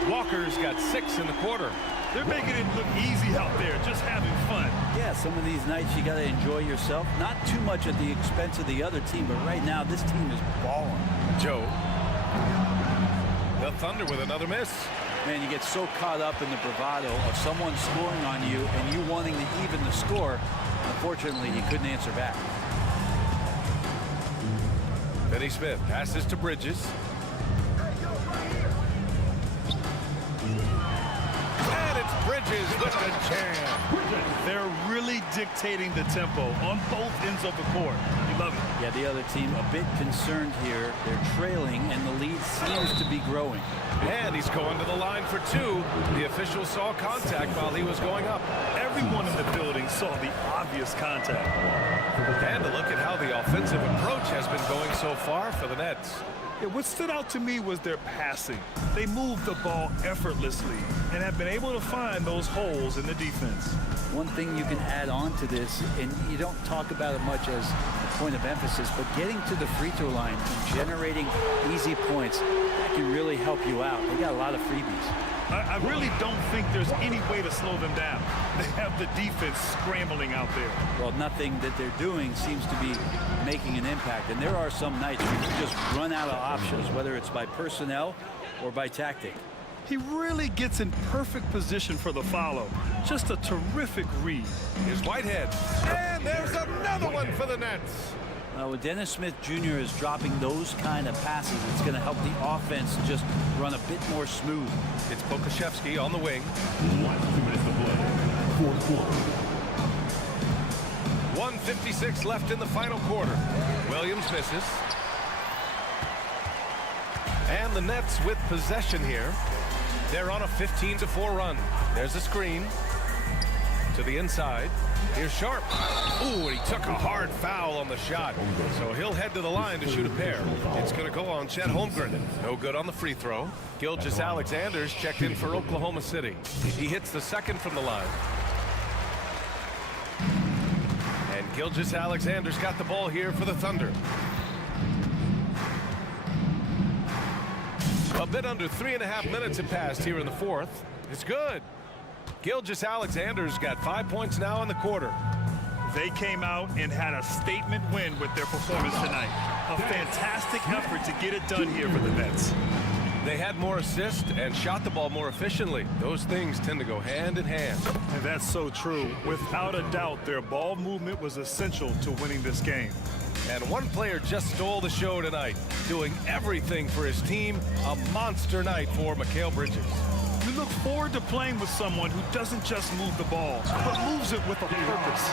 Walker's got 6 in the quarter. They're making it look easy out there, just having fun. Yeah, some of these nights you got to enjoy yourself. Not too much at the expense of the other team, but right now this team is balling. Joe. The Thunder with another miss. Man, you get so caught up in the bravado of someone scoring on you and you wanting to even the score. Unfortunately, he couldn't answer back. Finney Smith passes to Bridges. And it's Bridges with the jam. They're really dictating the tempo on both ends of the court. You love it. Yeah, the other team a bit concerned here. They're trailing, and the lead seems to be growing. And he's going to the line for two. The official saw contact while he was going up. Everyone in the building saw the obvious contact. And to look at how the offensive approach has been going so far for the Nets. Yeah, what stood out to me was their passing. They moved the ball effortlessly and have been able to find those holes in the defense. One thing you can add on to this, and you don't talk about it much as a point of emphasis, but getting to the free throw line and generating easy points, that can really help you out. They got a lot of freebies. I really don't think there's any way to slow them down. They have the defense scrambling out there. Well, nothing that they're doing seems to be making an impact. And there are some nights where you just run out of options, whether it's by personnel or by tactic. He really gets in perfect position for the follow. Just a terrific read. Here's Whitehead. And there's another one for the Nets. When Dennis Smith Jr. is dropping those kind of passes, it's going to help the offense just run a bit more smooth. It's Pokashevsky on the wing. 1:56 left in the final quarter. Williams misses. And the Nets with possession here. They're on a 15-4 run. There's a screen to the inside. Here's Sharp. Ooh, and he took a hard foul on the shot. So he'll head to the line to shoot a pair. It's going to go on Chet Holmgren. No good on the free throw. Gilgeous-Alexander's checked in for Oklahoma City. He hits the second from the line. And Gilgeous-Alexander's got the ball here for the Thunder. A bit under 3.5 minutes have passed here in the fourth. It's good. Gilgeous-Alexander's got 5 points now in the quarter. They came out and had a statement win with their performance tonight. A fantastic effort to get it done here for the Nets. They had more assists and shot the ball more efficiently. Those things tend to go hand in hand. And that's so true. Without a doubt, their ball movement was essential to winning this game. And one player just stole the show tonight, doing everything for his team. A monster night for Mikal Bridges. You look forward to playing with someone who doesn't just move the ball, but moves it with a purpose.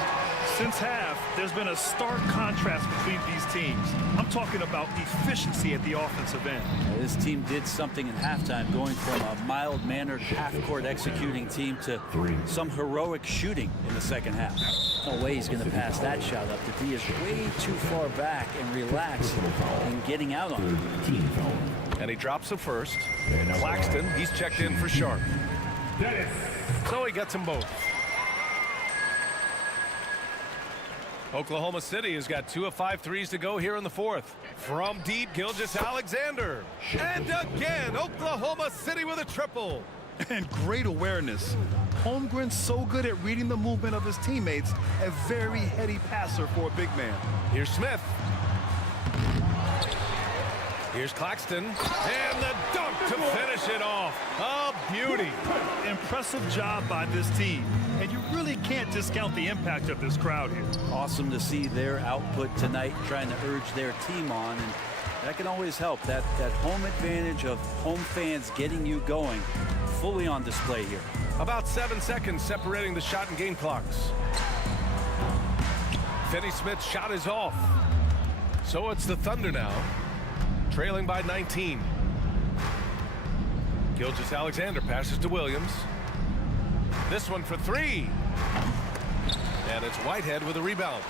Since half, there's been a stark contrast between these teams. I'm talking about efficiency at the offensive end. This team did something in halftime, going from a mild-mannered half-court executing team to some heroic shooting in the second half. No way he's going to pass that shot up. The D is way too far back and relaxed in getting out on it. And he drops the first. Claxton, he's checked in for Sharp. So he gets them both. Oklahoma City has got 2 of 5 threes to go here in the fourth. From deep, Gilgeous-Alexander. And again, Oklahoma City with a triple. And great awareness. Holmgren's so good at reading the movement of his teammates, a very heady passer for a big man. Here's Smith. Here's Claxton. And the dunk to finish it off. A beauty. Impressive job by this team. And you really can't discount the impact of this crowd here. Awesome to see their output tonight, trying to urge their team on. And that can always help. That home advantage of home fans getting you going, fully on display here. About 7 seconds separating the shot and game clocks. Finney Smith's shot is off. So it's the Thunder now, trailing by 19. Gilgeous-Alexander passes to Williams. This one for 3. And it's Whitehead with a rebound.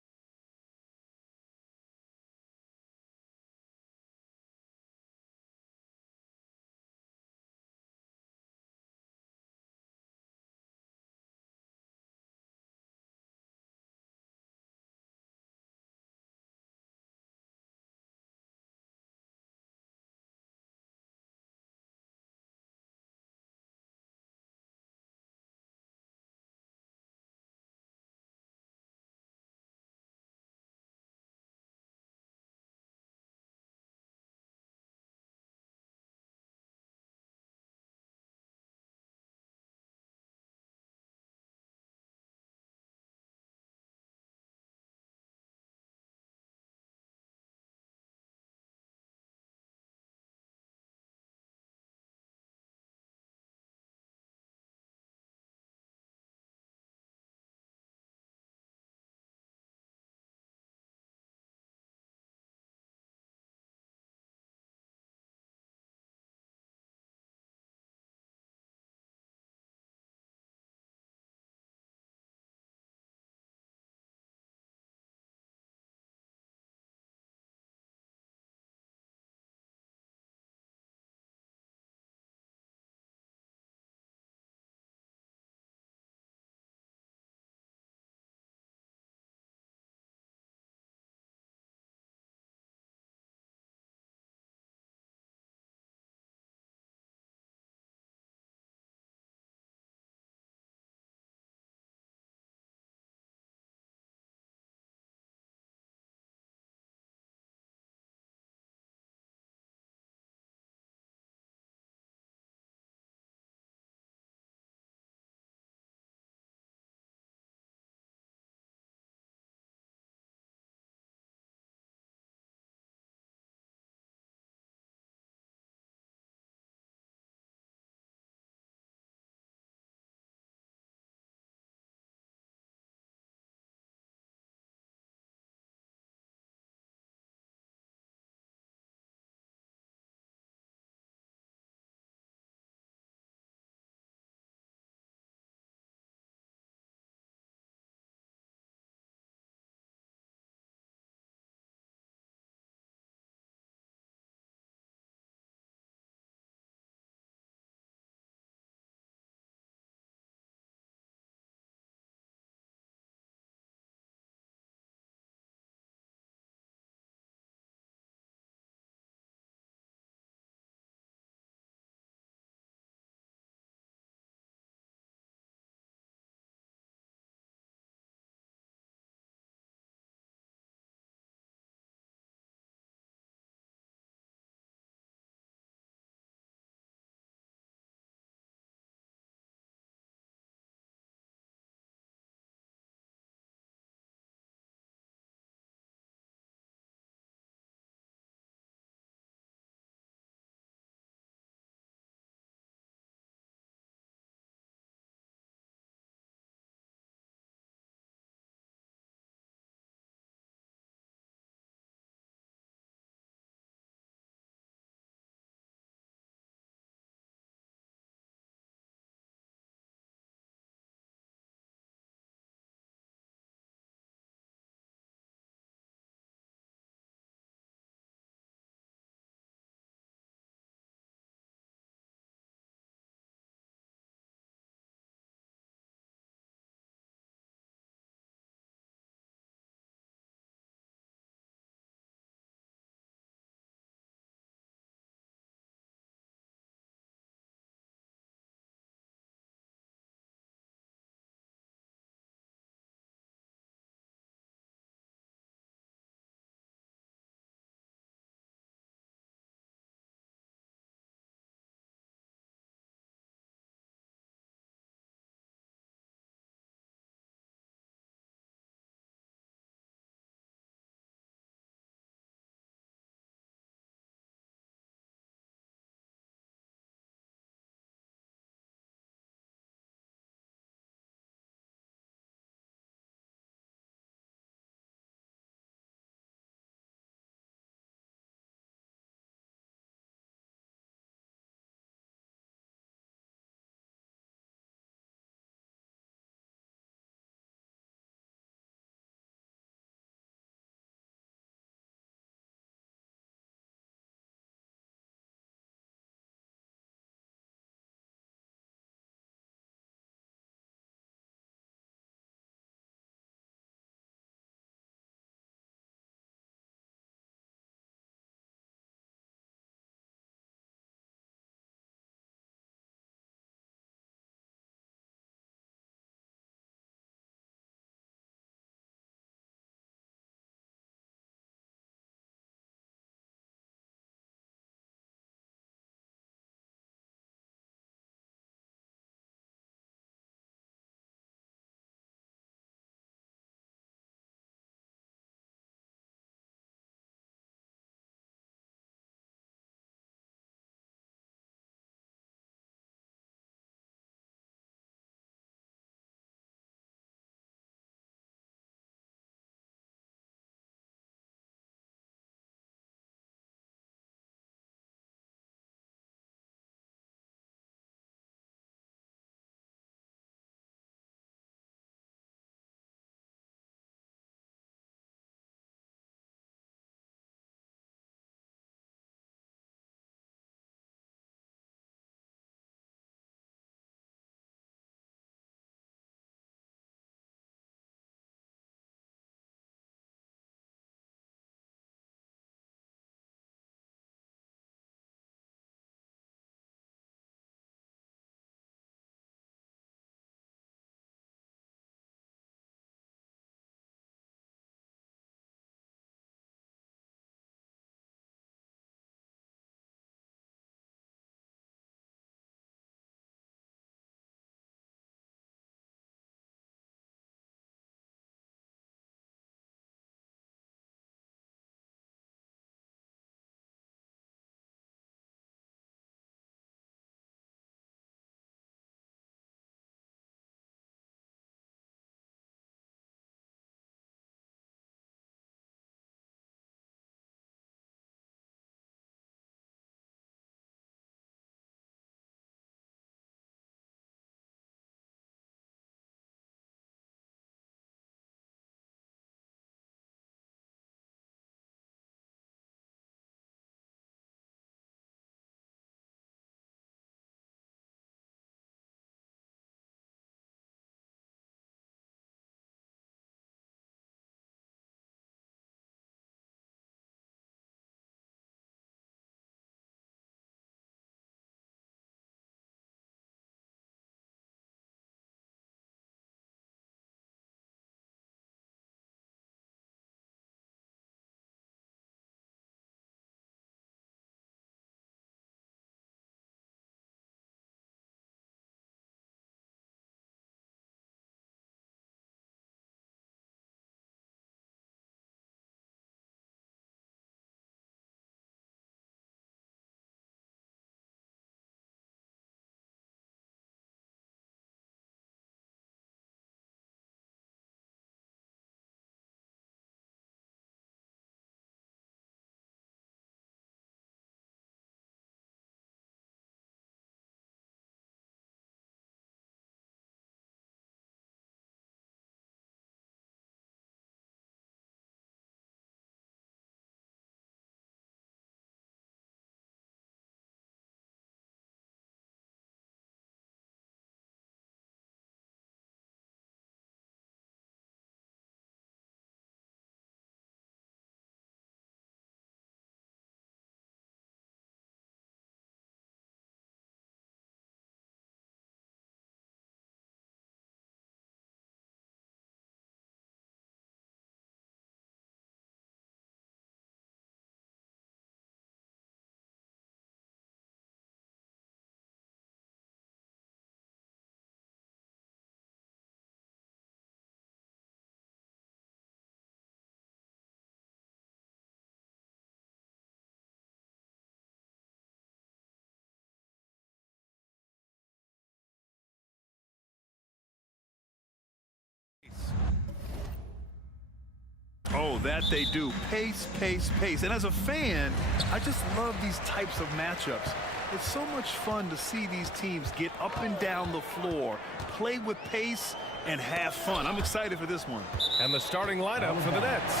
Oh, that they do. Pace, pace, pace. And as a fan, I just love these types of matchups. It's so much fun to see these teams get up and down the floor, play with pace, and have fun. I'm excited for this one. And the starting lineup for the Nets.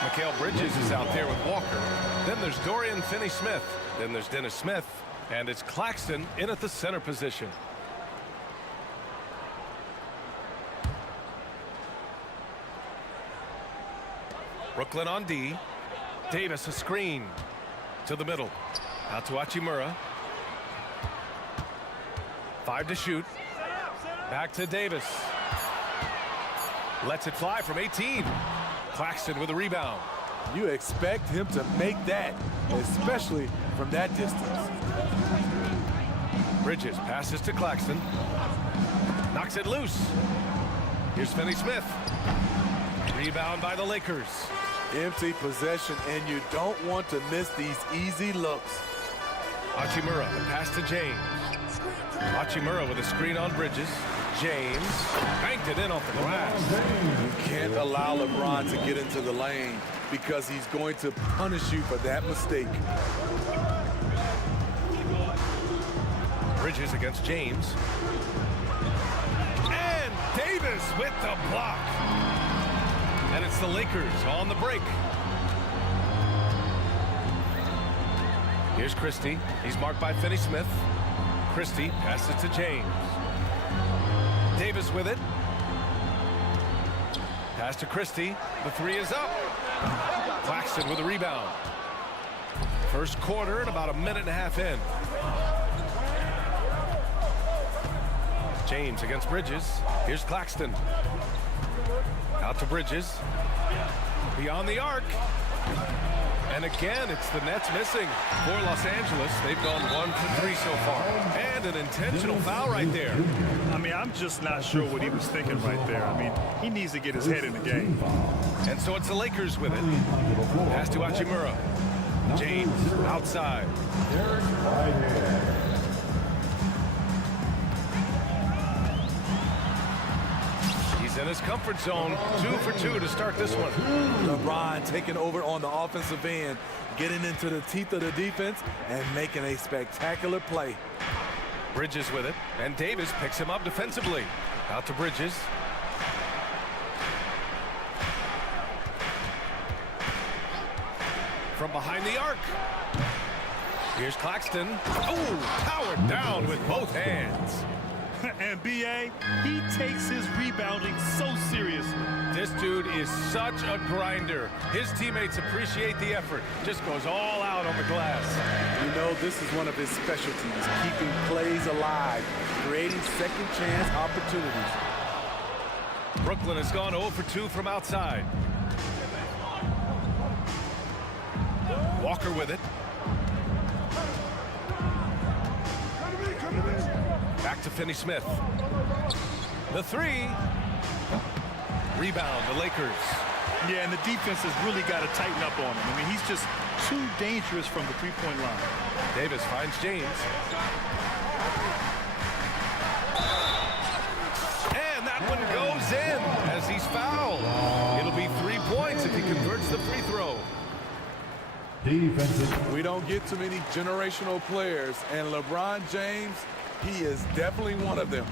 Mikal Bridges is out there with Walker. Then there's Dorian Finney-Smith. Then there's Dennis Smith. And it's Claxton in at the center position. Brooklyn on D. Davis a screen to the middle. Out to Hachimura. 5 to shoot. Back to Davis. Lets it fly from 18. Claxton with a rebound. You expect him to make that, especially from that distance. Bridges passes to Claxton. Knocks it loose. Here's Finney-Smith. Rebound by the Lakers. Empty possession, and you don't want to miss these easy looks. Hachimura, the pass to James. Hachimura with a screen on Bridges. James banked it in off the glass. You can't allow LeBron to get into the lane because he's going to punish you for that mistake. Bridges against James. And Davis with the block. And it's the Lakers on the break. Here's Christie. He's marked by Finney-Smith. Christie passes it to James. Davis with it. Pass to Christie. The three is up. Claxton with a rebound. First quarter and about a minute and a half in. James against Bridges. Here's Claxton. Out to Bridges. Beyond the arc. And again, it's the Nets missing for Los Angeles. They've gone 1 for 3 so far. And an intentional foul right there. I mean, I'm just not sure what he was thinking right there. I mean, he needs to get his head in the game. And so it's the Lakers with it. Pass to Hachimura. James outside. He's in his comfort zone. 2 for 2 to start this one. LeBron taking over on the offensive end, getting into the teeth of the defense and making a spectacular play. Bridges with it, and Davis picks him up defensively. Out to Bridges. From behind the arc. Here's Claxton. Oh, powered down with both hands. And B.A., he takes his rebounding so seriously. This dude is such a grinder. His teammates appreciate the effort. Just goes all out on the glass. You know, this is one of his specialties, keeping plays alive, creating second chance opportunities. Brooklyn has gone 0 for 2 from outside. Walker with it. Back to Finney-Smith. The three. Rebound, the Lakers. Yeah, and the defense has really got to tighten up on him. I mean, he's just too dangerous from the three-point line. Davis finds James. And that one goes in as he's fouled. It'll be 3 points if he converts the free throw. We don't get too many generational players, and LeBron James, he is definitely one of them.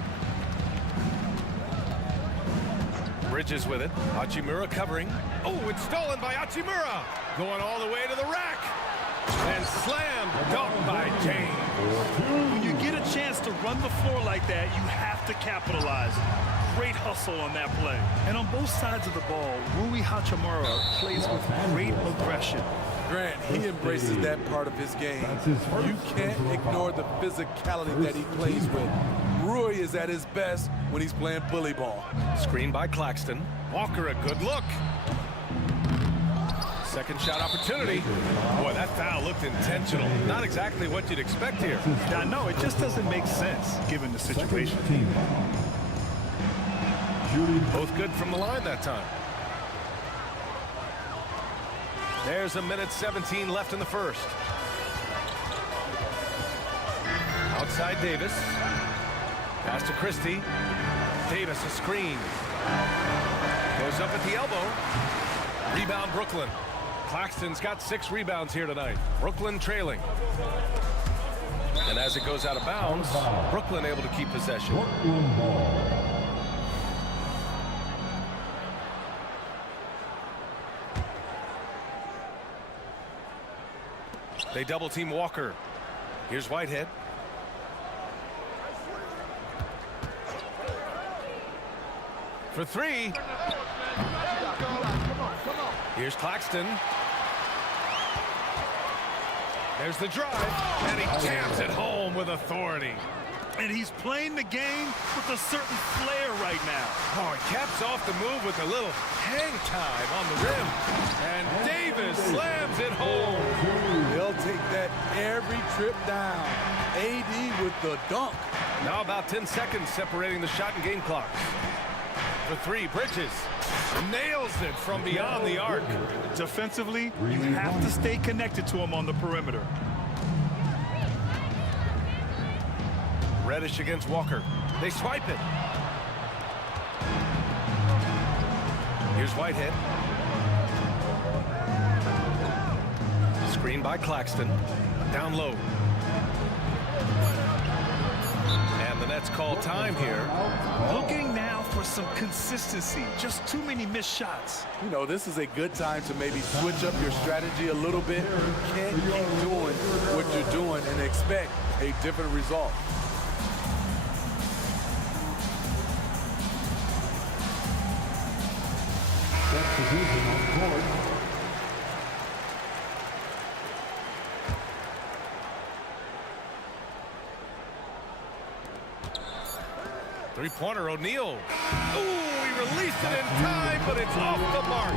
Bridges with it. Hachimura covering. Oh, it's stolen by Hachimura. Going all the way to the rack. And slam dunk by James. When you get a chance to run the floor like that, you have to capitalize. Great hustle on that play. And on both sides of the ball, Rui Hachimura plays with great aggression. Grant, he embraces that part of his game. You can't ignore the physicality that he plays with. Rui is at his best when he's playing bully ball. Screen by Claxton. Walker, a good look. Second shot opportunity. Boy, that foul looked intentional. Not exactly what you'd expect here. I know, it just doesn't make sense given the situation. Both good from the line that time. There's a minute 17 left in the first. Outside Davis. Pass to Christie. Davis a screen. Goes up at the elbow. Rebound, Brooklyn. Claxton's got 6 rebounds here tonight. Brooklyn trailing. And as it goes out of bounds, Brooklyn able to keep possession. They double team Walker. Here's Whitehead. For 3. Here's Claxton. There's the drive, and he jams it home with authority. And he's playing the game with a certain flair right now. Oh, he caps off the move with a little hang time on the rim. And Davis slams it home. They'll take that every trip down. AD with the dunk. Now about 10 seconds separating the shot and game clocks. For 3, Bridges nails it from beyond the arc. Defensively, you have to stay connected to him on the perimeter. Reddish against Walker. They swipe it. Here's Whitehead. Screen by Claxton. Down low. And the Nets call time here. Looking now for some consistency. Just too many missed shots. You know, this is a good time to maybe switch up your strategy a little bit. You can't keep doing what you're doing and expect a different result. Set position on court. Three-pointer, O'Neal. Ooh, he released it in time, but it's off the mark.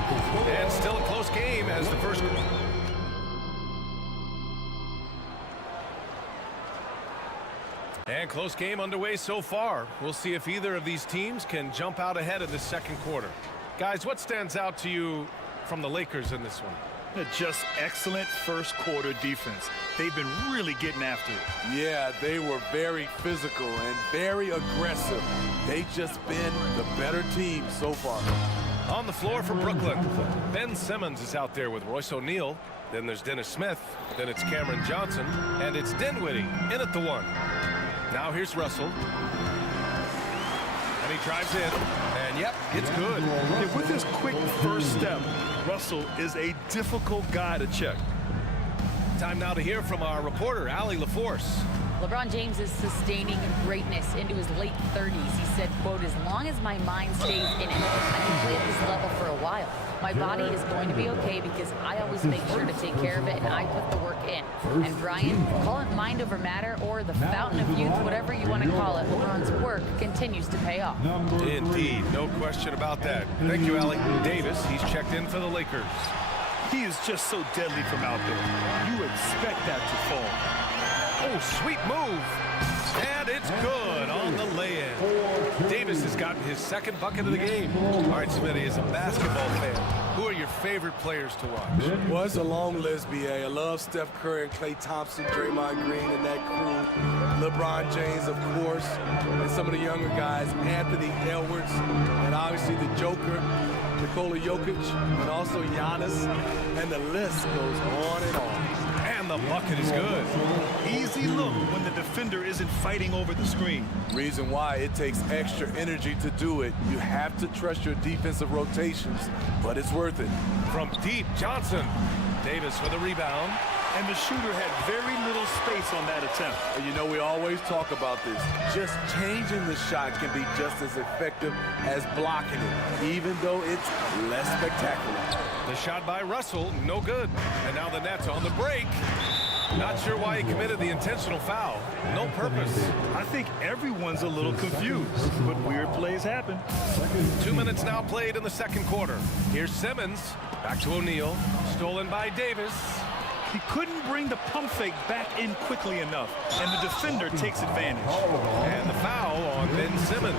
And still a close game as the first. And close game underway so far. We'll see if either of these teams can jump out ahead of the second quarter. Guys, what stands out to you from the Lakers in this one? Just excellent first quarter defense. They've been really getting after it. Yeah, they were very physical and very aggressive. They've just been the better team so far. On the floor for Brooklyn, Ben Simmons is out there with Royce O'Neal. Then there's Dennis Smith. Then it's Cameron Johnson. And it's Dinwiddie in at the 1. Now here's Russell. And he drives in. And yep, it's good. Yeah, with his quick first step, Russell is a difficult guy to check. Time now to hear from our reporter, Allie LaForce. LeBron James is sustaining greatness into his late 30s. He said, quote, "As long as my mind stays in it, I can play at this level for a while. My body is going to be okay because I always make sure to take care of it and I put the work in." And Brian, call it mind over matter or the fountain of youth, whatever you want to call it, LeBron's work continues to pay off. Indeed, no question about that. Thank you, Allie. Davis, he's checked in for the Lakers. He is just so deadly from out there. You expect that to fall. Oh, sweet move. And it's good on the lay-in. Davis has gotten his second bucket of the game. All right, Smitty, as a basketball fan, who are your favorite players to watch? Well, it's a long list, B.A. I love Steph Curry and Klay Thompson, Draymond Green and that crew. LeBron James, of course, and some of the younger guys, Anthony Edwards, and obviously the Joker, Nikola Jokic, and also Giannis, and the list goes on and on. And the bucket is good. Easy look when the defender isn't fighting over the screen. Reason why it takes extra energy to do it. You have to trust your defensive rotations, but it's worth it. From deep, Johnson. Davis with a rebound. And the shooter had very little space on that attempt. And you know, we always talk about this. Just changing the shot can be just as effective as blocking it, even though it's less spectacular. The shot by Russell, no good. And now the Nets on the break. Not sure why he committed the intentional foul. No purpose. I think everyone's a little confused, but weird plays happen. 2 minutes now played in the second quarter. Here's Simmons. Back to O'Neal. Stolen by Davis. He couldn't bring the pump fake back in quickly enough, and the defender takes advantage. And the foul on Ben Simmons.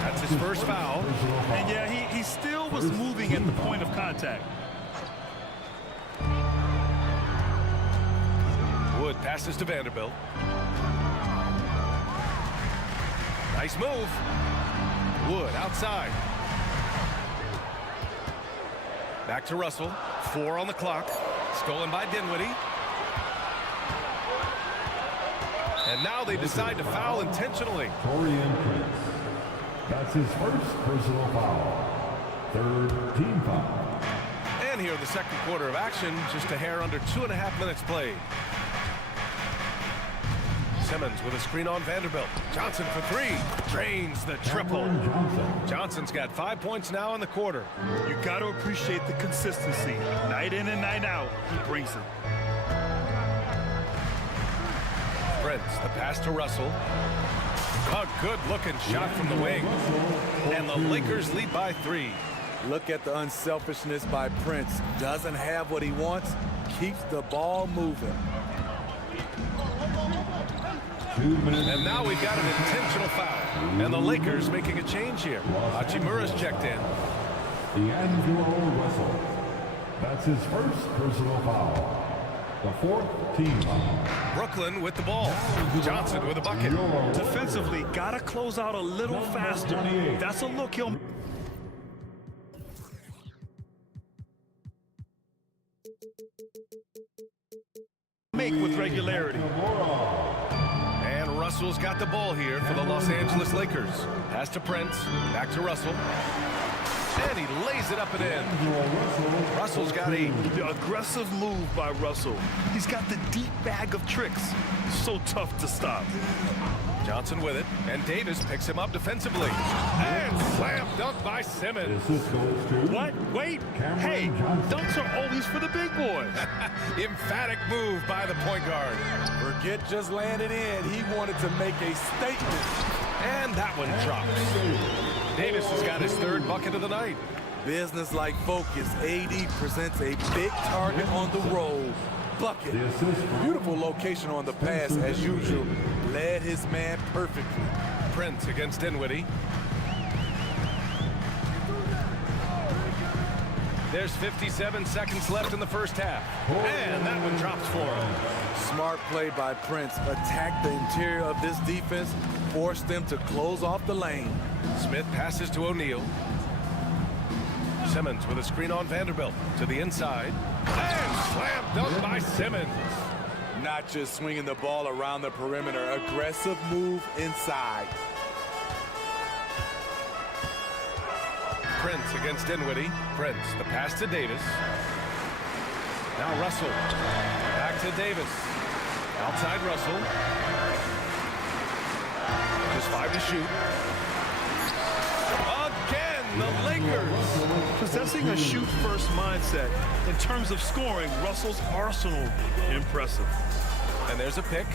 That's his first foul. And yeah, he still was moving at the point of contact. Wood passes to Vanderbilt. Nice move. Wood outside. Back to Russell. 4 on the clock. Stolen by Dinwiddie. And now they decide to foul intentionally. Torian Prince. That's his first personal foul. Third team foul. And here in the second quarter of action, just a hair under 2.5 minutes played. Simmons with a screen on Vanderbilt. Johnson for 3. Drains the triple. Johnson's got 5 points now in the quarter. You got to appreciate the consistency. Night in and night out, he brings it. Prince, the pass to Russell. A good-looking shot from the wing. And the Lakers lead by 3. Look at the unselfishness by Prince. Doesn't have what he wants, keeps the ball moving. And now we've got an intentional foul. And the Lakers making a change here. Hachimura's checked in. D'Angelo Russell. That's his first personal foul. The fourth team foul. Brooklyn with the ball. Johnson with a bucket. Defensively, got to close out a little faster. That's a look he'll make with regularity. And Russell's got the ball here for the Los Angeles Lakers. Pass to Prince. Back to Russell. And he lays it up and in. Russell's got 8. The aggressive move by Russell. He's got the deep bag of tricks. So tough to stop. Johnson with it, and Davis picks him up defensively. And slam dunk by Simmons. What? Wait. Hey, dunks are always for the big boy. Emphatic move by the point guard. Forget just landed in. He wanted to make a statement. And that one drops. Davis has got his 3rd bucket of the night. Business-like focus. AD presents a big target on the roll. Bucket. Beautiful location on the pass, as usual. Led his man perfectly. Prince against Dinwiddie. There's 57 seconds left in the first half. And that one drops for him. Smart play by Prince. Attack the interior of this defense. Force them to close off the lane. Smith passes to O'Neal. Simmons with a screen on Vanderbilt to the inside. And slam dunk by Simmons. Not just swinging the ball around the perimeter. Aggressive move inside. Prince against Dinwiddie. Prince, the pass to Davis. Now Russell. Back to Davis. Outside Russell. Just 5 to shoot. Again, the Lakers. Possessing a shoot-first mindset. In terms of scoring, Russell's arsenal impressive. And there's a pick.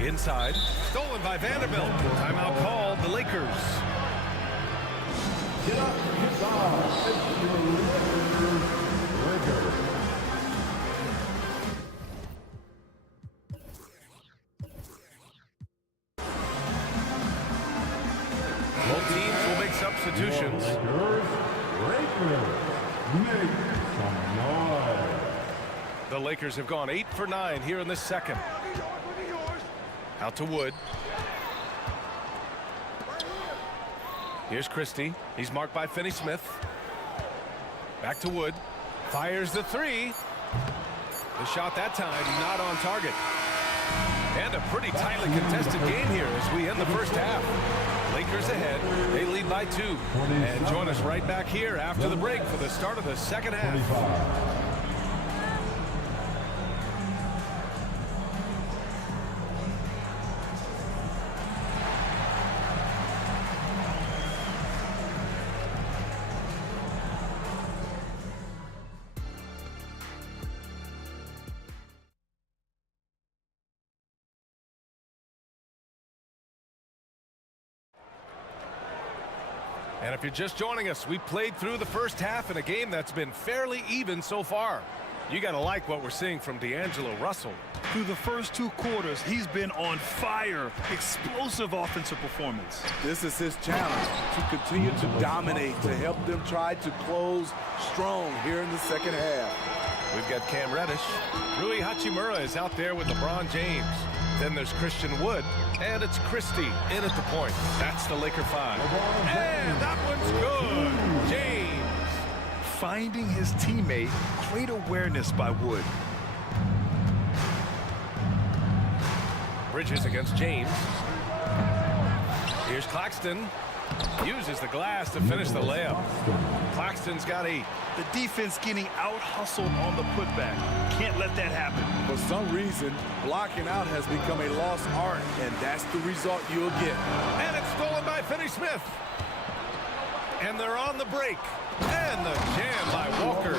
Inside. Stolen by Vanderbilt. Timeout called. The Lakers. Both teams will make substitutions. The Lakers have gone 8 for 9 here in this second. Out to Wood. Here's Christie. He's marked by Finney-Smith. Back to Wood. Fires the 3. The shot that time not on target. And a pretty tightly contested game here as we end the first half. Lakers ahead. They lead by 2. And join us right back here after the break for the start of the second half. And if you're just joining us, we played through the first half in a game that's been fairly even so far. You got to like what we're seeing from D'Angelo Russell. Through the first 2 quarters, he's been on fire. Explosive offensive performance. This is his challenge, to continue to dominate, to help them try to close strong here in the second half. We've got Cam Reddish. Rui Hachimura is out there with LeBron James. Then there's Christian Wood, and it's Christie in at the point. That's the Laker 5. And that one's good. James. finding his teammate. Great awareness by Wood. Bridges against James. Here's Claxton. Uses the glass to finish the layup. Claxton's got 8. The defense getting out-hustled on the putback. Can't let that happen. For some reason, blocking out has become a lost art, and that's the result you'll get. And it's stolen by Finney-Smith. And they're on the break. And the jam by Walker.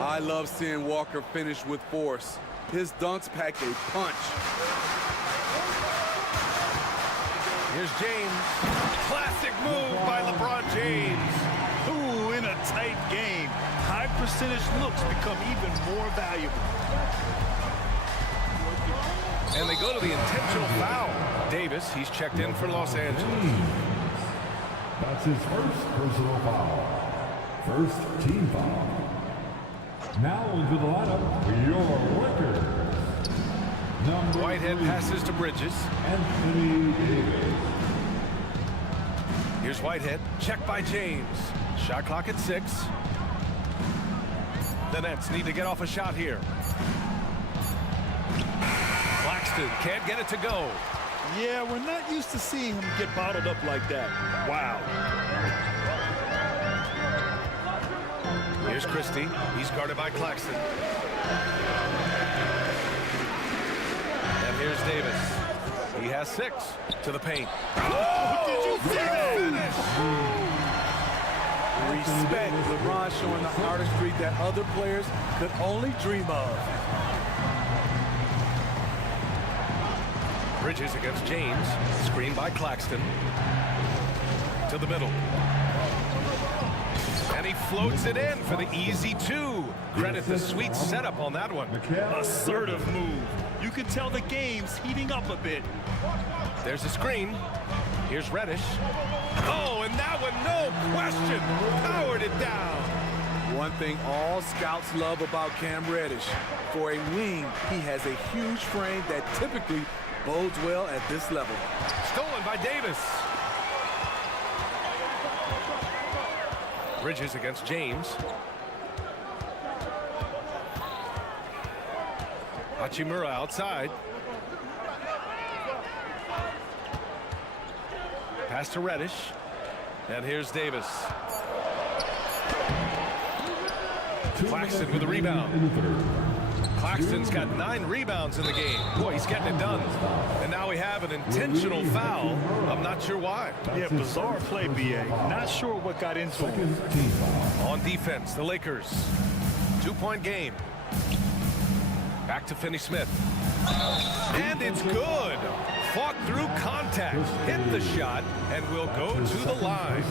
I love seeing Walker finish with force. His dunks pack a punch. Here's James. Classic move by LeBron James. Ooh, in a tight game, high percentage looks become even more valuable. And they go to the intentional foul. Davis, he's checked in for Los Angeles. That's his first personal foul. First team foul. Now into the lineup, your Lakers. Whitehead passes to Bridges. Anthony Davis. Here's Whitehead, checked by James. Shot clock at 6. The Nets need to get off a shot here. Claxton can't get it to go. Yeah, we're not used to seeing him get bottled up like that. Wow. Here's Christie. He's guarded by Claxton. And here's Davis. He has 6 to the paint. Oh, did you see that? Finish! Respect LeBron showing the artistry that other players could only dream of. Bridges against James. Screen by Claxton. To the middle. And he floats it in for the easy 2. Credit the sweet setup on that one. Assertive move. You can tell the game's heating up a bit. There's a screen. Here's Reddish. Oh, and that one, no question, powered it down. One thing all scouts love about Cam Reddish. For a wing, he has a huge frame that typically bodes well at this level. Stolen by Davis. Bridges against James. Hachimura outside. Pass to Reddish. And here's Davis. Claxton with a rebound. Claxton's got 9 rebounds in the game. Boy, he's getting it done. And now we have an intentional foul. I'm not sure why. Yeah, bizarre play, BA. Not sure what got into him. On defense, the Lakers. 2-point game. Back to Finney-Smith. And it's good. Fought through contact, hit the shot, and will go to the line.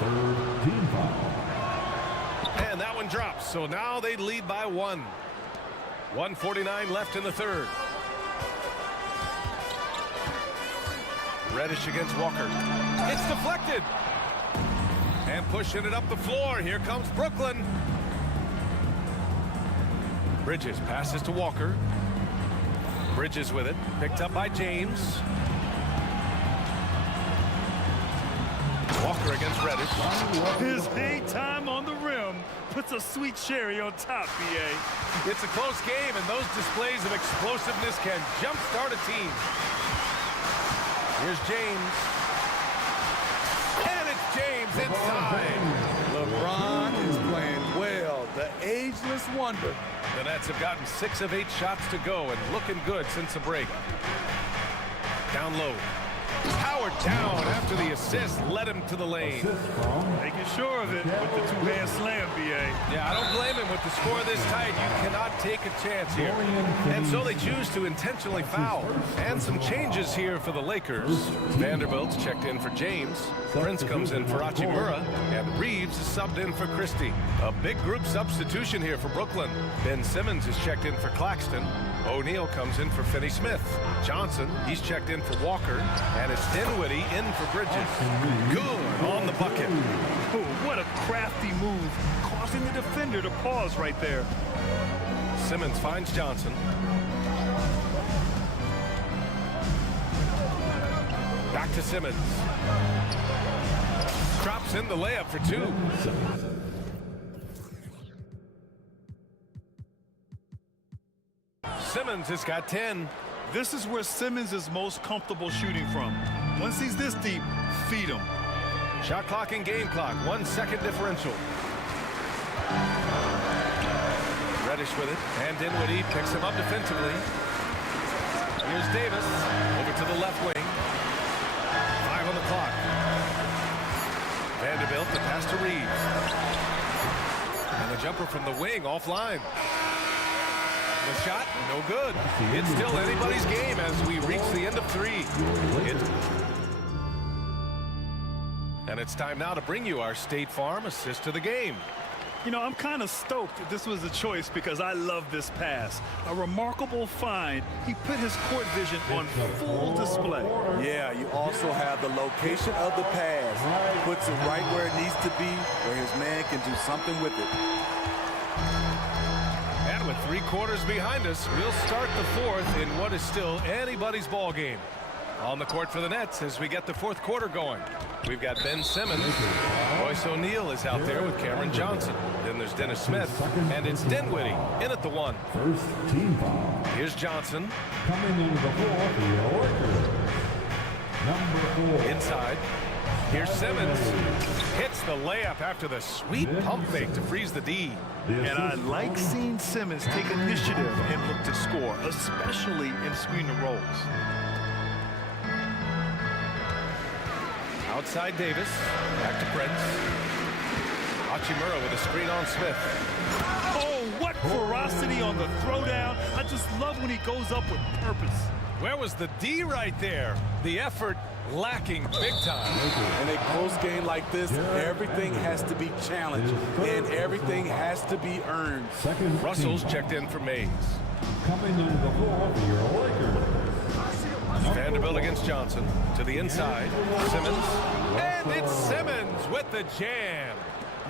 Third team foul. And that one drops, so now they lead by 1. 1:49 left in the third. Reddish against Walker. It's deflected. And pushing it up the floor. Here comes Brooklyn. Bridges passes to Walker. Bridges with it. Picked up by James. Walker against Reddish. His hang time on the rim puts a sweet cherry on top, BA. It's a close game, and those displays of explosiveness can jumpstart a team. Here's James. And it's James inside. LeBron is playing well. The ageless wonder. The Nets have gotten 6 of 8 shots to go and looking good since the break. Down low. Powered down after the assist led him to the lane. Making sure of it with the two-hand slam, BA. Yeah, I don't blame him with the score this tight. You cannot take a chance here. And so they choose to intentionally foul. And some changes here for the Lakers. Vanderbilt's checked in for James. Prince comes in for Hachimura. And Reeves is subbed in for Christie. A big group substitution here for Brooklyn. Ben Simmons is checked in for Claxton. O'Neal comes in for Finney-Smith. Johnson, he's checked in for Walker. And it's Dinwiddie in for Bridges. Good on the bucket. Oh, what a crafty move, causing the defender to pause right there. Simmons finds Johnson. Back to Simmons. Drops in the layup for 2. Simmons has got 10. This is where Simmons is most comfortable shooting from. Once he's this deep, feed him. Shot clock and game clock, 1 second differential. Reddish with it, and Dinwiddie picks him up defensively. Here's Davis, over to the left wing. 5 on the clock. Vanderbilt, the pass to Reeves. And the jumper from the wing, offline. The shot, no good. It's still anybody's game as we reach the end of 3. And it's time now to bring you our State Farm assist to the game. You know, I'm kind of stoked that this was a choice because I love this pass. A remarkable find. He put his court vision on full display. Yeah, you also have the location of the pass. He puts it right where it needs to be, where his man can do something with it. And with 3 quarters behind us, we'll start the 4th in what is still anybody's ball game. On the court for the Nets as we get the 4th quarter going. We've got Ben Simmons. Royce O'Neal is out there with Cameron Johnson. Then there's Dennis Smith. And it's Dinwiddie in at the 1. First team foul. Here's Johnson. Coming into the floor for your Lakers. Number 4. Inside. Here's Simmons. Hits the layup after the sweet pump fake to freeze the D. And I like seeing Simmons take initiative and look to score, especially in screen and rolls. Outside Davis, back to Prince. Hachimura with a screen on Smith. Oh, what ferocity on the throwdown. I just love when he goes up with purpose. Where was the D right there? The effort lacking big time. In a close game like this, everything has to be challenged and everything has to be earned. Russell's checked in for Mays. Coming into the floor for your Lakers. Vanderbilt against Johnson. To the inside. Simmons. And it's Simmons with the jam.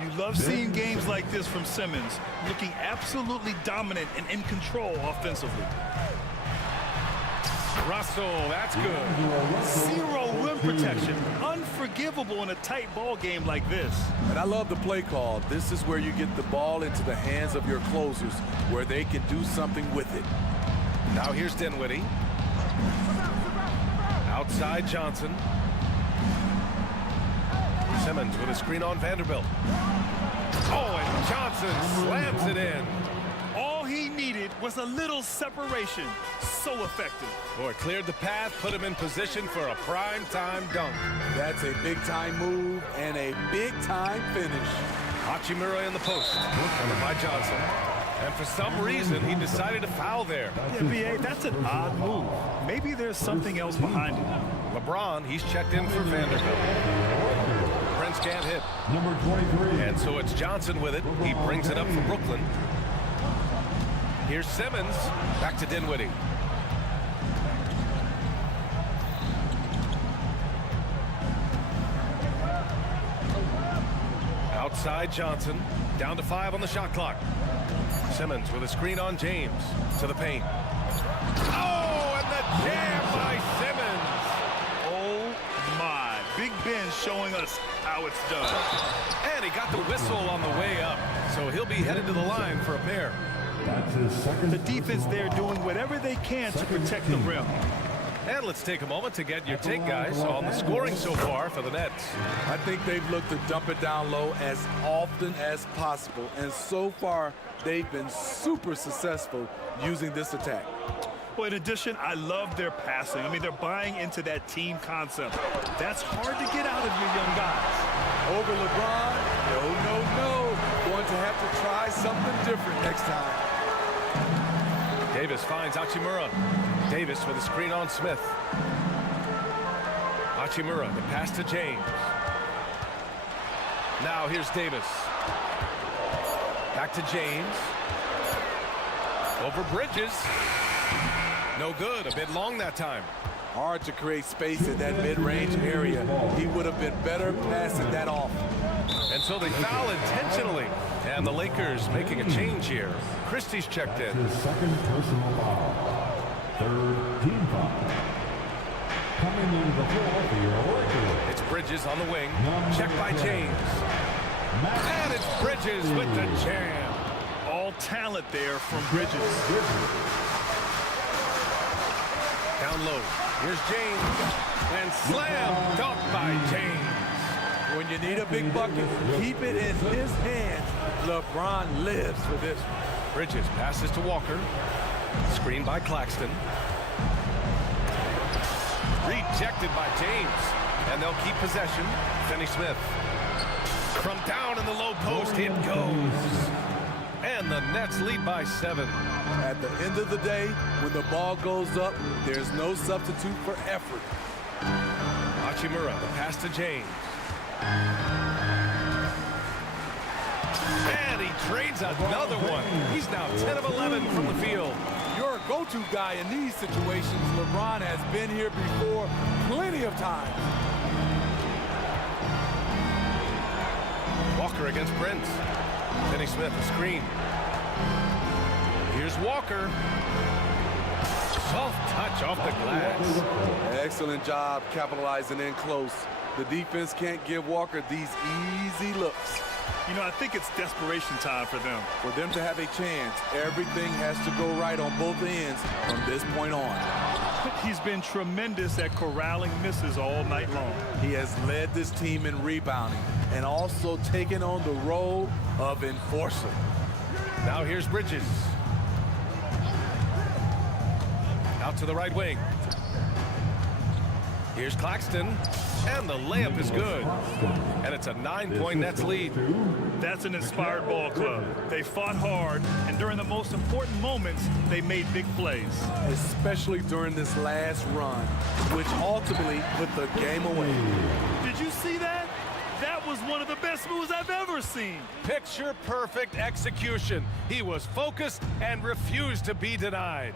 You love seeing games like this from Simmons, looking absolutely dominant and in control offensively. Russell, that's good. 0 rim protection. Unforgivable in a tight ball game like this. And I love the play call. This is where you get the ball into the hands of your closers, where they can do something with it. Now here's Dinwiddie. Outside Johnson. Simmons with a screen on Vanderbilt. Oh, and Johnson slams it in. All he needed was a little separation. So effective. Boy, cleared the path, put him in position for a prime-time dunk. That's a big-time move and a big-time finish. Hachimura in the post, covered by Johnson. And for some reason, he decided to foul there. Yeah, B.A., that's an odd move. Maybe there's something else behind it. LeBron, he's checked in for Vanderbilt. Prince can't hit. Number 23. And so it's Johnson with it. He brings it up for Brooklyn. Here's Simmons. Back to Dinwiddie. Outside Johnson. Down to 5 on the shot clock. Simmons with a screen on James. To the paint. Oh, and the jam by Simmons. Oh, my. Big Ben showing us how it's done. And he got the whistle on the way up. So he'll be headed to the line for a pair. That's his second. The defense there doing whatever they can to protect the rim. And let's take a moment to get your take, guys, on the scoring so far for the Nets. I think they've looked to dump it down low as often as possible. And so far, they've been super successful using this attack. Well, in addition, I love their passing. I mean, they're buying into that team concept. That's hard to get out of your young guys. Over LeBron, no. Going to have to try something different next time. Davis finds Hachimura. Davis with a screen on Smith. Hachimura, the pass to James. Now here's Davis. Back to James. Over Bridges. No good, a bit long that time. Hard to create space in that mid-range area. He would have been better passing that off. And so they foul intentionally. And the Lakers making a change here. Christie's checked in. His second personal foul. Third team foul. Coming into the floor for your Lakers. It's Bridges on the wing. Checked by James. And it's Bridges with the jam. All talent there from Bridges. Down low. Here's James. And slam dunk by James. When you need a big bucket, keep it in his hands. LeBron lives for this one. Bridges passes to Walker. Screen by Claxton. Rejected by James. And they'll keep possession. Finney-Smith. From down in the low post, it goes. And the Nets lead by 7. At the end of the day, when the ball goes up, there's no substitute for effort. Hachimura, the pass to James. And he trades another one. He's now 10 of 11 from the field. Your go-to guy in these situations, LeBron has been here before plenty of times. Walker against Prince. Finney-Smith, a screen. Here's Walker. Soft touch off the glass. Excellent job capitalizing in close. The defense can't give Walker these easy looks. You know, I think it's desperation time for them. For them to have a chance, everything has to go right on both ends from this point on. He's been tremendous at corralling misses all night long. He has led this team in rebounding and also taken on the role of enforcer. Now here's Bridges. Out to the right wing. Here's Claxton. And the layup is good. And it's a 9-point Nets lead. That's an inspired ball club. They fought hard, and during the most important moments, they made big plays. Especially during this last run, which ultimately put the game away. Did you see that? That was one of the best moves I've ever seen. Picture perfect execution. He was focused and refused to be denied.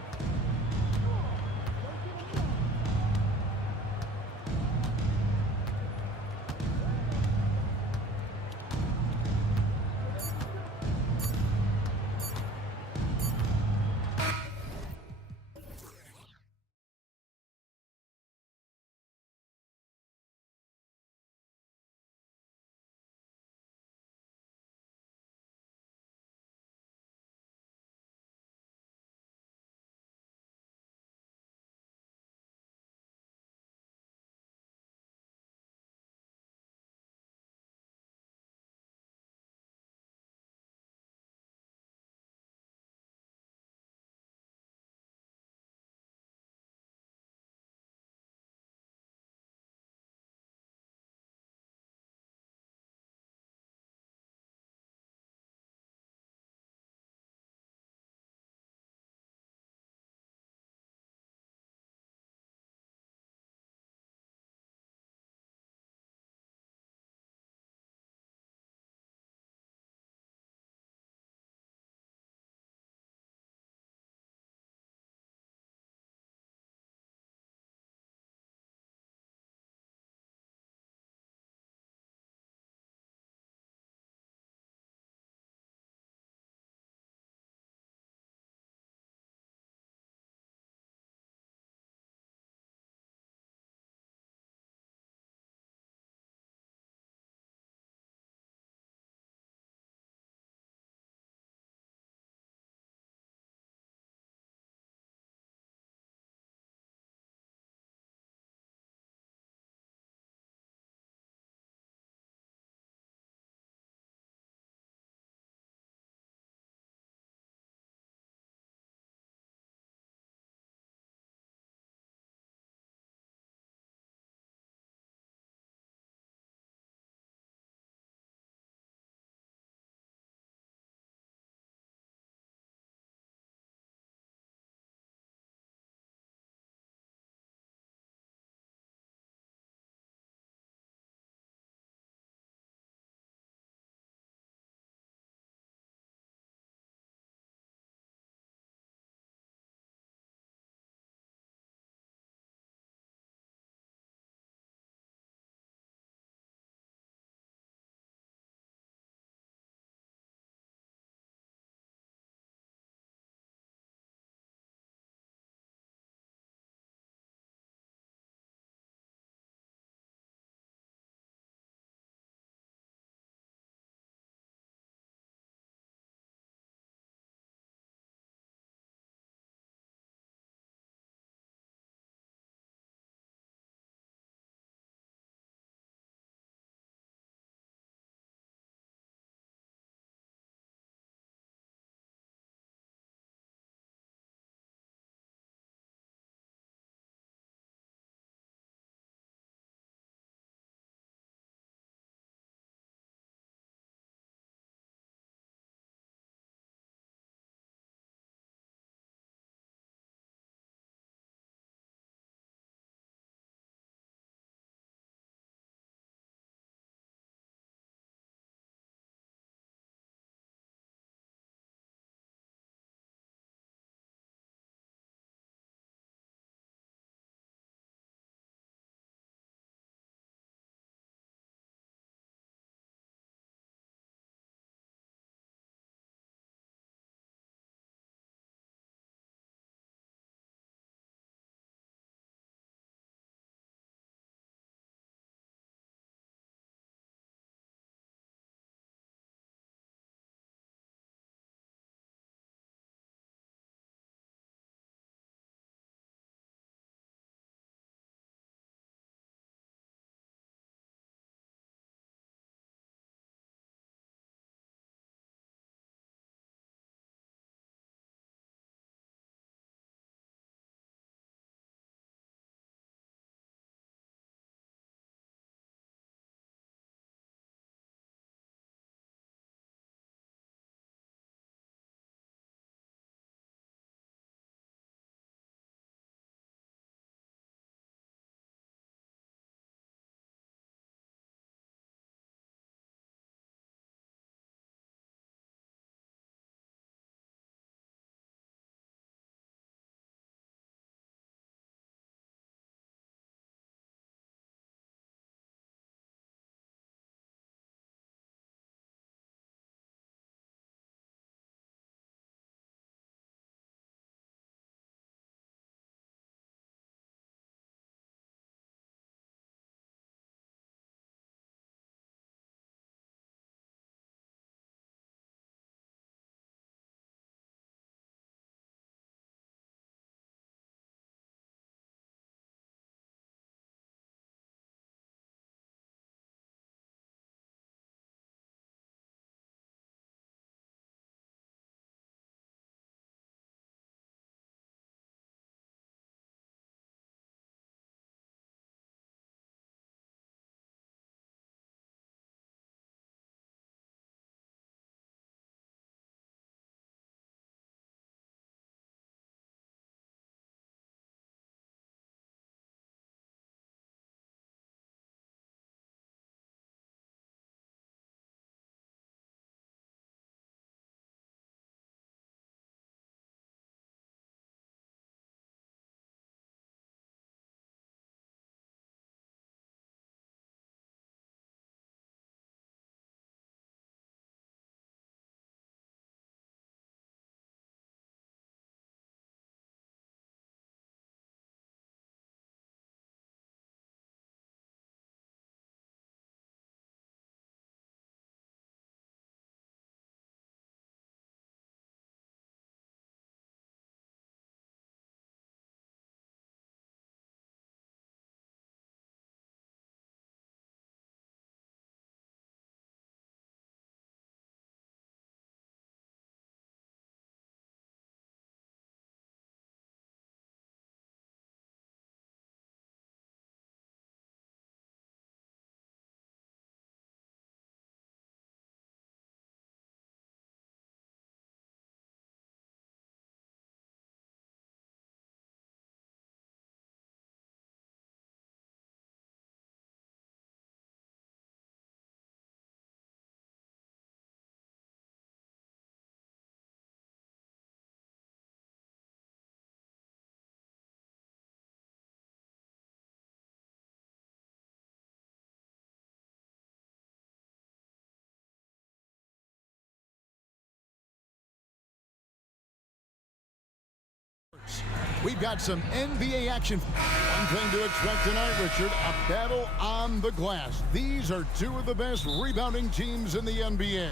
We've got some NBA action. One thing to expect tonight, Richard, a battle on the glass. These are two of the best rebounding teams in the NBA.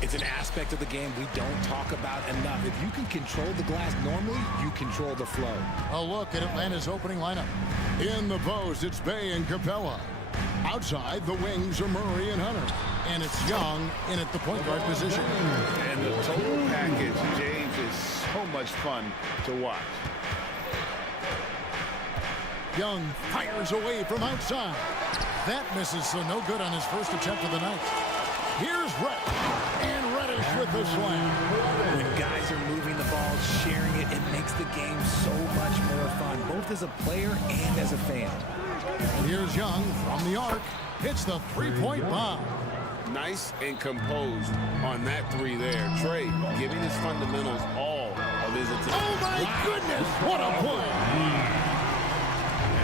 It's an aspect of the game we don't talk about enough. If you can control the glass normally, you control the flow. A look at Atlanta's opening lineup. In the post, it's Bay and Capella. Outside, the wings are Murray and Hunter. And it's Young in at the point guard position. And the total package, James, is so much fun to watch. Young fires away from outside. That misses, so no good on his first attempt of the night. Here's Rett. And Reddish with the slam. When guys are moving the ball, sharing it, it makes the game so much more fun, both as a player and as a fan. Here's Young from the arc. Hits the three-point bomb. Nice and composed on that three there. Trey giving his fundamentals all of his attention. Oh, my goodness. What a play.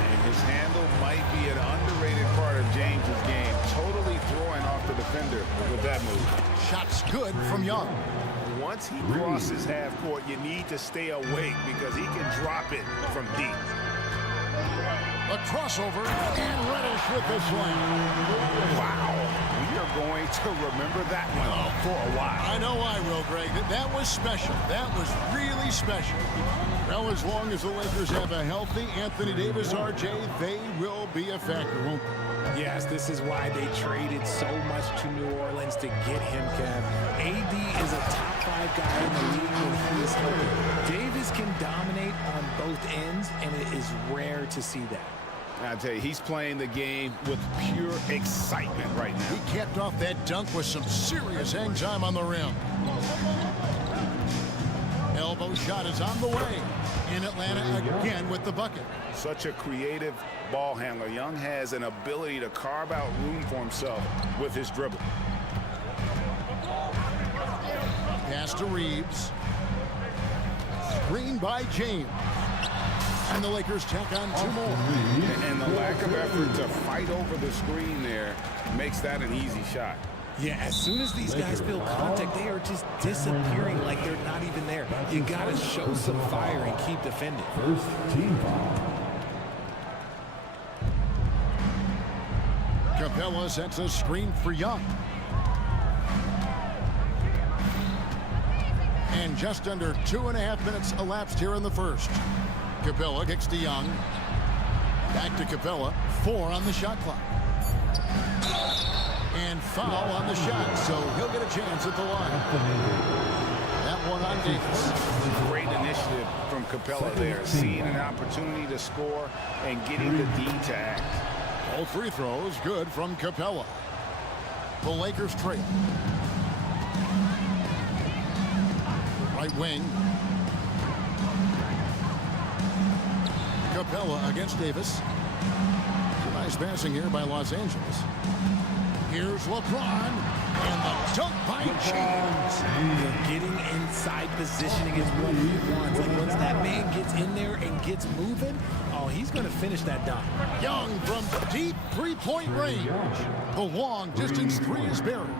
And his handle might be an underrated part of James's game. Totally throwing off the defender with that move. Shot's good from Young. Once he crosses half court, you need to stay awake because he can drop it from deep. A crossover, and Reddish with the slam. Wow. We are going to remember that one for a while. I know I will, Greg. That was special. That was really special. Well, as long as the Lakers have a healthy Anthony Davis, RJ, they will be a factor, won't they? Yes, this is why they traded so much to New Orleans to get him, Kev. AD is a top 5 guy in the league when he is healthy. Davis can dominate on both ends, and it is rare to see that. I tell you, he's playing the game with pure excitement right now. He capped off that dunk with some serious hang time on the rim. Elbow shot is on the way. In Atlanta again with the bucket. Such a creative ball handler. Young has an ability to carve out room for himself with his dribble. Pass to Reeves. Screen by James. And the Lakers tack on 2 more. And the lack of effort to fight over the screen there makes that an easy shot. Yeah, as soon as these guys feel contact, they are just disappearing like they're not even there. You got to show some fire and keep defending. First team foul. Capella sets a screen for Young. And just under 2.5 minutes elapsed here in the first. Capella kicks to Young. Back to Capella. 4 on the shot clock. And foul on the shot, so he'll get a chance at the line. That one on Davis. Great initiative from Capella there. Seeing an opportunity to score and getting the D to act. All free throws good from Capella. The Lakers trail. Right wing. Capella against Davis. Nice passing here by Los Angeles. Here's LeBron, and the dunk by James. Getting inside positioning is what he wants. And once that man gets in there and gets moving, oh, he's going to finish that dunk. Young from deep three-point range. The long distance three is buried.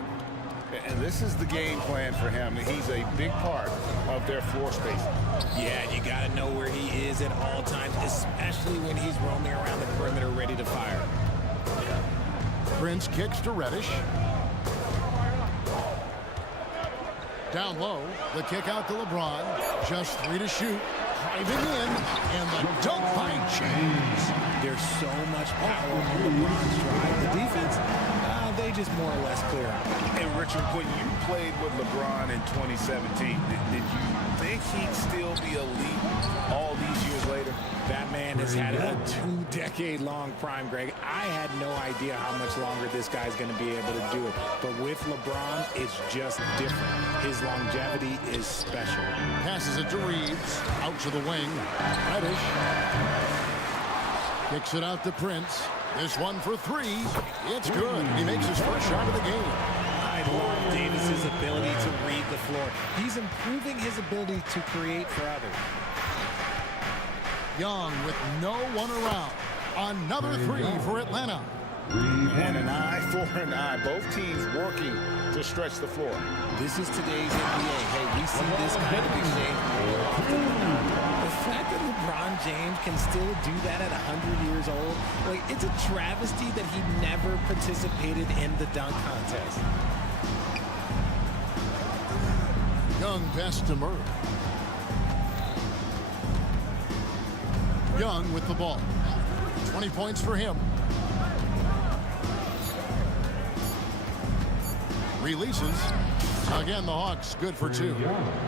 And this is the game plan for him. He's a big part of their floor space. Yeah, you got to know where he is at all times, especially when he's roaming around the perimeter ready to fire. Prince kicks to Reddish. Down low, the kick out to LeBron. Just 3 to shoot. Driving in, and the dunk by James. There's so much power on LeBron's drive. The defense, they just more or less clear out. And Richard, when you played with LeBron in 2017, did you think he'd still be elite all these years later? That man has had a 2-decade-long prime, Greg. I had no idea how much longer this guy's going to be able to do it. But with LeBron, it's just different. His longevity is special. Passes it to Reeves. Out to the wing. Reddish. Kicks it out to Prince. This one for 3. It's good. He makes his first shot of the game. I love Davis's ability to read the floor. He's improving his ability to create for others. Young with no one around. Another 3 for Atlanta. And an eye for an eye. Both teams working to stretch the floor. This is today's NBA. Hey, we see this kind of exchange more often than not. The fact that LeBron James can still do that at 100 years old. Like, it's a travesty that he never participated in the dunk contest. Young pass to Murray. Young with the ball. 20 points for him. Releases. Again, the Hawks good for 2.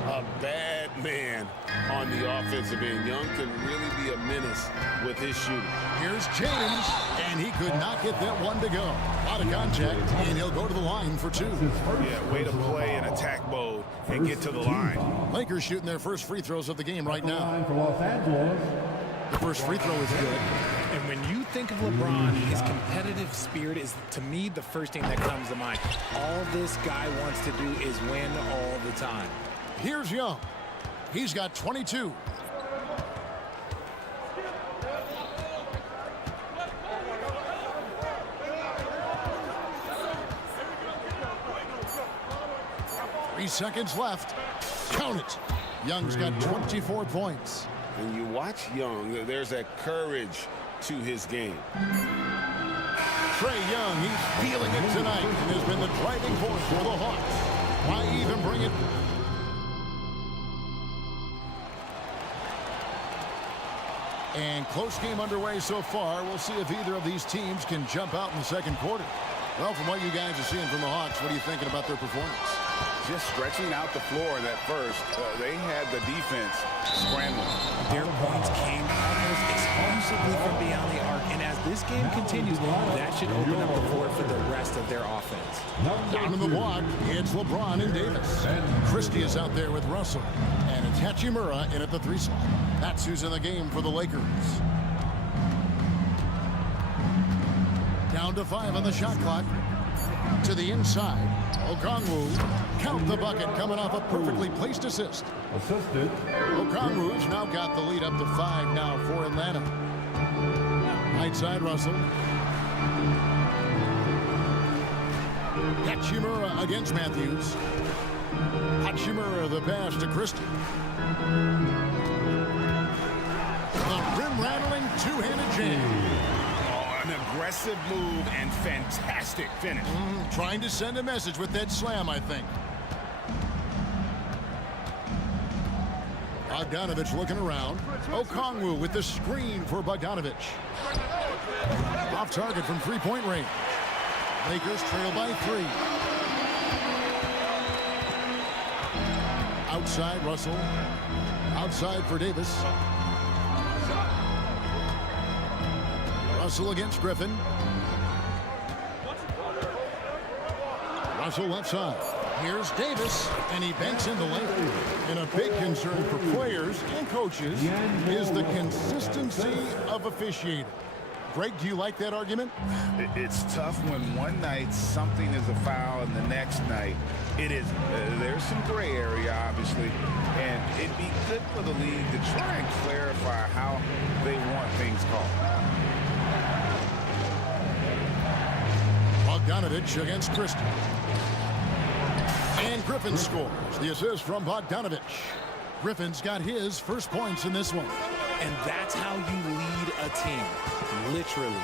A bad man on the offensive end. Young can really be a menace with his shooting. Here's James, and he could not get that one to go. A lot of contact, and he'll go to the line for 2. Yeah, way to play in attack mode and get to the line. Lakers shooting their first free throws of the game right now. For Los Angeles. The first free throw is good. And when you think of LeBron, his competitive spirit is, to me, the first thing that comes to mind. All this guy wants to do is win all the time. Here's Young. He's got 22. Three seconds left. Count it. Young's got 24 points. When you watch Young, there's that courage to his game. Trae Young, he's feeling it tonight and has been the driving force for the Hawks. Why even bring it? And close game underway so far. We'll see if either of these teams can jump out in the second quarter. Well, from what you guys are seeing from the Hawks, what are you thinking about their performance? Just stretching out the floor that first. They had the defense scrambling. Their points came almost exclusively from beyond the arc, and as this game continues, that should open up the floor for the rest of their offense. Down in the block, it's LeBron and Davis. Christie is out there with Russell, and it's Hachimura in at the 3 slot. That's who's in the game for the Lakers. Down to 5 on the shot clock. To the inside. Okongwu. Count the bucket coming off a perfectly placed assist. Assisted. Okongwu's now got the lead up to 5 now for Atlanta. Right side, Russell. Hachimura against Matthews. Hachimura the pass to Christie. The rim-rattling two-handed jam. An aggressive move and fantastic finish. Trying to send a message with that slam, I think. Bogdanovich looking around. Okongwu with the screen for Bogdanovich. Off target from three-point range. Lakers trail by 3. Outside, Russell. Outside for Davis. Russell against Griffin. Russell left side. Here's Davis, and he banks in the lane. And a big concern for players and coaches is the consistency of officiating. Greg, do you like that argument? It's tough when one night something is a foul and the next night it isn't. There's some gray area, obviously, and it'd be good for the league to try and clarify how they want things called. Bogdanovich against Christie. And Griffin scores. The assist from Bogdanovich. Griffin's got his first points in this one. And that's how you lead a team. Literally.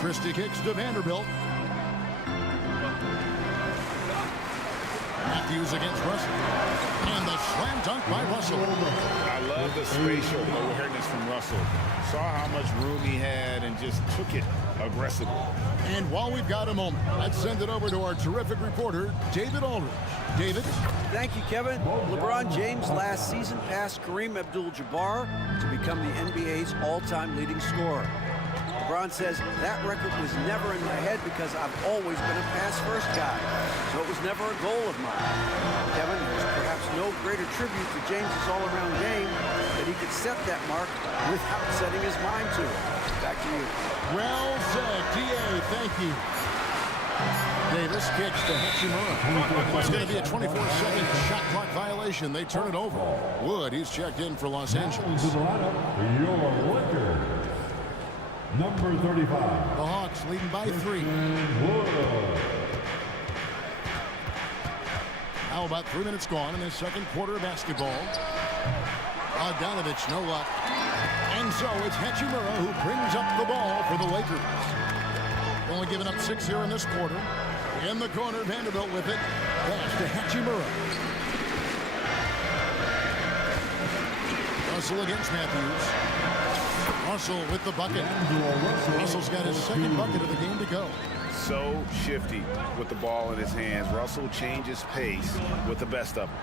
Christie kicks to Vanderbilt. Matthews against Russell. And the slam dunk by Russell. I love the spatial awareness from Russell. Saw how much room he had and just took it aggressively. And while we've got a moment, let's send it over to our terrific reporter, David Aldridge. David? Thank you, Kevin. LeBron James last season passed Kareem Abdul-Jabbar to become the NBA's all-time leading scorer. LeBron says that record was never in my head because I've always been a pass-first guy, so it was never a goal of mine. Kevin, there's perhaps no greater tribute to James's all-around game that he could set that mark without setting his mind to it. Back to you. Well said, D.A. Thank you. Davis kicks to Hachimura. It's going to be a 24-second shot clock violation. They turn it over. Wood, he's checked in for Los Angeles. To the lineup, your Lakers. Number 35. The Hawks leading by 3. Wood. Now about 3 minutes gone in the second quarter of basketball. Bogdanovich, no luck. And so it's Hachimura who brings up the ball for the Lakers. Only giving up 6 here in this quarter. In the corner, Vanderbilt with it. Pass to Hachimura. Russell against Matthews. Russell with the bucket. Russell's got his second bucket of the game to go. So shifty with the ball in his hands. Russell changes pace with the best of them.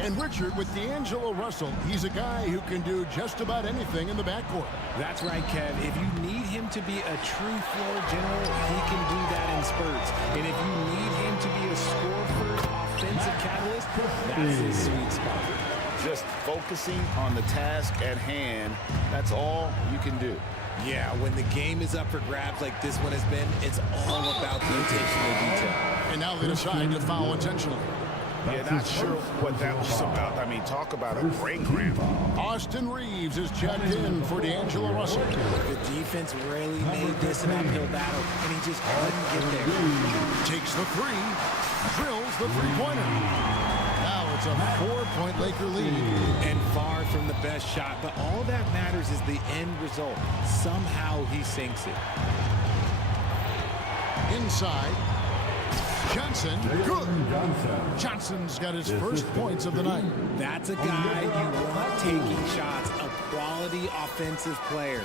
And Richard, with D'Angelo Russell, he's a guy who can do just about anything in the backcourt. That's right, Kev. If you need him to be a true floor general, he can do that in spurts. And if you need him to be a score-first offensive catalyst, that's his sweet spot. Just focusing on the task at hand, that's all you can do. Yeah, when the game is up for grabs like this one has been, it's all about the intentional detail. And now they decide to foul intentionally. Yeah, not sure what that was about. I mean, talk about a brain cramp. Austin Reeves is checked in for D'Angelo Russell. The defense really made this an uphill battle, and he just couldn't get there. Takes the three, drills the three-pointer. Now it's a 4-point Laker lead. And far from the best shot, but all that matters is the end result. Somehow he sinks it. Inside. Johnson, good. Johnson's got his first points of the night. That's a guy you want taking shots, a quality offensive player.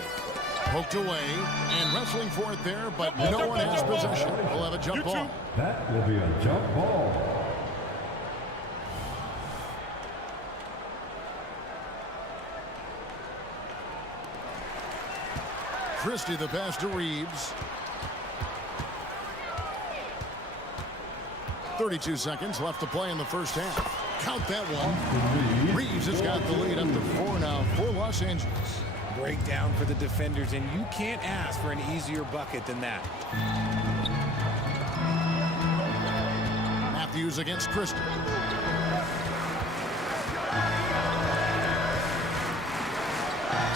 Poked away and wrestling for it there, but no one has possession. We'll have a jump ball. That will be a jump ball. Christie the pass to Reeves. 32 seconds left to play in the first half. Count that one. Reeves has got the lead up to 4 now for Los Angeles. Breakdown for the defenders, and you can't ask for an easier bucket than that. Matthews against Christie.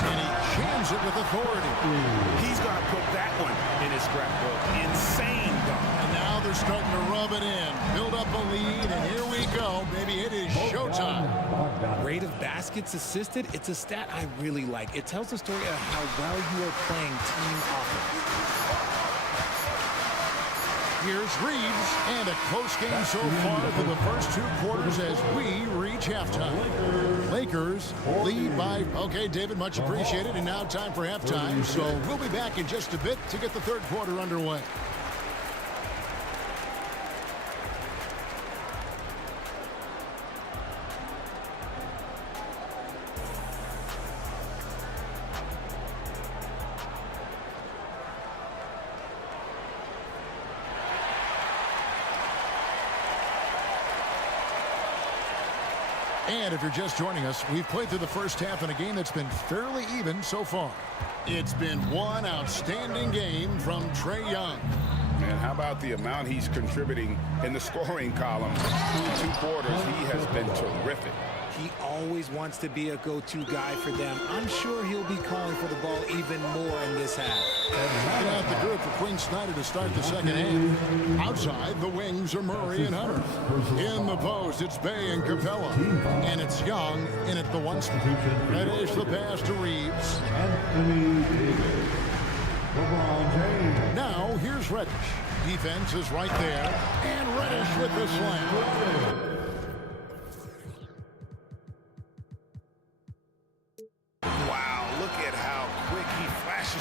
And he jams it with authority. He's going to put that one in his scrapbook. Insane dunk. And now they're starting to rub it in. Build up a lead, and here we go. Maybe it is showtime. Rate of baskets assisted, it's a stat I really like. It tells the story of how well you are playing team offense. Here's Reeves, and a close game so far for the first 2 quarters as we reach halftime. Lakers lead by, okay, David, much appreciated, and now time for halftime. So we'll be back in just a bit to get the third quarter underway. And if you're just joining us, we've played through the first half in a game that's been fairly even so far. It's been one outstanding game from Trae Young. And how about the amount he's contributing in the scoring column? Through 2 quarters, he has been terrific. He always wants to be a go-to guy for them. I'm sure he'll be calling for the ball even more in this half. And out the group for Quinn Snyder to start the second half. Outside, the wings are Murray and Hunter. In the post, it's Bay and Capella. And it's Young in at the 1 spot. Reddish the pass to Reeves. Now, here's Reddish. Defense is right there. And Reddish with the slam.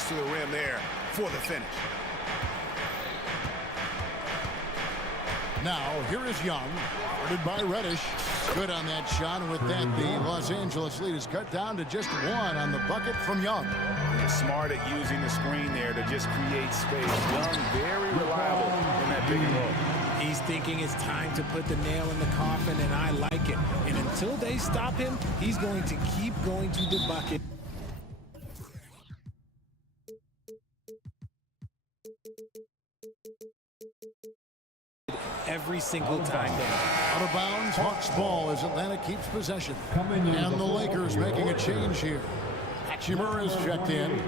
To the rim there for the finish. Now, here is Young, guarded by Reddish. Good on that shot, and with that, the Los Angeles lead is cut down to just 1 on the bucket from Young. He's smart at using the screen there to just create space. Young, very reliable in that pick and roll. He's thinking it's time to put the nail in the coffin, and I like it. And until they stop him, he's going to keep going to the bucket. Every single time down. Out of bounds, Hawks ball as Atlanta keeps possession. And the Lakers making a change here. Hachimura is checked in.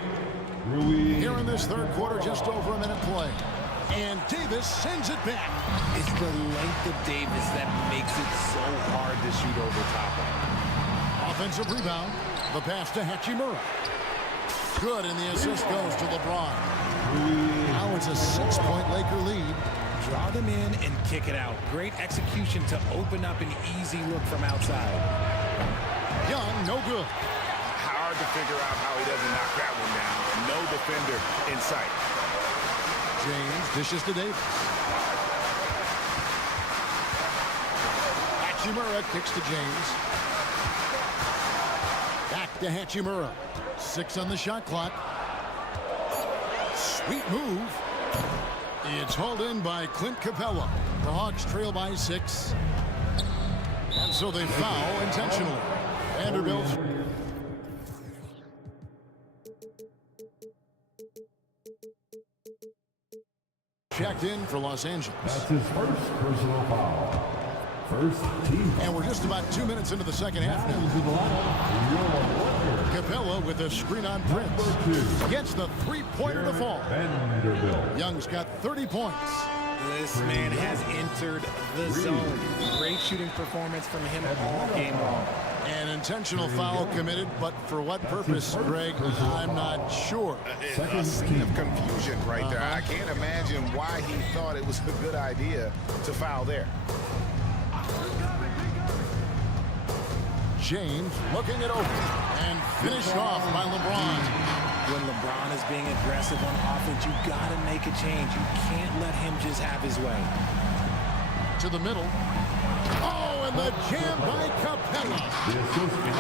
Here in this third quarter, just over a minute play. And Davis sends it back. It's the length of Davis that makes it so hard to shoot over top of him. Offensive rebound. The pass to Hachimura. Good, and the assist goes to LeBron. Now it's a 6-point Laker lead. Draw them in and kick it out. Great execution to open up an easy look from outside. Young, no good. Hard to figure out how he doesn't knock that one down. No defender in sight. James dishes to Davis. Hachimura kicks to James. Back to Hachimura. 6 on the shot clock. Sweet move. It's hauled in by Clint Capella. The Hawks trail by 6. And so they foul intentionally. Vanderbilt. Checked in for Los Angeles. That's his first personal foul. First team foul. And we're just about 2 minutes into the second half now. Capella with a screen on Prince. Gets the three-pointer to fall. Vanderbilt. Young's got 30 points. This man has entered the zone. Great shooting performance from him all game long. An intentional foul committed, but for what purpose, Greg, I'm not sure. A scene of confusion right there. I can't imagine why he thought it was a good idea to foul there. James looking it over and finished off by LeBron. When LeBron is being aggressive on offense, you got to make a change. You can't let him just have his way. To the middle. Oh, and the jam by Capella.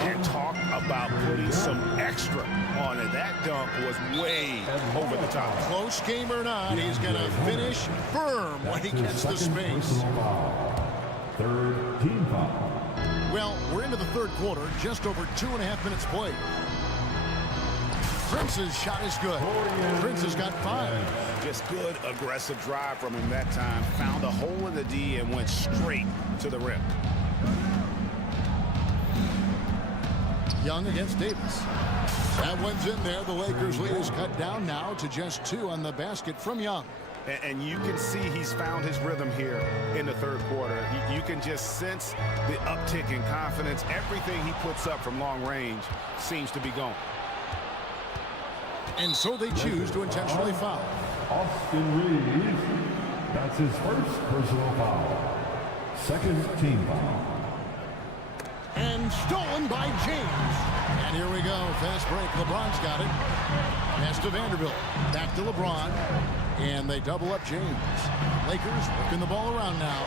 And talk about putting some extra on it. That dunk was way over the top. Close game or not, he's going to finish firm when he gets the space. Third team foul. Well, we're into the third quarter, just over 2.5 minutes played. Prince's shot is good. Prince has got 5. Just good, aggressive drive from him that time. Found a hole in the D and went straight to the rim. Young against Davis. That one's in there. The Lakers' lead is cut down now to just 2 on the basket from Young. And you can see he's found his rhythm here in the third quarter. You can just sense the uptick in confidence. Everything he puts up from long range seems to be going. And so they choose to intentionally foul. Austin Reeves. That's his first personal foul. Second team foul. And stolen by James. And here we go. Fast break. LeBron's got it. Pass to Vanderbilt. Back to LeBron. And they double up James. Lakers working the ball around now.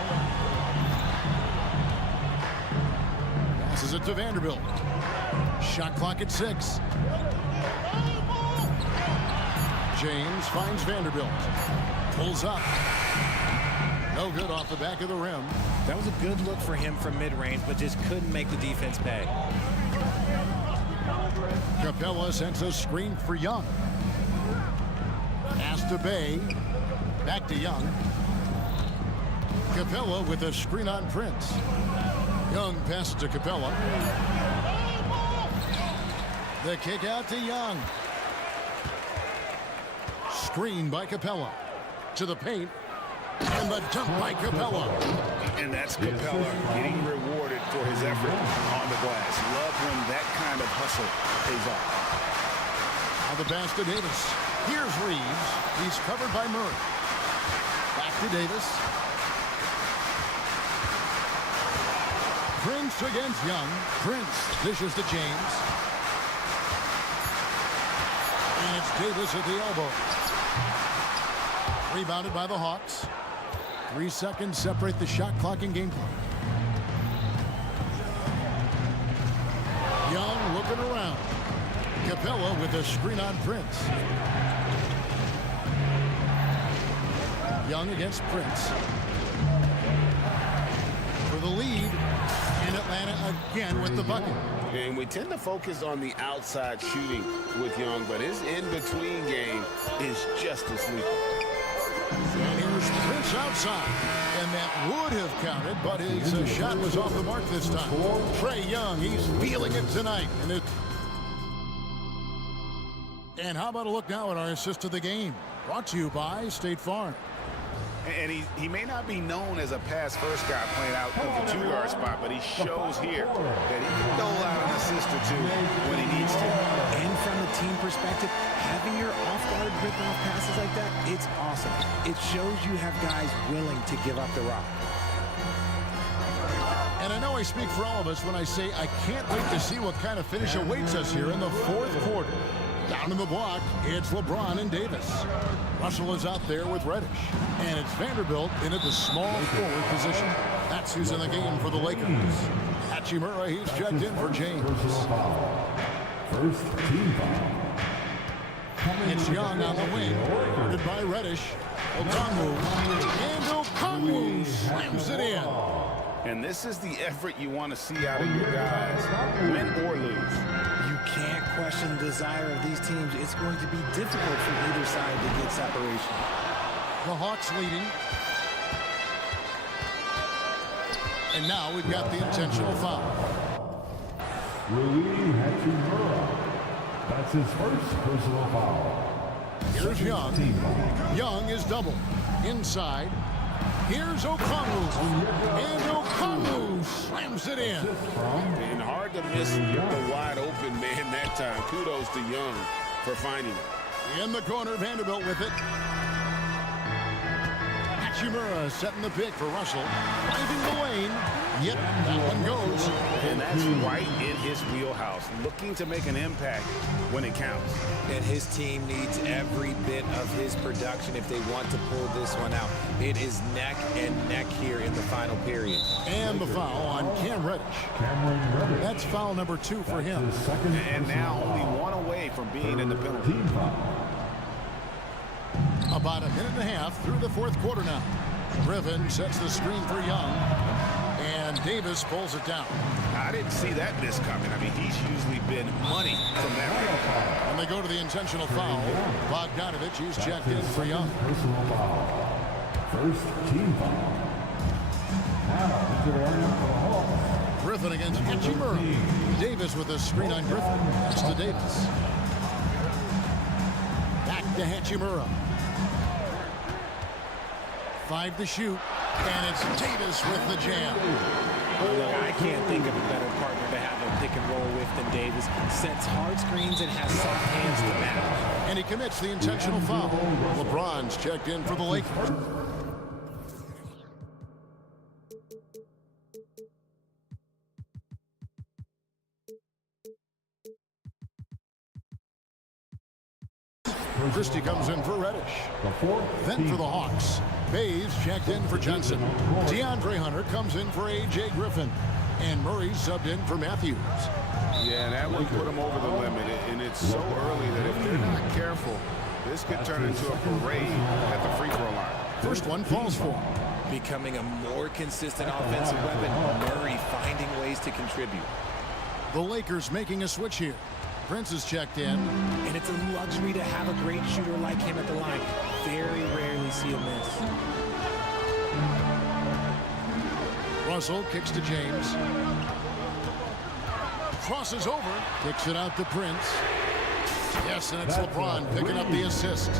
Passes it to Vanderbilt. Shot clock at 6. James finds Vanderbilt. Pulls up. No good off the back of the rim. That was a good look for him from mid-range, but just couldn't make the defense pay. Capella sends a screen for Young. Pass to Bay. Back to Young. Capella with a screen on Prince. Young passes to Capella. The kick out to Young. Screen by Capella. To the paint. And the dunk by Capella. And that's Capella getting rewarded for his effort on the glass. Love when that kind of hustle pays off. Now the pass to Davis. Here's Reeves. He's covered by Murray. Back to Davis. Prince against Young. Prince dishes to James. And it's Davis at the elbow. Rebounded by the Hawks. 3 seconds separate the shot clock and game clock. Young looking around. Capella with a screen on Prince. Young against Prince. For the lead. And Atlanta again with the bucket. And we tend to focus on the outside shooting with Young, but his in-between game is just as lethal. And here's Prince outside. And that would have counted, but his shot was off the mark this time. Trae Young, he's feeling it tonight. And how about a look now at our assist of the game? Brought to you by State Farm. And he may not be known as a pass-first guy playing out of the two-guard spot, but he shows here that he can dole out an assist or two when he needs to. And from a team perspective, having your off-guard rip off passes like that, it's awesome. It shows you have guys willing to give up the rock. And I know I speak for all of us when I say I can't wait to see what kind of finish awaits us here in the fourth quarter. Down in the block, it's LeBron and Davis. Russell is out there with Reddish. And it's Vanderbilt in at the small forward position. That's who's in the game for the Lakers. Hachimura, he's checked in for James. First team foul. It's Young on the wing, guarded by Reddish. Okongwu, and Okongwu slams it in. And this is the effort you want to see out of your guys, win or lose. You can't question the desire of these teams. It's going to be difficult for either side to get separation. The Hawks leading. And now we've got the intentional foul. Rui Hachimura. That's his first personal foul. Here's Young. Young is double. Inside. Here's Okongwu. And Okongwu slams it in. And hard to miss the wide open man that time. Kudos to Young for finding it. In the corner, Vanderbilt with it. Hachimura setting the pick for Russell. Finding the lane. Yep, that one goes. And that's right in his wheelhouse. Looking to make an impact when it counts. And his team needs every bit of his production if they want to pull this one out. It is neck and neck here in the final period. And the foul on Cam Reddish. That's foul number 2 for him. And now only one away from being in the penalty. About a minute and a half through the fourth quarter now. Griffin sets the screen for Young. And Davis pulls it down. I didn't see that miss coming. I mean, he's usually been money from that range. And they go to the intentional foul. Bogdanovich, he's checked in for Young. Personal foul. First team foul. Now, into the lineup for the Hawks. Griffin against Hachimura. Davis with a screen on Griffin. That's to Davis. Back to Hachimura. 5 to shoot. And it's Davis with the jam. Look, I can't think of a better partner to have a pick and roll with than Davis. Sets hard screens and has soft hands to match. And he commits the intentional foul. LeBron's checked in for the Lakers. Christie comes in for Reddish. Then for the Hawks. Bays checked in for Johnson. DeAndre Hunter comes in for A.J. Griffin. And Murray subbed in for Matthews. Yeah, that one put him over the limit. And it's so early that if they're not careful, this could turn into a parade at the free throw line. First one falls for him. Becoming a more consistent offensive weapon. Murray finding ways to contribute. The Lakers making a switch here. Prince is checked in. And it's a luxury to have a great shooter like him at the line. Very rarely see a miss. Russell kicks to James. Crosses over. Kicks it out to Prince. Yes, and it's LeBron picking up the assist.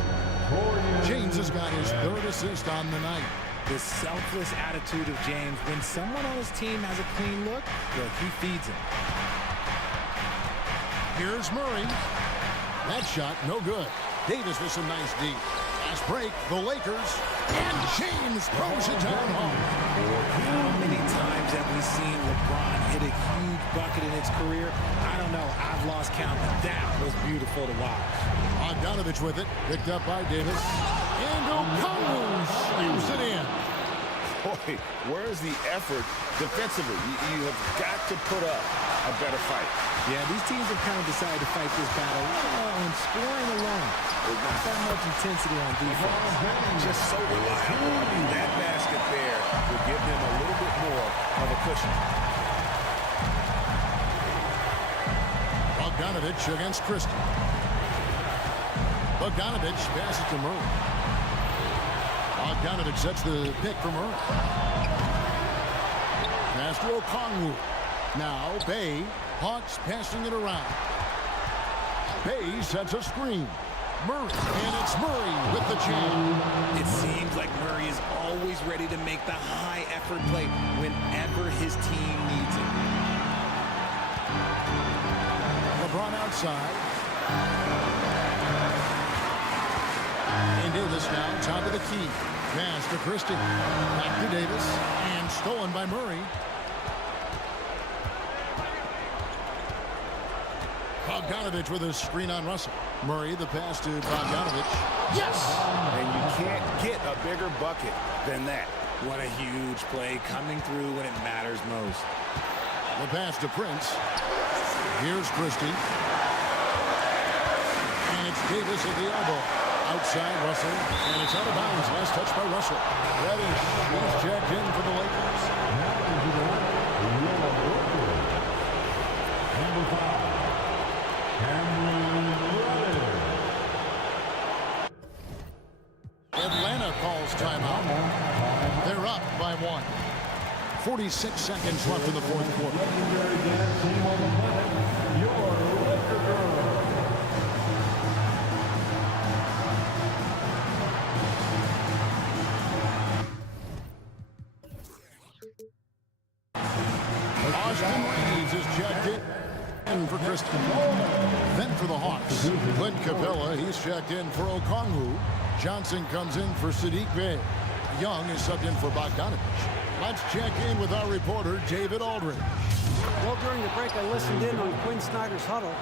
James has got his 3rd assist on the night. The selfless attitude of James. When someone on his team has a clean look, he feeds him. Here's Murray. That shot, no good. Davis with some nice D. Fast break, the Lakers. And James throws it down home. How many times have we seen LeBron hit a huge bucket in his career? I don't know. I've lost count, but that was beautiful to watch. Bogdanovich with it. Picked up by Davis. And Okongwu slams it in. Boy, where's the effort defensively? You have got to put up a better fight. Yeah, these teams have kind of decided to fight this battle on scoring alone. There's not that much intensity on defense. Just so reliable. I mean, that basket there will give them a little bit more of a cushion. Bogdanovich against Christie. Bogdanovich passes to Murray. Bogdanovich sets the pick for Murray. Pass to Okongwu. Now Bay. Hawks passing it around. Bay sets a screen. Murray, and it's Murray with the jam. It seems like Murray is always ready to make the high-effort play whenever his team needs it. LeBron outside. And Davis now, top of the key. Pass to Christie. Back to Davis. And stolen by Murray. Bogdanovich with a screen on Russell. Murray, the pass to Bogdanovich. Yes! And you can't get a bigger bucket than that. What a huge play coming through when it matters most. The pass to Prince. Here's Christie. And it's Davis at the elbow. Outside Russell. And it's out of bounds. Last touch by Russell. Reddish. He's checked in for the Lakers. Number 5. Atlanta calls timeout. They're up by 1. 46 seconds left in the fourth quarter. Austin Reeves is checked in for Christie. Then for the Hawks, Clint Capella, he's checked in for Okongwu. Johnson comes in for Sadiq Bey. Young is subbed in for Bogdanovich. Let's check in with our reporter, David Aldridge. Well, during the break, I listened in on Quinn Snyder's huddle.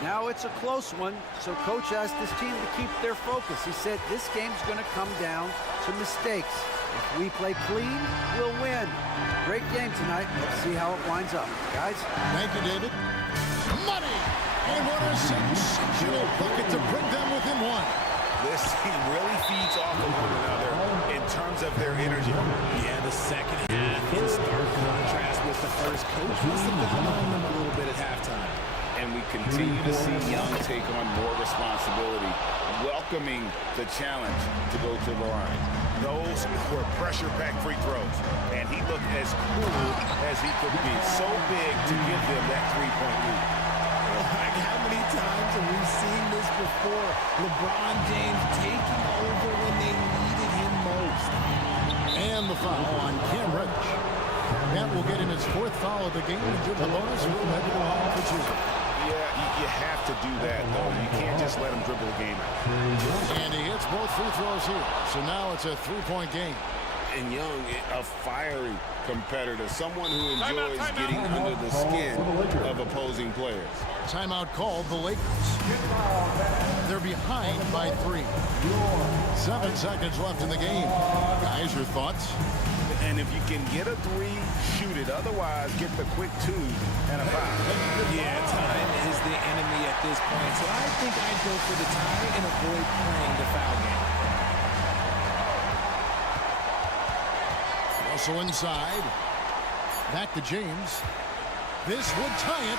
Now it's a close one, so Coach asked his team to keep their focus. He said this game's going to come down to mistakes. If we play clean, we'll win. Great game tonight. Let's see how it winds up. Guys? Thank you, David. Money! And what a sensational bucket to bring them within 1. This team really feeds off of one another in terms of their energy. Yeah, the second half in stark contrast with the first. Coach must have gone on them a little bit at halftime. And we continue to see Young take on more responsibility, welcoming the challenge to go to the line. Those were pressure-packed free throws, and he looked as cool as he could be. So big to give them that three-point lead. Like, how many times have we seen this before? LeBron James taking over when they needed him most. And the foul on Cam Reddish. That will get him his 4th foul of the game into the bonus room head to the line for 2. Yeah, you have to do that, though. You can't just let him dribble the game out. And he hits both free throws here. So now it's a 3-point game. And Young, a fiery competitor, someone who enjoys getting under the skin of opposing players. Timeout called the Lakers. They're behind by 3. 7 seconds left in the game. Guys, your thoughts? And if you can get a 3, shoot it. Otherwise, get the quick 2 and a foul. Yeah, time is the enemy at this point. So I think I'd go for the tie and avoid playing the foul game. Russell inside. Back to James. This would tie it.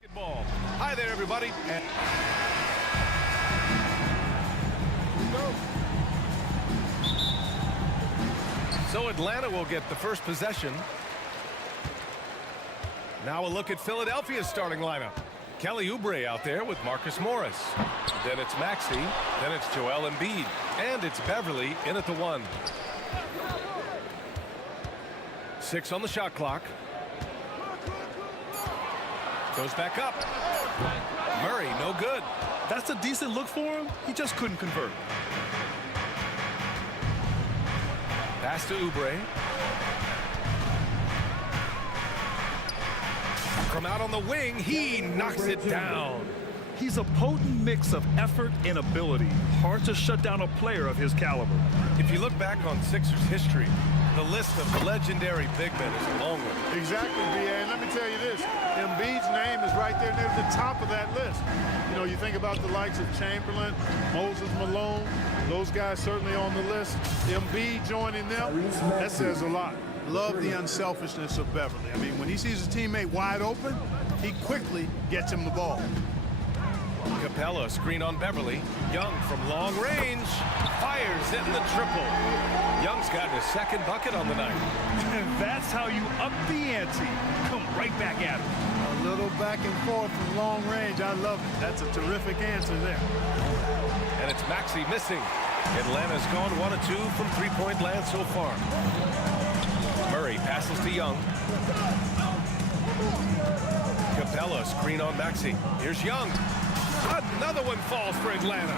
Basketball. Hi there, everybody. So Atlanta will get the first possession. Now a look at Philadelphia's starting lineup. Kelly Oubre out there with Marcus Morris. Then it's Maxey. Then it's Joel Embiid. And it's Beverly in at the 1. 6 on the shot clock. Goes back up. Murray, no good. That's a decent look for him. He just couldn't convert. Pass to Oubre. From out on the wing, he knocks it down. He's a potent mix of effort and ability. Hard to shut down a player of his caliber. If you look back on Sixers history, the list of legendary big men is a long one. Exactly, B.A. And let me tell you this, Embiid's name is right there near the top of that list. You know, you think about the likes of Chamberlain, Moses Malone, those guys certainly on the list. Embiid joining them, that says a lot. Love the unselfishness of Beverly. I mean, when he sees his teammate wide open, he quickly gets him the ball. Capella, screen on Beverly. Young from long range, fires in the triple. Young's got his second bucket on the night. And that's how you up the ante. Come right back at him. A little back and forth from long range. I love it. That's a terrific answer there. And it's Maxey missing. Atlanta's gone 1 of 2 from three-point land so far. Murray passes to Young. Capella, screen on Maxey. Here's Young. Another one falls for Atlanta.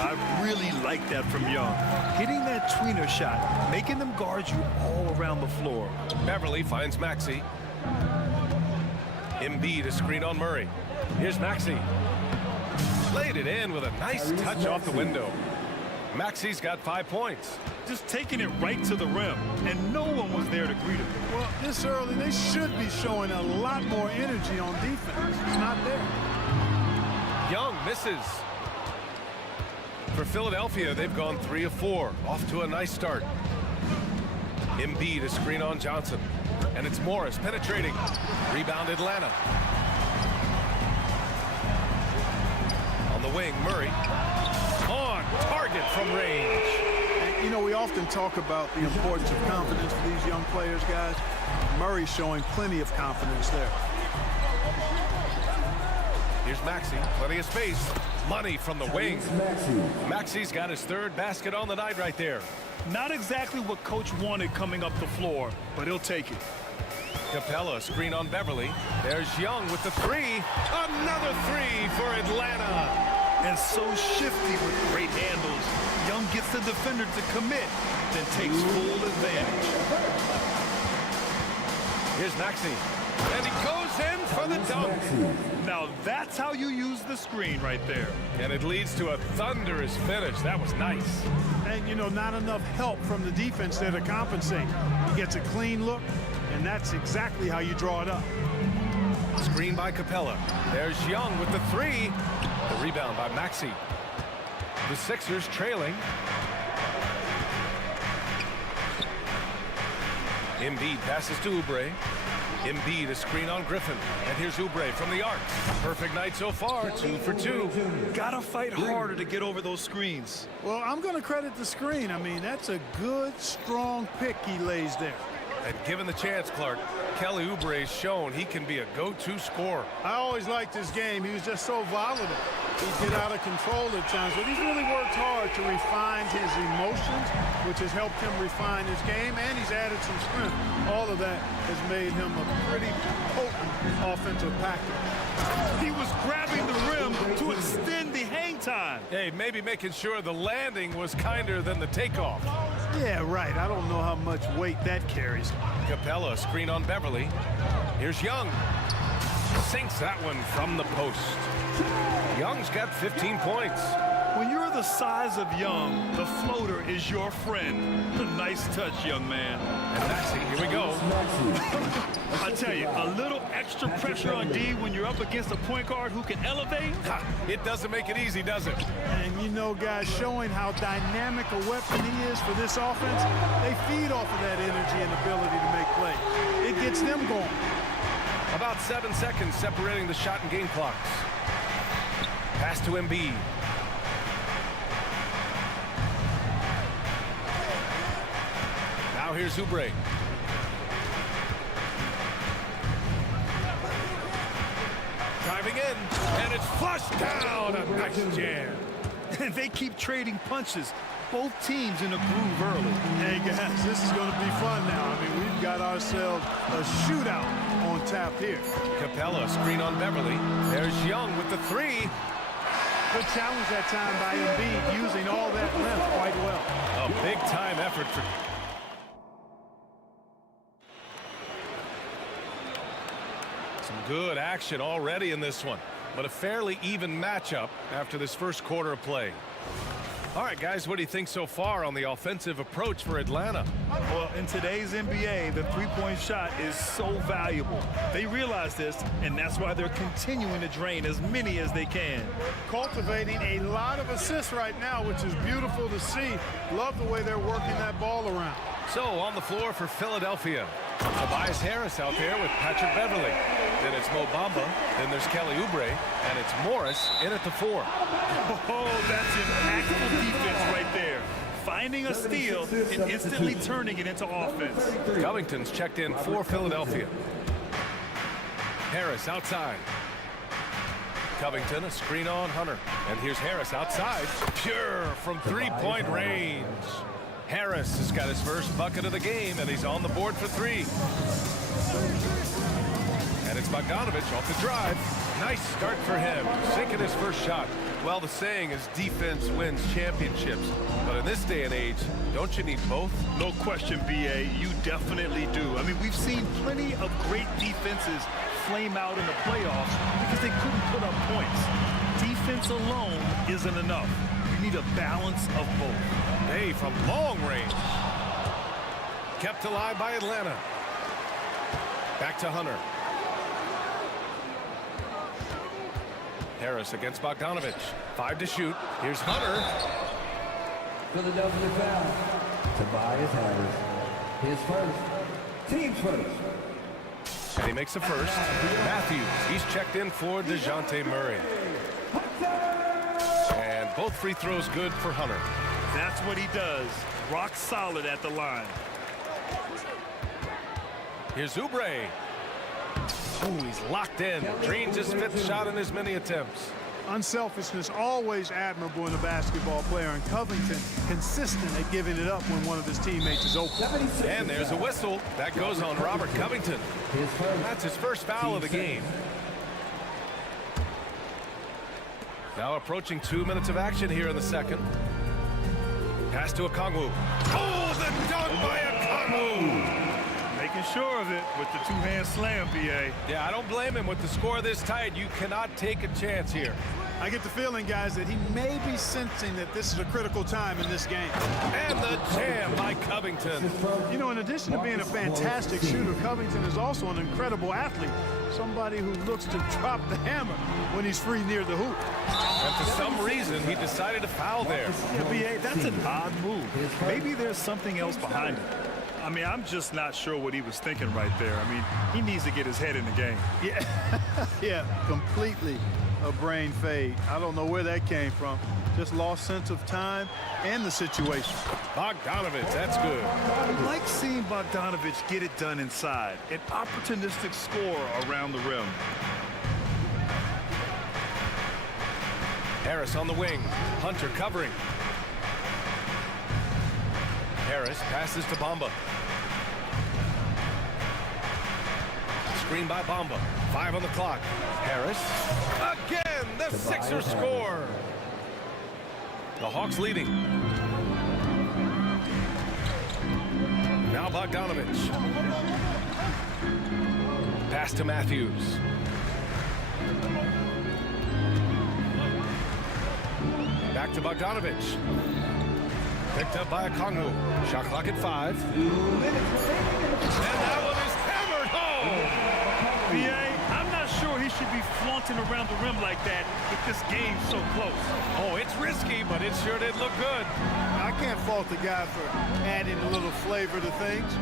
I really like that from Young. Hitting that tweener shot, making them guard you all around the floor. Beverly finds Maxey. Embiid, a screen on Murray. Here's Maxey. Laid it in with a nice touch off the window. Maxey's got 5 points. Just taking it right to the rim, and no one was there to greet him. Well, this early, they should be showing a lot more energy on defense. It's not there. Young misses. For Philadelphia, they've gone 3 of 4. Off to a nice start. Embiid, a screen on Johnson. And it's Morris penetrating. Rebound Atlanta. On the wing, Murray. On target from range. And, you know, we often talk about the importance of confidence for these young players, guys. Murray's showing plenty of confidence there. Here's Maxey, plenty of space. Money from the wing. Maxey's got his 3rd basket on the night right there. Not exactly what coach wanted coming up the floor, but he'll take it. Capella, screen on Beverly. There's Young with the 3. Another 3 for Atlanta. And so shifty with great handles. Young gets the defender to commit, then takes full advantage. Here's Maxey. And he goes in for the dunk. Now that's how you use the screen right there. And it leads to a thunderous finish. That was nice. And, you know, not enough help from the defense there to compensate. He gets a clean look, and that's exactly how you draw it up. Screen by Capella. There's Young with the 3. The rebound by Maxey. The Sixers trailing. Embiid passes to Oubre. Embiid, a screen on Griffin. And here's Oubre from the arc. Perfect night so far, 2 for 2. Gotta fight harder to get over those screens. Well, I'm going to credit the screen. I mean, that's a good, strong pick he lays there. And given the chance, Clark, Kelly Oubre's shown he can be a go-to scorer. I always liked his game. He was just so volatile. He'd get out of control at times, but he's really worked hard to refine his emotions, which has helped him refine his game, and he's added some strength. All of that has made him a pretty potent offensive package. He was grabbing the rim to extend the hang time. Hey, maybe making sure the landing was kinder than the takeoff. Yeah, right. I don't know how much weight that carries. Capella, screen on Beverly. Here's Young. Sinks that one from the post. Young's got 15 points. When you're the size of Young, the floater is your friend. Nice touch, young man. And Maxey, here we go. I tell you, a little extra pressure on D when you're up against a point guard who can elevate. It doesn't make it easy, does it? And you know, guys, showing how dynamic a weapon he is for this offense, they feed off of that energy and ability to make plays. It gets them going. About 7 seconds separating the shot and game clocks. Pass to Embiid. Now here's Oubre. Driving in, and it's flushed down. A nice jam. And they keep trading punches. Both teams in a groove early. Hey, guys, this is going to be fun now. I mean, we've got ourselves a shootout on tap here. Capella, screen on Beverly. There's Young with the three. Good challenge that time by Embiid, using all that length quite well. A big-time effort for... Some good action already in this one, but a fairly even matchup after this first quarter of play. All right, guys, what do you think so far on the offensive approach for Atlanta? Well, in today's NBA, the three-point shot is so valuable. They realize this, and that's why they're continuing to drain as many as they can. Cultivating a lot of assists right now, which is beautiful to see. Love the way they're working that ball around. So, on the floor for Philadelphia, Tobias Harris out there with Patrick Beverly. Then it's Mo Bamba. Then there's Kelly Oubre. And it's Morris in at the 4. Oh, that's impactful defense right there. Finding a steal and instantly turning it into offense. Covington's checked in for Philadelphia. Harris outside. Covington, a screen on Hunter. And here's Harris outside. Pure from three-point range. Harris has got his first bucket of the game, and he's on the board for 3. And it's Bogdanovich off the drive. Nice start for him, sinking his first shot. Well, the saying is defense wins championships. But in this day and age, don't you need both? No question, B.A., you definitely do. I mean, we've seen plenty of great defenses flame out in the playoffs because they couldn't put up points. Defense alone isn't enough. You need a balance of both. Hey, from long range. Kept alive by Atlanta. Back to Hunter. Harris against Bogdanovich. 5 to shoot. Here's Hunter. Philadelphia foul. Tobias Harris. His first. Team's first. And he makes the first. Matthews, he's checked in for DeJounte Murray. And both free throws good for Hunter. That's what he does. Rock solid at the line. Here's Oubre. Ooh, he's locked in. Drains his 5th shot in as many attempts. Unselfishness always admirable in a basketball player, and Covington consistent at giving it up when one of his teammates is open. And there's a whistle. That goes on Robert Covington. That's his first foul of the game. Now approaching 2 minutes of action here in the second. Pass to Okongwu. Oh, the dunk by Okongwu! Making sure of it with the two-hand slam, B.A. Yeah, I don't blame him with the score this tight. You cannot take a chance here. I get the feeling, guys, that he may be sensing that this is a critical time in this game. And the jam by Covington. You know, in addition to being a fantastic shooter, Covington is also an incredible athlete. Somebody who looks to drop the hammer when he's free near the hoop. And for some reason, he decided to foul there. Yeah, B.A., that's an odd move. Maybe there's something else behind it. I mean, I'm just not sure what he was thinking right there. I mean, he needs to get his head in the game. Yeah, yeah, completely a brain fade. I don't know where that came from. Just lost sense of time and the situation. Bogdanovich, that's good. I like seeing Bogdanovich get it done inside. An opportunistic score around the rim. Harris on the wing. Hunter covering. Harris passes to Bamba. Screen by Bamba. 5 on the clock. Harris. Again, the Sixers score. The Hawks leading. Now Bogdanovich. Pass to Matthews. Back to Bogdanovich. Picked up by Okongwu. Shot clock at 5. And that one is hammered home. B.A., I'm not sure he should be flaunting around the rim like that with this game so close. Oh, it's risky, but it sure did look good. I can't fault the guy for adding a little flavor to things.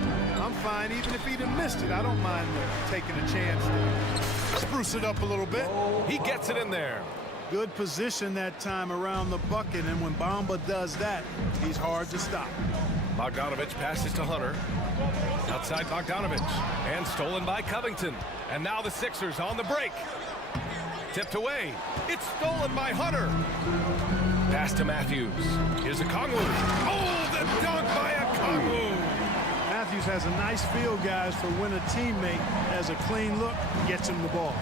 I'm fine even if he'd have missed it. I don't mind taking a chance to spruce it up a little bit. He gets it in there. Good position that time around the bucket, and when Bamba does that, he's hard to stop. Bogdanovich passes to Hunter. Outside Bogdanovich, and stolen by Covington. And now the Sixers on the break. Tipped away. It's stolen by Hunter. Pass to Matthews. Here's a Kongwu. Oh, the dunk by a Kongwu. Matthews has a nice feel, guys, for when a teammate has a clean look, gets him the ball.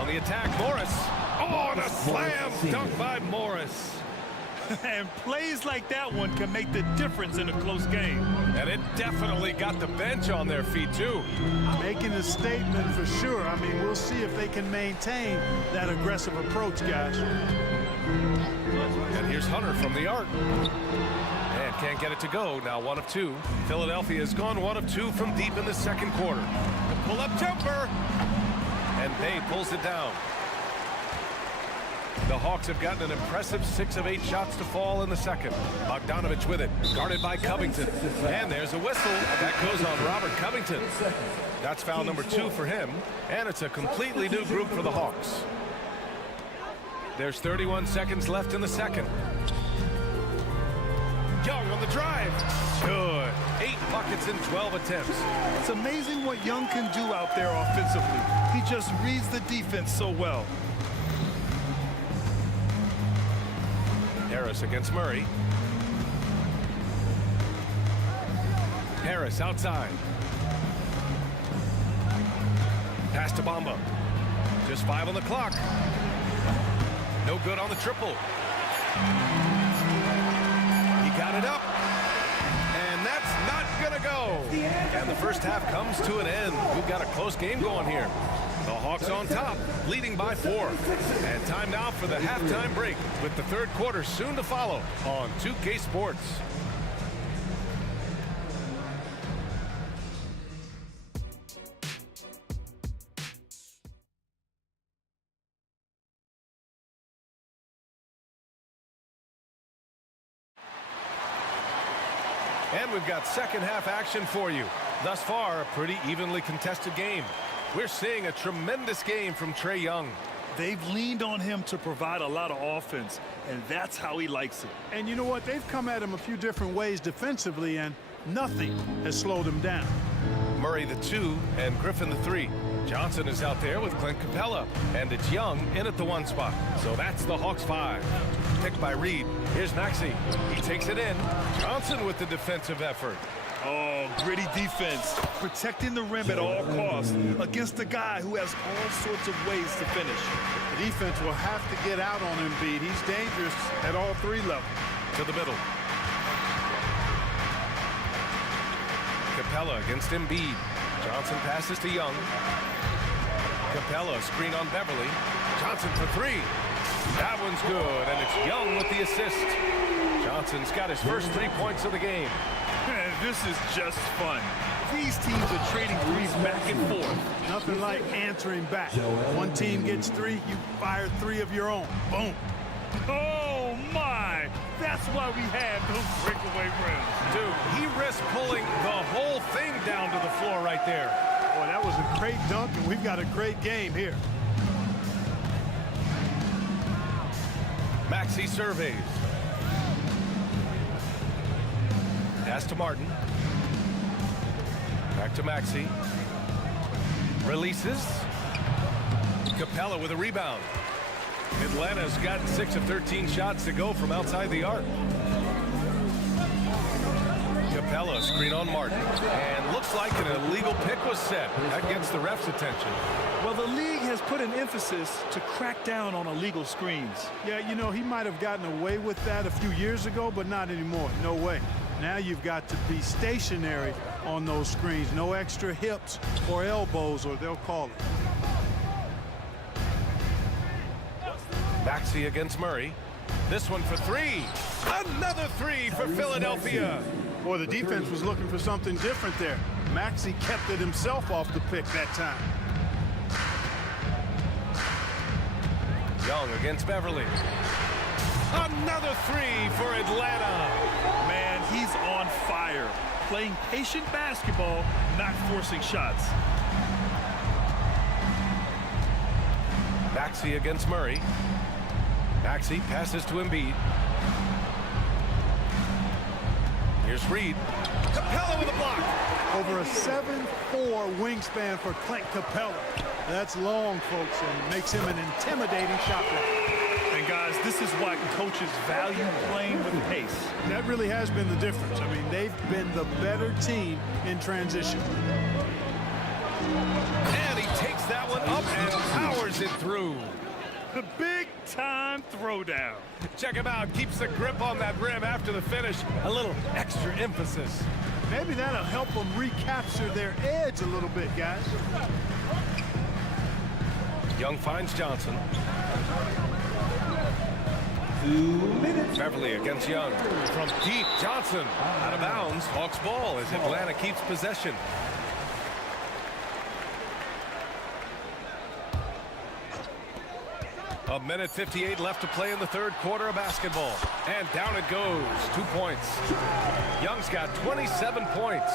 On the attack, Morris. Oh, and a slam dunk by Morris. And plays like that one can make the difference in a close game. And it definitely got the bench on their feet, too. Making a statement for sure. I mean, we'll see if they can maintain that aggressive approach, guys. And here's Hunter from the arc. And can't get it to go. Now 1 of 2. Philadelphia has gone 1 of 2 from deep in the second quarter. The pull-up jumper. And Bay pulls it down. The Hawks have gotten an impressive 6 of 8 shots to fall in the second. Bogdanovich with it, guarded by Covington. And there's a whistle. That goes on Robert Covington. That's foul number 2 for him. And it's a completely new group for the Hawks. There's 31 seconds left in the second. Young on the drive. Good. 8 buckets in 12 attempts. It's amazing what Young can do out there offensively. He just reads the defense so well. Harris against Murray. Harris outside. Pass to Bamba. Just 5 on the clock. No good on the triple. He got it up. And that's not gonna go. And the first half comes to an end. We've got a close game going here. The Hawks on top, leading by 4. And time now for the halftime break, with the third quarter soon to follow on 2K Sports. And we've got second half action for you. Thus far, a pretty evenly contested game. We're seeing a tremendous game from Trae Young. They've leaned on him to provide a lot of offense, and that's how he likes it. And you know what? They've come at him a few different ways defensively, and nothing has slowed him down. Murray the 2 and Griffin the 3. Johnson is out there with Clint Capella, and it's Young in at the 1 spot. So that's the Hawks 5. Picked by Reed. Here's Maxey. He takes it in. Johnson with the defensive effort. Oh, gritty defense, protecting the rim at all costs against a guy who has all sorts of ways to finish. The defense will have to get out on Embiid. He's dangerous at all 3 levels. To the middle. Capella against Embiid. Johnson passes to Young. Capella screen on Beverly. Johnson for 3. That one's good, and it's Young with the assist. Johnson's got his first 3 points of the game. Man, this is just fun. These teams are trading threes back and forth. Nothing like answering back. One team gets 3, you fire 3 of your own. Boom. Oh, my. That's why we have those breakaway rims. Dude, he risked pulling the whole thing down to the floor right there. Boy, that was a great dunk, and we've got a great game here. Maxey surveys. Pass to Martin. Back to Maxey. Releases. Capella with a rebound. Atlanta's got 6 of 13 shots to go from outside the arc. Capella screen on Martin. And looks like an illegal pick was set. That gets the ref's attention. Well, the league has put an emphasis to crack down on illegal screens. Yeah, you know, he might have gotten away with that a few years ago, but not anymore. No way. Now you've got to be stationary on those screens. No extra hips or elbows, or they'll call it. Maxey against Murray. This one for 3. Another 3 for Philadelphia. Boy, the defense was looking for something different there. Maxey kept it himself off the pick that time. Young against Beverly. Another three for Atlanta. Man, he's on fire. Playing patient basketball, not forcing shots. Maxey against Murray. Maxey passes to Embiid. Here's Reed. Capella with a block. Over a 7'4" wingspan for Clint Capella. That's long, folks, and makes him an intimidating shot blocker. And guys, this is why coaches value playing with pace. That really has been the difference. I mean, they've been the better team in transition. And he takes that one up and powers it through. The big-time throwdown. Check him out. Keeps the grip on that rim after the finish. A little extra emphasis. Maybe that'll help them recapture their edge a little bit, guys. Young finds Johnson. 2 minutes. Beverly against Young. From deep, Johnson out of bounds. Hawks ball as Atlanta keeps possession. A minute 58 left to play in the third quarter of basketball. And down it goes. 2 points. Young's got 27 points.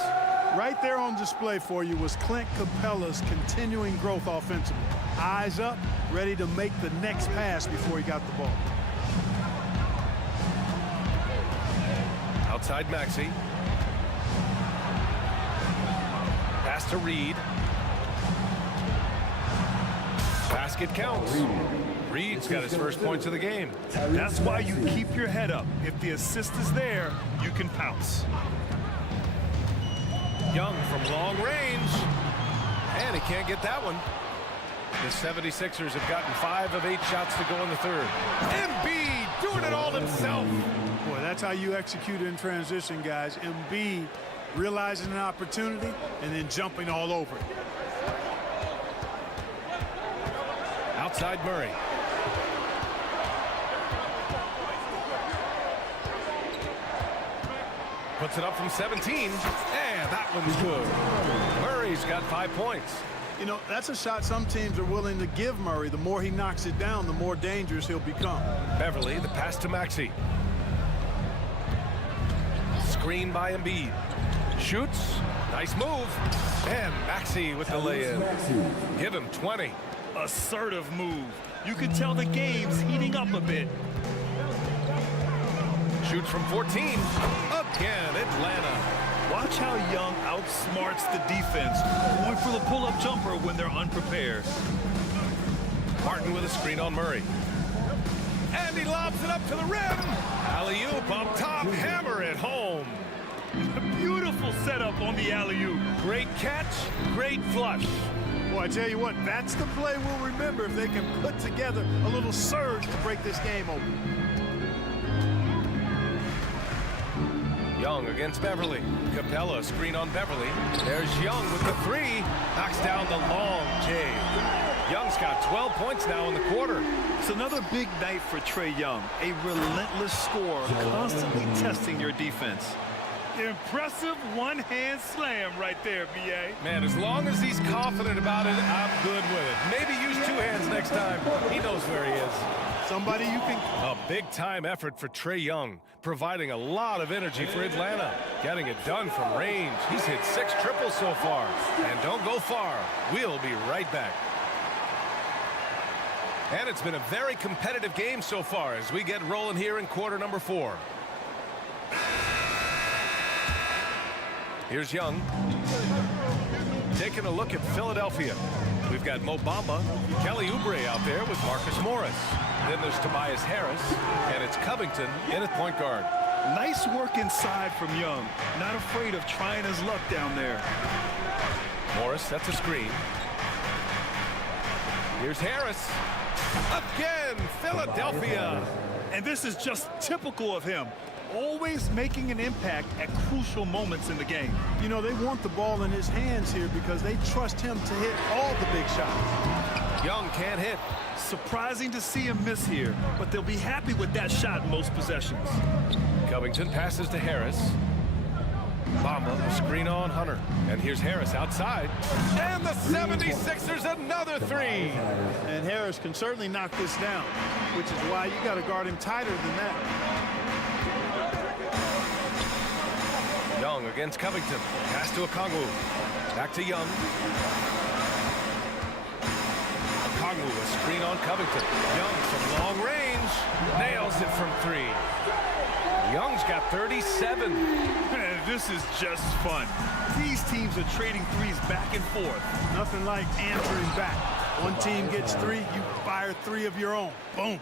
Right there on display for you was Clint Capella's continuing growth offensively. Eyes up, ready to make the next pass before he got the ball. Outside Maxey. Pass to Reed. Basket counts. Reed's got his first points of the game. That's why you keep your head up. If the assist is there, you can pounce. Young from long range. And he can't get that one. The 76ers have gotten 5 of 8 shots to go in the third. Embiid doing it all himself. Boy, that's how you execute in transition, guys. Embiid realizing an opportunity and then jumping all over it. Outside Murray. Puts it up from 17. And that one's good. Murray's got 5 points. You know, that's a shot some teams are willing to give Murray. The more he knocks it down, the more dangerous he'll become. Beverly, the pass to Maxey. Screen by Embiid. Shoots. Nice move. And Maxey with the lay-in. Give him 20. Assertive move. You can tell the game's heating up a bit. Shoots from 14. Again, Atlanta. Watch how Young outsmarts the defense, going for the pull-up jumper when they're unprepared. Martin with a screen on Murray. And he lobs it up to the rim. Alley-oop up top, hammer it home. Beautiful setup on the alley-oop. Great catch, great flush. Boy, I tell you what, that's the play we'll remember if they can put together a little surge to break this game open. Young against Beverly. Capella screen on Beverly. There's Young with the three. Knocks down the long J. Young's got 12 points now in the quarter. It's another big night for Trae Young. A relentless scorer, constantly testing your defense. Impressive one-hand slam right there, B.A. Man, as long as he's confident about it, I'm good with it. Maybe use 2 hands next time. He knows where he is. Somebody you can... A big-time effort for Trae Young, providing a lot of energy for Atlanta. Getting it done from range. He's hit 6 triples so far. And don't go far. We'll be right back. And it's been a very competitive game so far as we get rolling here in quarter number 4. Here's Young. Taking a look at Philadelphia. We've got Mo Bamba, Kelly Oubre out there with Marcus Morris. Then there's Tobias Harris, and it's Covington in at point guard. Nice work inside from Young. Not afraid of trying his luck down there. Morris sets a screen. Here's Harris. Again, Philadelphia. And this is just typical of him. Always making an impact at crucial moments in the game. You know, they want the ball in his hands here because they trust him to hit all the big shots. Young can't hit. Surprising to see him miss here, but they'll be happy with that shot in most possessions. Covington passes to Harris. Bamba, a screen on Hunter. And here's Harris outside. And the 76ers another three. And Harris can certainly knock this down, which is why you got to guard him tighter than that. Young against Covington. Pass to Okongwu. Back to Young. Okongwu, a screen on Covington. Young from long range. Nails it from three. Young's got 37. This is just fun. These teams are trading threes back and forth. Nothing like answering back. One team gets three, you fire three of your own. Boom.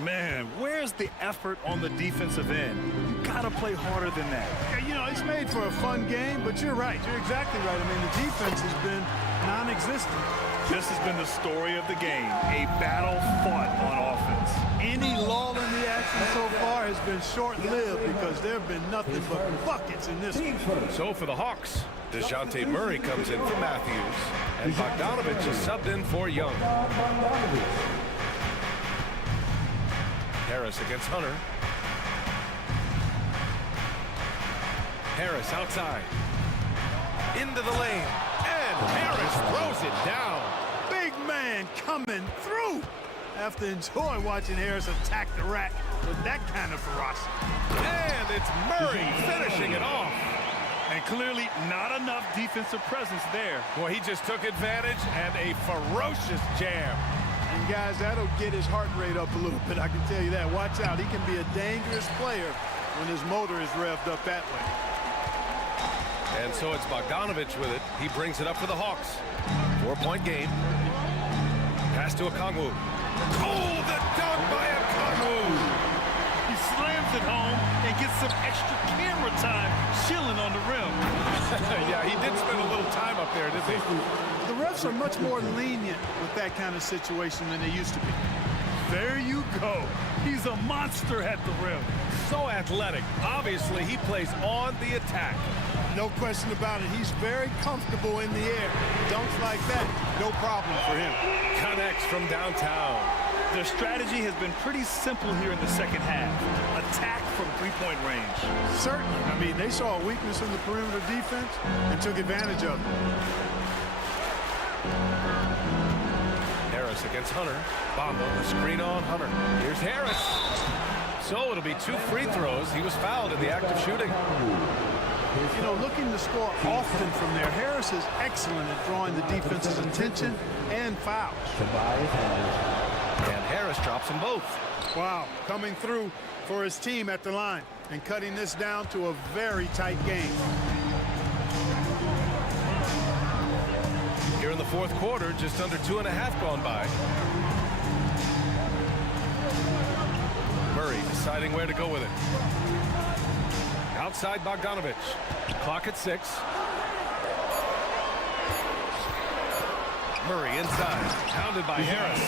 Man, where's the effort on the defensive end? You gotta play harder than that. Yeah, you know, it's made for a fun game, but you're right. You're exactly right. I mean, the defense has been non-existent. This has been the story of the game, a battle fought on offense. Any lull in the action so far has been short-lived because there have been nothing but buckets in this one. So for the Hawks, DeJounte Murray comes in for Matthews, and Bogdanovich is subbed in for Young. Harris against Hunter. Harris outside. Into the lane. And Harris throws it down. Big man coming through. I have to enjoy watching Harris attack the rack with that kind of ferocity. And it's Murray finishing it off. And clearly not enough defensive presence there. Well, he just took advantage and a ferocious jam. And guys, that'll get his heart rate up a little bit, I can tell you that. Watch out, he can be a dangerous player when his motor is revved up that way. And so it's Bogdanovich with it. He brings it up for the Hawks. 4-point game. Pass to Okongwu. Oh, the dunk by Okongwu! He slams it home and gets some extra camera time chilling on the rim. Yeah, he did spend a little time up there, didn't he? The refs are much more lenient with that kind of situation than they used to be. There you go. He's a monster at the rim. So athletic. Obviously, he plays on the attack. No question about it. He's very comfortable in the air. Dunks like that, no problem for him. Connects from downtown. Their strategy has been pretty simple here in the second half. Attack from three-point range. Certainly. I mean, they saw a weakness in the perimeter defense and took advantage of it. Harris against Hunter. Bamba, the screen on Hunter. Here's Harris. So it'll be 2 free throws. He was fouled in the act of shooting. You know, looking to score often from there. Harris is excellent at drawing the defense's attention and fouls. And Harris drops them both. Wow, coming through for his team at the line and cutting this down to a very tight game. Here in the fourth quarter, just under 2.5 gone by. Murray deciding where to go with it. Outside Bogdanovich. Clock at 6. Murray inside. Pounded by Harris.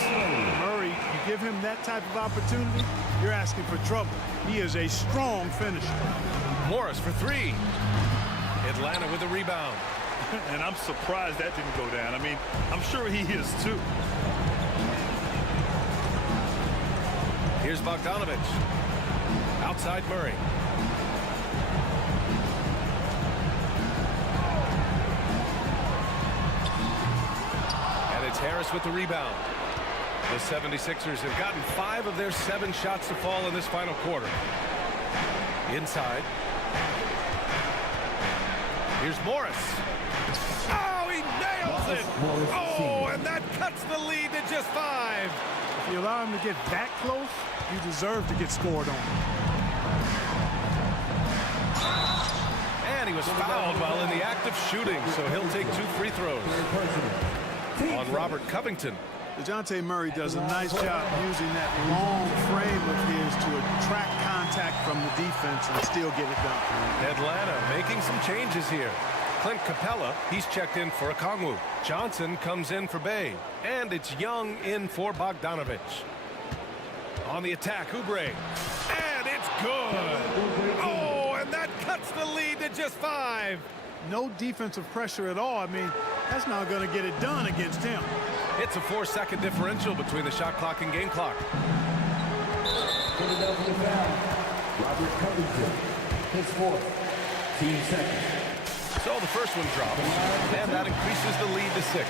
Murray, you give him that type of opportunity, you're asking for trouble. He is a strong finisher. Morris for 3. Atlanta with the rebound. And I'm surprised that didn't go down. I mean, I'm sure he is too. Here's Bogdanovich. Outside Murray. And it's Harris with the rebound. The 76ers have gotten 5 of their 7 shots to fall in this final quarter. Inside. Here's Morris. Oh, he nails it! Oh, and that cuts the lead to just 5. If you allow him to get that close, you deserve to get scored on. And he was fouled while in the act of shooting, so he'll take 2 free throws on Robert Covington. DeJounte Murray does a nice job using that long frame of his to attract contact from the defense and still get it done. Atlanta making some changes here. Clint Capella, he's checked in for Okongwu. Johnson comes in for Bay. And it's Young in for Bogdanovich. On the attack, Oubre. And it's good. Oh, and that cuts the lead to just 5. No defensive pressure at all. I mean, that's not going to get it done against him. It's a 4-second differential between the shot clock and game clock. Robert Covington, his 4th. 15 seconds. So the first one drops, and that increases the lead to 6.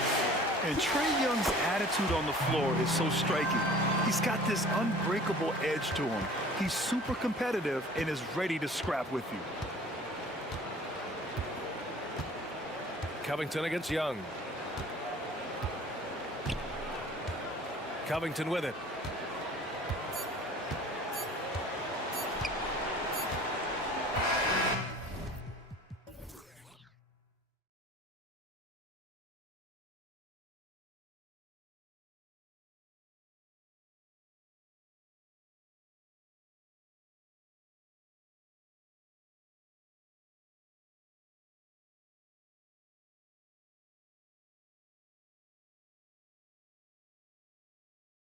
And Trae Young's attitude on the floor is so striking. He's got this unbreakable edge to him. He's super competitive and is ready to scrap with you. Covington against Young. Covington with it.